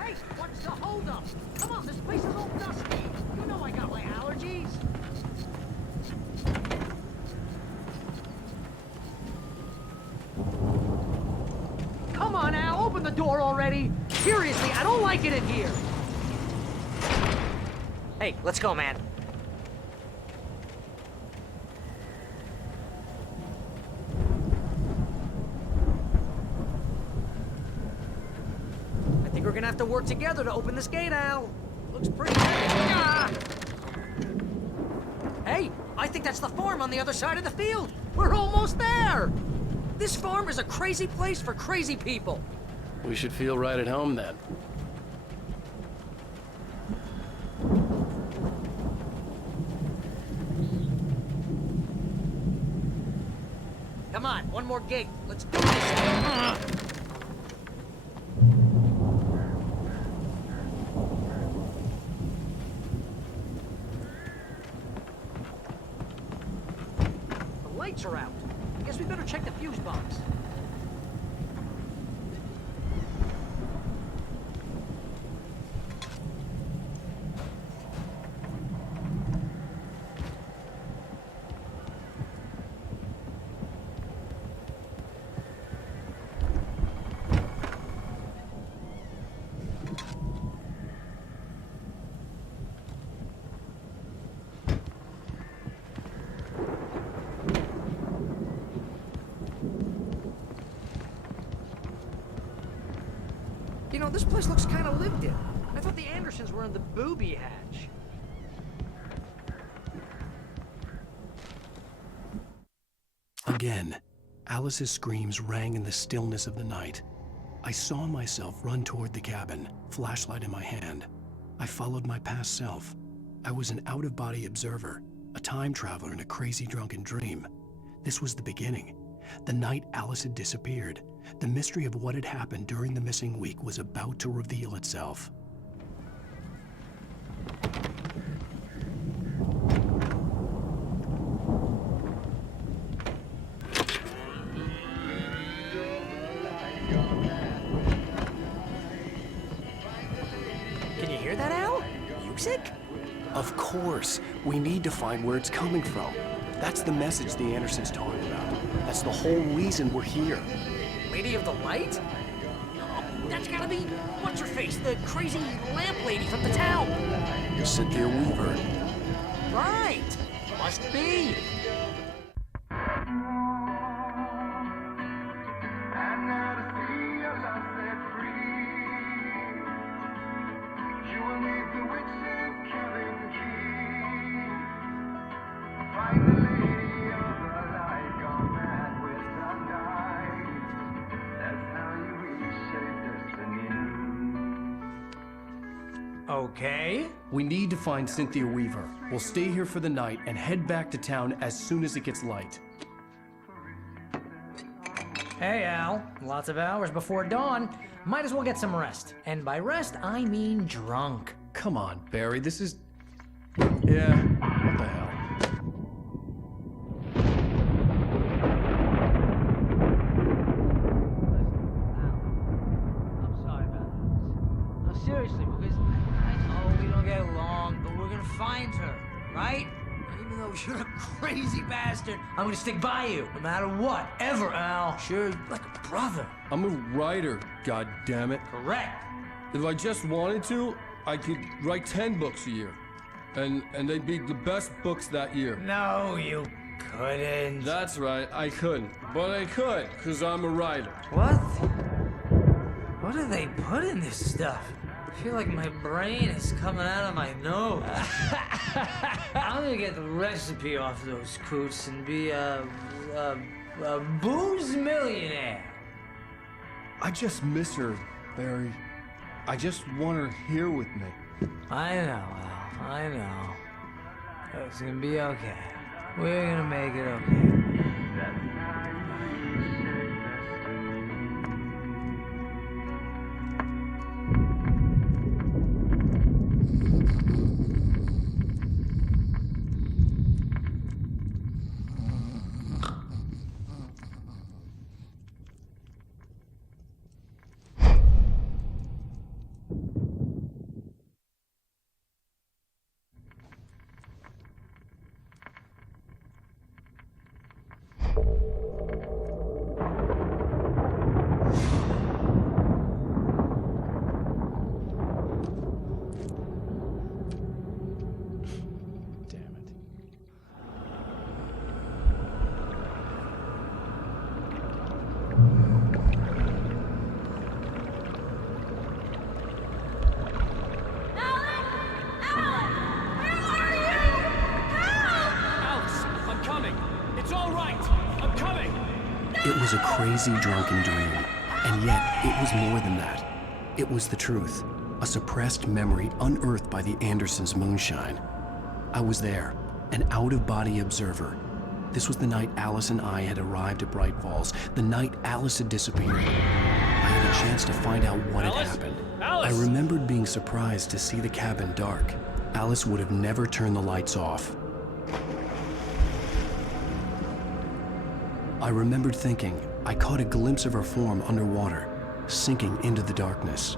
Hey, what's the holdup? Come on, this place is all dusty. You know I got my allergies. Come on, Al, open the door already. Seriously, I don't like it in here. Hey, let's go, man. I think we're gonna have to work together to open this gate, Al. Looks pretty heavy. Ah! Hey, I think that's the farm on the other side of the field. We're almost there. This farm is a crazy place for crazy people. We should feel right at home then. Come on, one more gate. Let's do this. The lights are out. Guess we better check the fuse box. You know, this place looks kind of lived in. I thought the Andersons were in the booby hatch. Again, Alice's screams rang in the stillness of the night. I saw myself run toward the cabin, flashlight in my hand. I followed my past self. I was an out-of-body observer, a time traveler in a crazy drunken dream. This was the beginning. The night Alice had disappeared. The mystery of what had happened during the missing week was about to reveal itself. Can you hear that, Al? Music? Of course. We need to find where it's coming from. That's the message the Andersons talking about. That's the whole reason we're here. Lady of the Light? Oh, that's gotta be what's-her-face, the crazy lamp lady from the town. Cynthia Weaver. Right. Must be. Okay. We need to find Cynthia Weaver. We'll stay here for the night and head back to town as soon as it gets light. Hey, Al. Lots of hours before dawn. Might as well get some rest. And by rest, I mean drunk. Come on, Barry, this is... Yeah, what the hell? Seriously, because I know we don't get along, but we're gonna find her, right? Even though you're a crazy bastard, I'm gonna stick by you, no matter what, ever, Al. Sure, like a brother. I'm a writer, goddammit. Correct. If I just wanted to, I could write 10 books a year. And they'd be the best books that year. No, you couldn't. That's right, I couldn't. But I could, because I'm a writer. What? What do they put in this stuff? I feel like my brain is coming out of my nose. I'm gonna get the recipe off those coots and be a booze millionaire. I just miss her, Barry. I just want her here with me. I know, Al. I know. It's gonna be okay. We're gonna make it okay. It was a crazy drunken dream, and yet it was more than that. It was the truth, a suppressed memory unearthed by the Andersons' moonshine. I was there, an out-of-body observer. This was the night Alice and I had arrived at Bright Falls, the night Alice had disappeared. I had a chance to find out what had happened. I remembered being surprised to see the cabin dark. Alice would have never turned the lights off. I remembered thinking I caught a glimpse of her form underwater, sinking into the darkness.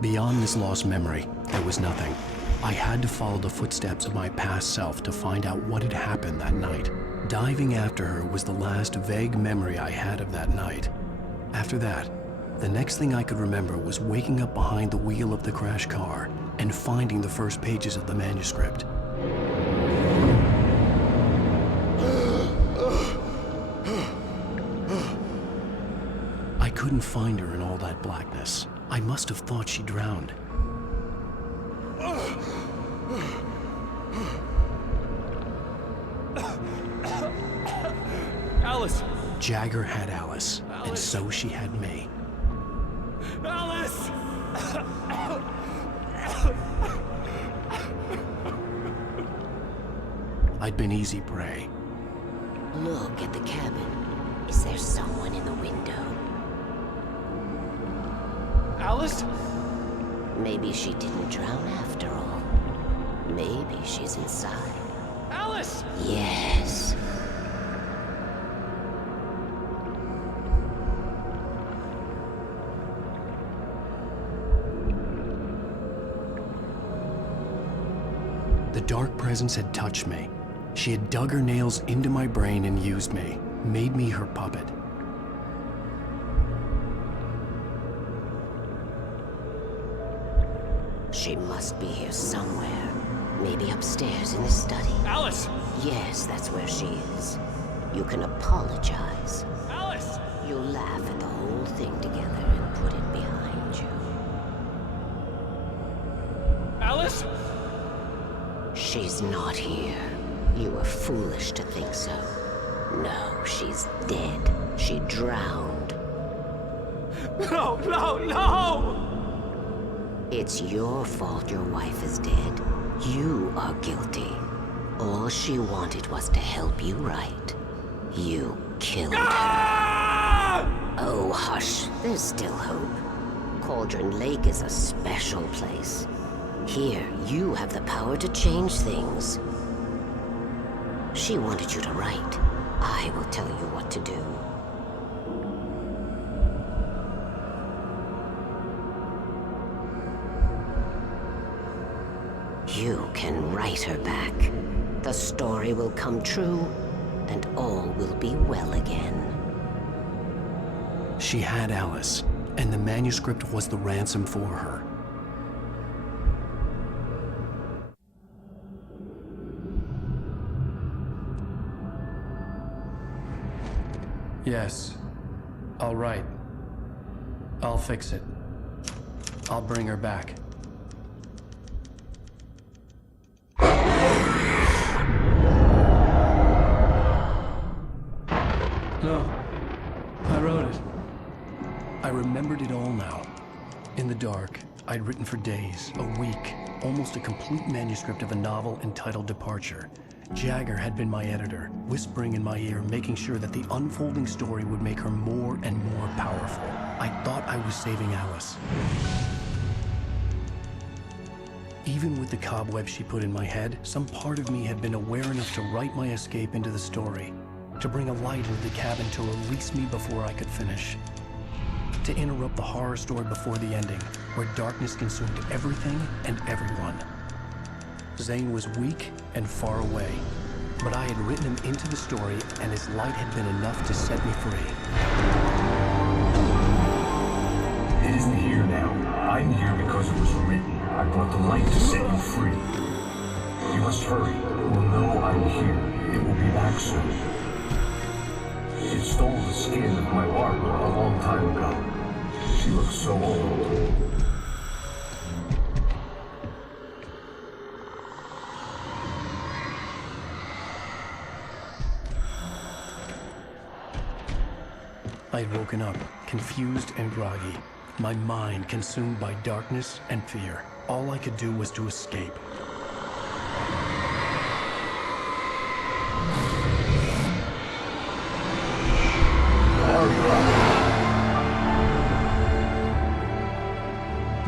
Beyond this lost memory, there was nothing. I had to follow the footsteps of my past self to find out what had happened that night. Diving after her was the last vague memory I had of that night. After that, the next thing I could remember was waking up behind the wheel of the crashed car and finding the first pages of the manuscript. I couldn't find her in all that blackness. I must have thought she drowned. Alice! Jagger had Alice, and so she had me. Alice! I'd been easy prey. Look at the cabin. Is there someone in the window? Alice? Maybe she didn't drown after all. Maybe she's inside. Alice! Yes. The dark presence had touched me. She had dug her nails into my brain and used me, made me her puppet. She must be here somewhere. Maybe upstairs in the study. Alice! Yes, that's where she is. You can apologize. Alice! You'll laugh at the whole thing together and put it behind you. Alice? She's not here. You were foolish to think so. No, she's dead. She drowned. No, no, no! It's your fault your wife is dead. You are guilty. All she wanted was to help you right. You killed her. Oh, hush. There's still hope. Cauldron Lake is a special place. Here, you have the power to change things. She wanted you to write. I will tell you what to do. You can write her back. The story will come true, and all will be well again. She had Alice, and the manuscript was the ransom for her. Yes. All right. I'll fix it. I'll bring her back. No. I wrote it. I remembered it all now. In the dark, I'd written for days, a week, almost a complete manuscript of a novel entitled Departure. Jagger had been my editor, whispering in my ear, making sure that the unfolding story would make her more and more powerful. I thought I was saving Alice. Even with the cobwebs she put in my head, some part of me had been aware enough to write my escape into the story, to bring a light into the cabin to release me before I could finish, to interrupt the horror story before the ending, where darkness consumed everything and everyone. Zane was weak and far away, but I had written him into the story, and his light had been enough to set me free. It isn't here now. I'm here because it was written. I brought the light to set you free. You must hurry. It will know I'm here. It will be back soon. It stole the skin of my Barbara a long time ago. She looks so old. I had woken up, confused and groggy, my mind consumed by darkness and fear. All I could do was to escape.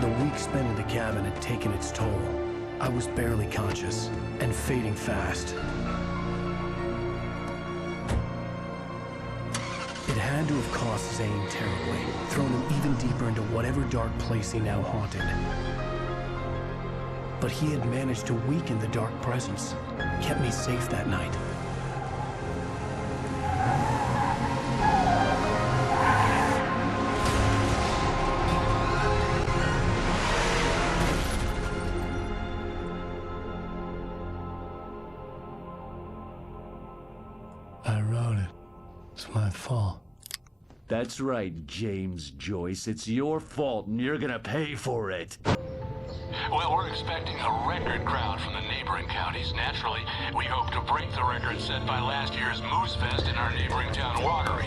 The week spent in the cabin had taken its toll. I was barely conscious and fading fast. It had to have cost Zane terribly, thrown him even deeper into whatever dark place he now haunted. But he had managed to weaken the dark presence, kept me safe that night. I wrote it. It's my fault. That's right, James Joyce. It's your fault, and you're gonna pay for it. Well, we're expecting a record crowd from the neighboring counties. Naturally, we hope to break the record set by last year's Moose Fest in our neighboring town, Watery.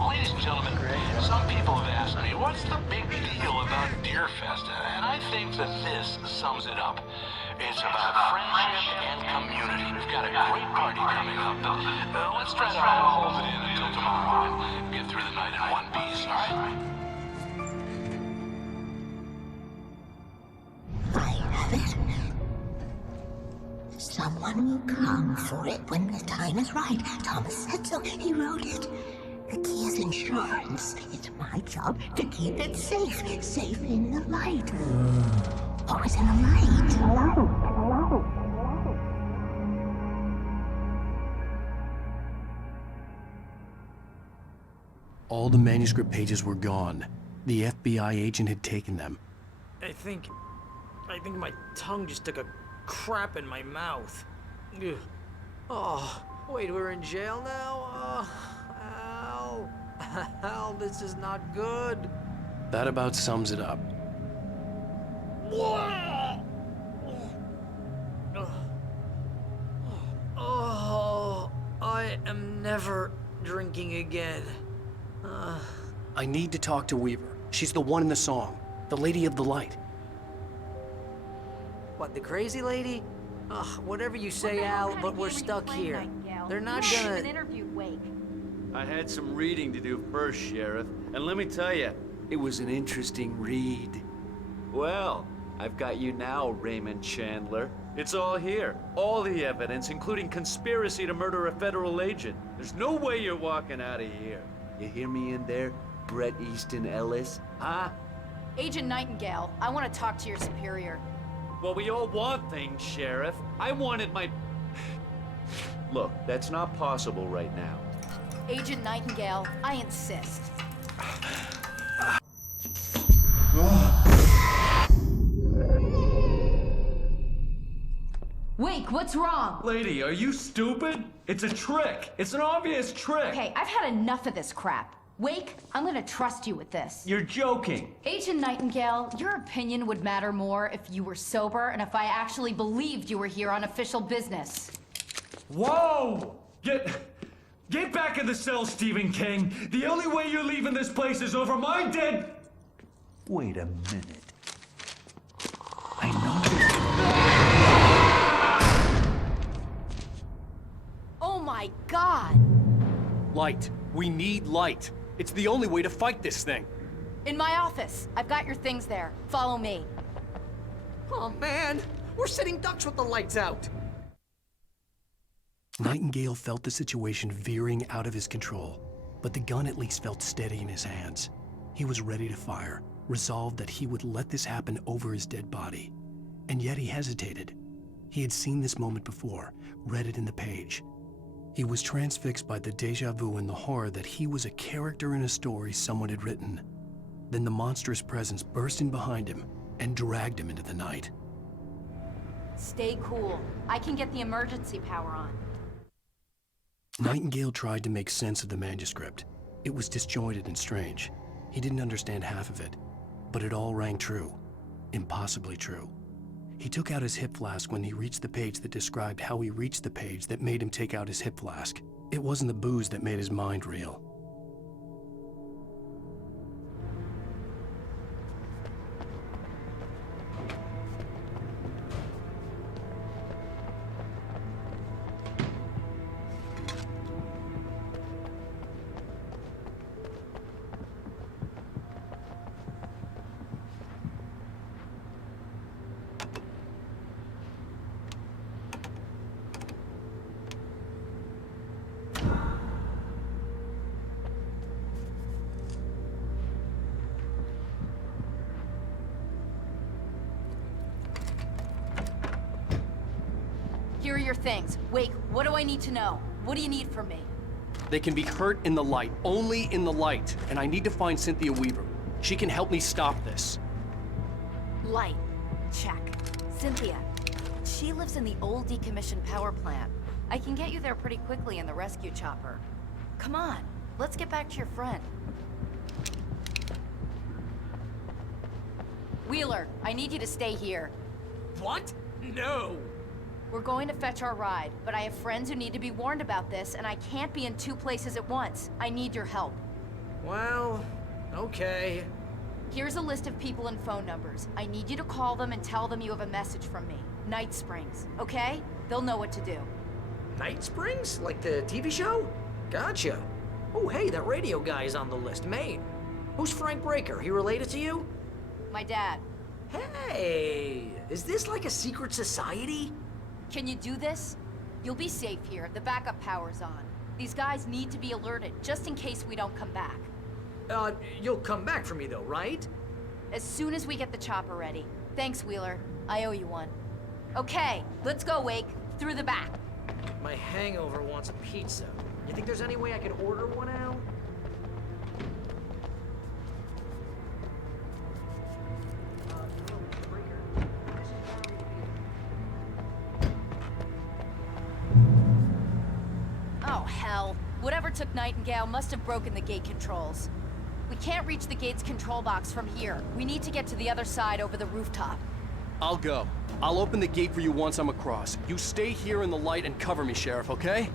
Ladies and gentlemen, some people have asked me, what's the big deal about Deer Fest? And I think that this sums it up. It's about friendship and community. We've got a great party coming up, but let's try to hold it in until tomorrow and get through the night in one piece, all right? I have it. Someone will come for it when the time is right. Thomas said so. He wrote it. The key is insurance. It's my job to keep it safe. Safe in the light. Always in the light. Hello. All the manuscript pages were gone. The FBI agent had taken them. I think my tongue just took a crap in my mouth. Ugh. Oh, wait, we're in jail now? Oh, Al, this is not good. That about sums it up. Oh, I am never drinking again. I need to talk to Weaver. She's the one in the song. The Lady of the Light. What, the crazy lady? Ugh, whatever you say, Al, but we're stuck here. They're not gonna... I had some reading to do first, Sheriff, and let me tell you, it was an interesting read. Well, I've got you now, Raymond Chandler. It's all here. All the evidence, including conspiracy to murder a federal agent. There's no way you're walking out of here. You hear me in there, Bret Easton Ellis? Huh? Agent Nightingale, I want to talk to your superior. Well, we all want things, Sheriff. I wanted my... Look, that's not possible right now. Agent Nightingale, I insist. Wake, what's wrong? Lady, are you stupid? It's a trick. It's an obvious trick. Okay, I've had enough of this crap. Wake, I'm gonna trust you with this. You're joking. Agent Nightingale, your opinion would matter more if you were sober and if I actually believed you were here on official business. Whoa! Get back in the cell, Stephen King. The only way you're leaving this place is over my dead... Wait a minute. I know Oh my God! Light. We need light. It's the only way to fight this thing. In my office. I've got your things there. Follow me. Oh man, we're sitting ducks with the lights out. Nightingale felt the situation veering out of his control, but the gun at least felt steady in his hands. He was ready to fire, resolved that he would let this happen over his dead body. And yet he hesitated. He had seen this moment before, read it in the page. He was transfixed by the déjà vu and the horror that he was a character in a story someone had written. Then the monstrous presence burst in behind him and dragged him into the night. Stay cool. I can get the emergency power on. Nightingale tried to make sense of the manuscript. It was disjointed and strange. He didn't understand half of it, but it all rang true. Impossibly true. He took out his hip flask when he reached the page that described how he reached the page that made him take out his hip flask. It wasn't the booze that made his mind reel. your things. Wake, what do I need to know? What do you need from me? They can be hurt in the light, only in the light. And I need to find Cynthia Weaver. She can help me stop this. Light. Check. Cynthia. She lives in the old decommissioned power plant. I can get you there pretty quickly in the rescue chopper. Come on, let's get back to your friend. Wheeler, I need you to stay here. What? No. We're going to fetch our ride, but I have friends who need to be warned about this, and I can't be in 2 places at once. I need your help. Well, okay. Here's a list of people and phone numbers. I need you to call them and tell them you have a message from me. Night Springs, okay? They'll know what to do. Night Springs? Like the TV show? Gotcha. Oh, hey, that radio guy is on the list. Maine. Who's Frank Breaker? He related to you? My dad. Hey, is this like a secret society? Can you do this? You'll be safe here. The backup power's on. These guys need to be alerted, just in case we don't come back. You'll come back for me though, right? As soon as we get the chopper ready. Thanks, Wheeler. I owe you one. Okay, let's go, Wake. Through the back. My hangover wants a pizza. You think there's any way I could order one out? Oh, hell. Whatever took Nightingale must have broken the gate controls. We can't reach the gate's control box from here. We need to get to the other side over the rooftop. I'll go. I'll open the gate for you once I'm across. You stay here in the light and cover me, Sheriff, okay?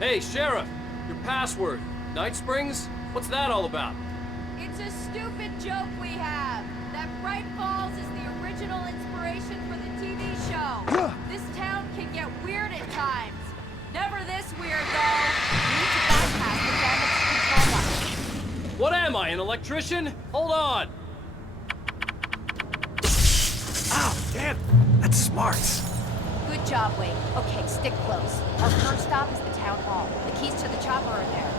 Hey, Sheriff! Your password. Night Springs? What's that all about? It's a stupid joke we have. That Bright Falls is the original inspiration for the TV show. This town can get weird at times. Never this weird, though. You need to bypass the damage control box. What am I, an electrician? Hold on! Ow, damn! That's smart. Good job, Wade. Okay, stick close. Our first stop is the town hall. The keys to the chopper are there.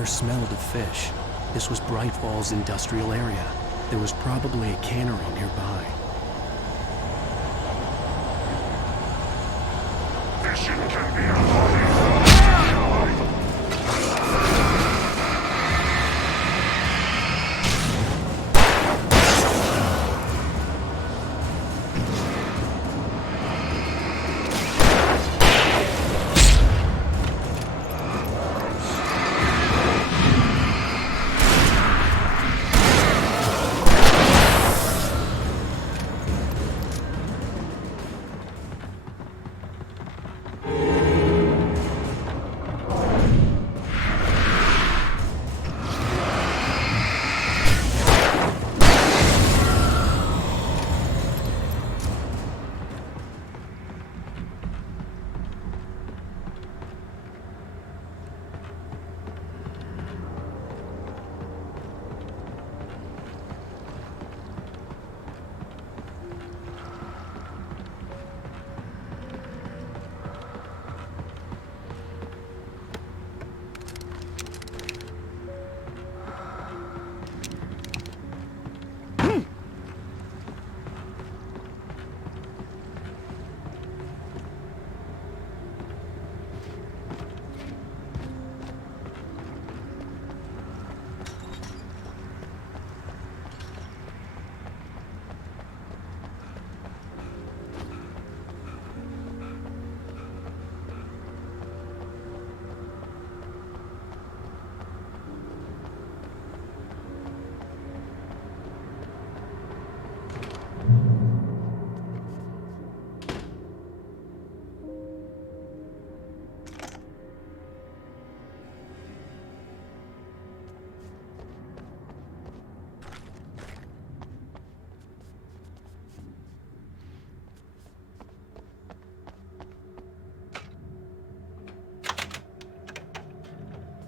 air smelled of fish. This was Bright Falls industrial area. There was probably a cannery nearby. Fishing can be a hobby.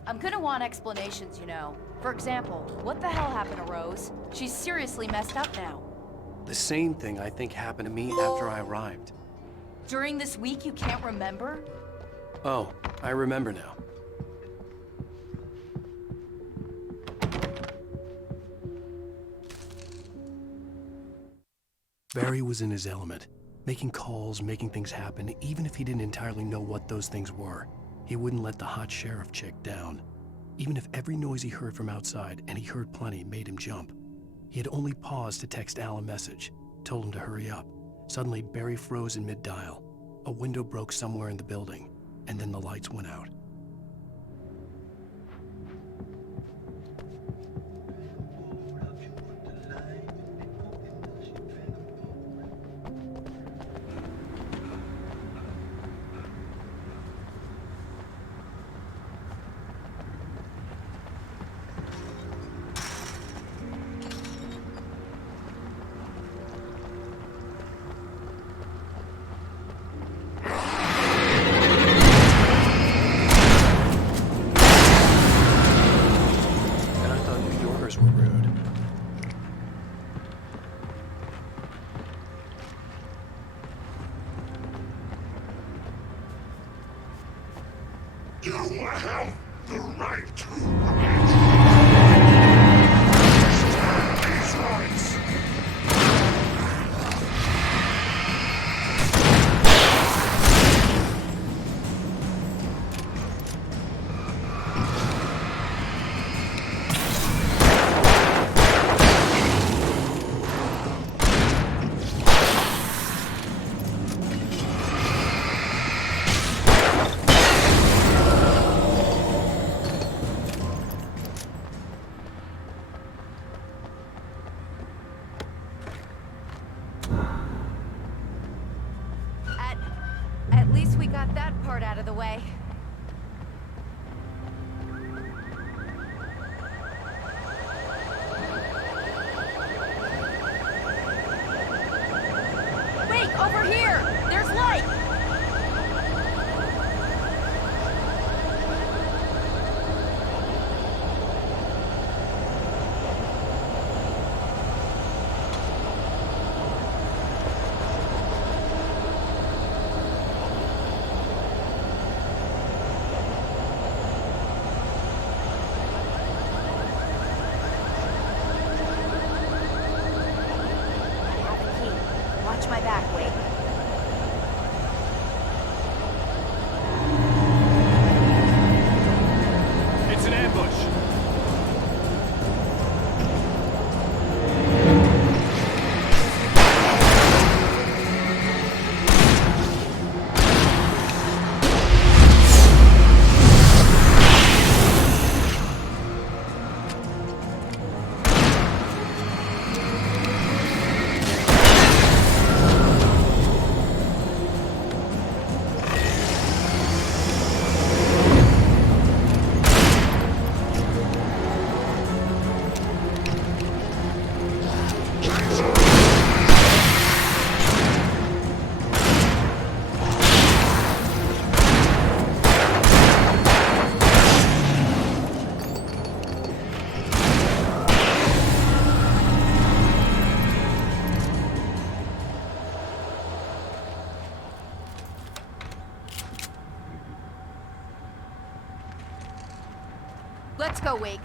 I'm gonna want explanations, you know. For example, what the hell happened to Rose? She's seriously messed up now. The same thing I think happened to me after I arrived. During this week you can't remember? Oh, I remember now. Barry was in his element, making calls, making things happen, even if he didn't entirely know what those things were. He wouldn't let the hot sheriff chick down. Even if every noise he heard from outside, and he heard plenty, made him jump. He had only paused to text Al a message, told him to hurry up. Suddenly, Barry froze in mid-dial. A window broke somewhere in the building, and then the lights went out. You have the right to these rights. At least we got that part out of the way. Wait, over here! There's light! Watch my back, Wade. It's an ambush. Let's go, Wake.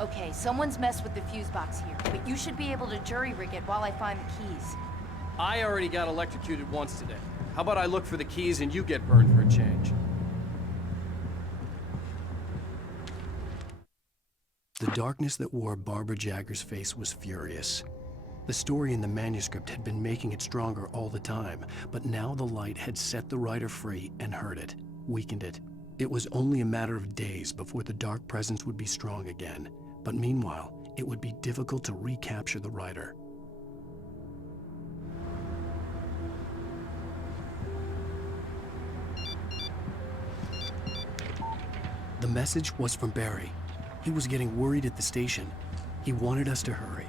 Okay, someone's messed with the fuse box here, but you should be able to jury-rig it while I find the keys. I already got electrocuted once today. How about I look for the keys and you get burned for a change? The darkness that wore Barbara Jagger's face was furious. The story in the manuscript had been making it stronger all the time, but now the light had set the writer free and hurt it, weakened it. It was only a matter of days before the dark presence would be strong again, but meanwhile, it would be difficult to recapture the writer. The message was from Barry. He was getting worried at the station. He wanted us to hurry.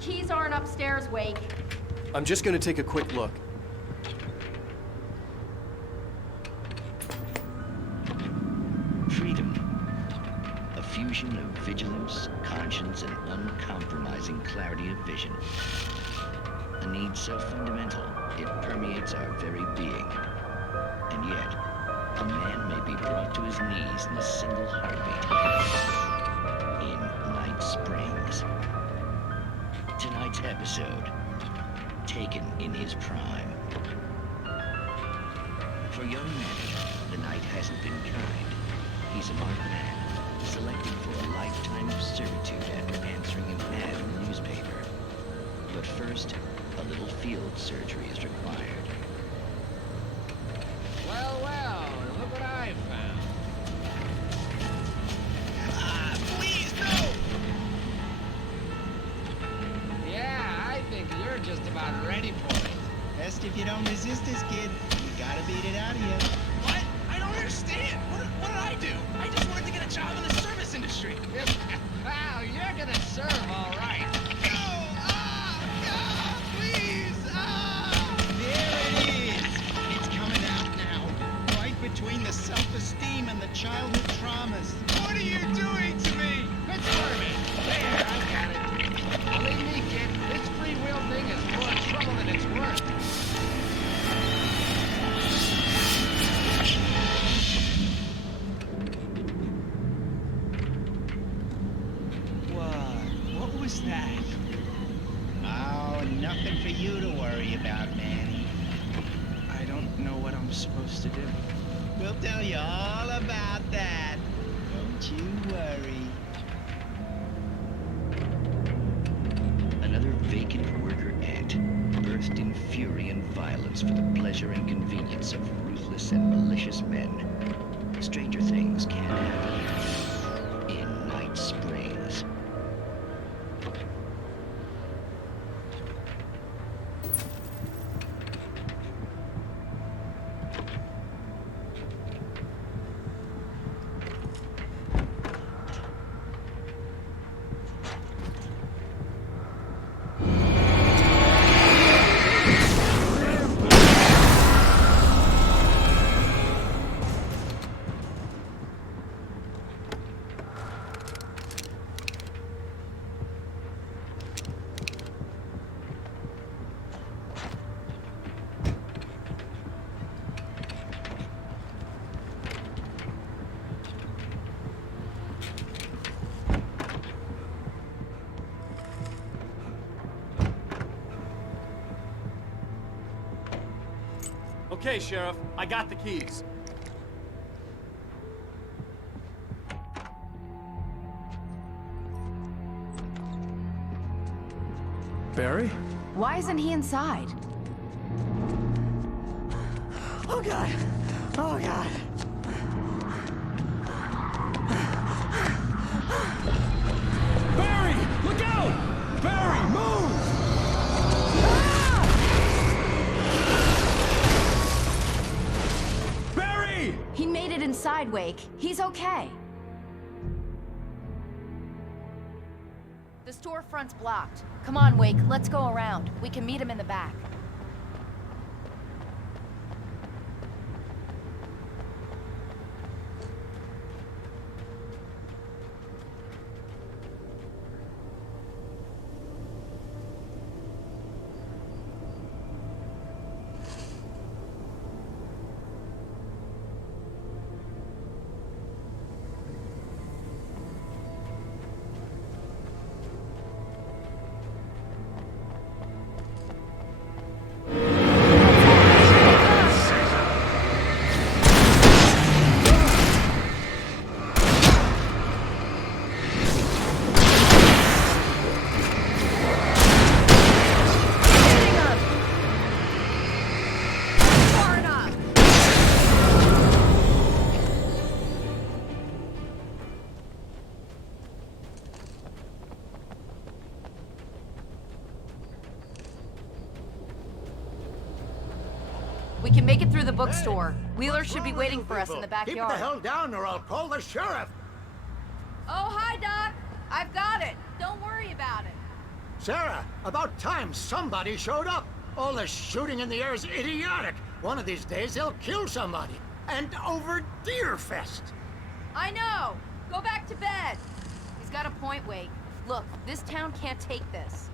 Keys aren't upstairs, Wake. I'm just gonna take a quick look. Freedom. A fusion of vigilance, conscience, and uncompromising clarity of vision. A need so fundamental, it permeates our very being. And yet, a man may be brought to his knees in a single heartbeat. In Night Springs. Tonight's episode, taken in his prime. For young Manny, the night hasn't been kind. He's a marked man, selected for a lifetime of servitude after answering an ad in the newspaper. But first, a little field surgery is required. Well, well, look what I found. Please, no! Yeah, I think you're just about ready for it. Best if you don't resist this, kid. We gotta beat it out of you. What? I don't understand. What did I do? I just wanted to get a job in the service industry. Wow, you're gonna serve all right. Please! There it is! It's coming out now. Right between the self-esteem and the childhood traumas. What are you doing to me? Quit squirming. There, I've got it. Believe me, kid, this free will thing is more trouble than it's worth. I'm supposed to do? We'll tell you all about that. Don't you worry. Another vacant worker ant, birthed in fury and violence for the pleasure and convenience of ruthless and malicious men. Stranger things can happen in Night Springs. Okay, Sheriff, I got the keys. Barry? Why isn't he inside? Oh God! Oh God! Barry! Look out! Barry, move! Barry! He made it inside, Wake. He's okay. The storefront's blocked. Come on, Wake, let's go around. We can meet him in the back. We can make it through the bookstore. Wheeler should be waiting for us in the backyard. Keep the hell down or I'll call the sheriff. Oh, hi, Doc. I've got it. Don't worry about it. Sarah, about time somebody showed up. All this shooting in the air is idiotic. One of these days they'll kill somebody. And over Deerfest. I know. Go back to bed. He's got a point, Wake. Look, this town can't take this.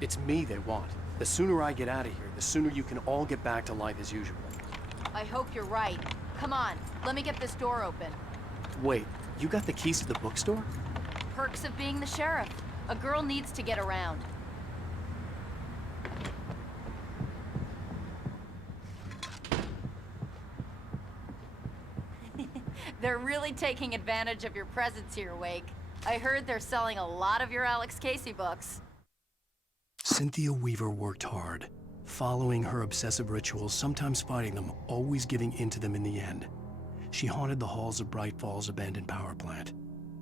It's me they want. The sooner I get out of here, the sooner you can all get back to life as usual. I hope you're right. Come on, let me get this door open. Wait, you got the keys to the bookstore? Perks of being the sheriff. A girl needs to get around. They're really taking advantage of your presence here, Wake. I heard they're selling a lot of your Alex Casey books. Cynthia Weaver worked hard, following her obsessive rituals, sometimes fighting them, always giving in to them in the end. She haunted the halls of Bright Falls' abandoned power plant.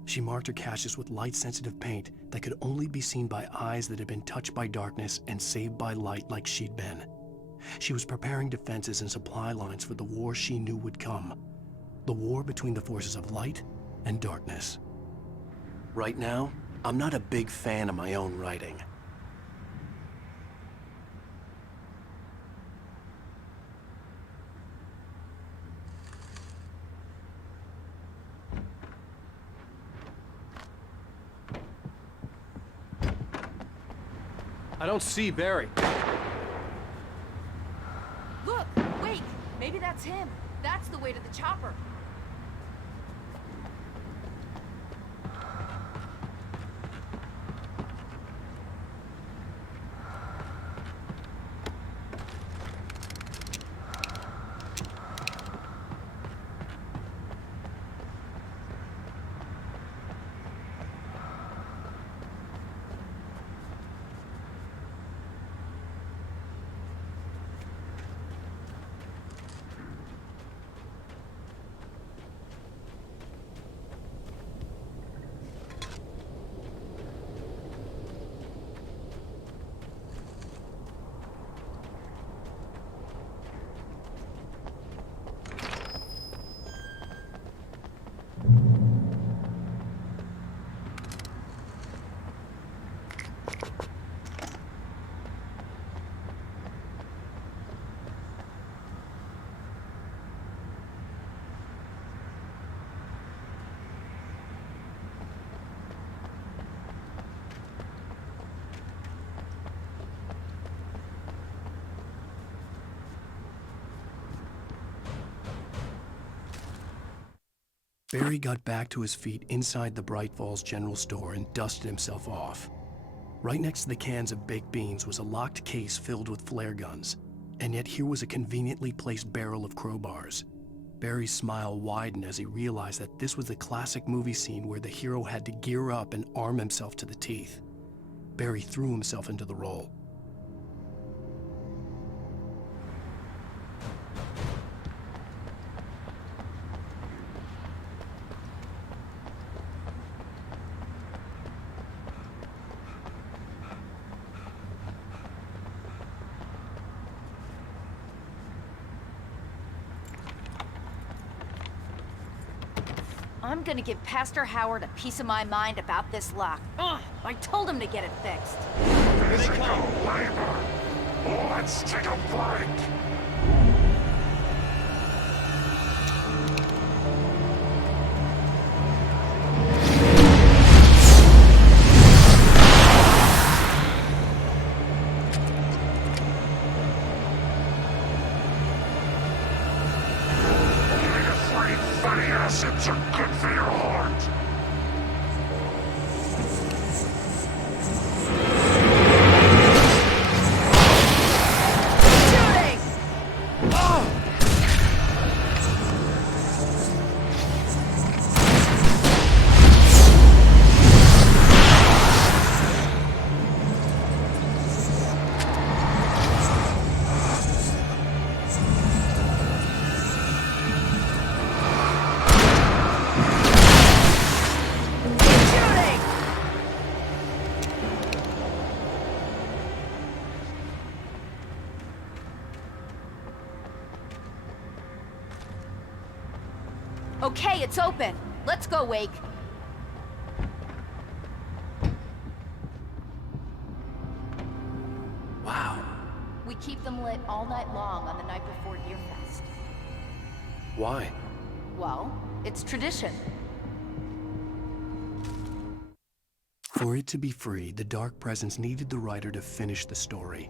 She marked her caches with light-sensitive paint that could only be seen by eyes that had been touched by darkness and saved by light like she'd been. She was preparing defenses and supply lines for the war she knew would come. The war between the forces of light and darkness. Right now, I'm not a big fan of my own writing. I don't see Barry. Look, wait, maybe that's him. That's the way to the chopper. Barry got back to his feet inside the Bright Falls General Store and dusted himself off. Right next to the cans of baked beans was a locked case filled with flare guns, and yet here was a conveniently placed barrel of crowbars. Barry's smile widened as he realized that this was the classic movie scene where the hero had to gear up and arm himself to the teeth. Barry threw himself into the role. I'm gonna give Pastor Howard a piece of my mind about this lock. Ugh, I told him to get it fixed. Physical labor. Let's take a break. Fatty acids are good for your heart. Shooting! Oh! Okay, it's open. Let's go, Wake. Wow. We keep them lit all night long on the night before Deerfest. Why? Well, it's tradition. For it to be free, the Dark Presence needed the writer to finish the story.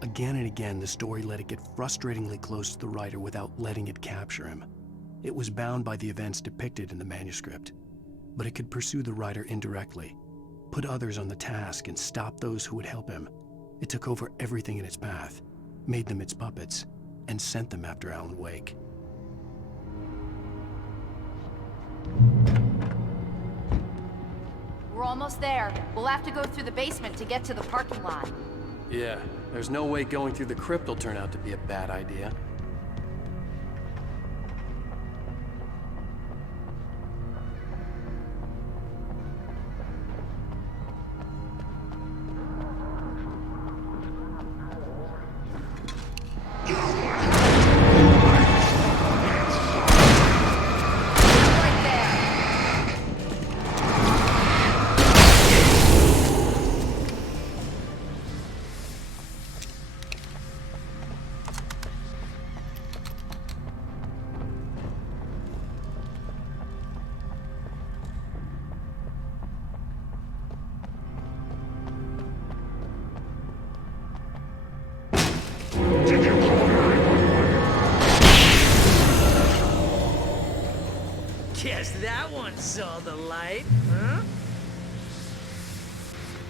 Again and again, the story let it get frustratingly close to the writer without letting it capture him. It was bound by the events depicted in the manuscript, but it could pursue the writer indirectly, put others on the task, and stop those who would help him. It took over everything in its path, made them its puppets, and sent them after Alan Wake. We're almost there. We'll have to go through the basement to get to the parking lot. Yeah, there's no way going through the crypt will turn out to be a bad idea. Guess that one saw the light, huh?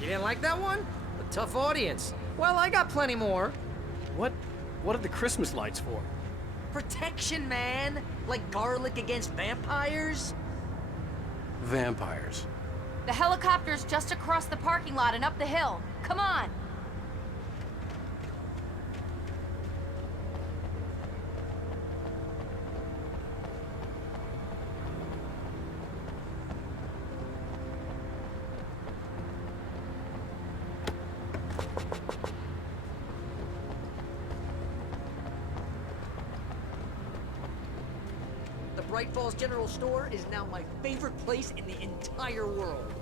You didn't like that one? A tough audience. Well, I got plenty more. What are the Christmas lights for? Protection, man. Like garlic against vampires. Vampires. The helicopter's just across the parking lot and up the hill. Come on. Bright Falls General Store is now my favorite place in the entire world.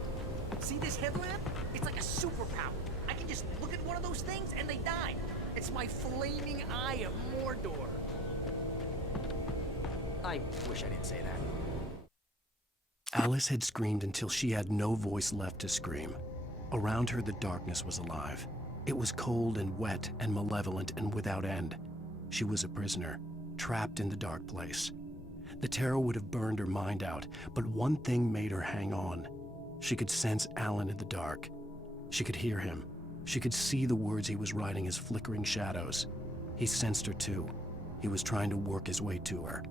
See this headlamp? It's like a superpower. I can just look at one of those things and they die. It's my flaming eye of Mordor. I wish I didn't say that. Alice had screamed until she had no voice left to scream. Around her, the darkness was alive. It was cold and wet and malevolent and without end. She was a prisoner, trapped in the dark place. The terror would have burned her mind out, but one thing made her hang on. She could sense Alan in the dark. She could hear him. She could see the words he was writing as flickering shadows. He sensed her too. He was trying to work his way to her.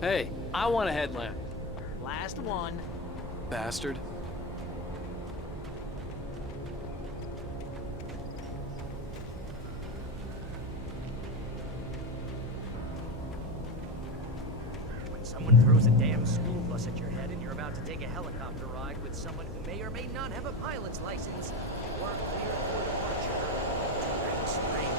Hey, I want a headlamp. Last one. Bastard. When someone throws a damn school bus at your head and you're about to take a helicopter ride with someone who may or may not have a pilot's license, you are cleared for departure to Great Springs.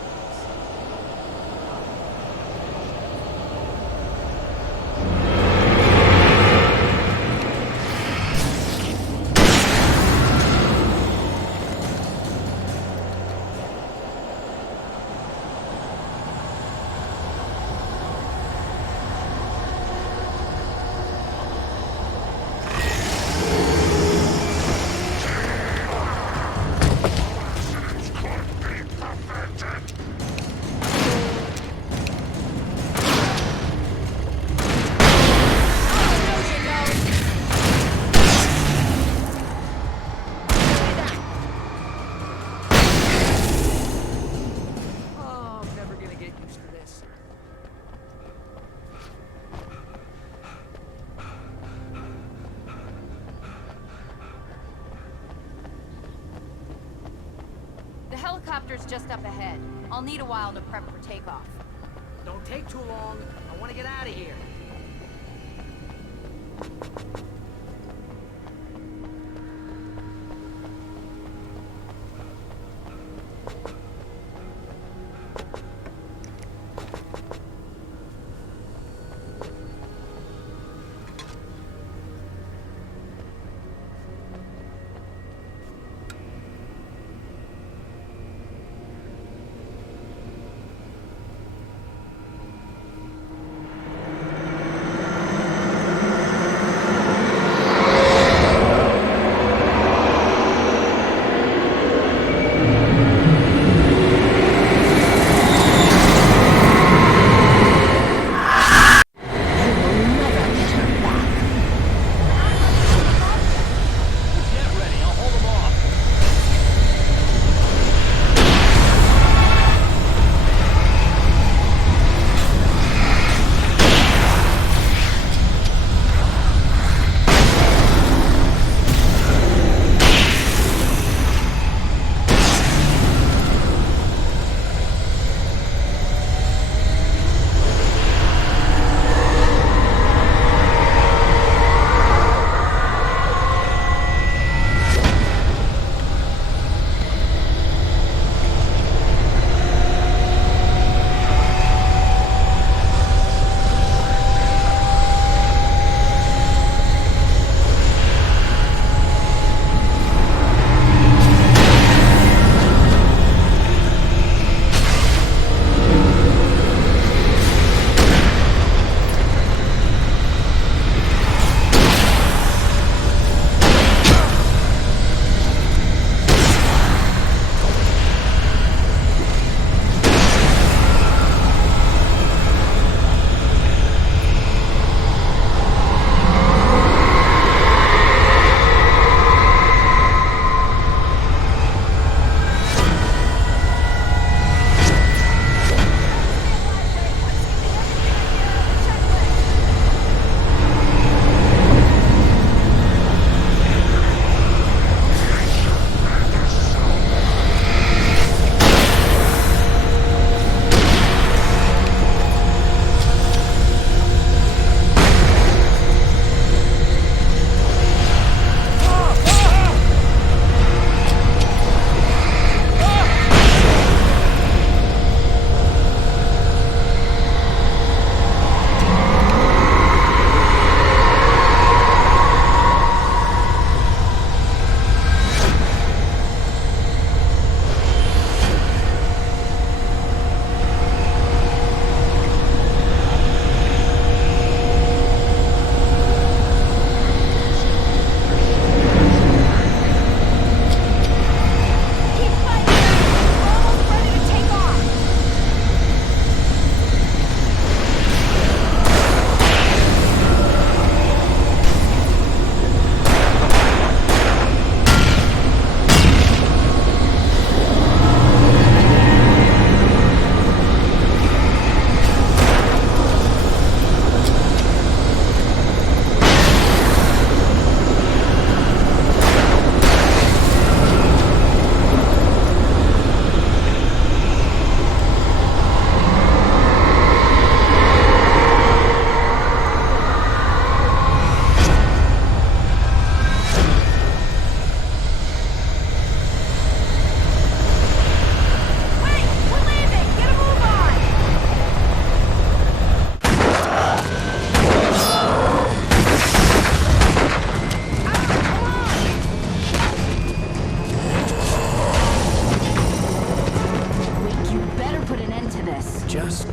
The helicopter's just up ahead. I'll need a while to prep for takeoff. Don't take too long. I want to get out of here.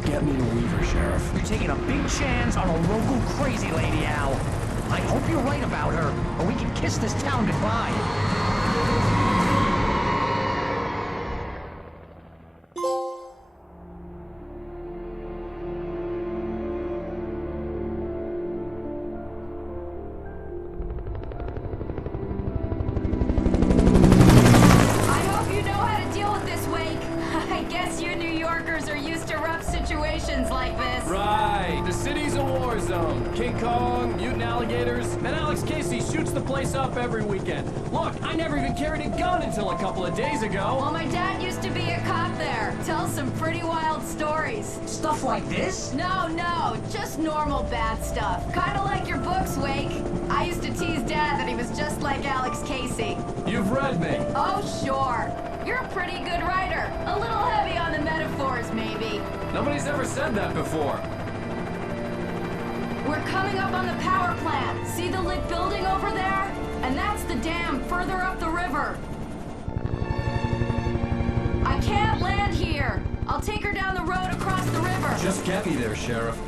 Get me to Weaver, Sheriff. You're taking a big chance on a local crazy lady, Al. I hope you're right about her, or we can kiss this town goodbye. Like this. Right. The city's a war zone. King Kong, mutant alligators, and Alex Casey shoots the place up every weekend. Look, I never even carried a gun until a couple of days ago. Well, my dad used to be a cop there. Tells some pretty wild stories. Stuff like this? No, just normal bad stuff. Kinda like your books, Wake. I used to tease Dad that he was just like Alex Casey. You've read me. Oh, sure. You're a pretty good writer. A little heavy on the metaphors, maybe. Nobody's ever said that before. We're coming up on the power plant. See the lit building over there? And that's the dam further up the river. I can't land here. I'll take her down the road across the river. Just get me there, Sheriff.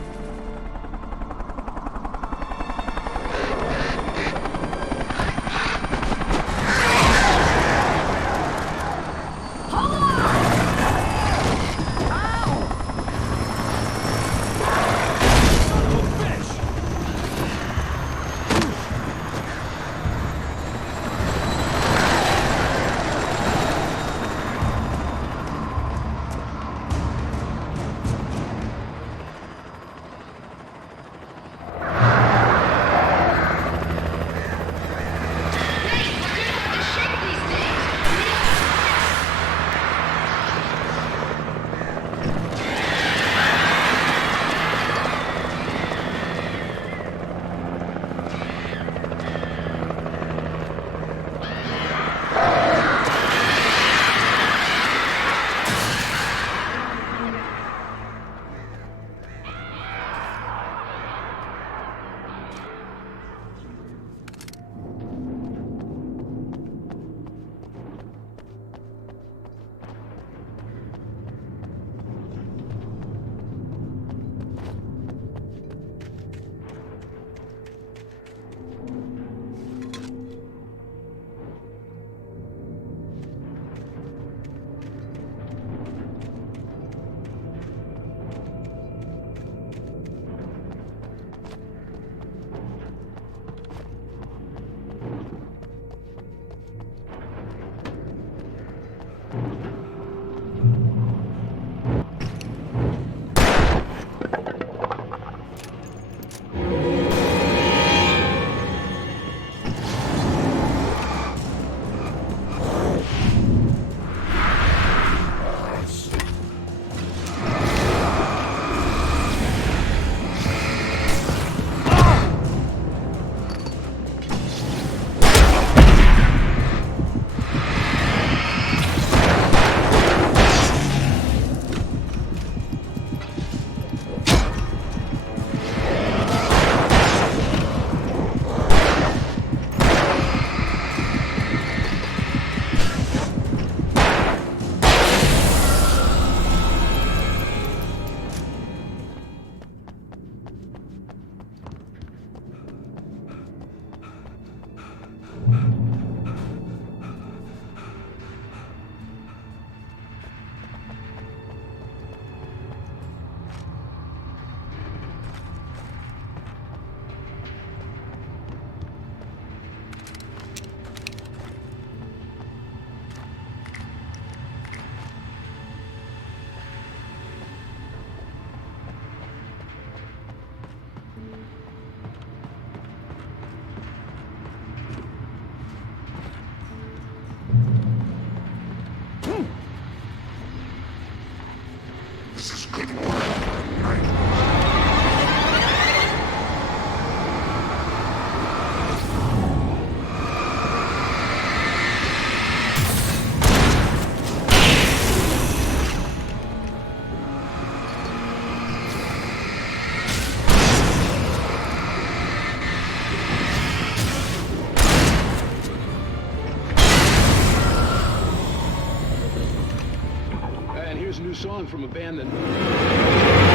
Song from a band that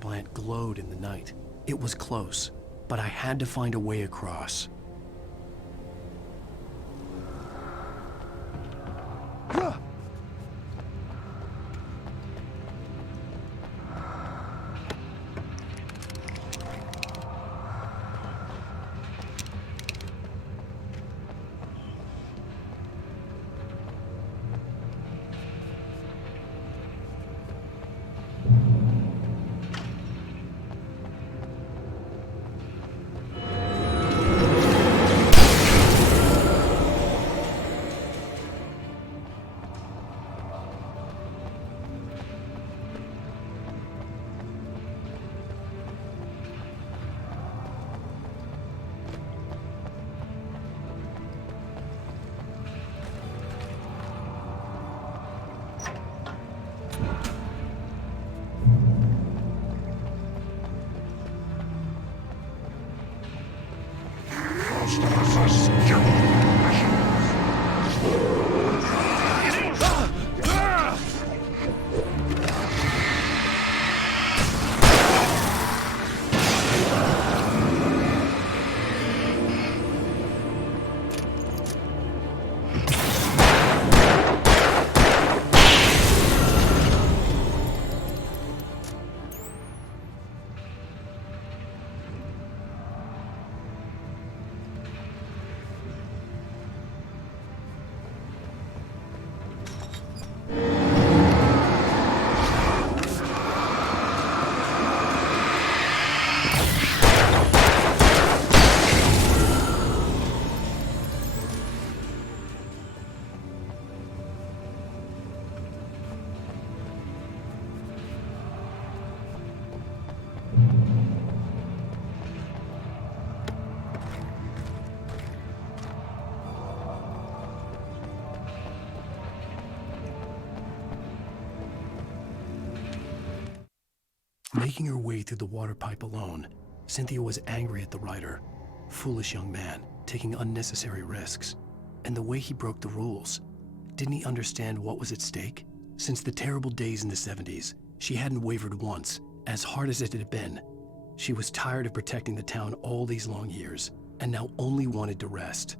plant glowed in the night. It was close, but I had to find a way across. Making her way through the water pipe alone, Cynthia was angry at the writer. Foolish young man, taking unnecessary risks. And the way he broke the rules. Didn't he understand what was at stake? Since the terrible days in the 70s, she hadn't wavered once, as hard as it had been. She was tired of protecting the town all these long years, and now only wanted to rest.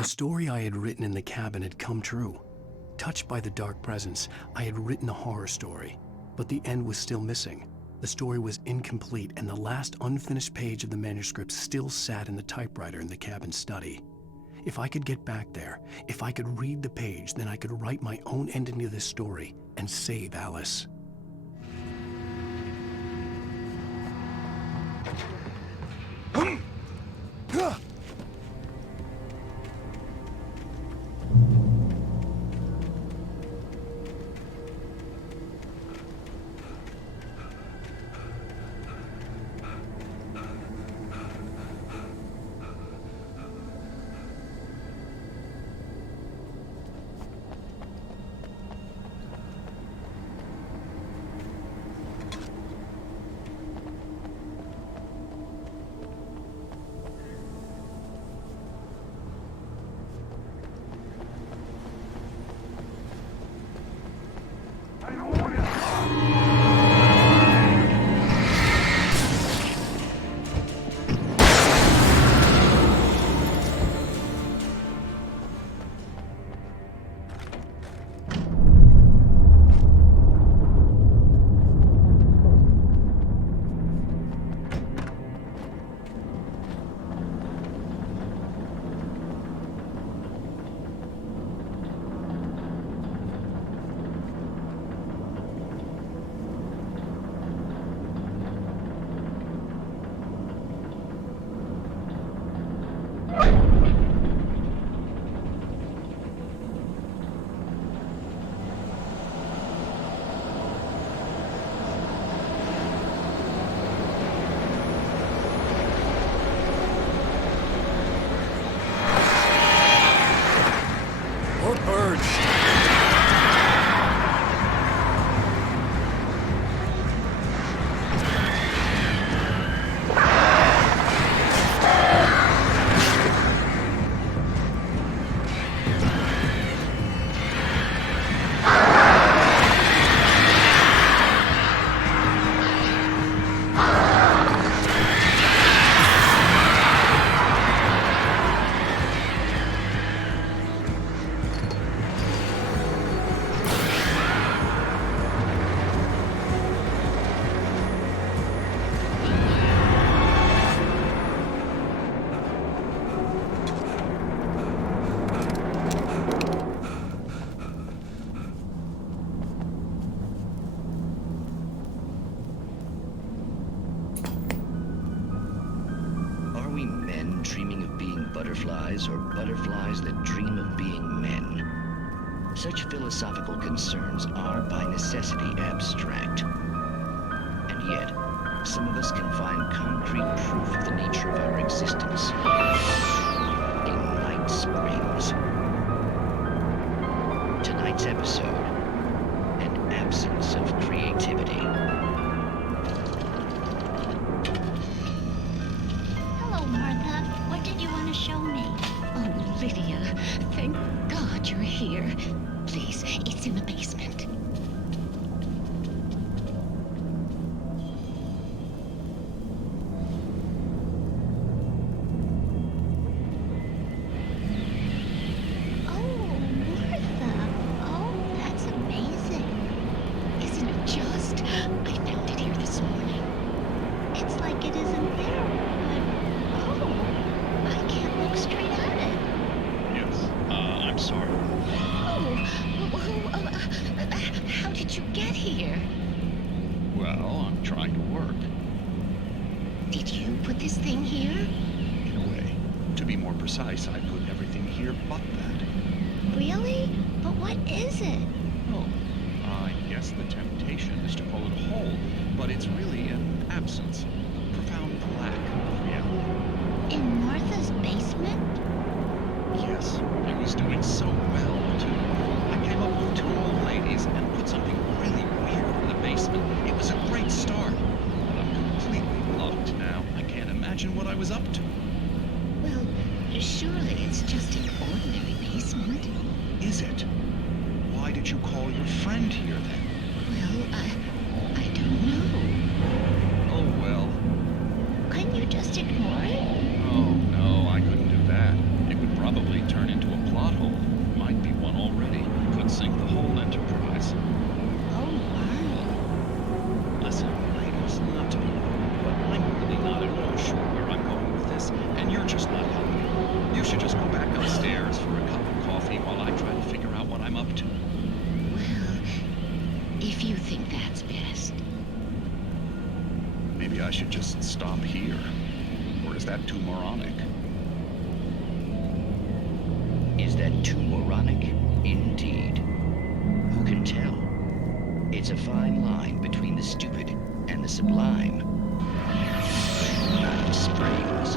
The story I had written in the cabin had come true. Touched by the dark presence, I had written a horror story, but the end was still missing. The story was incomplete, and the last unfinished page of the manuscript still sat in the typewriter in the cabin study. If I could get back there, if I could read the page, then I could write my own ending to this story and save Alice. butterflies or butterflies that dream of being men. Such philosophical concerns are by necessity abstract. And yet, some of us can find concrete proof of the nature of our existence in Night Springs. Tonight's episode, an absence of creativity. Hello, Martha. What did you want to show me? Oh, Lydia. Thank God you're here. Please, it's in the basement. I put everything here but that. Really? But what is it? Oh, I guess the temptation is to call it a hole, but it's really an absence, a profound lack of reality. In Martha's basement? Yes, I was doing so well, too. I came up with 2 old ladies and put something really weird in the basement. It was a great start, but I'm completely blocked now. I can't imagine what I was up to. Well, surely it's just an ordinary basement. Is it? Why did you call your friend here then? Well, I don't know. Oh well. Couldn't you just ignore it? Oh no, I couldn't do that. It would probably turn into a plot hole. Might be one already. Could sink the whole enterprise. Oh my. Listen, ladies, not to be rude, but I'm really not at all sure where I'm going with this, and you're just not helping. You should just go back upstairs for a cup of coffee while I try to figure out what I'm up to. Well, if you think that's best. Maybe I should just stop here. Or is that too moronic? Is that too moronic? Indeed. Who can tell? It's a fine line between the stupid and the sublime. Night Springs.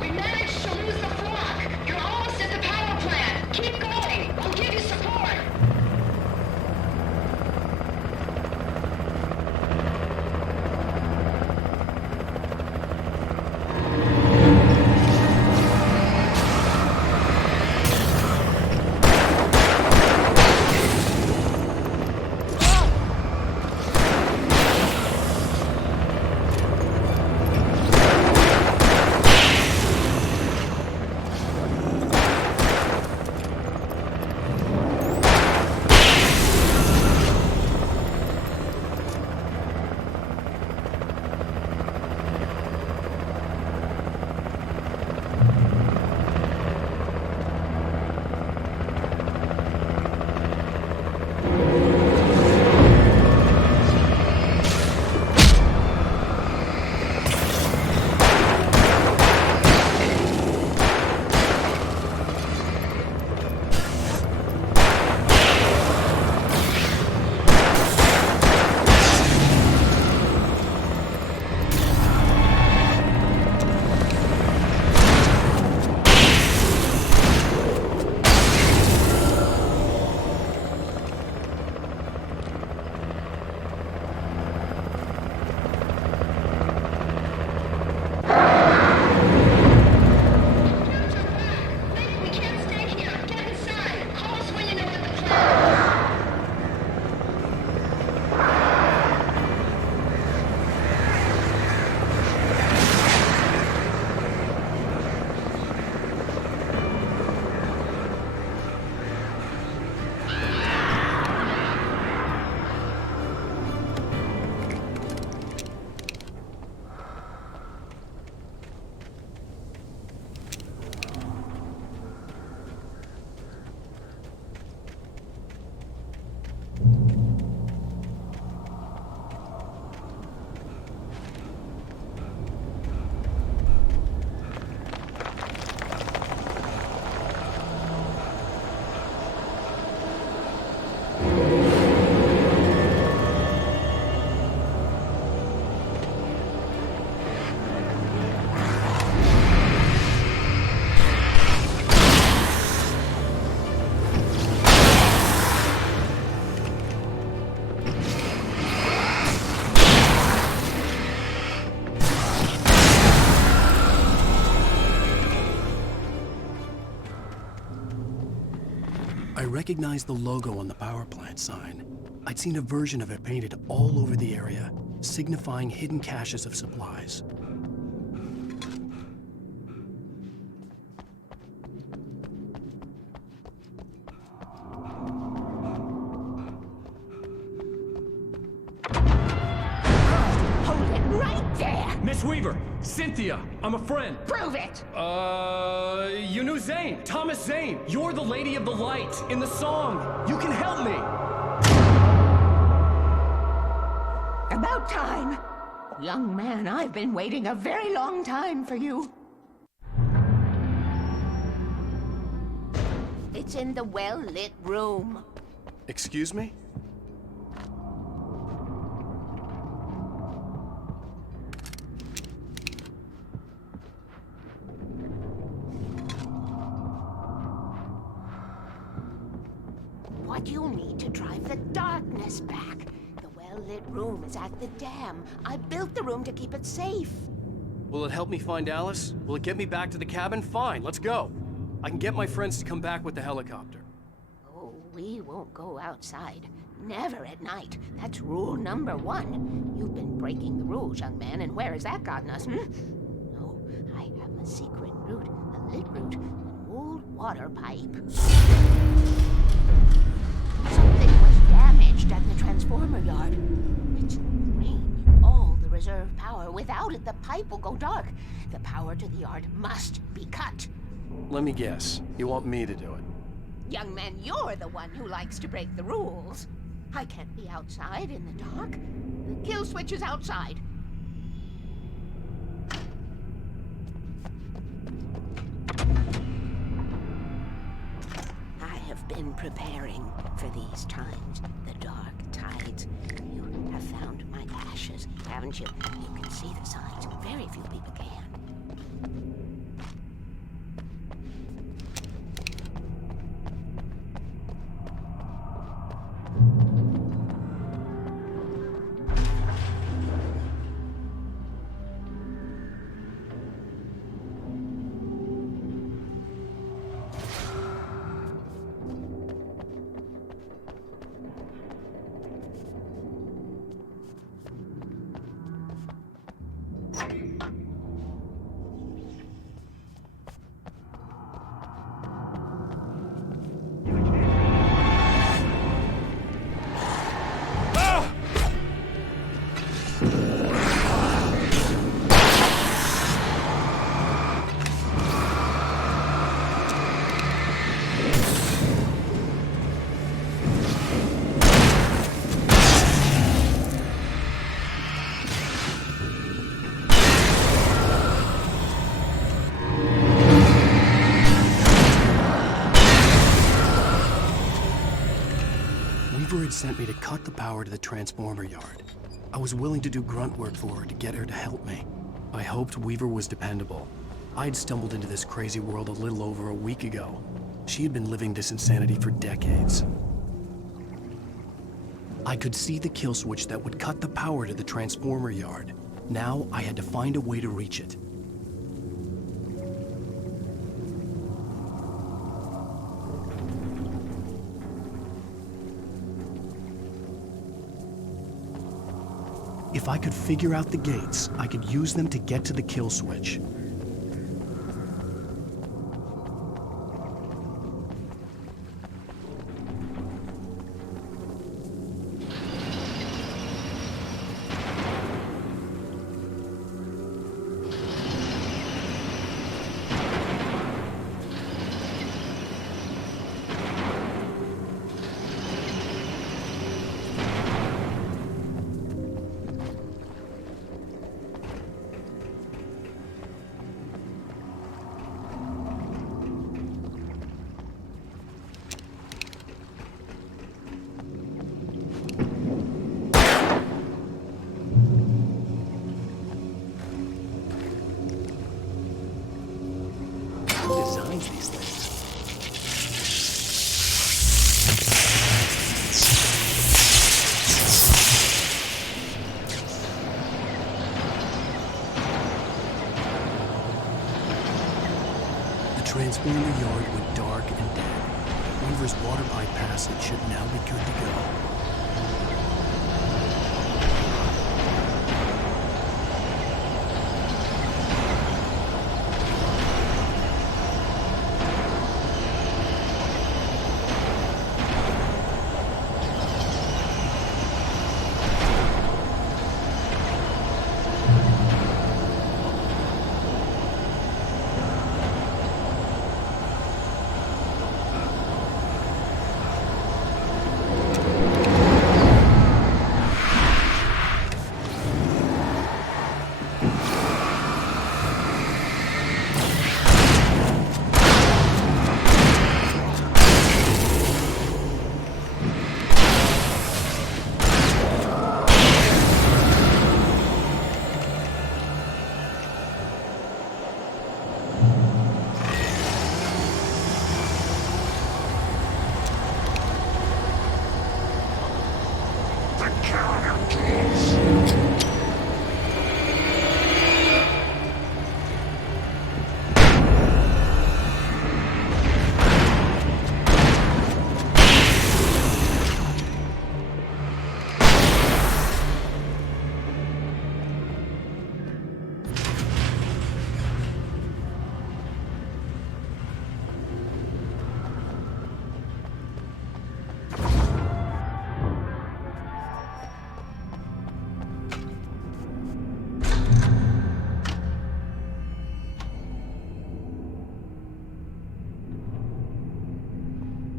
We managed to lose the flock. You're almost at the power plant. Keep recognized the logo on the power plant sign. I'd seen a version of it painted all over the area, signifying hidden caches of supplies. Hold it right there! Miss Weaver! Cynthia! I'm a friend! Prove it! You knew Zane! Thomas Zane! You're the Lady of the Light in the song! You can help me! About time! Young man, I've been waiting a very long time for you. It's in the well-lit room. Excuse me? What you'll need to drive the darkness back. The well-lit room is at the dam. I built the room to keep it safe. Will it help me find Alice? Will it get me back to the cabin? Fine, let's go. I can get my friends to come back with the helicopter. Oh, we won't go outside. Never at night. That's rule number 1. You've been breaking the rules, young man, and where has that gotten us, No, I have a secret route, a lit route, an old water pipe. Something was damaged at the transformer yard. It's drained all the reserve power. Without it, the pipe will go dark. The power to the yard must be cut. Let me guess. You want me to do it? Young man, you're the one who likes to break the rules. I can't be outside in the dark. The kill switch is outside. I have been preparing for these times. The dark tides. You have found my ashes, haven't you? You can see the signs. Very few people can. Sent me to cut the power to the transformer yard. I was willing to do grunt work for her to get her to help me. I hoped Weaver was dependable. I'd stumbled into this crazy world a little over a week ago. She had been living this insanity for decades. I could see the kill switch that would cut the power to the transformer yard. Now I had to find a way to reach it. If I could figure out the gates, I could use them to get to the kill switch. These things. The transformer yard went dark and dead. Weaver's water pipe passage should now be good to go.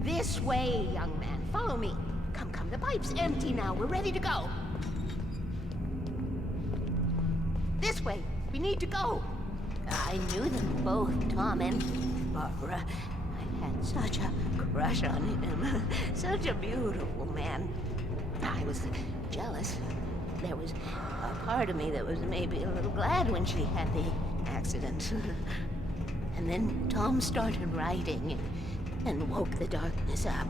This way, young man. Follow me. Come, come. The pipe's empty now. We're ready to go. This way. We need to go. I knew them both, Tom and Barbara. I had such a crush on him. Such a beautiful man. I was jealous. There was a part of me that was maybe a little glad when she had the accident. And then Tom started writing and woke the darkness up.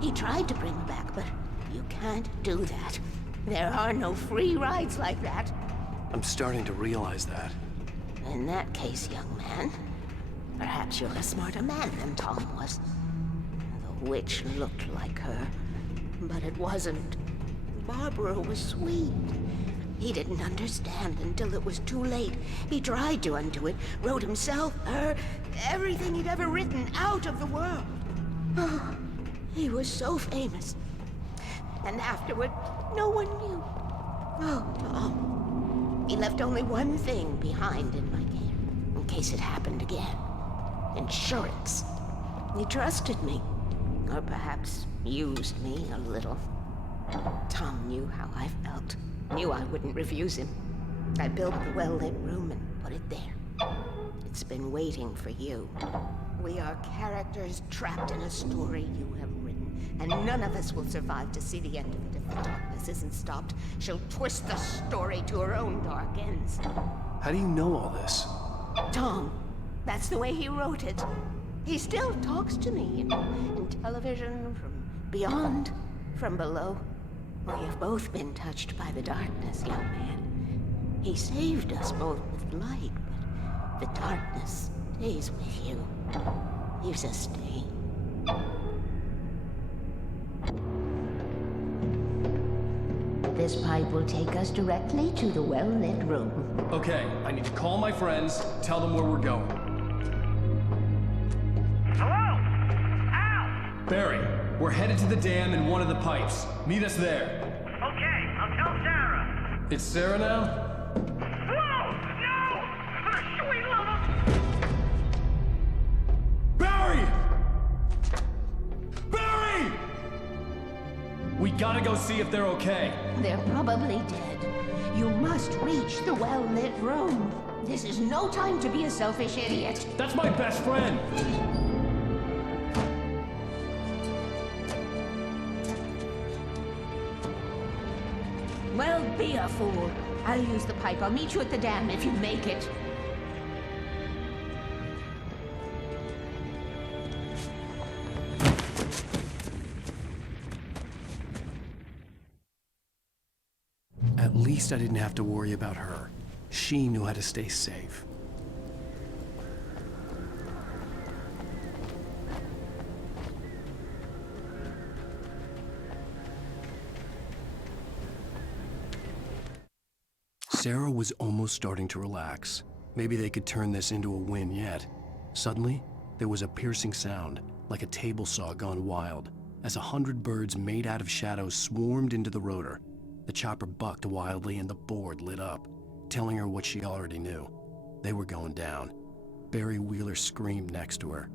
He tried to bring her back, but you can't do that. There are no free rides like that. I'm starting to realize that. In that case, young man, perhaps you're a smarter man than Tom was. The witch looked like her, but it wasn't. Barbara was sweet. He didn't understand until it was too late. He tried to undo it, wrote himself, her, everything he'd ever written out of the world. Oh, he was so famous. And afterward, no one knew. Oh, Tom. He left only one thing behind in my care, in case it happened again. Insurance. He trusted me. Or perhaps used me a little. Tom knew how I felt. Knew I wouldn't refuse him. I built the well-lit room and put it there. It's been waiting for you. We are characters trapped in a story you have written, and none of us will survive to see the end of it if the darkness isn't stopped. She'll twist the story to her own dark ends. How do you know all this? Tom, that's the way he wrote it. He still talks to me in television, from beyond, from below. We have both been touched by the darkness, young man. He saved us both with light, but the darkness stays with you. Leaves a stain. This pipe will take us directly to the well-lit room. Okay, I need to call my friends, tell them where we're going. Hello? Al! Barry, we're headed to the dam in one of the pipes. Meet us there. Okay, I'll tell Sarah. It's Sarah now? Whoa! No! For the sweet love of... Barry! Barry! We gotta go see if they're okay. They're probably dead. You must reach the well-lit room. This is no time to be a selfish idiot. That's my best friend! Well, be a fool. I'll use the pipe. I'll meet you at the dam if you make it. At least I didn't have to worry about her. She knew how to stay safe. Sarah was almost starting to relax. Maybe they could turn this into a win yet. Suddenly, there was a piercing sound, like a table saw gone wild, as 100 birds made out of shadows swarmed into the rotor. The chopper bucked wildly and the board lit up, telling her what she already knew. They were going down. Barry Wheeler screamed next to her.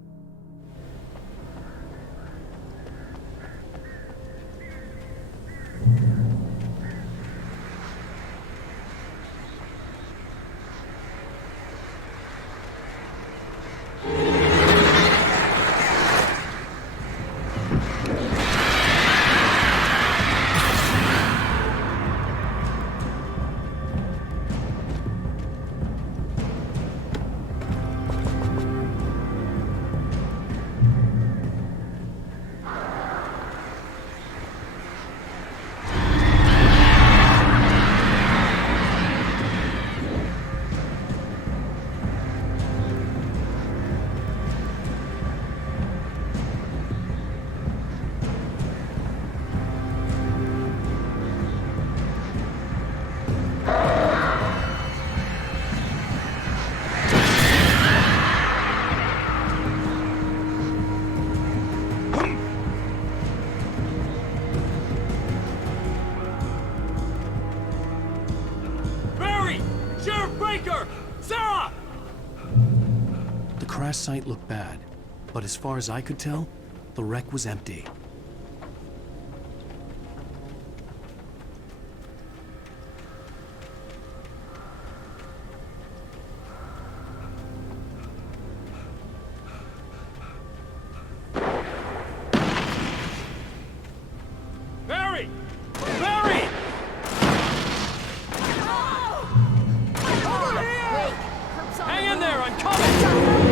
The crash site looked bad, but as far as I could tell, the wreck was empty. Barry! Barry! Hang in there, I'm coming!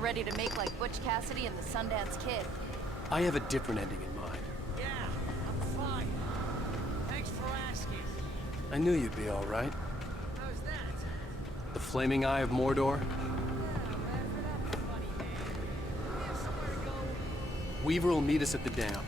Ready to make like Butch Cassidy and the Sundance Kid. I have a different ending in mind. Yeah, I'm fine. Thanks for asking. I knew you'd be all right. How's that? The flaming eye of Mordor? Weaver will meet us at the dam.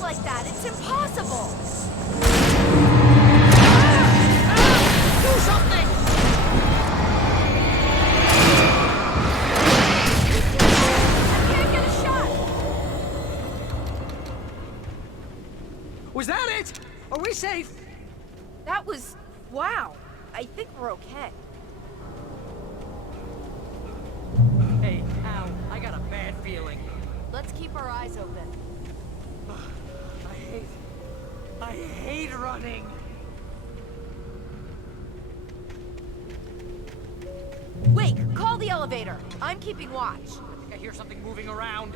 Like that, it's impossible! Do something! I can't get a shot! Was that it? Are we safe? That was... wow. I think we're okay. Hey, Al, I got a bad feeling. Let's keep our eyes open. I hate running. Wake, call the elevator. I'm keeping watch. I think I hear something moving around.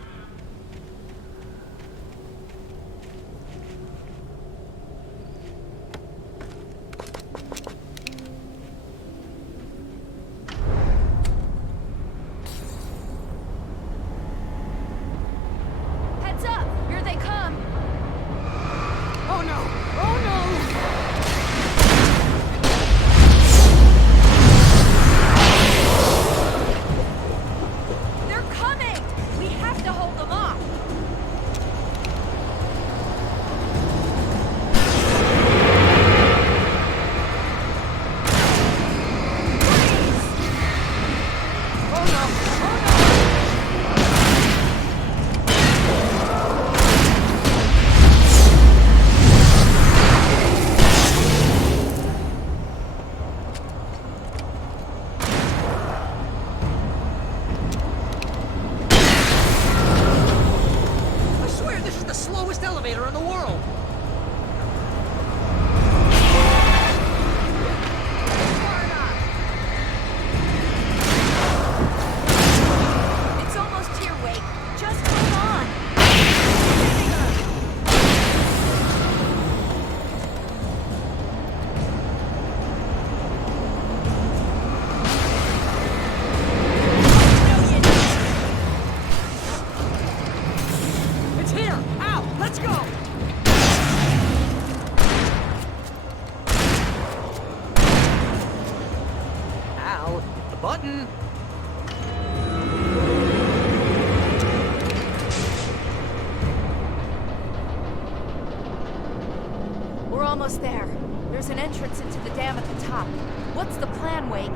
We're almost there. There's an entrance into the dam at the top. What's the plan, Wake?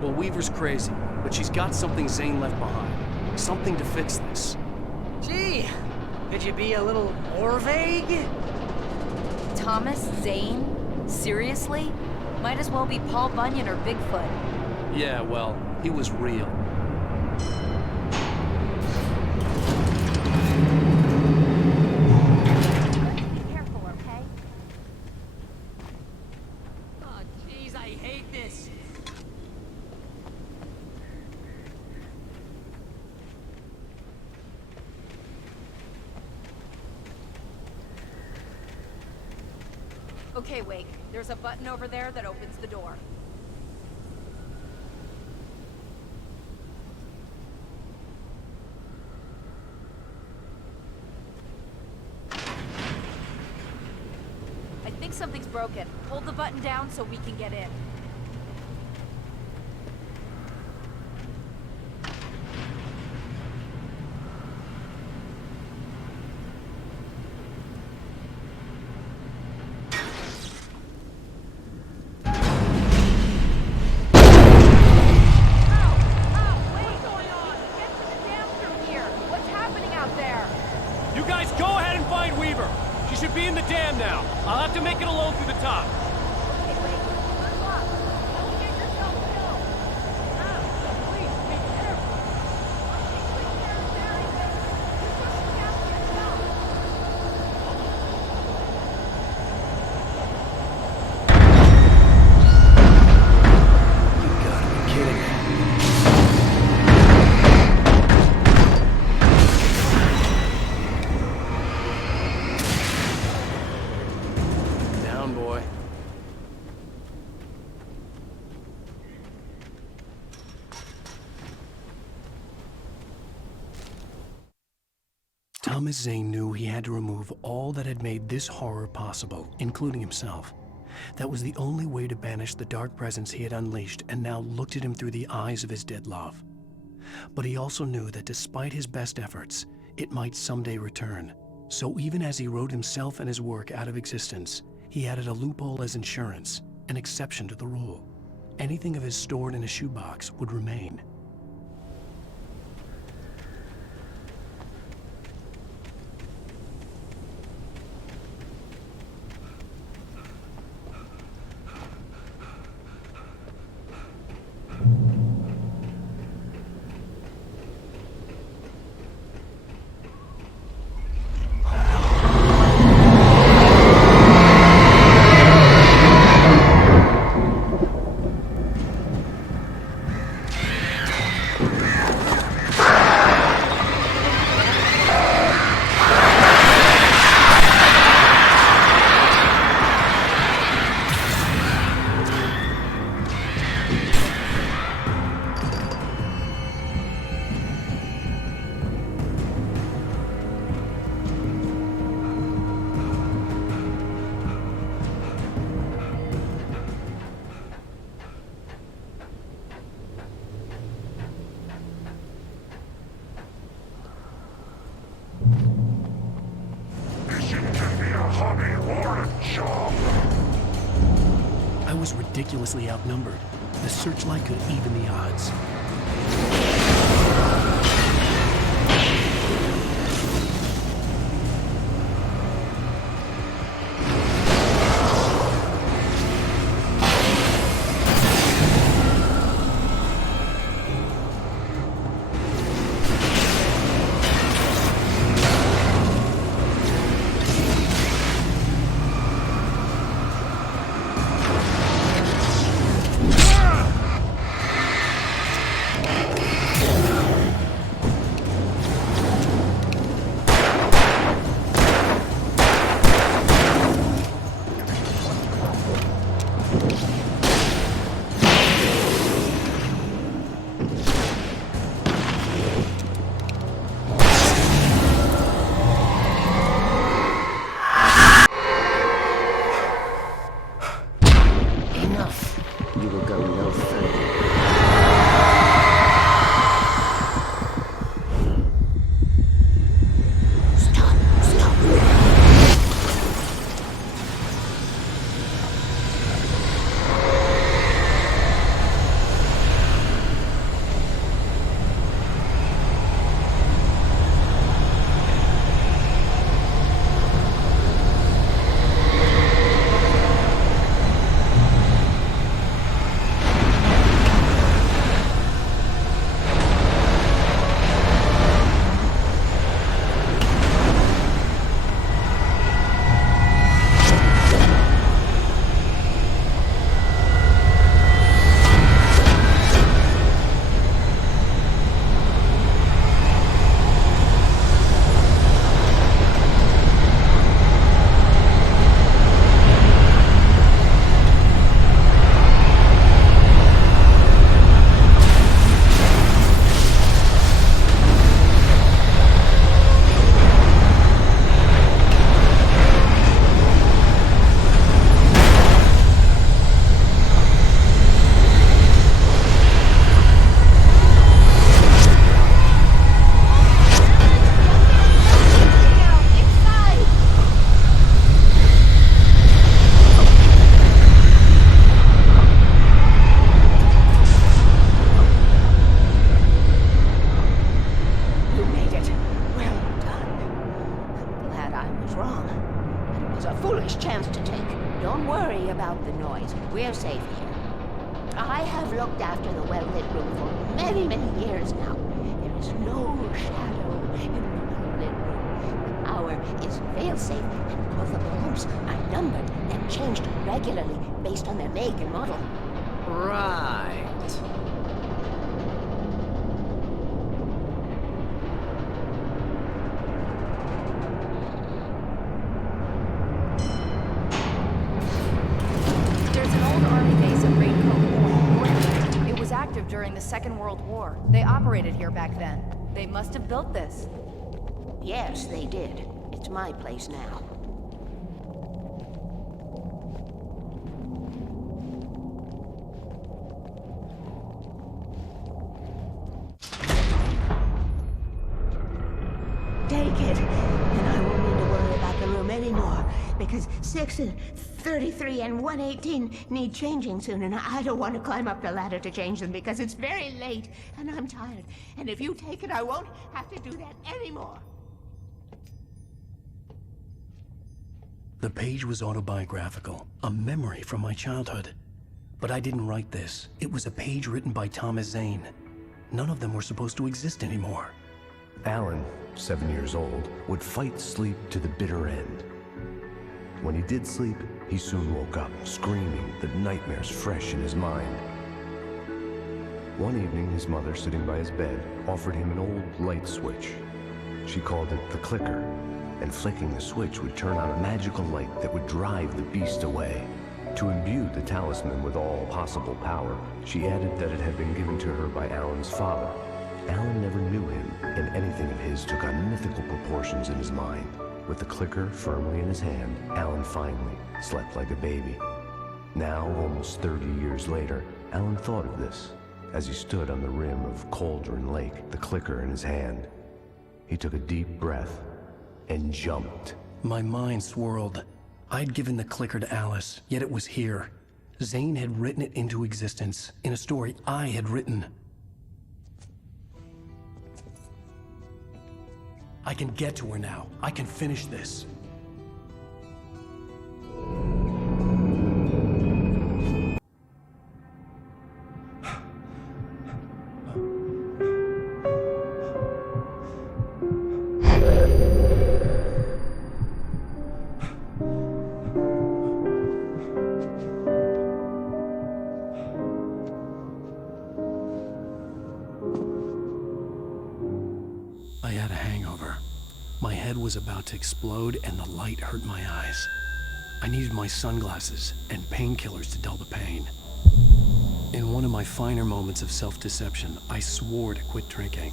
Well, Weaver's crazy, but she's got something Zane left behind. Something to fix this. Gee, could you be a little more vague? Thomas Zane? Seriously? Might as well be Paul Bunyan or Bigfoot. Yeah, well, he was real. Be careful, okay? Oh, jeez, I hate this. Okay, Wake. There's a button over there that opens the door. I think something's broken. Hold the button down so we can get in. You guys go ahead and find Weaver. She should be in the dam now. I'll have to make it alone through the top. Down, boy. Thomas Zane knew he had to remove all that had made this horror possible, including himself. That was the only way to banish the dark presence he had unleashed and now looked at him through the eyes of his dead love. But he also knew that despite his best efforts, it might someday return. So even as he wrote himself and his work out of existence, he added a loophole as insurance, an exception to the rule. Anything of his stored in a shoebox would remain. I was ridiculously outnumbered. The searchlight could even the odds. worry about the noise. We're safe here. I have looked after the well-lit room for many, many years now. There is no shadow in the well-lit room. The hour is fail-safe, and portable lamps are numbered and changed regularly based on their make and model. Right. There's an old army base at Raincoat Point. It was active during the Second World War. They operated here back then. They must have built this. Yes, they did. It's my place now. Take it, and I won't need to worry about the room anymore, because 6 and 33 and 118 need changing soon, and I don't want to climb up the ladder to change them because it's very late, and I'm tired. And if you take it, I won't have to do that anymore. The page was autobiographical, a memory from my childhood. But I didn't write this. It was a page written by Thomas Zane. None of them were supposed to exist anymore. Alan, 7 years old, would fight sleep to the bitter end. When he did sleep, he soon woke up, screaming, the nightmares fresh in his mind. One evening, his mother, sitting by his bed, offered him an old light switch. She called it the clicker, and flicking the switch would turn on a magical light that would drive the beast away. To imbue the talisman with all possible power, she added that it had been given to her by Alan's father. Alan never knew him, and anything of his took on mythical proportions in his mind. With the clicker firmly in his hand, Alan finally slept like a baby. Now, almost 30 years later, Alan thought of this as he stood on the rim of Cauldron Lake, the clicker in his hand. He took a deep breath and jumped. My mind swirled. I'd given the clicker to Alice, yet it was here. Zane had written it into existence, in a story I had written. I can get to her now. I can finish this. I had a hangover. My head was about to explode and the light hurt my eyes. I needed my sunglasses and painkillers to dull the pain. In one of my finer moments of self-deception, I swore to quit drinking.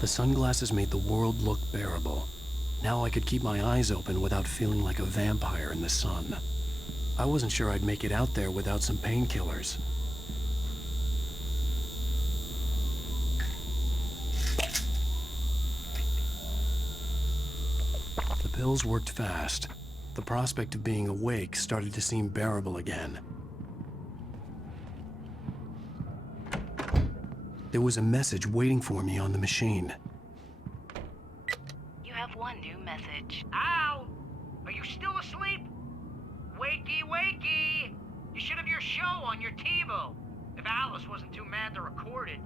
The sunglasses made the world look bearable. Now I could keep my eyes open without feeling like a vampire in the sun. I wasn't sure I'd make it out there without some painkillers. The pills worked fast. The prospect of being awake started to seem bearable again. There was a message waiting for me on the machine. You have one new message. Al! Are you still asleep? Wakey, wakey! You should have your show on your TiVo. If Alice wasn't too mad to record it.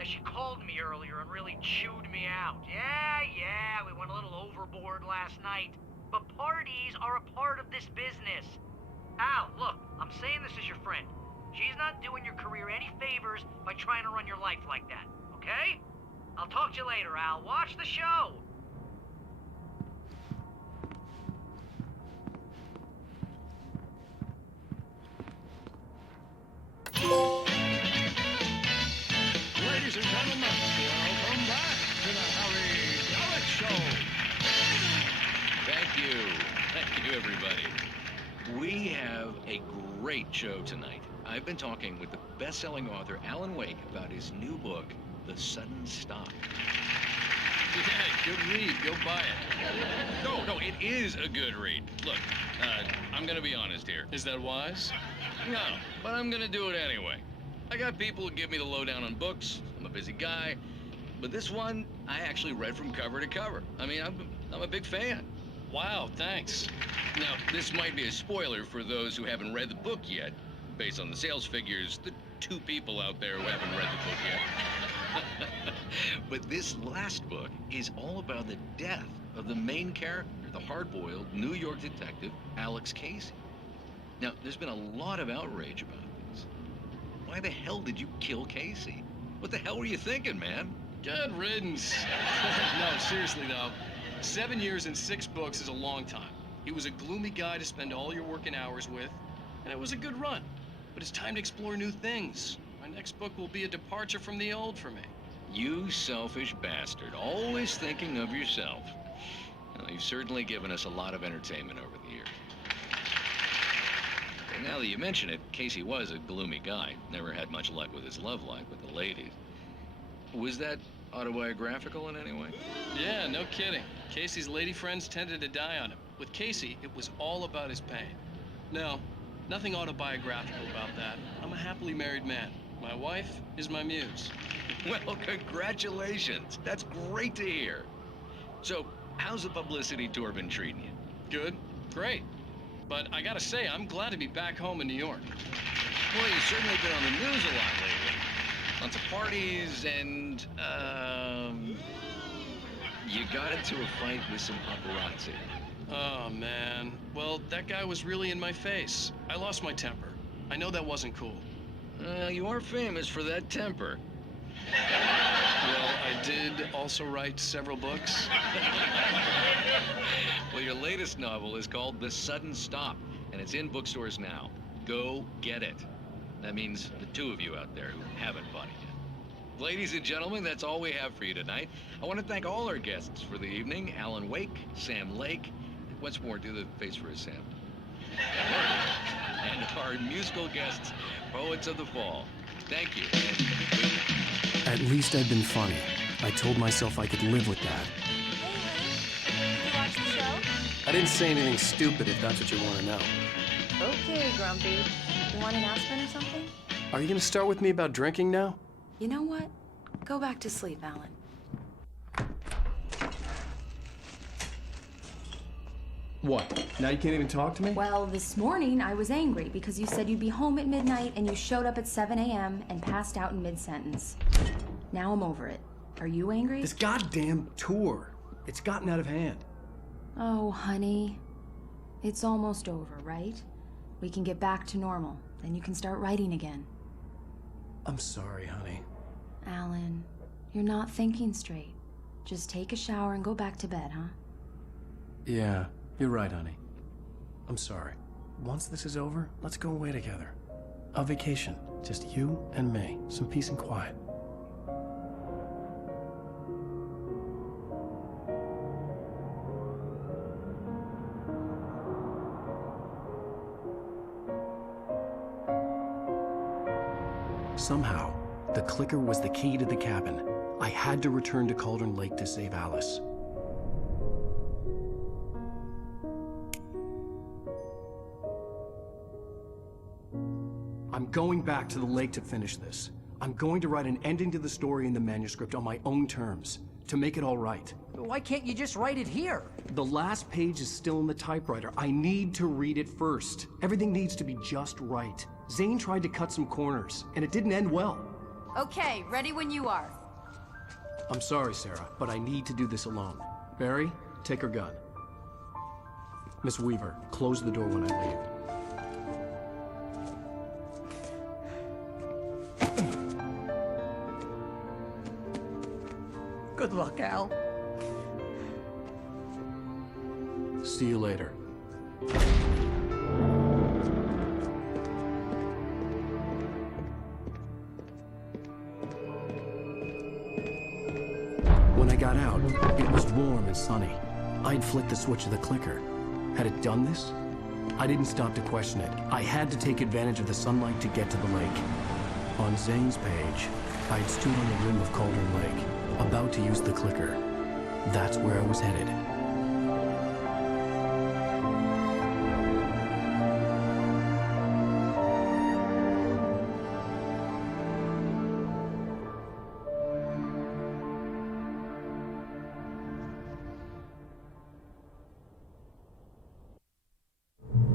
As she called me earlier and really chewed me out. Yeah, we went a little overboard last night. But parties are a part of this business. Al, look, I'm saying this as your friend. She's not doing your career any favors by trying to run your life like that, okay? I'll talk to you later, Al. Watch the show. Ladies and gentlemen, welcome back to the Harry Dalek Show. Thank you. Thank you, everybody. We have a great show tonight. I've been talking with the best-selling author, Alan Wake, about his new book, The Sudden Stop. Yeah, good read. Go buy it. No, it is a good read. Look, I'm gonna be honest here. Is that wise? No, but I'm gonna do it anyway. I got people who give me the lowdown on books. I'm a busy guy. But this one, I actually read from cover to cover. I mean, I'm a big fan. Wow, thanks. Now, this might be a spoiler for those who haven't read the book yet. Based on the sales figures, the 2 people out there who haven't read the book yet. But this last book is all about the death of the main character, the hard-boiled New York detective, Alex Casey. Now, there's been a lot of outrage about this. Why the hell did you kill Casey? What the hell were you thinking, man? Good riddance. No, seriously though, 7 years and 6 books is a long time. He was a gloomy guy to spend all your working hours with, and it was a good run. But it's time to explore new things. My next book will be a departure from the old for me. You selfish bastard, always thinking of yourself. Well, you've certainly given us a lot of entertainment over the years. And now that you mention it, Casey was a gloomy guy. Never had much luck with his love life with the ladies. Was that autobiographical in any way? Yeah, no kidding. Casey's lady friends tended to die on him. With Casey, it was all about his pain. No, nothing autobiographical about that. I'm a happily married man. My wife is my muse. Well, congratulations. That's great to hear. So, how's the publicity tour been treating you? Good, great. But I gotta say, I'm glad to be back home in New York. Well, you've certainly been on the news a lot lately. Lots of parties and, you got into a fight with some paparazzi. Oh, man. Well, that guy was really in my face. I lost my temper. I know that wasn't cool. You are famous for that temper. Well, I did also write several books. Well, your latest novel is called The Sudden Stop, and it's in bookstores now. Go get it. That means the 2 of you out there who haven't bought it yet. Ladies and gentlemen, that's all we have for you tonight. I want to thank all our guests for the evening. Alan Wake, Sam Lake. Once more, do the face for a Sam. And our musical guests, Poets of the Fall. Thank you. At least I'd been funny. I told myself I could live with that. Hey, Lily. Did you watch the show? I didn't say anything stupid if that's what you want to know. Okay, Grumpy. You want an aspirin or something? Are you going to start with me about drinking now? You know what? Go back to sleep, Alan. What? Now you can't even talk to me? Well, this morning I was angry because you said you'd be home at midnight and you showed up at 7 a.m. and passed out in mid-sentence. Now I'm over it. Are you angry? This goddamn tour. It's gotten out of hand. Oh, honey. It's almost over, right? We can get back to normal. Then you can start writing again. I'm sorry, honey. Alan, you're not thinking straight. Just take a shower and go back to bed, huh? Yeah, you're right, honey. I'm sorry. Once this is over, let's go away together. A vacation. Just you and me. Some peace and quiet. Somehow, the clicker was the key to the cabin. I had to return to Cauldron Lake to save Alice. I'm going back to the lake to finish this. I'm going to write an ending to the story in the manuscript on my own terms, to make it all right. Why can't you just write it here? The last page is still in the typewriter. I need to read it first. Everything needs to be just right. Zane tried to cut some corners, and it didn't end well. Okay, ready when you are. I'm sorry, Sarah, but I need to do this alone. Barry, take her gun. Miss Weaver, close the door when I leave. Good luck, Al. See you later. When I got out, it was warm and sunny. I'd flicked the switch of the clicker. Had it done this? I didn't stop to question it. I had to take advantage of the sunlight to get to the lake. On Zane's page, I'd stood on the rim of Cauldron Lake, about to use the clicker, That's where I was headed.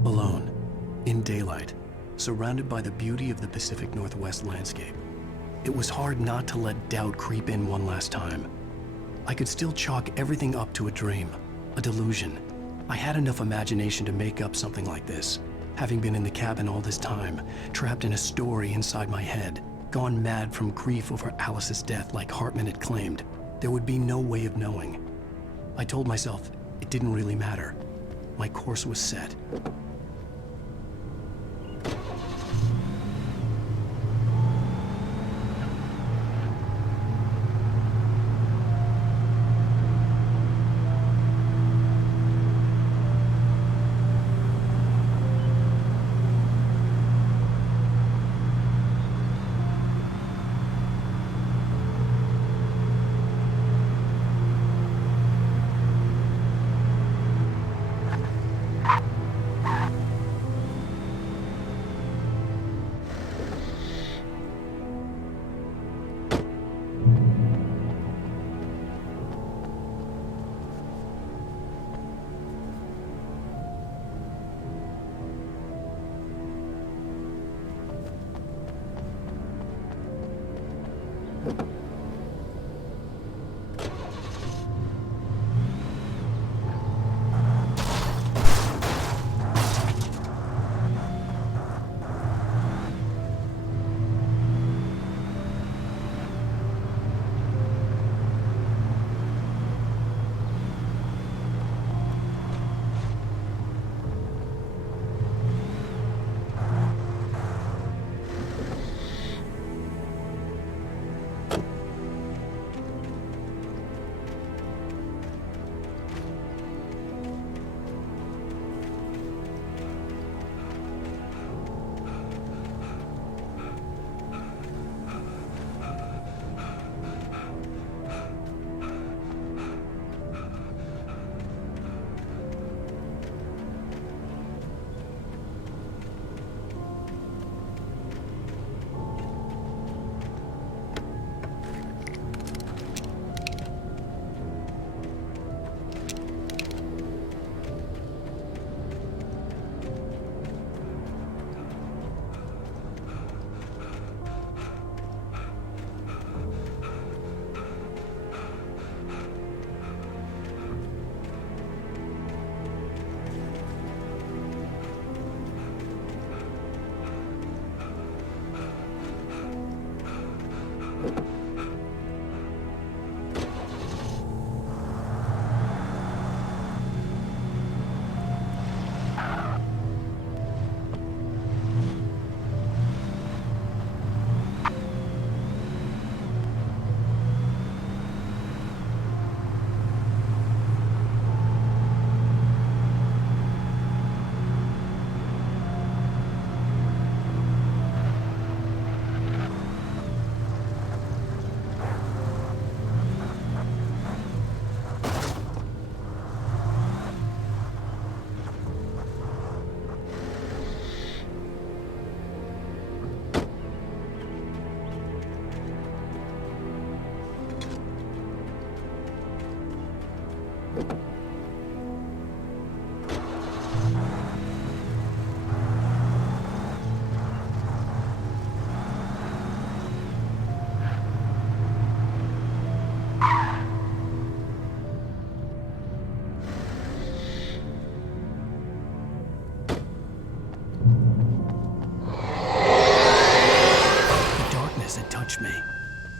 Alone, in daylight, surrounded by the beauty of the Pacific Northwest landscape, it was hard not to let doubt creep in one last time. I could still chalk everything up to a dream, a delusion. I had enough imagination to make up something like this, having been in the cabin all this time, trapped in a story inside my head, gone mad from grief over Alice's death like Hartman had claimed. There would be no way of knowing. I told myself it didn't really matter. My course was set.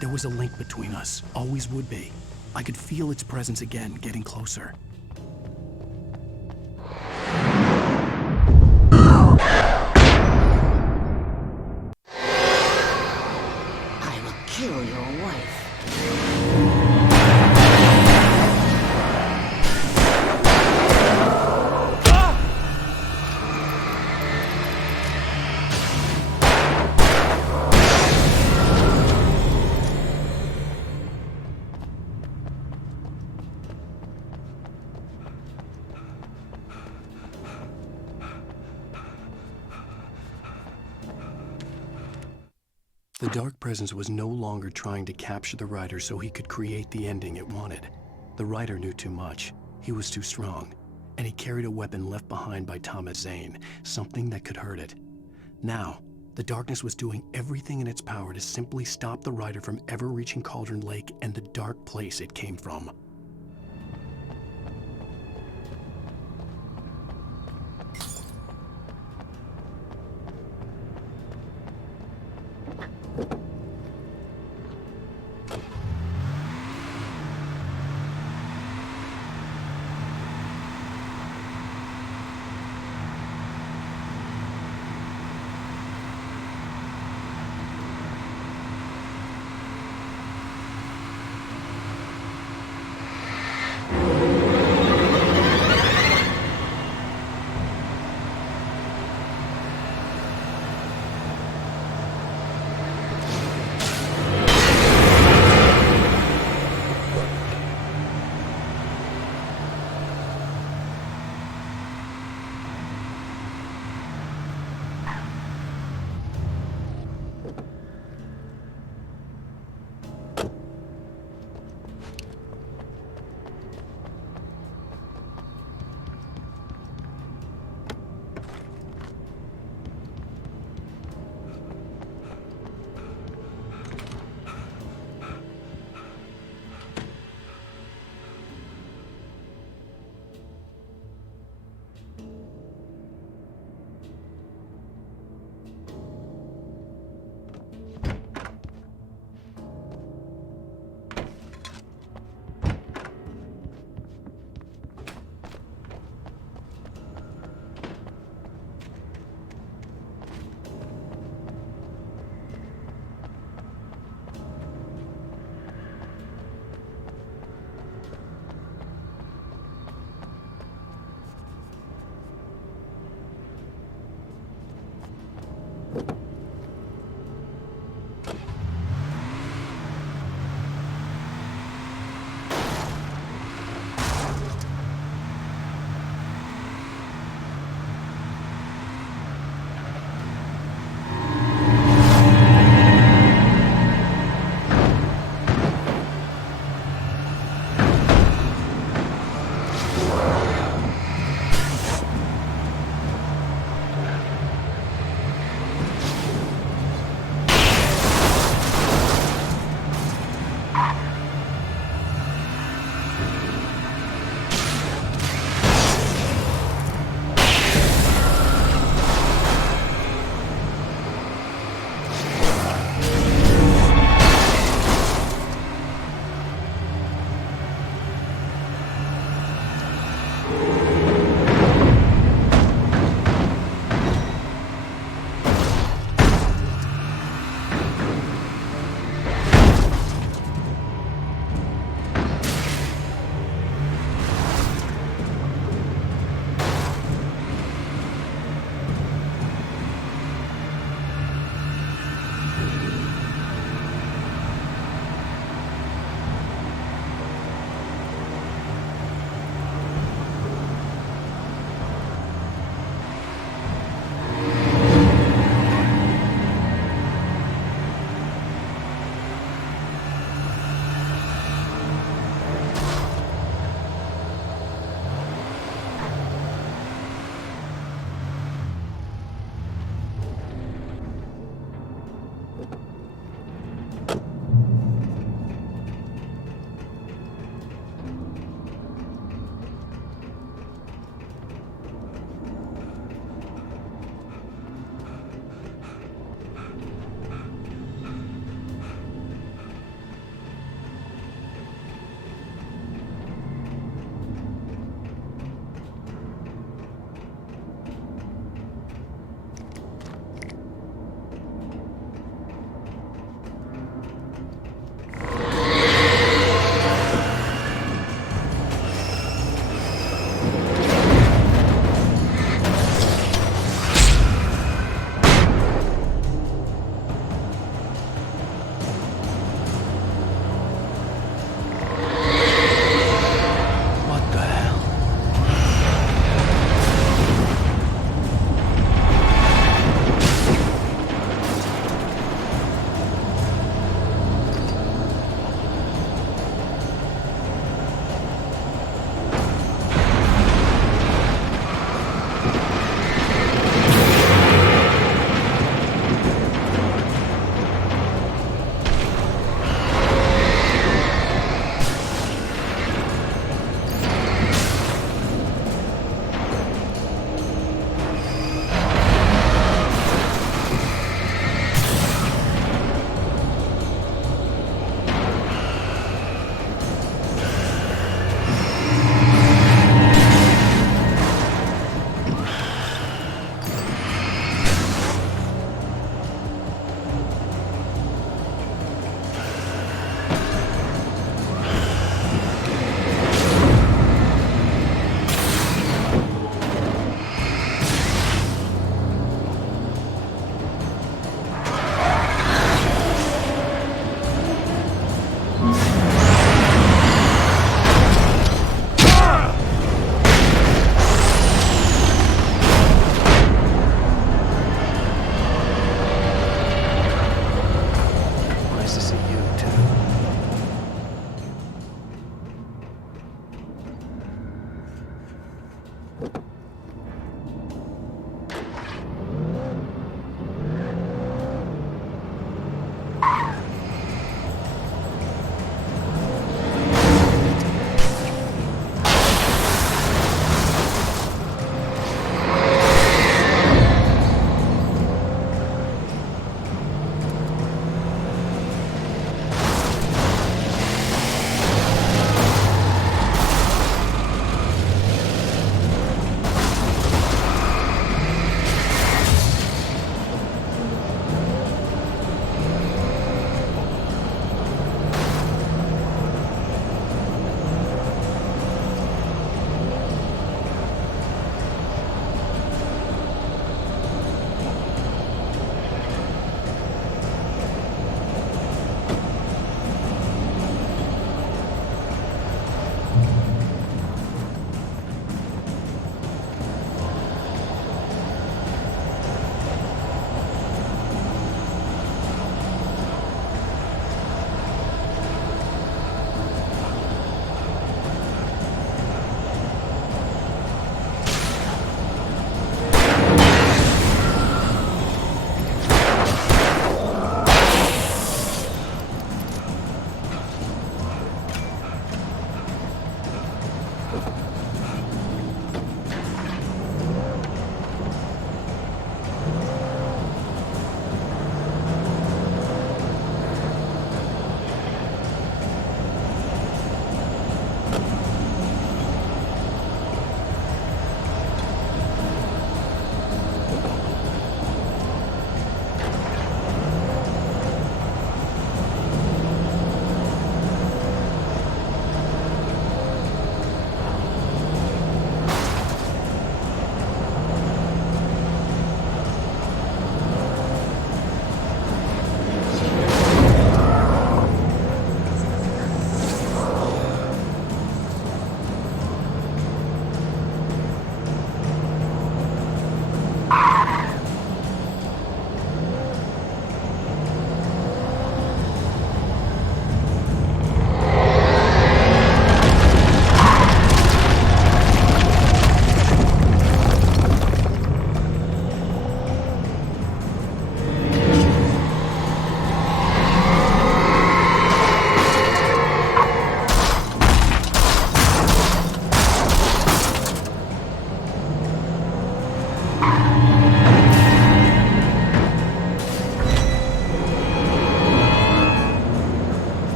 There was a link between us, always would be. I could feel its presence again, getting closer. I will kill your wife. The Dark Presence was no longer trying to capture the writer so he could create the ending it wanted. The writer knew too much. He was too strong. And he carried a weapon left behind by Thomas Zane, something that could hurt it. Now, the darkness was doing everything in its power to simply stop the writer from ever reaching Cauldron Lake and the dark place it came from.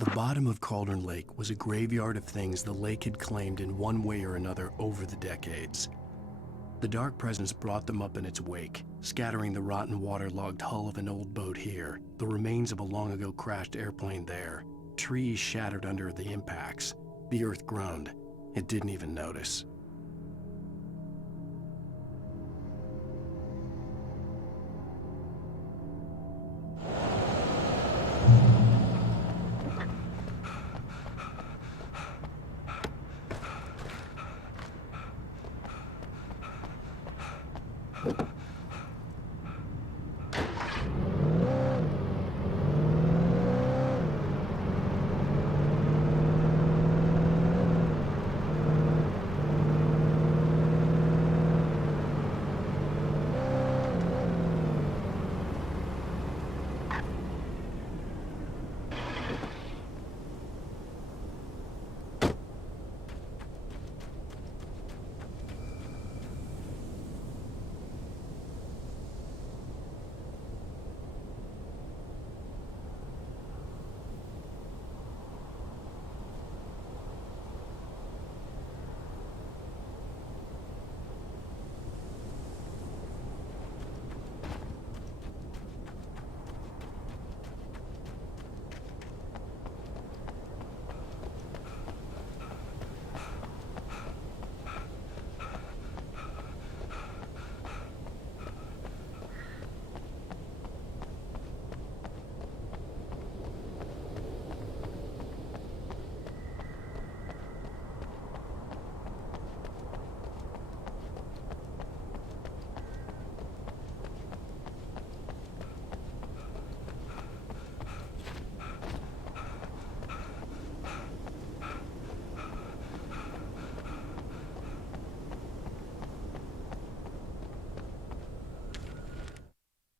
The bottom of Cauldron Lake was a graveyard of things the lake had claimed in one way or another over the decades. The dark presence brought them up in its wake, scattering the rotten waterlogged hull of an old boat here, the remains of a long-ago crashed airplane there, trees shattered under the impacts. The earth groaned. It didn't even notice.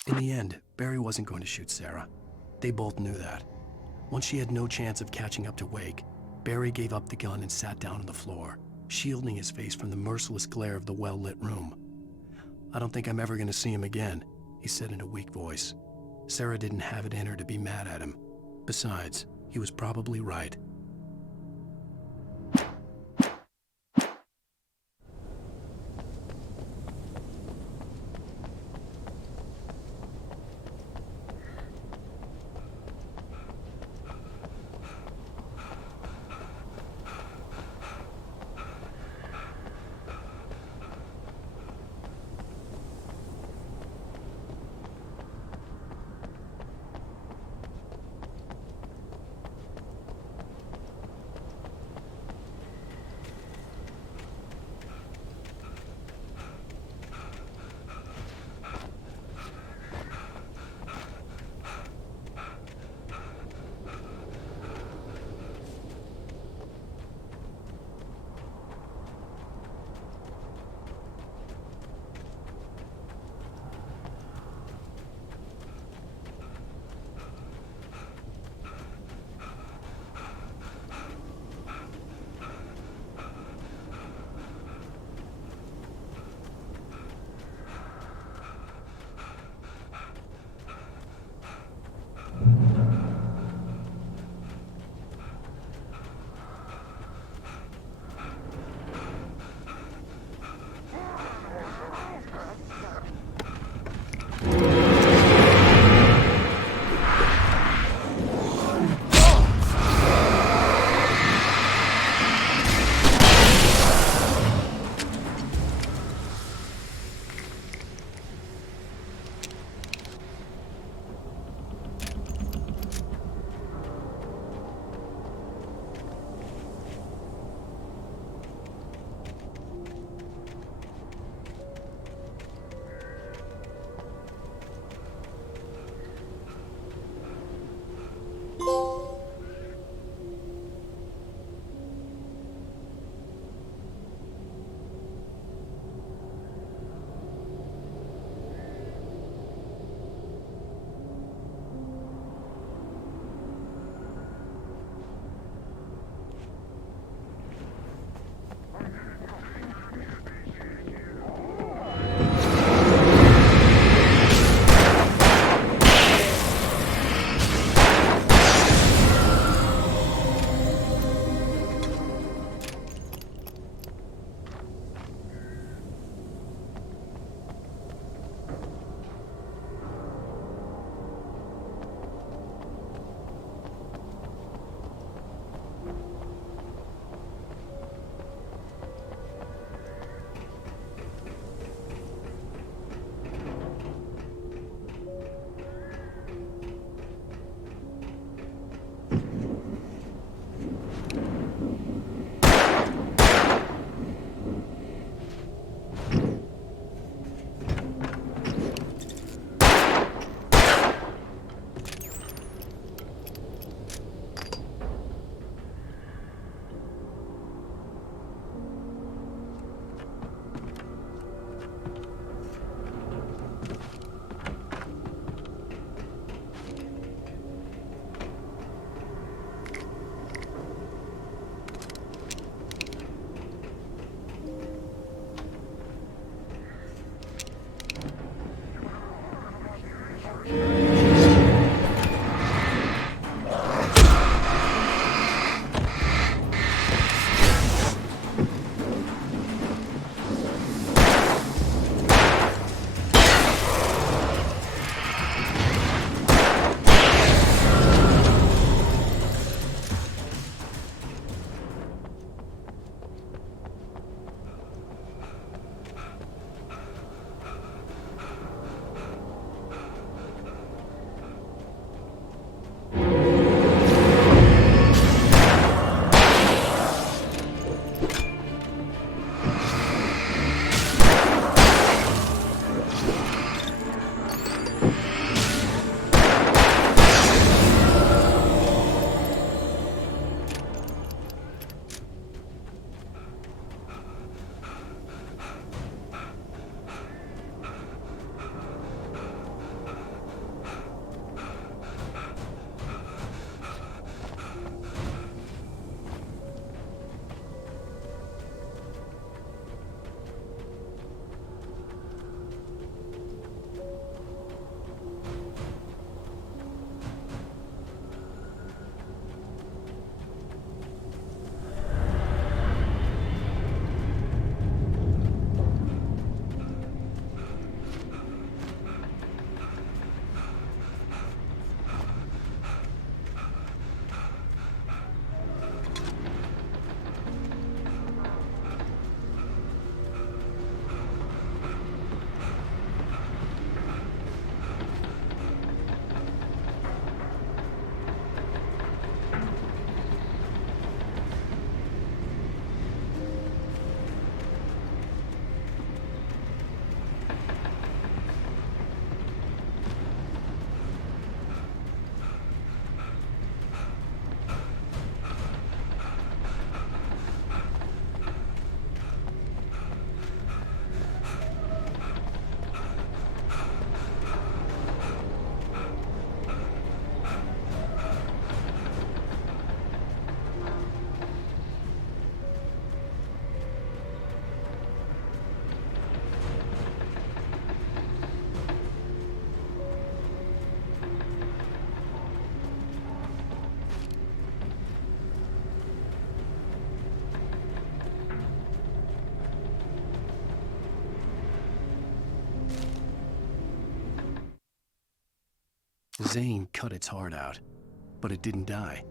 In the end, Barry wasn't going to shoot Sarah. They both knew that. Once she had no chance of catching up to Wake, Barry gave up the gun and sat down on the floor, shielding his face from the merciless glare of the well-lit room. "I don't think I'm ever going to see him again," he said in a weak voice. Sarah didn't have it in her to be mad at him. Besides, he was probably right. Zane cut its heart out, but it didn't die.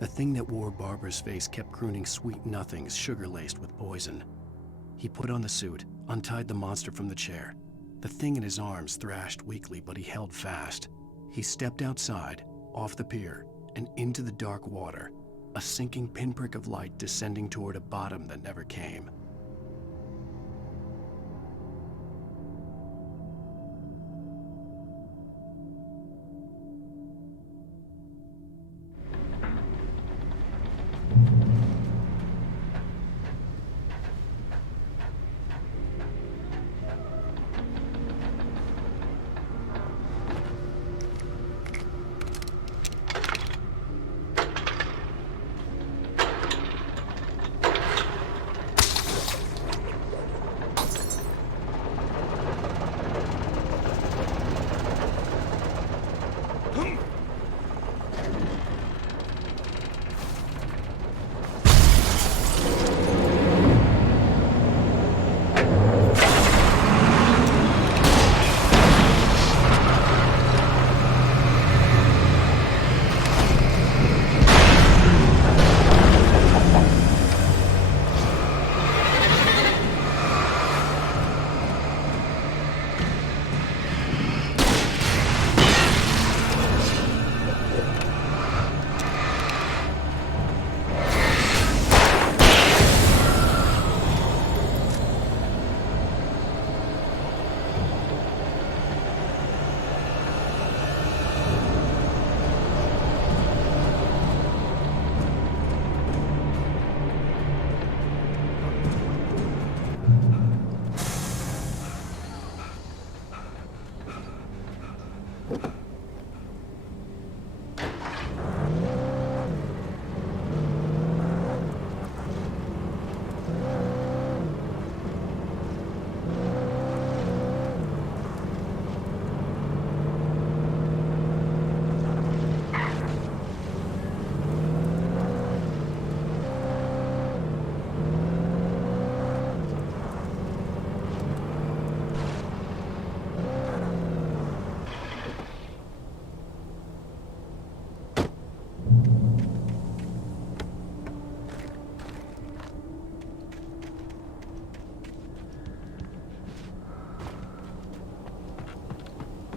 The thing that wore Barbara's face kept crooning sweet nothings sugar-laced with poison. He put on the suit, untied the monster from the chair. The thing in his arms thrashed weakly, but he held fast. He stepped outside, off the pier, and into the dark water, a sinking pinprick of light descending toward a bottom that never came.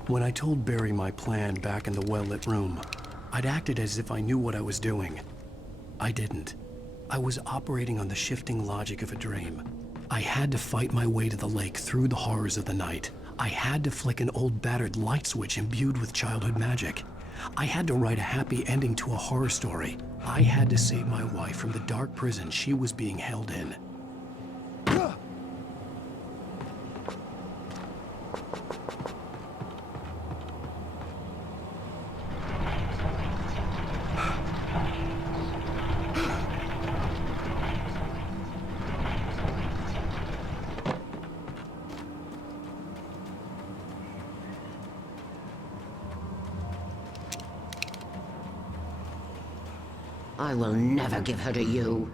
When I told Barry my plan back in the well-lit room, I'd acted as if I knew what I was doing. I didn't. I was operating on the shifting logic of a dream. I had to fight my way to the lake through the horrors of the night. I had to flick an old battered light switch imbued with childhood magic. I had to write a happy ending to a horror story. I had to save my wife from the dark prison she was being held in. I will never give her to you.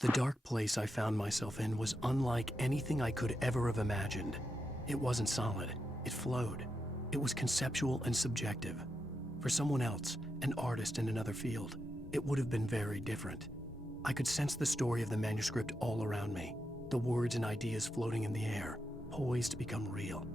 The dark place I found myself in was unlike anything I could ever have imagined. It wasn't solid. It flowed. It was conceptual and subjective. For someone else, an artist in another field, it would have been very different. I could sense the story of the manuscript all around me, the words and ideas floating in the air, poised to become real.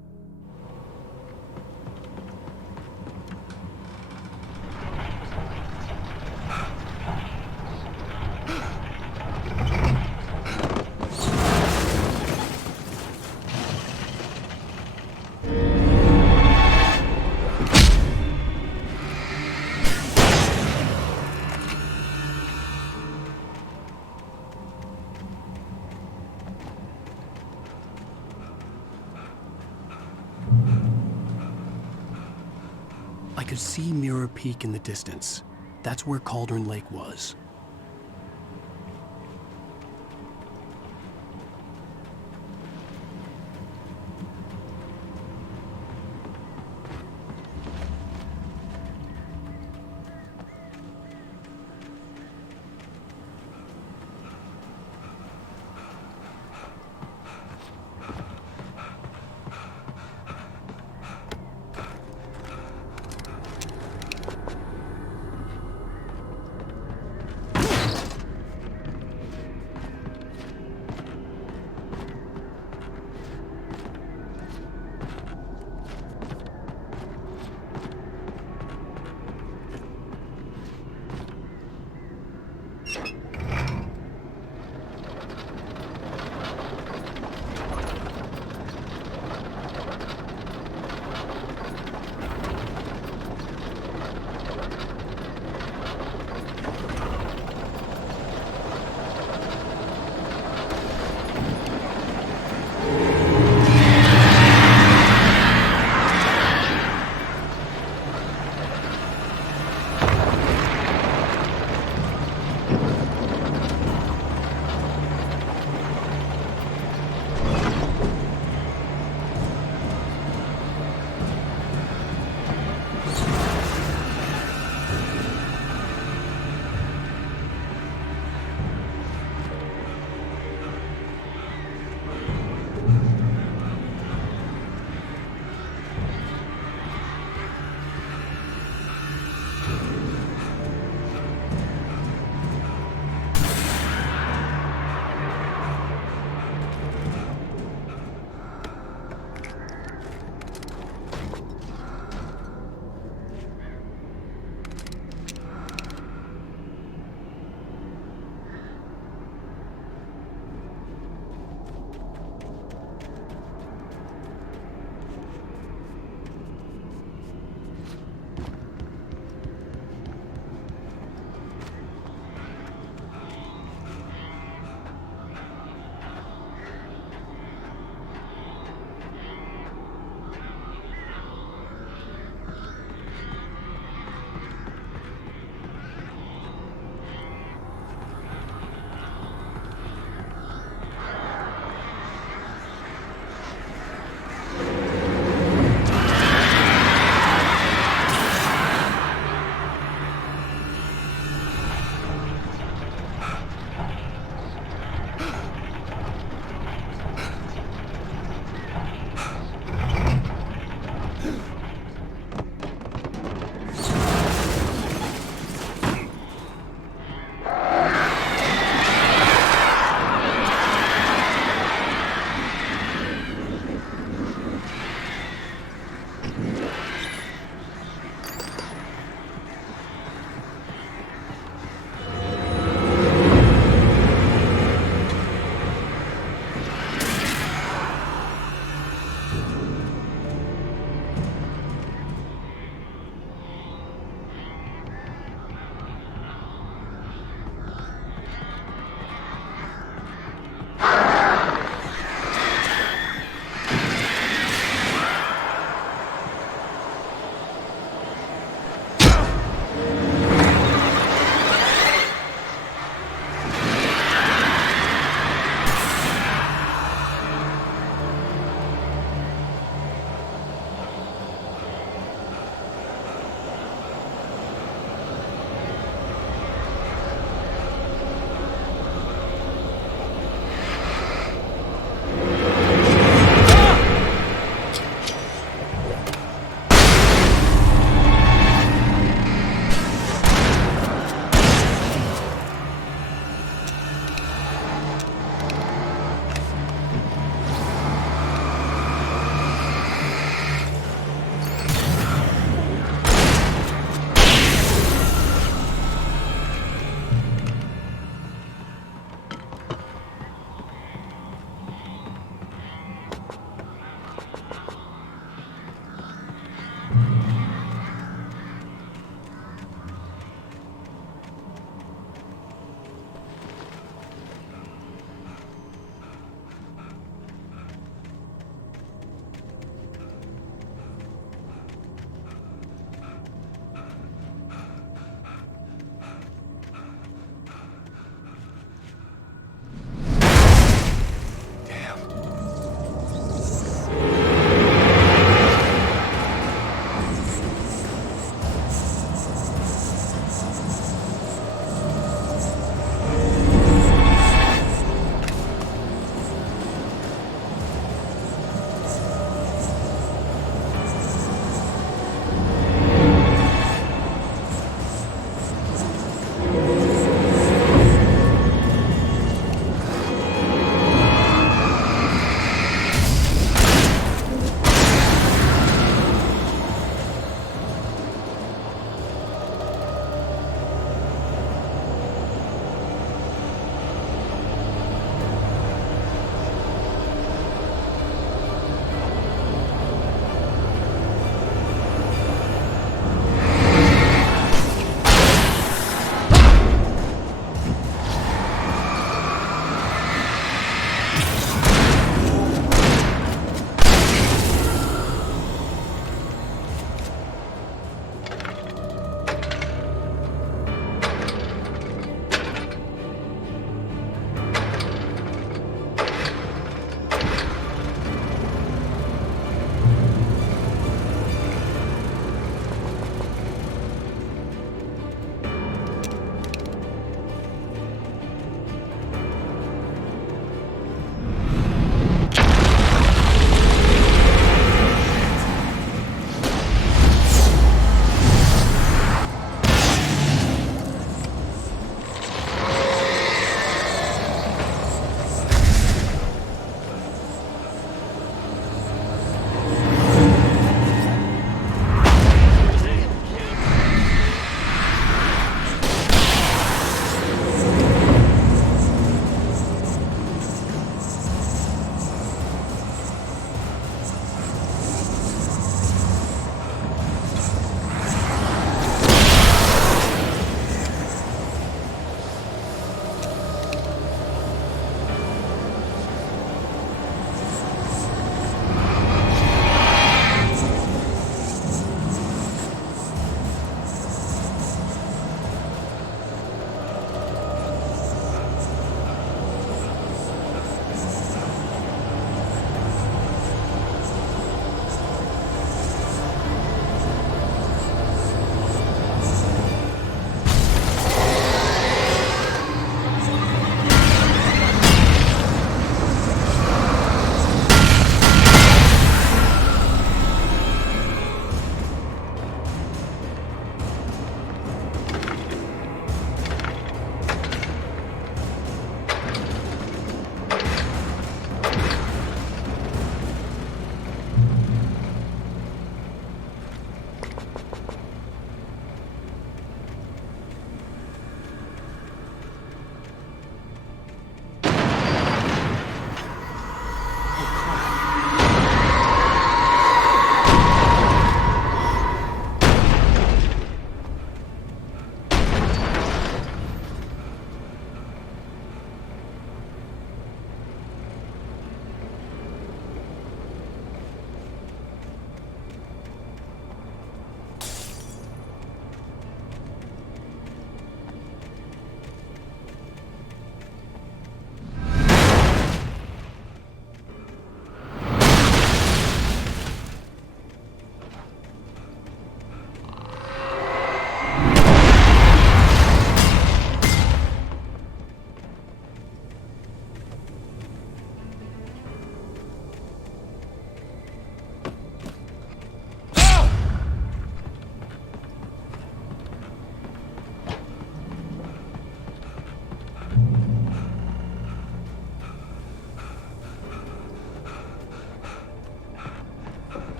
I could see Mirror Peak in the distance. That's where Cauldron Lake was.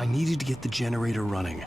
I needed to get the generator running.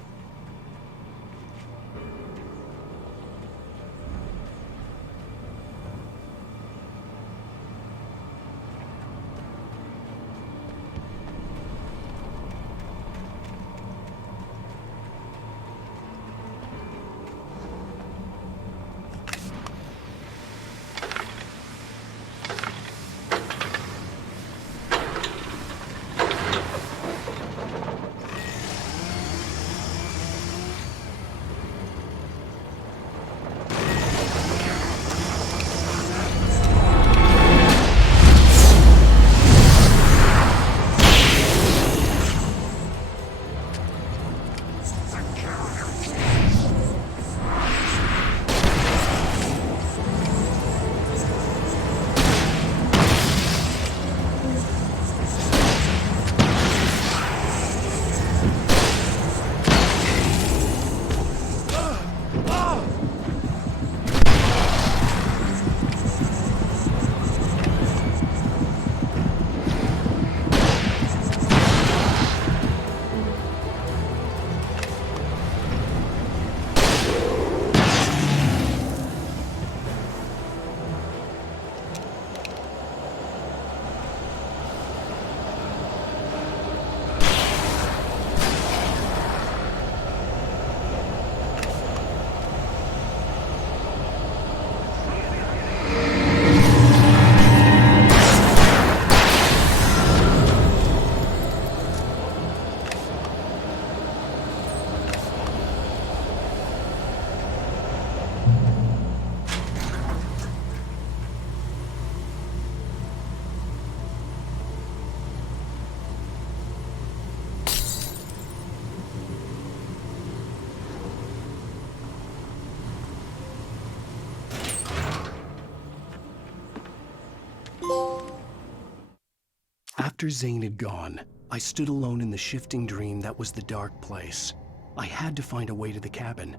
After Zane had gone, I stood alone in the shifting dream that was the dark place. I had to find a way to the cabin.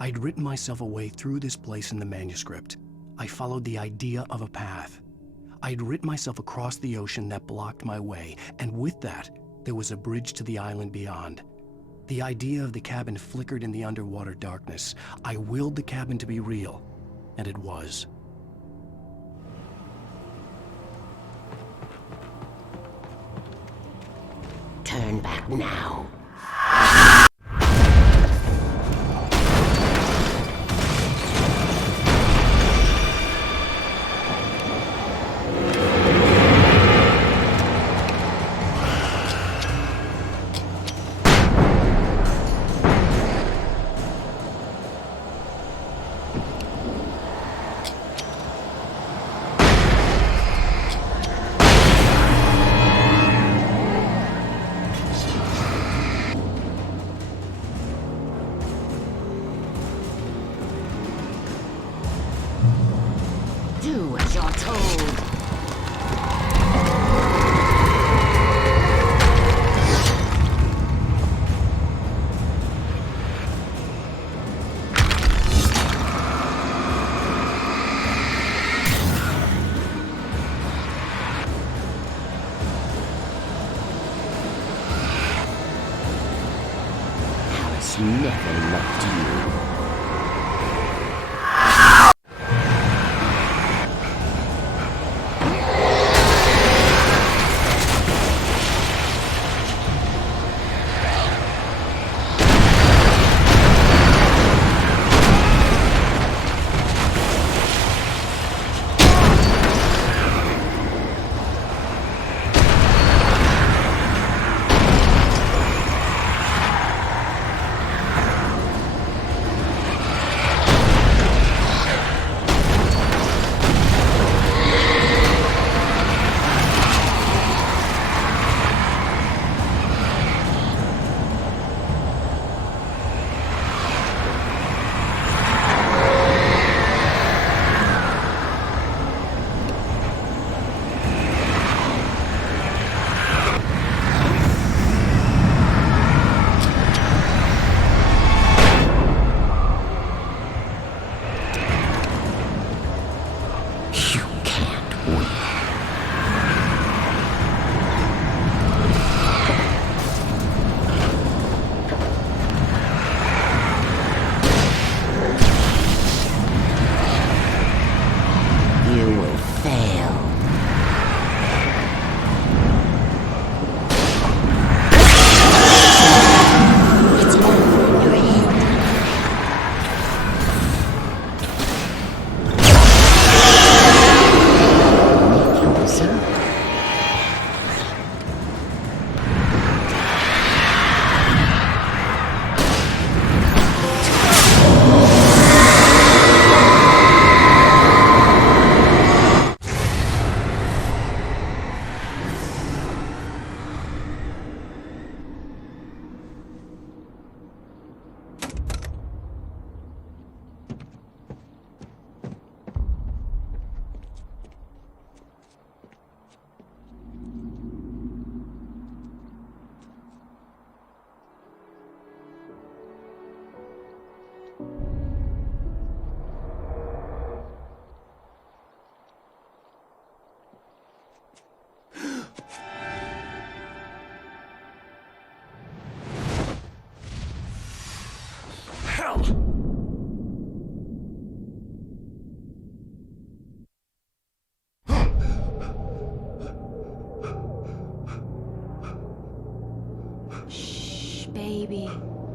I'd written myself a way through this place in the manuscript. I followed the idea of a path. I'd written myself across the ocean that blocked my way, and with that, there was a bridge to the island beyond. The idea of the cabin flickered in the underwater darkness. I willed the cabin to be real, and it was. Turn back now. Do as you're told. Alice never loved you.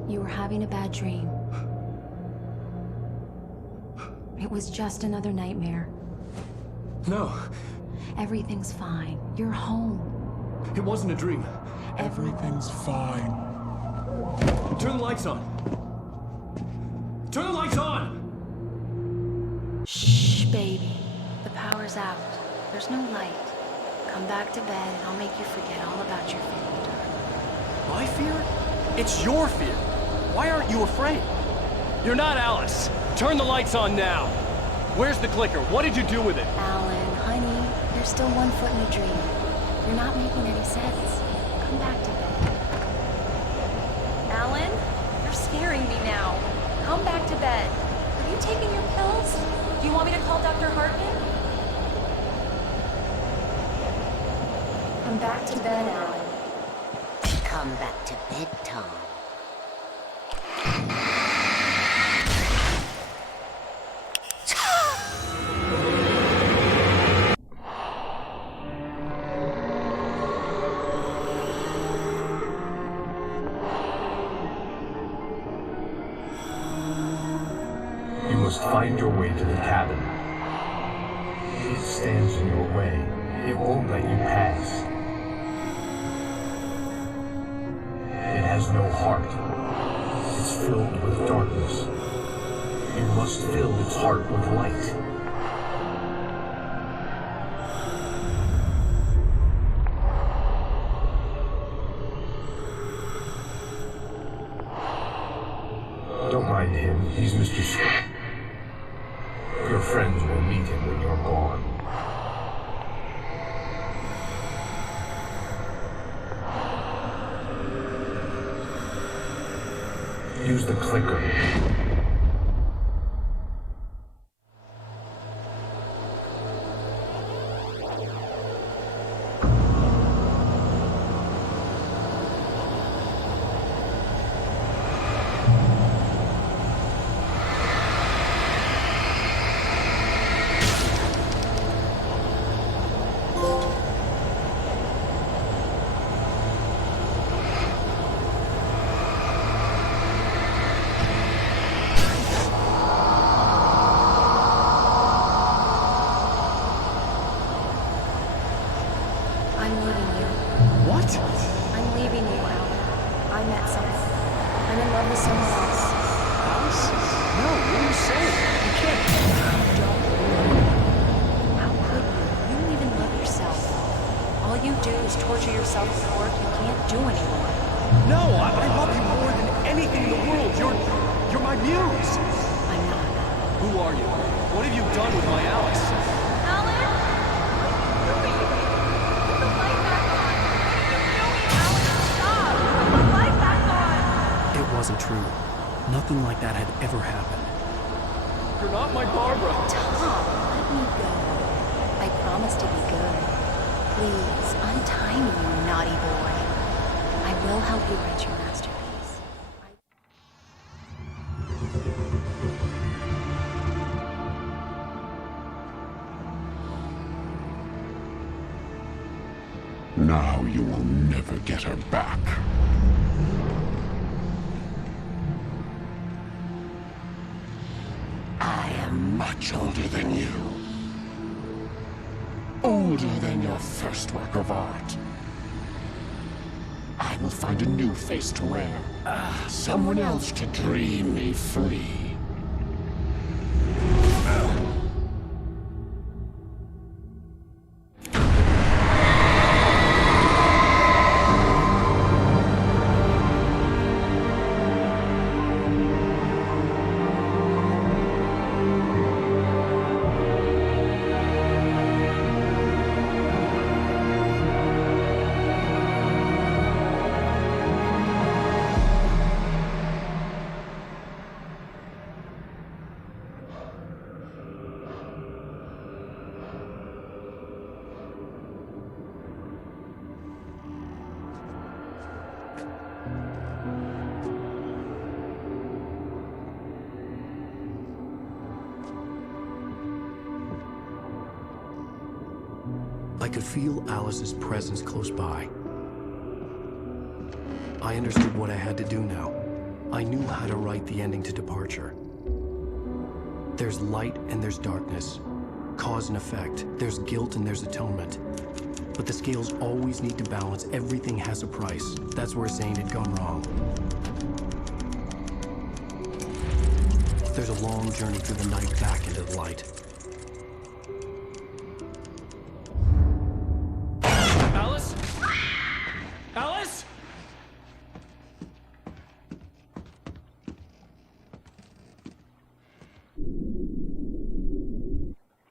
You were having a bad dream. It was just another nightmare. No, Everything's fine. You're home. it wasn't a dream. Everything's fine. Turn the lights on. Turn the lights on! Shh, baby. The power's out. There's no light. Come back to bed and I'll make you forget all about your fear. My fear? It's your fear. Why aren't you afraid? You're not Alice. Turn the lights on now. Where's the clicker? What did you do with it? Alan, honey, you're still 1 foot in a dream. You're not making any sense. Come back to bed. Alan, you're scaring me now. Come back to bed. Are you taking your pills? Do you want me to call Dr. Hartman? Come back to bed, Alan. Come back to bed, Tom. You must find your way to the cabin. It stands in your way. It won't let you pass. It has no heart. It's filled with darkness. You must fill its heart with light. Don't mind him. He's Mr. Scott. Your friends will meet him when you're gone. Use the clicker. I'm leaving you. What? I'm leaving you, Alan. I met someone. I'm in love with someone else. Alice? No, what are you saying? You can't. How could you? You don't even love yourself. All you do is torture yourself with work you can't do anymore. No, I love you more than anything in the world. You're my muse. I'm not. Who are you? What have you done with my Alice? Alan? What are you doing? Put the light back on. What are you doing, Alan? Stop! Put the light back on! It wasn't true. Nothing like that had ever happened. You're not my Barbara. Tom, let me go. I promise to be good. Please, untie me, you naughty boy. I will help you write your masterpiece. Now you will never get her back. I am much older than you. Older than your first work of art. I will find a new face to wear. Someone else to dream me free. I could feel Alice's presence close by. I understood what I had to do now. I knew how to write the ending to Departure. There's light and there's darkness. Cause and effect. There's guilt and there's atonement. But the scales always need to balance. Everything has a price. That's where Zane had gone wrong. There's a long journey through the night back into the light. Alice? Alice?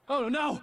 Oh no!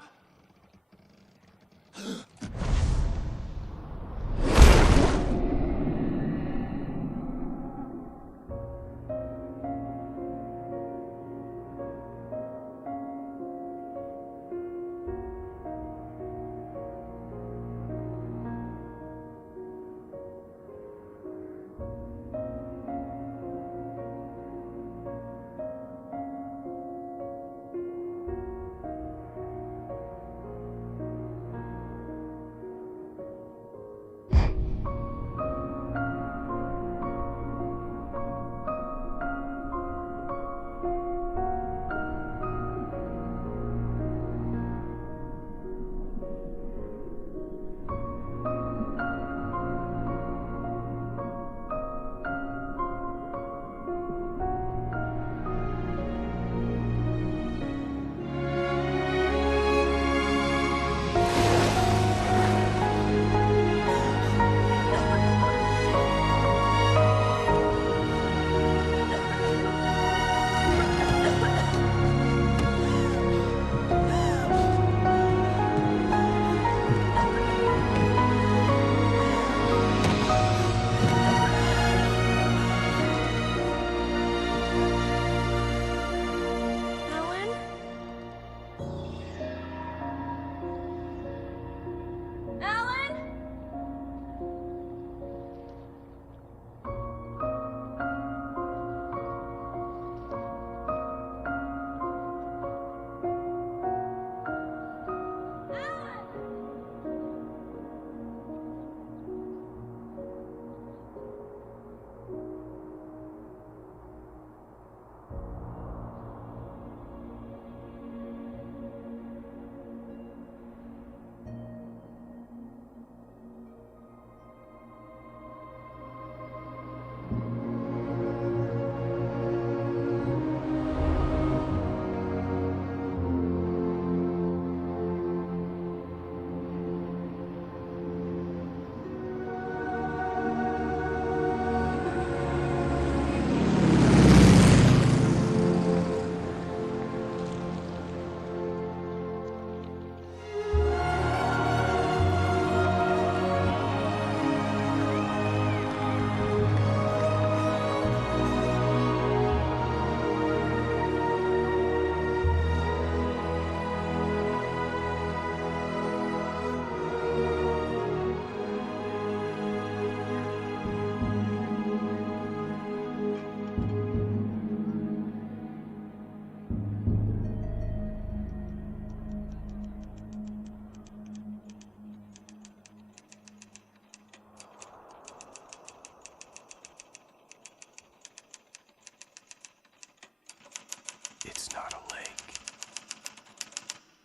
It's not a lake.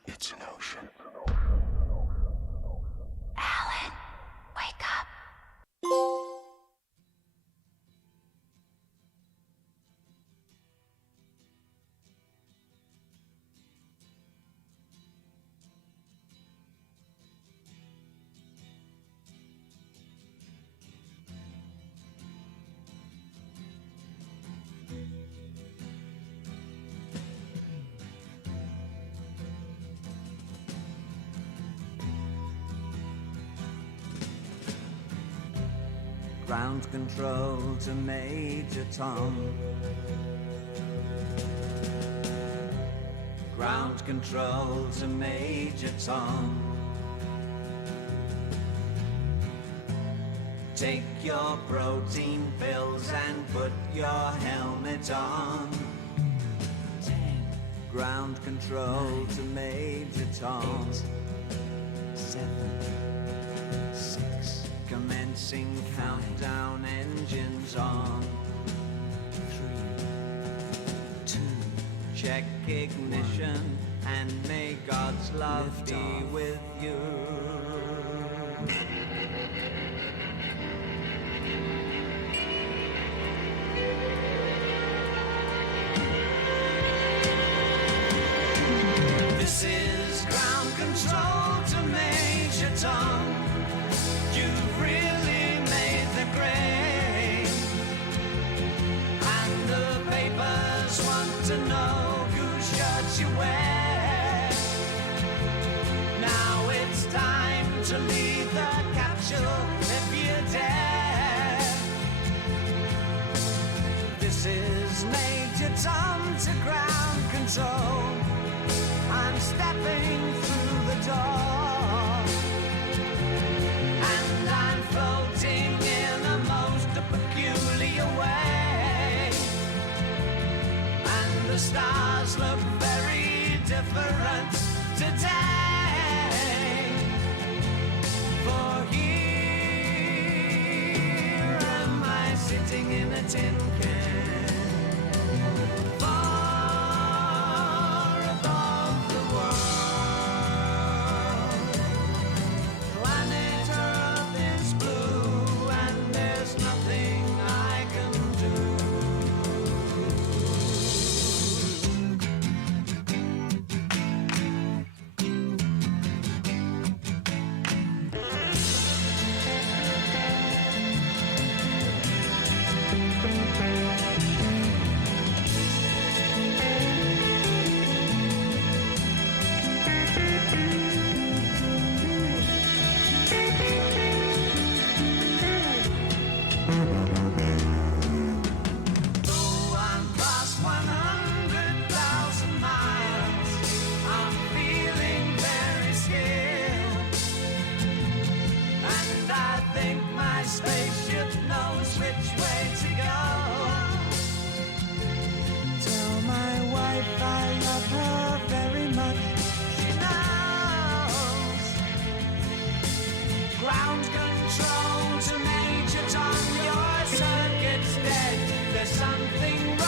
It's an ocean. Alan, wake up. Ground control to Major Tom. Ground control to Major Tom. Take your protein pills and put your helmet on. 10. Ground control to Major Tom. 8, 7, 6. Commencing countdown, engines on. check ignition, and may God's love be with you. This is ground control to Major Tom. You've really made the grade, and the papers want to know whose shirts you wear. Now it's time to leave the capsule if you dare. This is Major Tom to ground control. I'm stepping through the door, and I'm floating in a most peculiar way, and the stars look very different today. For here am I sitting in a tin can. Ground control to Major Tom, your circuit's dead. There's something